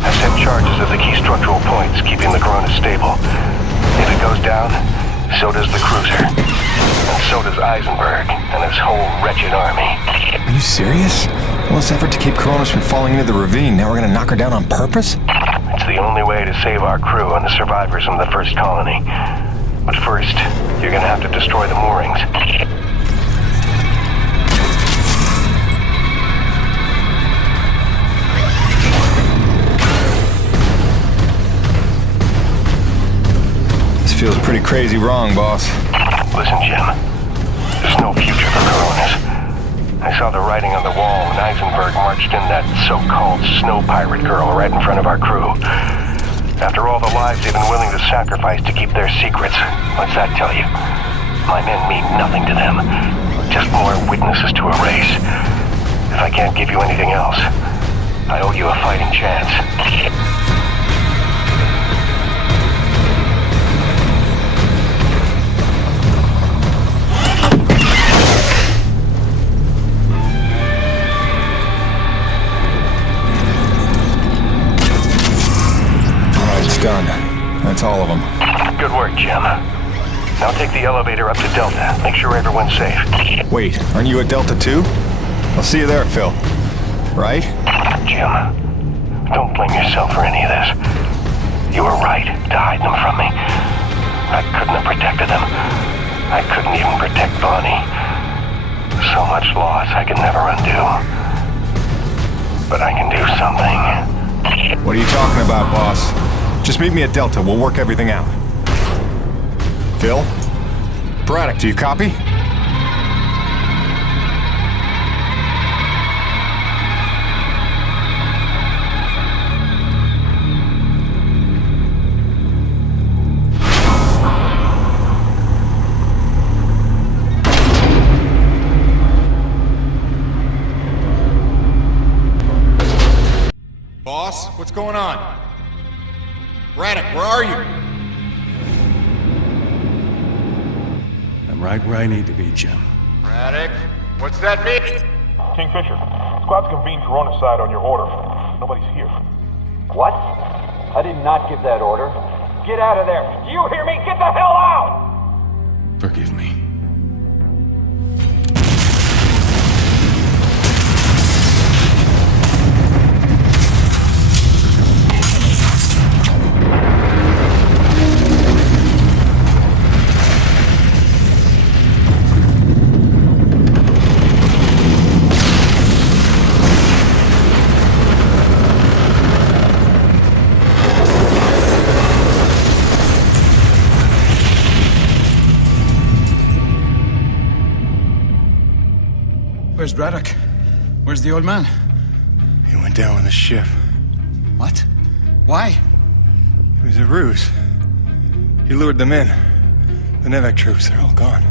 I've set charges of the key structural points, keeping the Corona stable. If it goes down, so does the cruiser. And so does Eisenberg and his whole wretched army. Are you serious? All this effort to keep Coronas from falling into the ravine, now we're gonna knock her down on purpose? It's the only way to save our crew and the survivors from the first colony. But first, you're gonna have to destroy the moorings. This feels pretty crazy wrong, boss. Listen, Jim. There's no future for Coronas. I saw the writing on the wall when Eisenberg marched in that so-called snow pirate girl right in front of our crew. After all the lives they've been willing to sacrifice to keep their secrets, what's that tell you? My men mean nothing to them. Just more witnesses to erase. If I can't give you anything else, I owe you a fighting chance. Done. That's all of them. Good work, Jim. Now take the elevator up to Delta. Make sure everyone's safe. Wait, aren't you at Delta too? I'll see you there, Phil. Right? Jim, don't blame yourself for any of this. You were right to hide them from me. I couldn't have protected them. I couldn't even protect Bonnie. So much loss I could never undo. But I can do something. What are you talking about, boss? Just meet me at Delta. We'll work everything out. Phil? Braddock, do you copy? Boss, what's going on? Braddock, where are you? I'm right where I need to be, Jim. Braddock, what's that mean? Kingfisher, Squad's convened for side on your order. Nobody's here. What? I did not give that order. Get out of there. Do you hear me? Get the hell out! Forgive me. Where's Braddock? Where's the old man? He went down with the ship. What? Why? It was a ruse. He lured them in. The Nevek troops, they're all gone.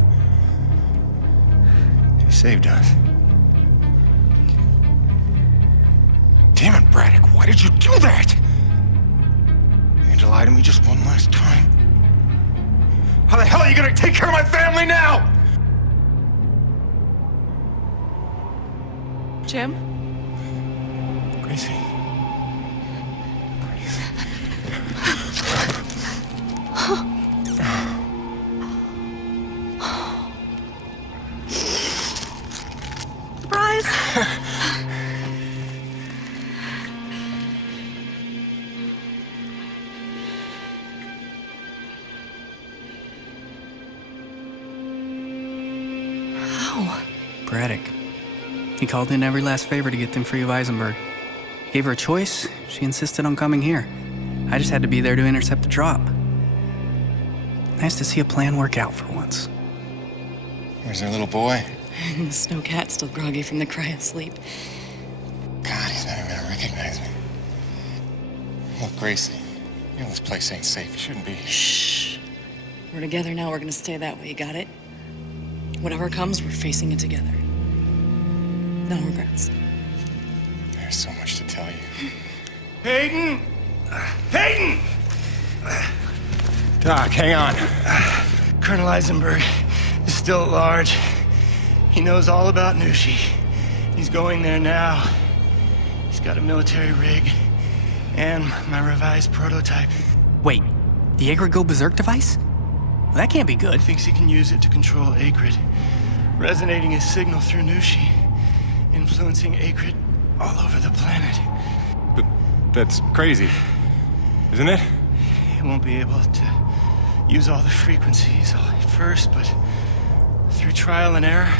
He saved us. Damn it, Braddock, why did you do that? You had to lie to me just one last time. How the hell are you gonna take care of my family now? Jim? Gracie. Surprise! How? Braddock. He called in every last favor to get them free of Eisenberg. He gave her a choice. She insisted on coming here. I just had to be there to intercept the drop. Nice to see a plan work out for once. Where's their little boy? The snowcat's still groggy from the cryo sleep. God, he's not even gonna recognize me. Look, Gracie, you know this place ain't safe. You shouldn't be here. Shh. We're together now. We're gonna stay that way. You got it? Whatever comes, we're facing it together. No regrets. There's so much to tell you. Hayden! Hayden! Doc, hang on. Colonel Eisenberg is still at large. He knows all about Nushi. He's going there now. He's got a military rig and my revised prototype. Wait, the Akrid go berserk device? Well, that can't be good. Thinks he can use it to control Akrid, resonating his signal through Nushi, influencing Akrid all over the planet. But that's crazy, isn't it? He won't be able to use all the frequencies at first, but through trial and error,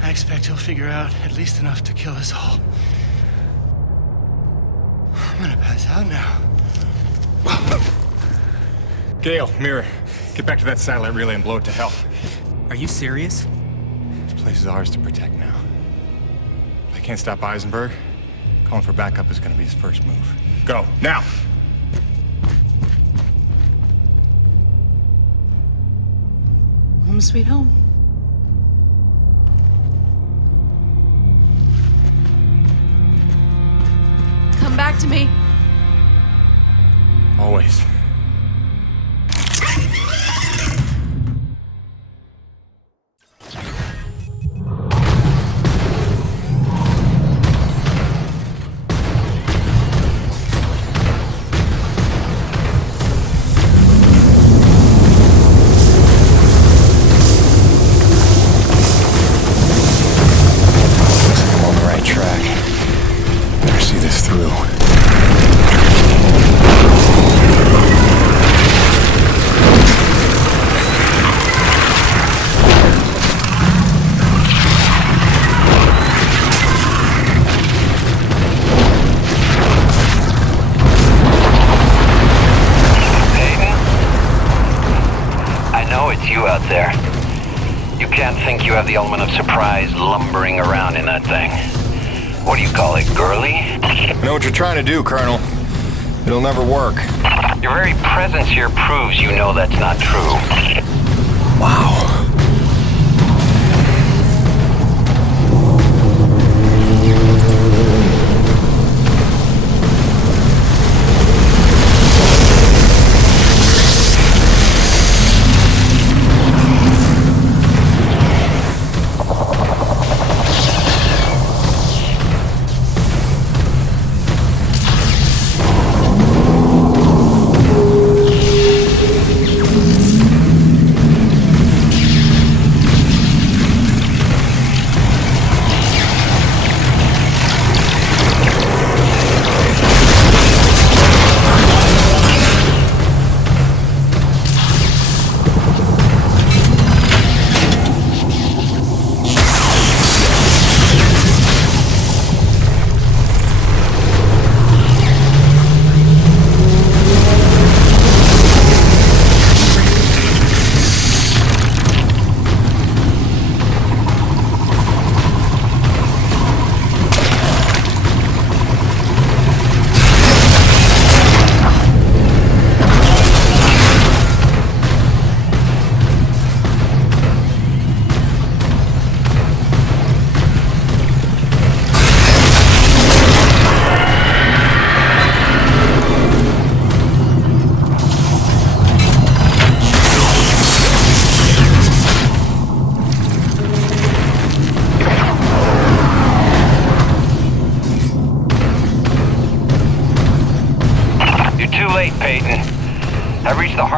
I expect he'll figure out at least enough to kill us all. I'm gonna pass out now. Gale, Mirror, get back to that satellite relay and blow it to hell. Are you serious? This place is ours to protect now. If I can't stop Eisenberg, calling for backup is gonna be his first move. Go, now! Home sweet home. Come back to me. Always. The element of surprise lumbering around in that thing. What do you call it, girly? I know what you're trying to do, Colonel. It'll never work. Your very presence here proves you know that's not true. Wow.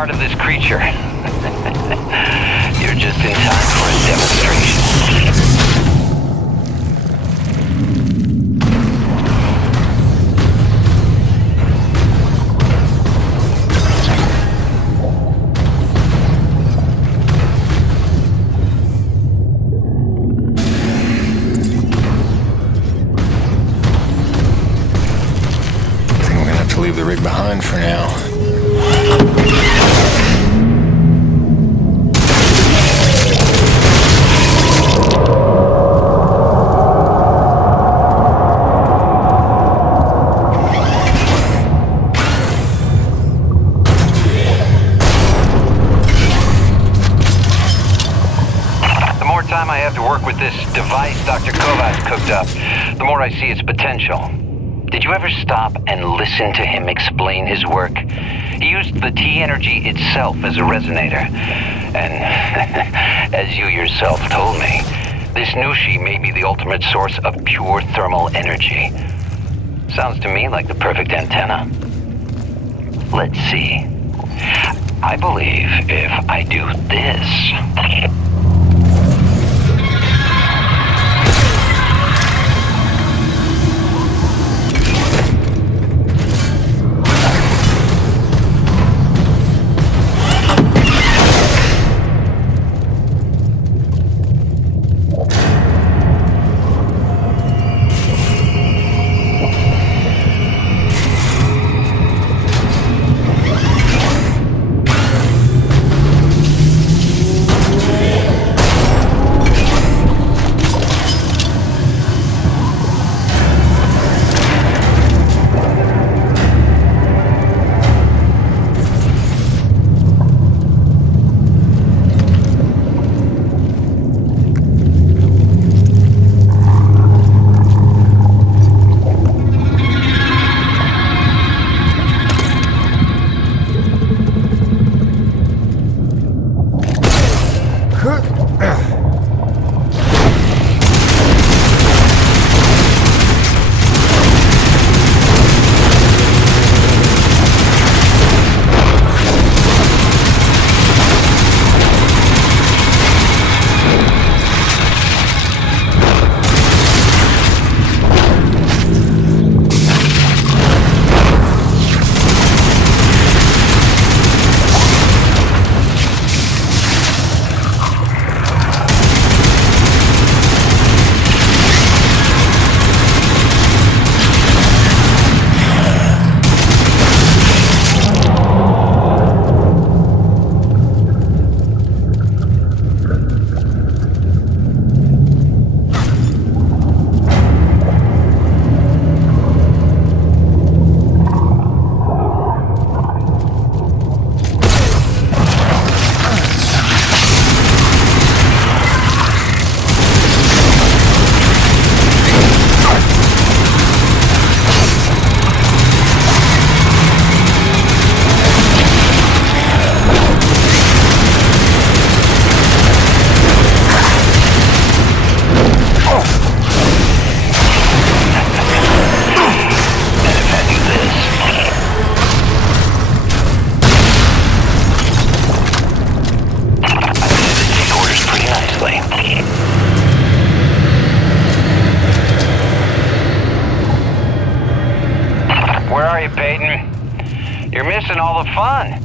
part of this creature. You're just in time for a demonstration. Leave the rig behind for now. The more time I have to work with this device Dr. Kovacs cooked up, the more I see its potential. Did you ever stop and listen to him explain his work? He used the T-energy itself as a resonator. And as you yourself told me, this Nushi may be the ultimate source of pure thermal energy. Sounds to me like the perfect antenna. Let's see. I believe if I do this... You're missing all the fun.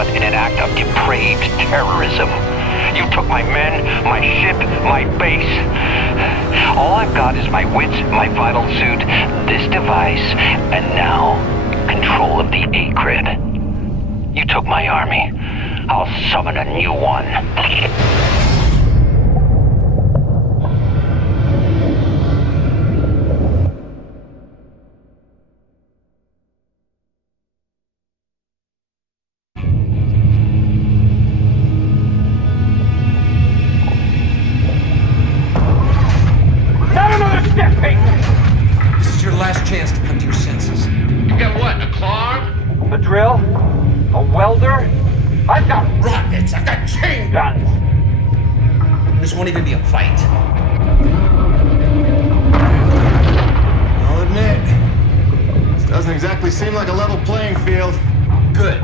caught in an act of depraved terrorism. You took my men, my ship, my base. All I've got is my wits, my vital suit, this device, and now control of the Acrid. You took my army. I'll summon a new one. Not another step, Peyton! This is your last chance to come to your senses. You got what, a car? A drill? A welder? I've got rockets! I've got chain guns! This won't even be a fight. I'll admit, this doesn't exactly seem like a level playing field. Good.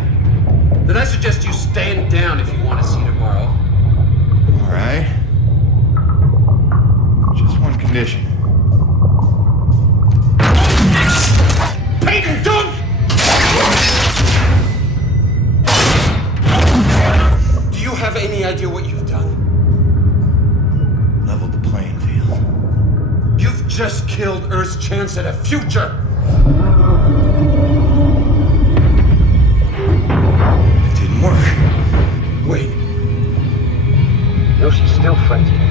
Then I suggest you stand down if you want to see tomorrow. All right. Just one condition. Peyton, don't! Do you have any idea what you've done? Leveled the playing field. You've just killed Earth's chance at a future! It didn't work. Wait. No, she's still friends with me.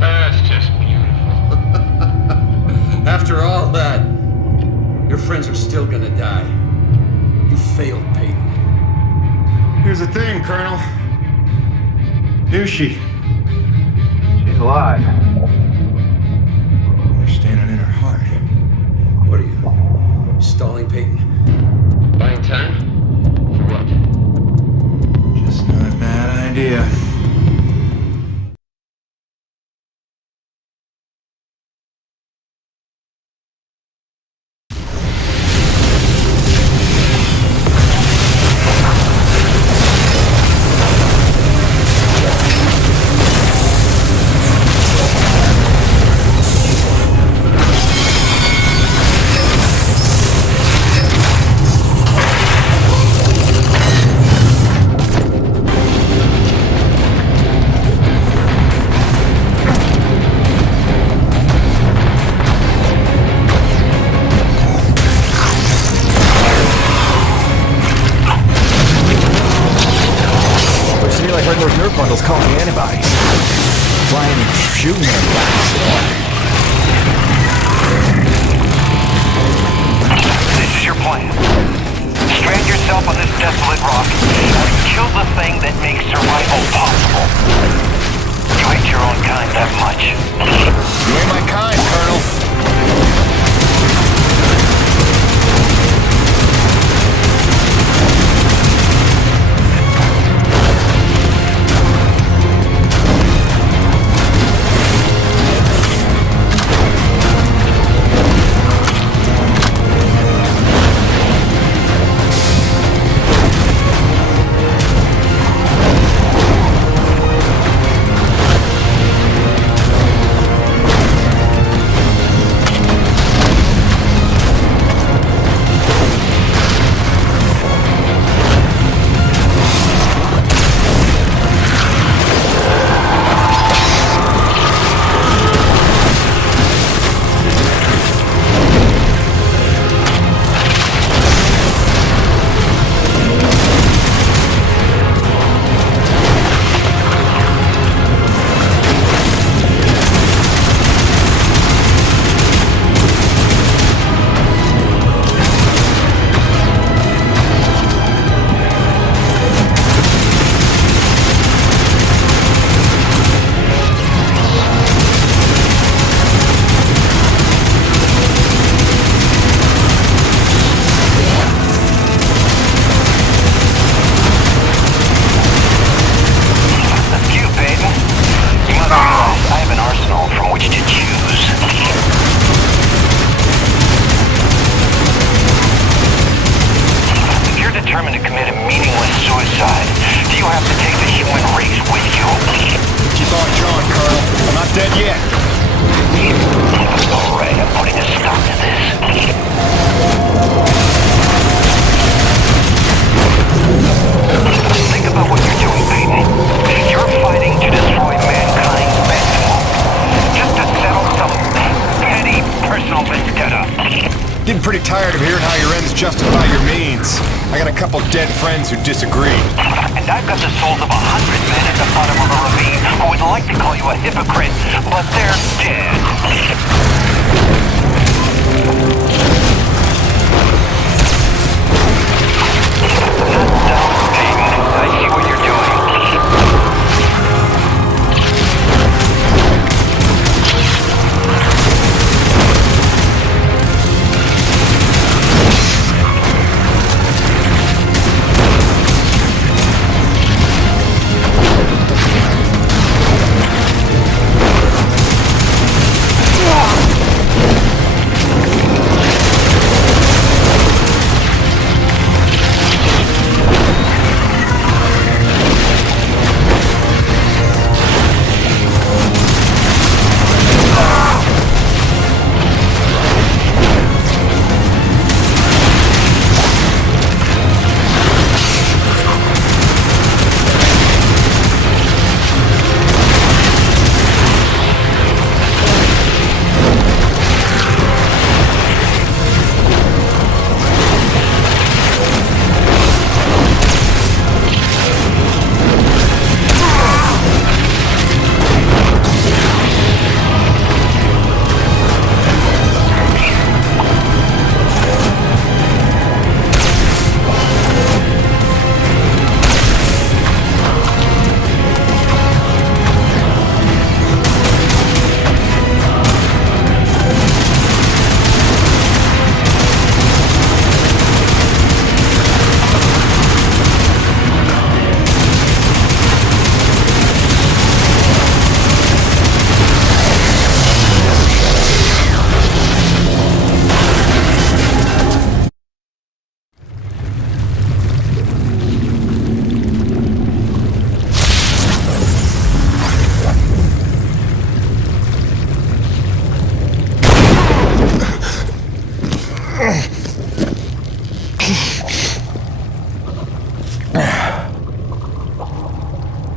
That's just beautiful. After all that, your friends are still gonna die. You failed, Peyton. Here's the thing, Colonel. Nushi. She's alive. We're standing in her heart. What are you, stalling Peyton? Buying time? For what? Just not a bad idea. Bundles call me antibodies. Flying and shooting antibodies. This is your plan. Strand yourself on this desolate rock and kill the thing that makes survival possible. You hate your own kind that much. You ain't my kind, Colonel. All right, I'm putting a stop to this. about what you're doing, Peyton. You're fighting to destroy mankind's maximum. Just to settle some petty personal vendetta. Getting pretty tired of hearing how your ends justify your means. I got a couple dead friends who disagree. And I've got the souls of 100 men at the bottom of the ravine who would like to call you a hypocrite, but they're dead. I see what you're doing.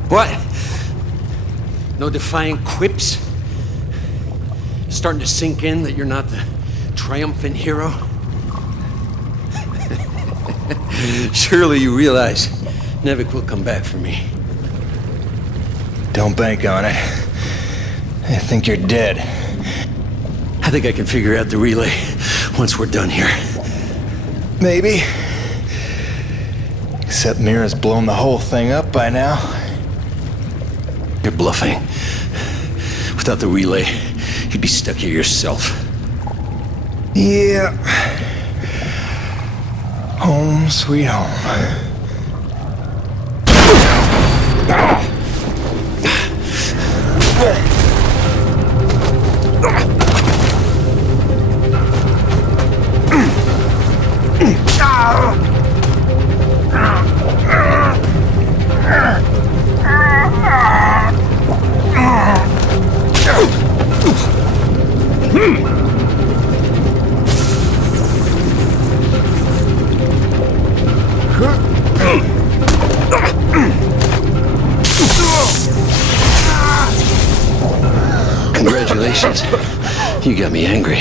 What? No defiant quips? Starting to sink in that you're not the triumphant hero? Surely you realize Nevik will come back for me. Don't bank on it. I think you're dead. I think I can figure out the relay once we're done here. Maybe. Except Mira's blown the whole thing up by now. You're bluffing. Without the relay, you'd be stuck here yourself. Yeah. Home sweet home. Congratulations. You got me angry.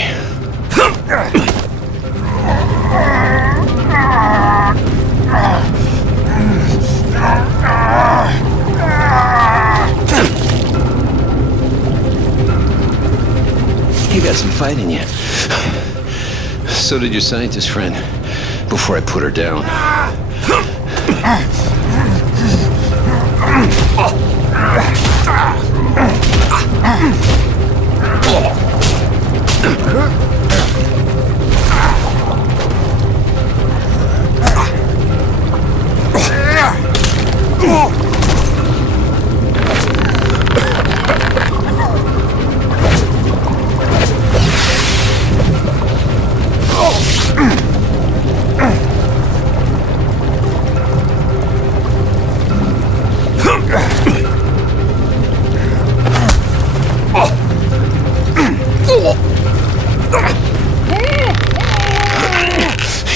You got some fight in you. So did your scientist friend, before I put her down.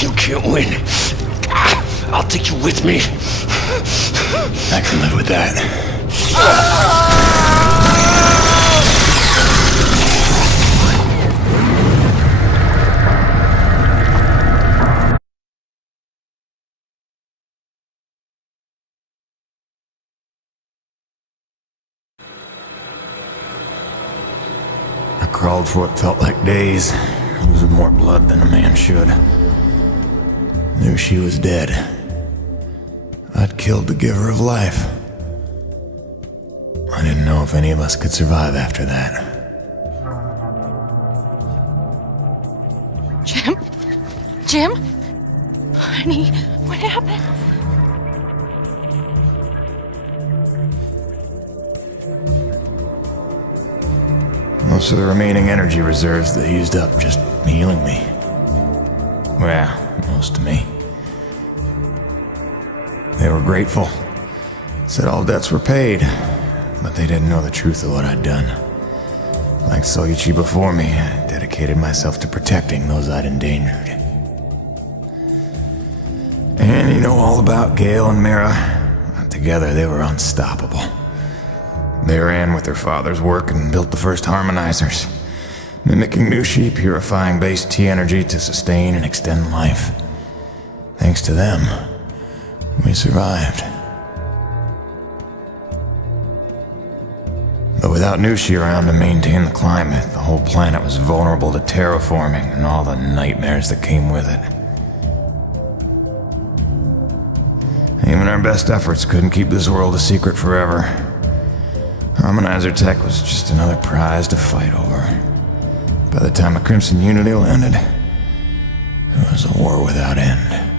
You can't win. I'll take you with me. with that. I crawled for what felt like days, losing more blood than a man should. Knew she was dead. I'd killed the giver of life. I didn't know if any of us could survive after that. Jim? Jim? Honey, what happened? Most of the remaining energy reserves they used up just healing me. Well, most of me. They were grateful. Said all debts were paid, but they didn't know the truth of what I'd done. Like Soichi before me, I dedicated myself to protecting those I'd endangered. And you know all about Gale and Mara. Together they were unstoppable. They ran with their father's work and built the first harmonizers, mimicking Nushi, purifying base T energy to sustain and extend life. Thanks to them, we survived. But without Nushi around to maintain the climate, the whole planet was vulnerable to terraforming and all the nightmares that came with it. Even our best efforts couldn't keep this world a secret forever. Harmonizer tech was just another prize to fight over. By the time a Crimson Unity landed, it was a war without end.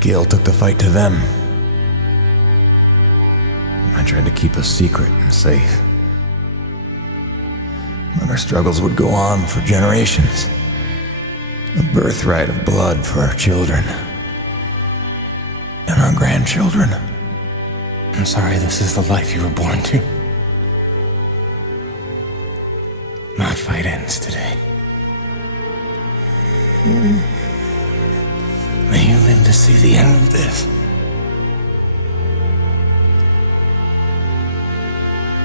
Gale took the fight to them. I tried to keep us secret and safe. But our struggles would go on for generations. A birthright of blood for our children. And our grandchildren. I'm sorry this is the life you were born to. My fight ends today. May you live to see the end of this.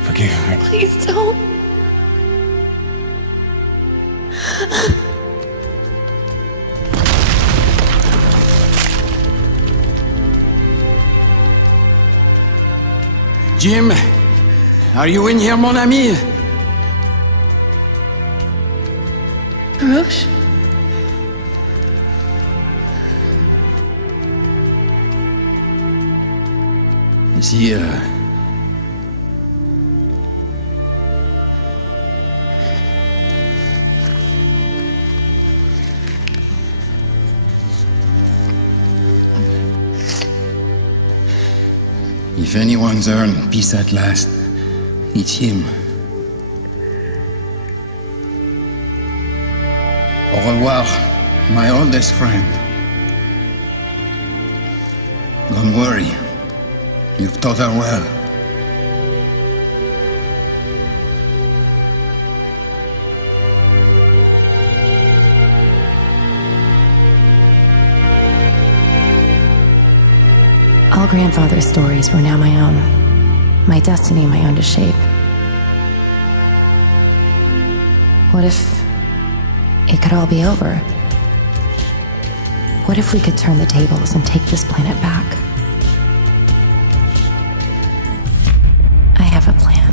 Forgive me. Please don't. Jim, are you in here, mon ami? Roche? Is he, If anyone's earned peace at last, it's him. Au revoir, my oldest friend. Don't worry, you've taught her well. All grandfather's stories were now my own. My destiny my own to shape. What if it could all be over? What if we could turn the tables and take this planet back? I have a plan.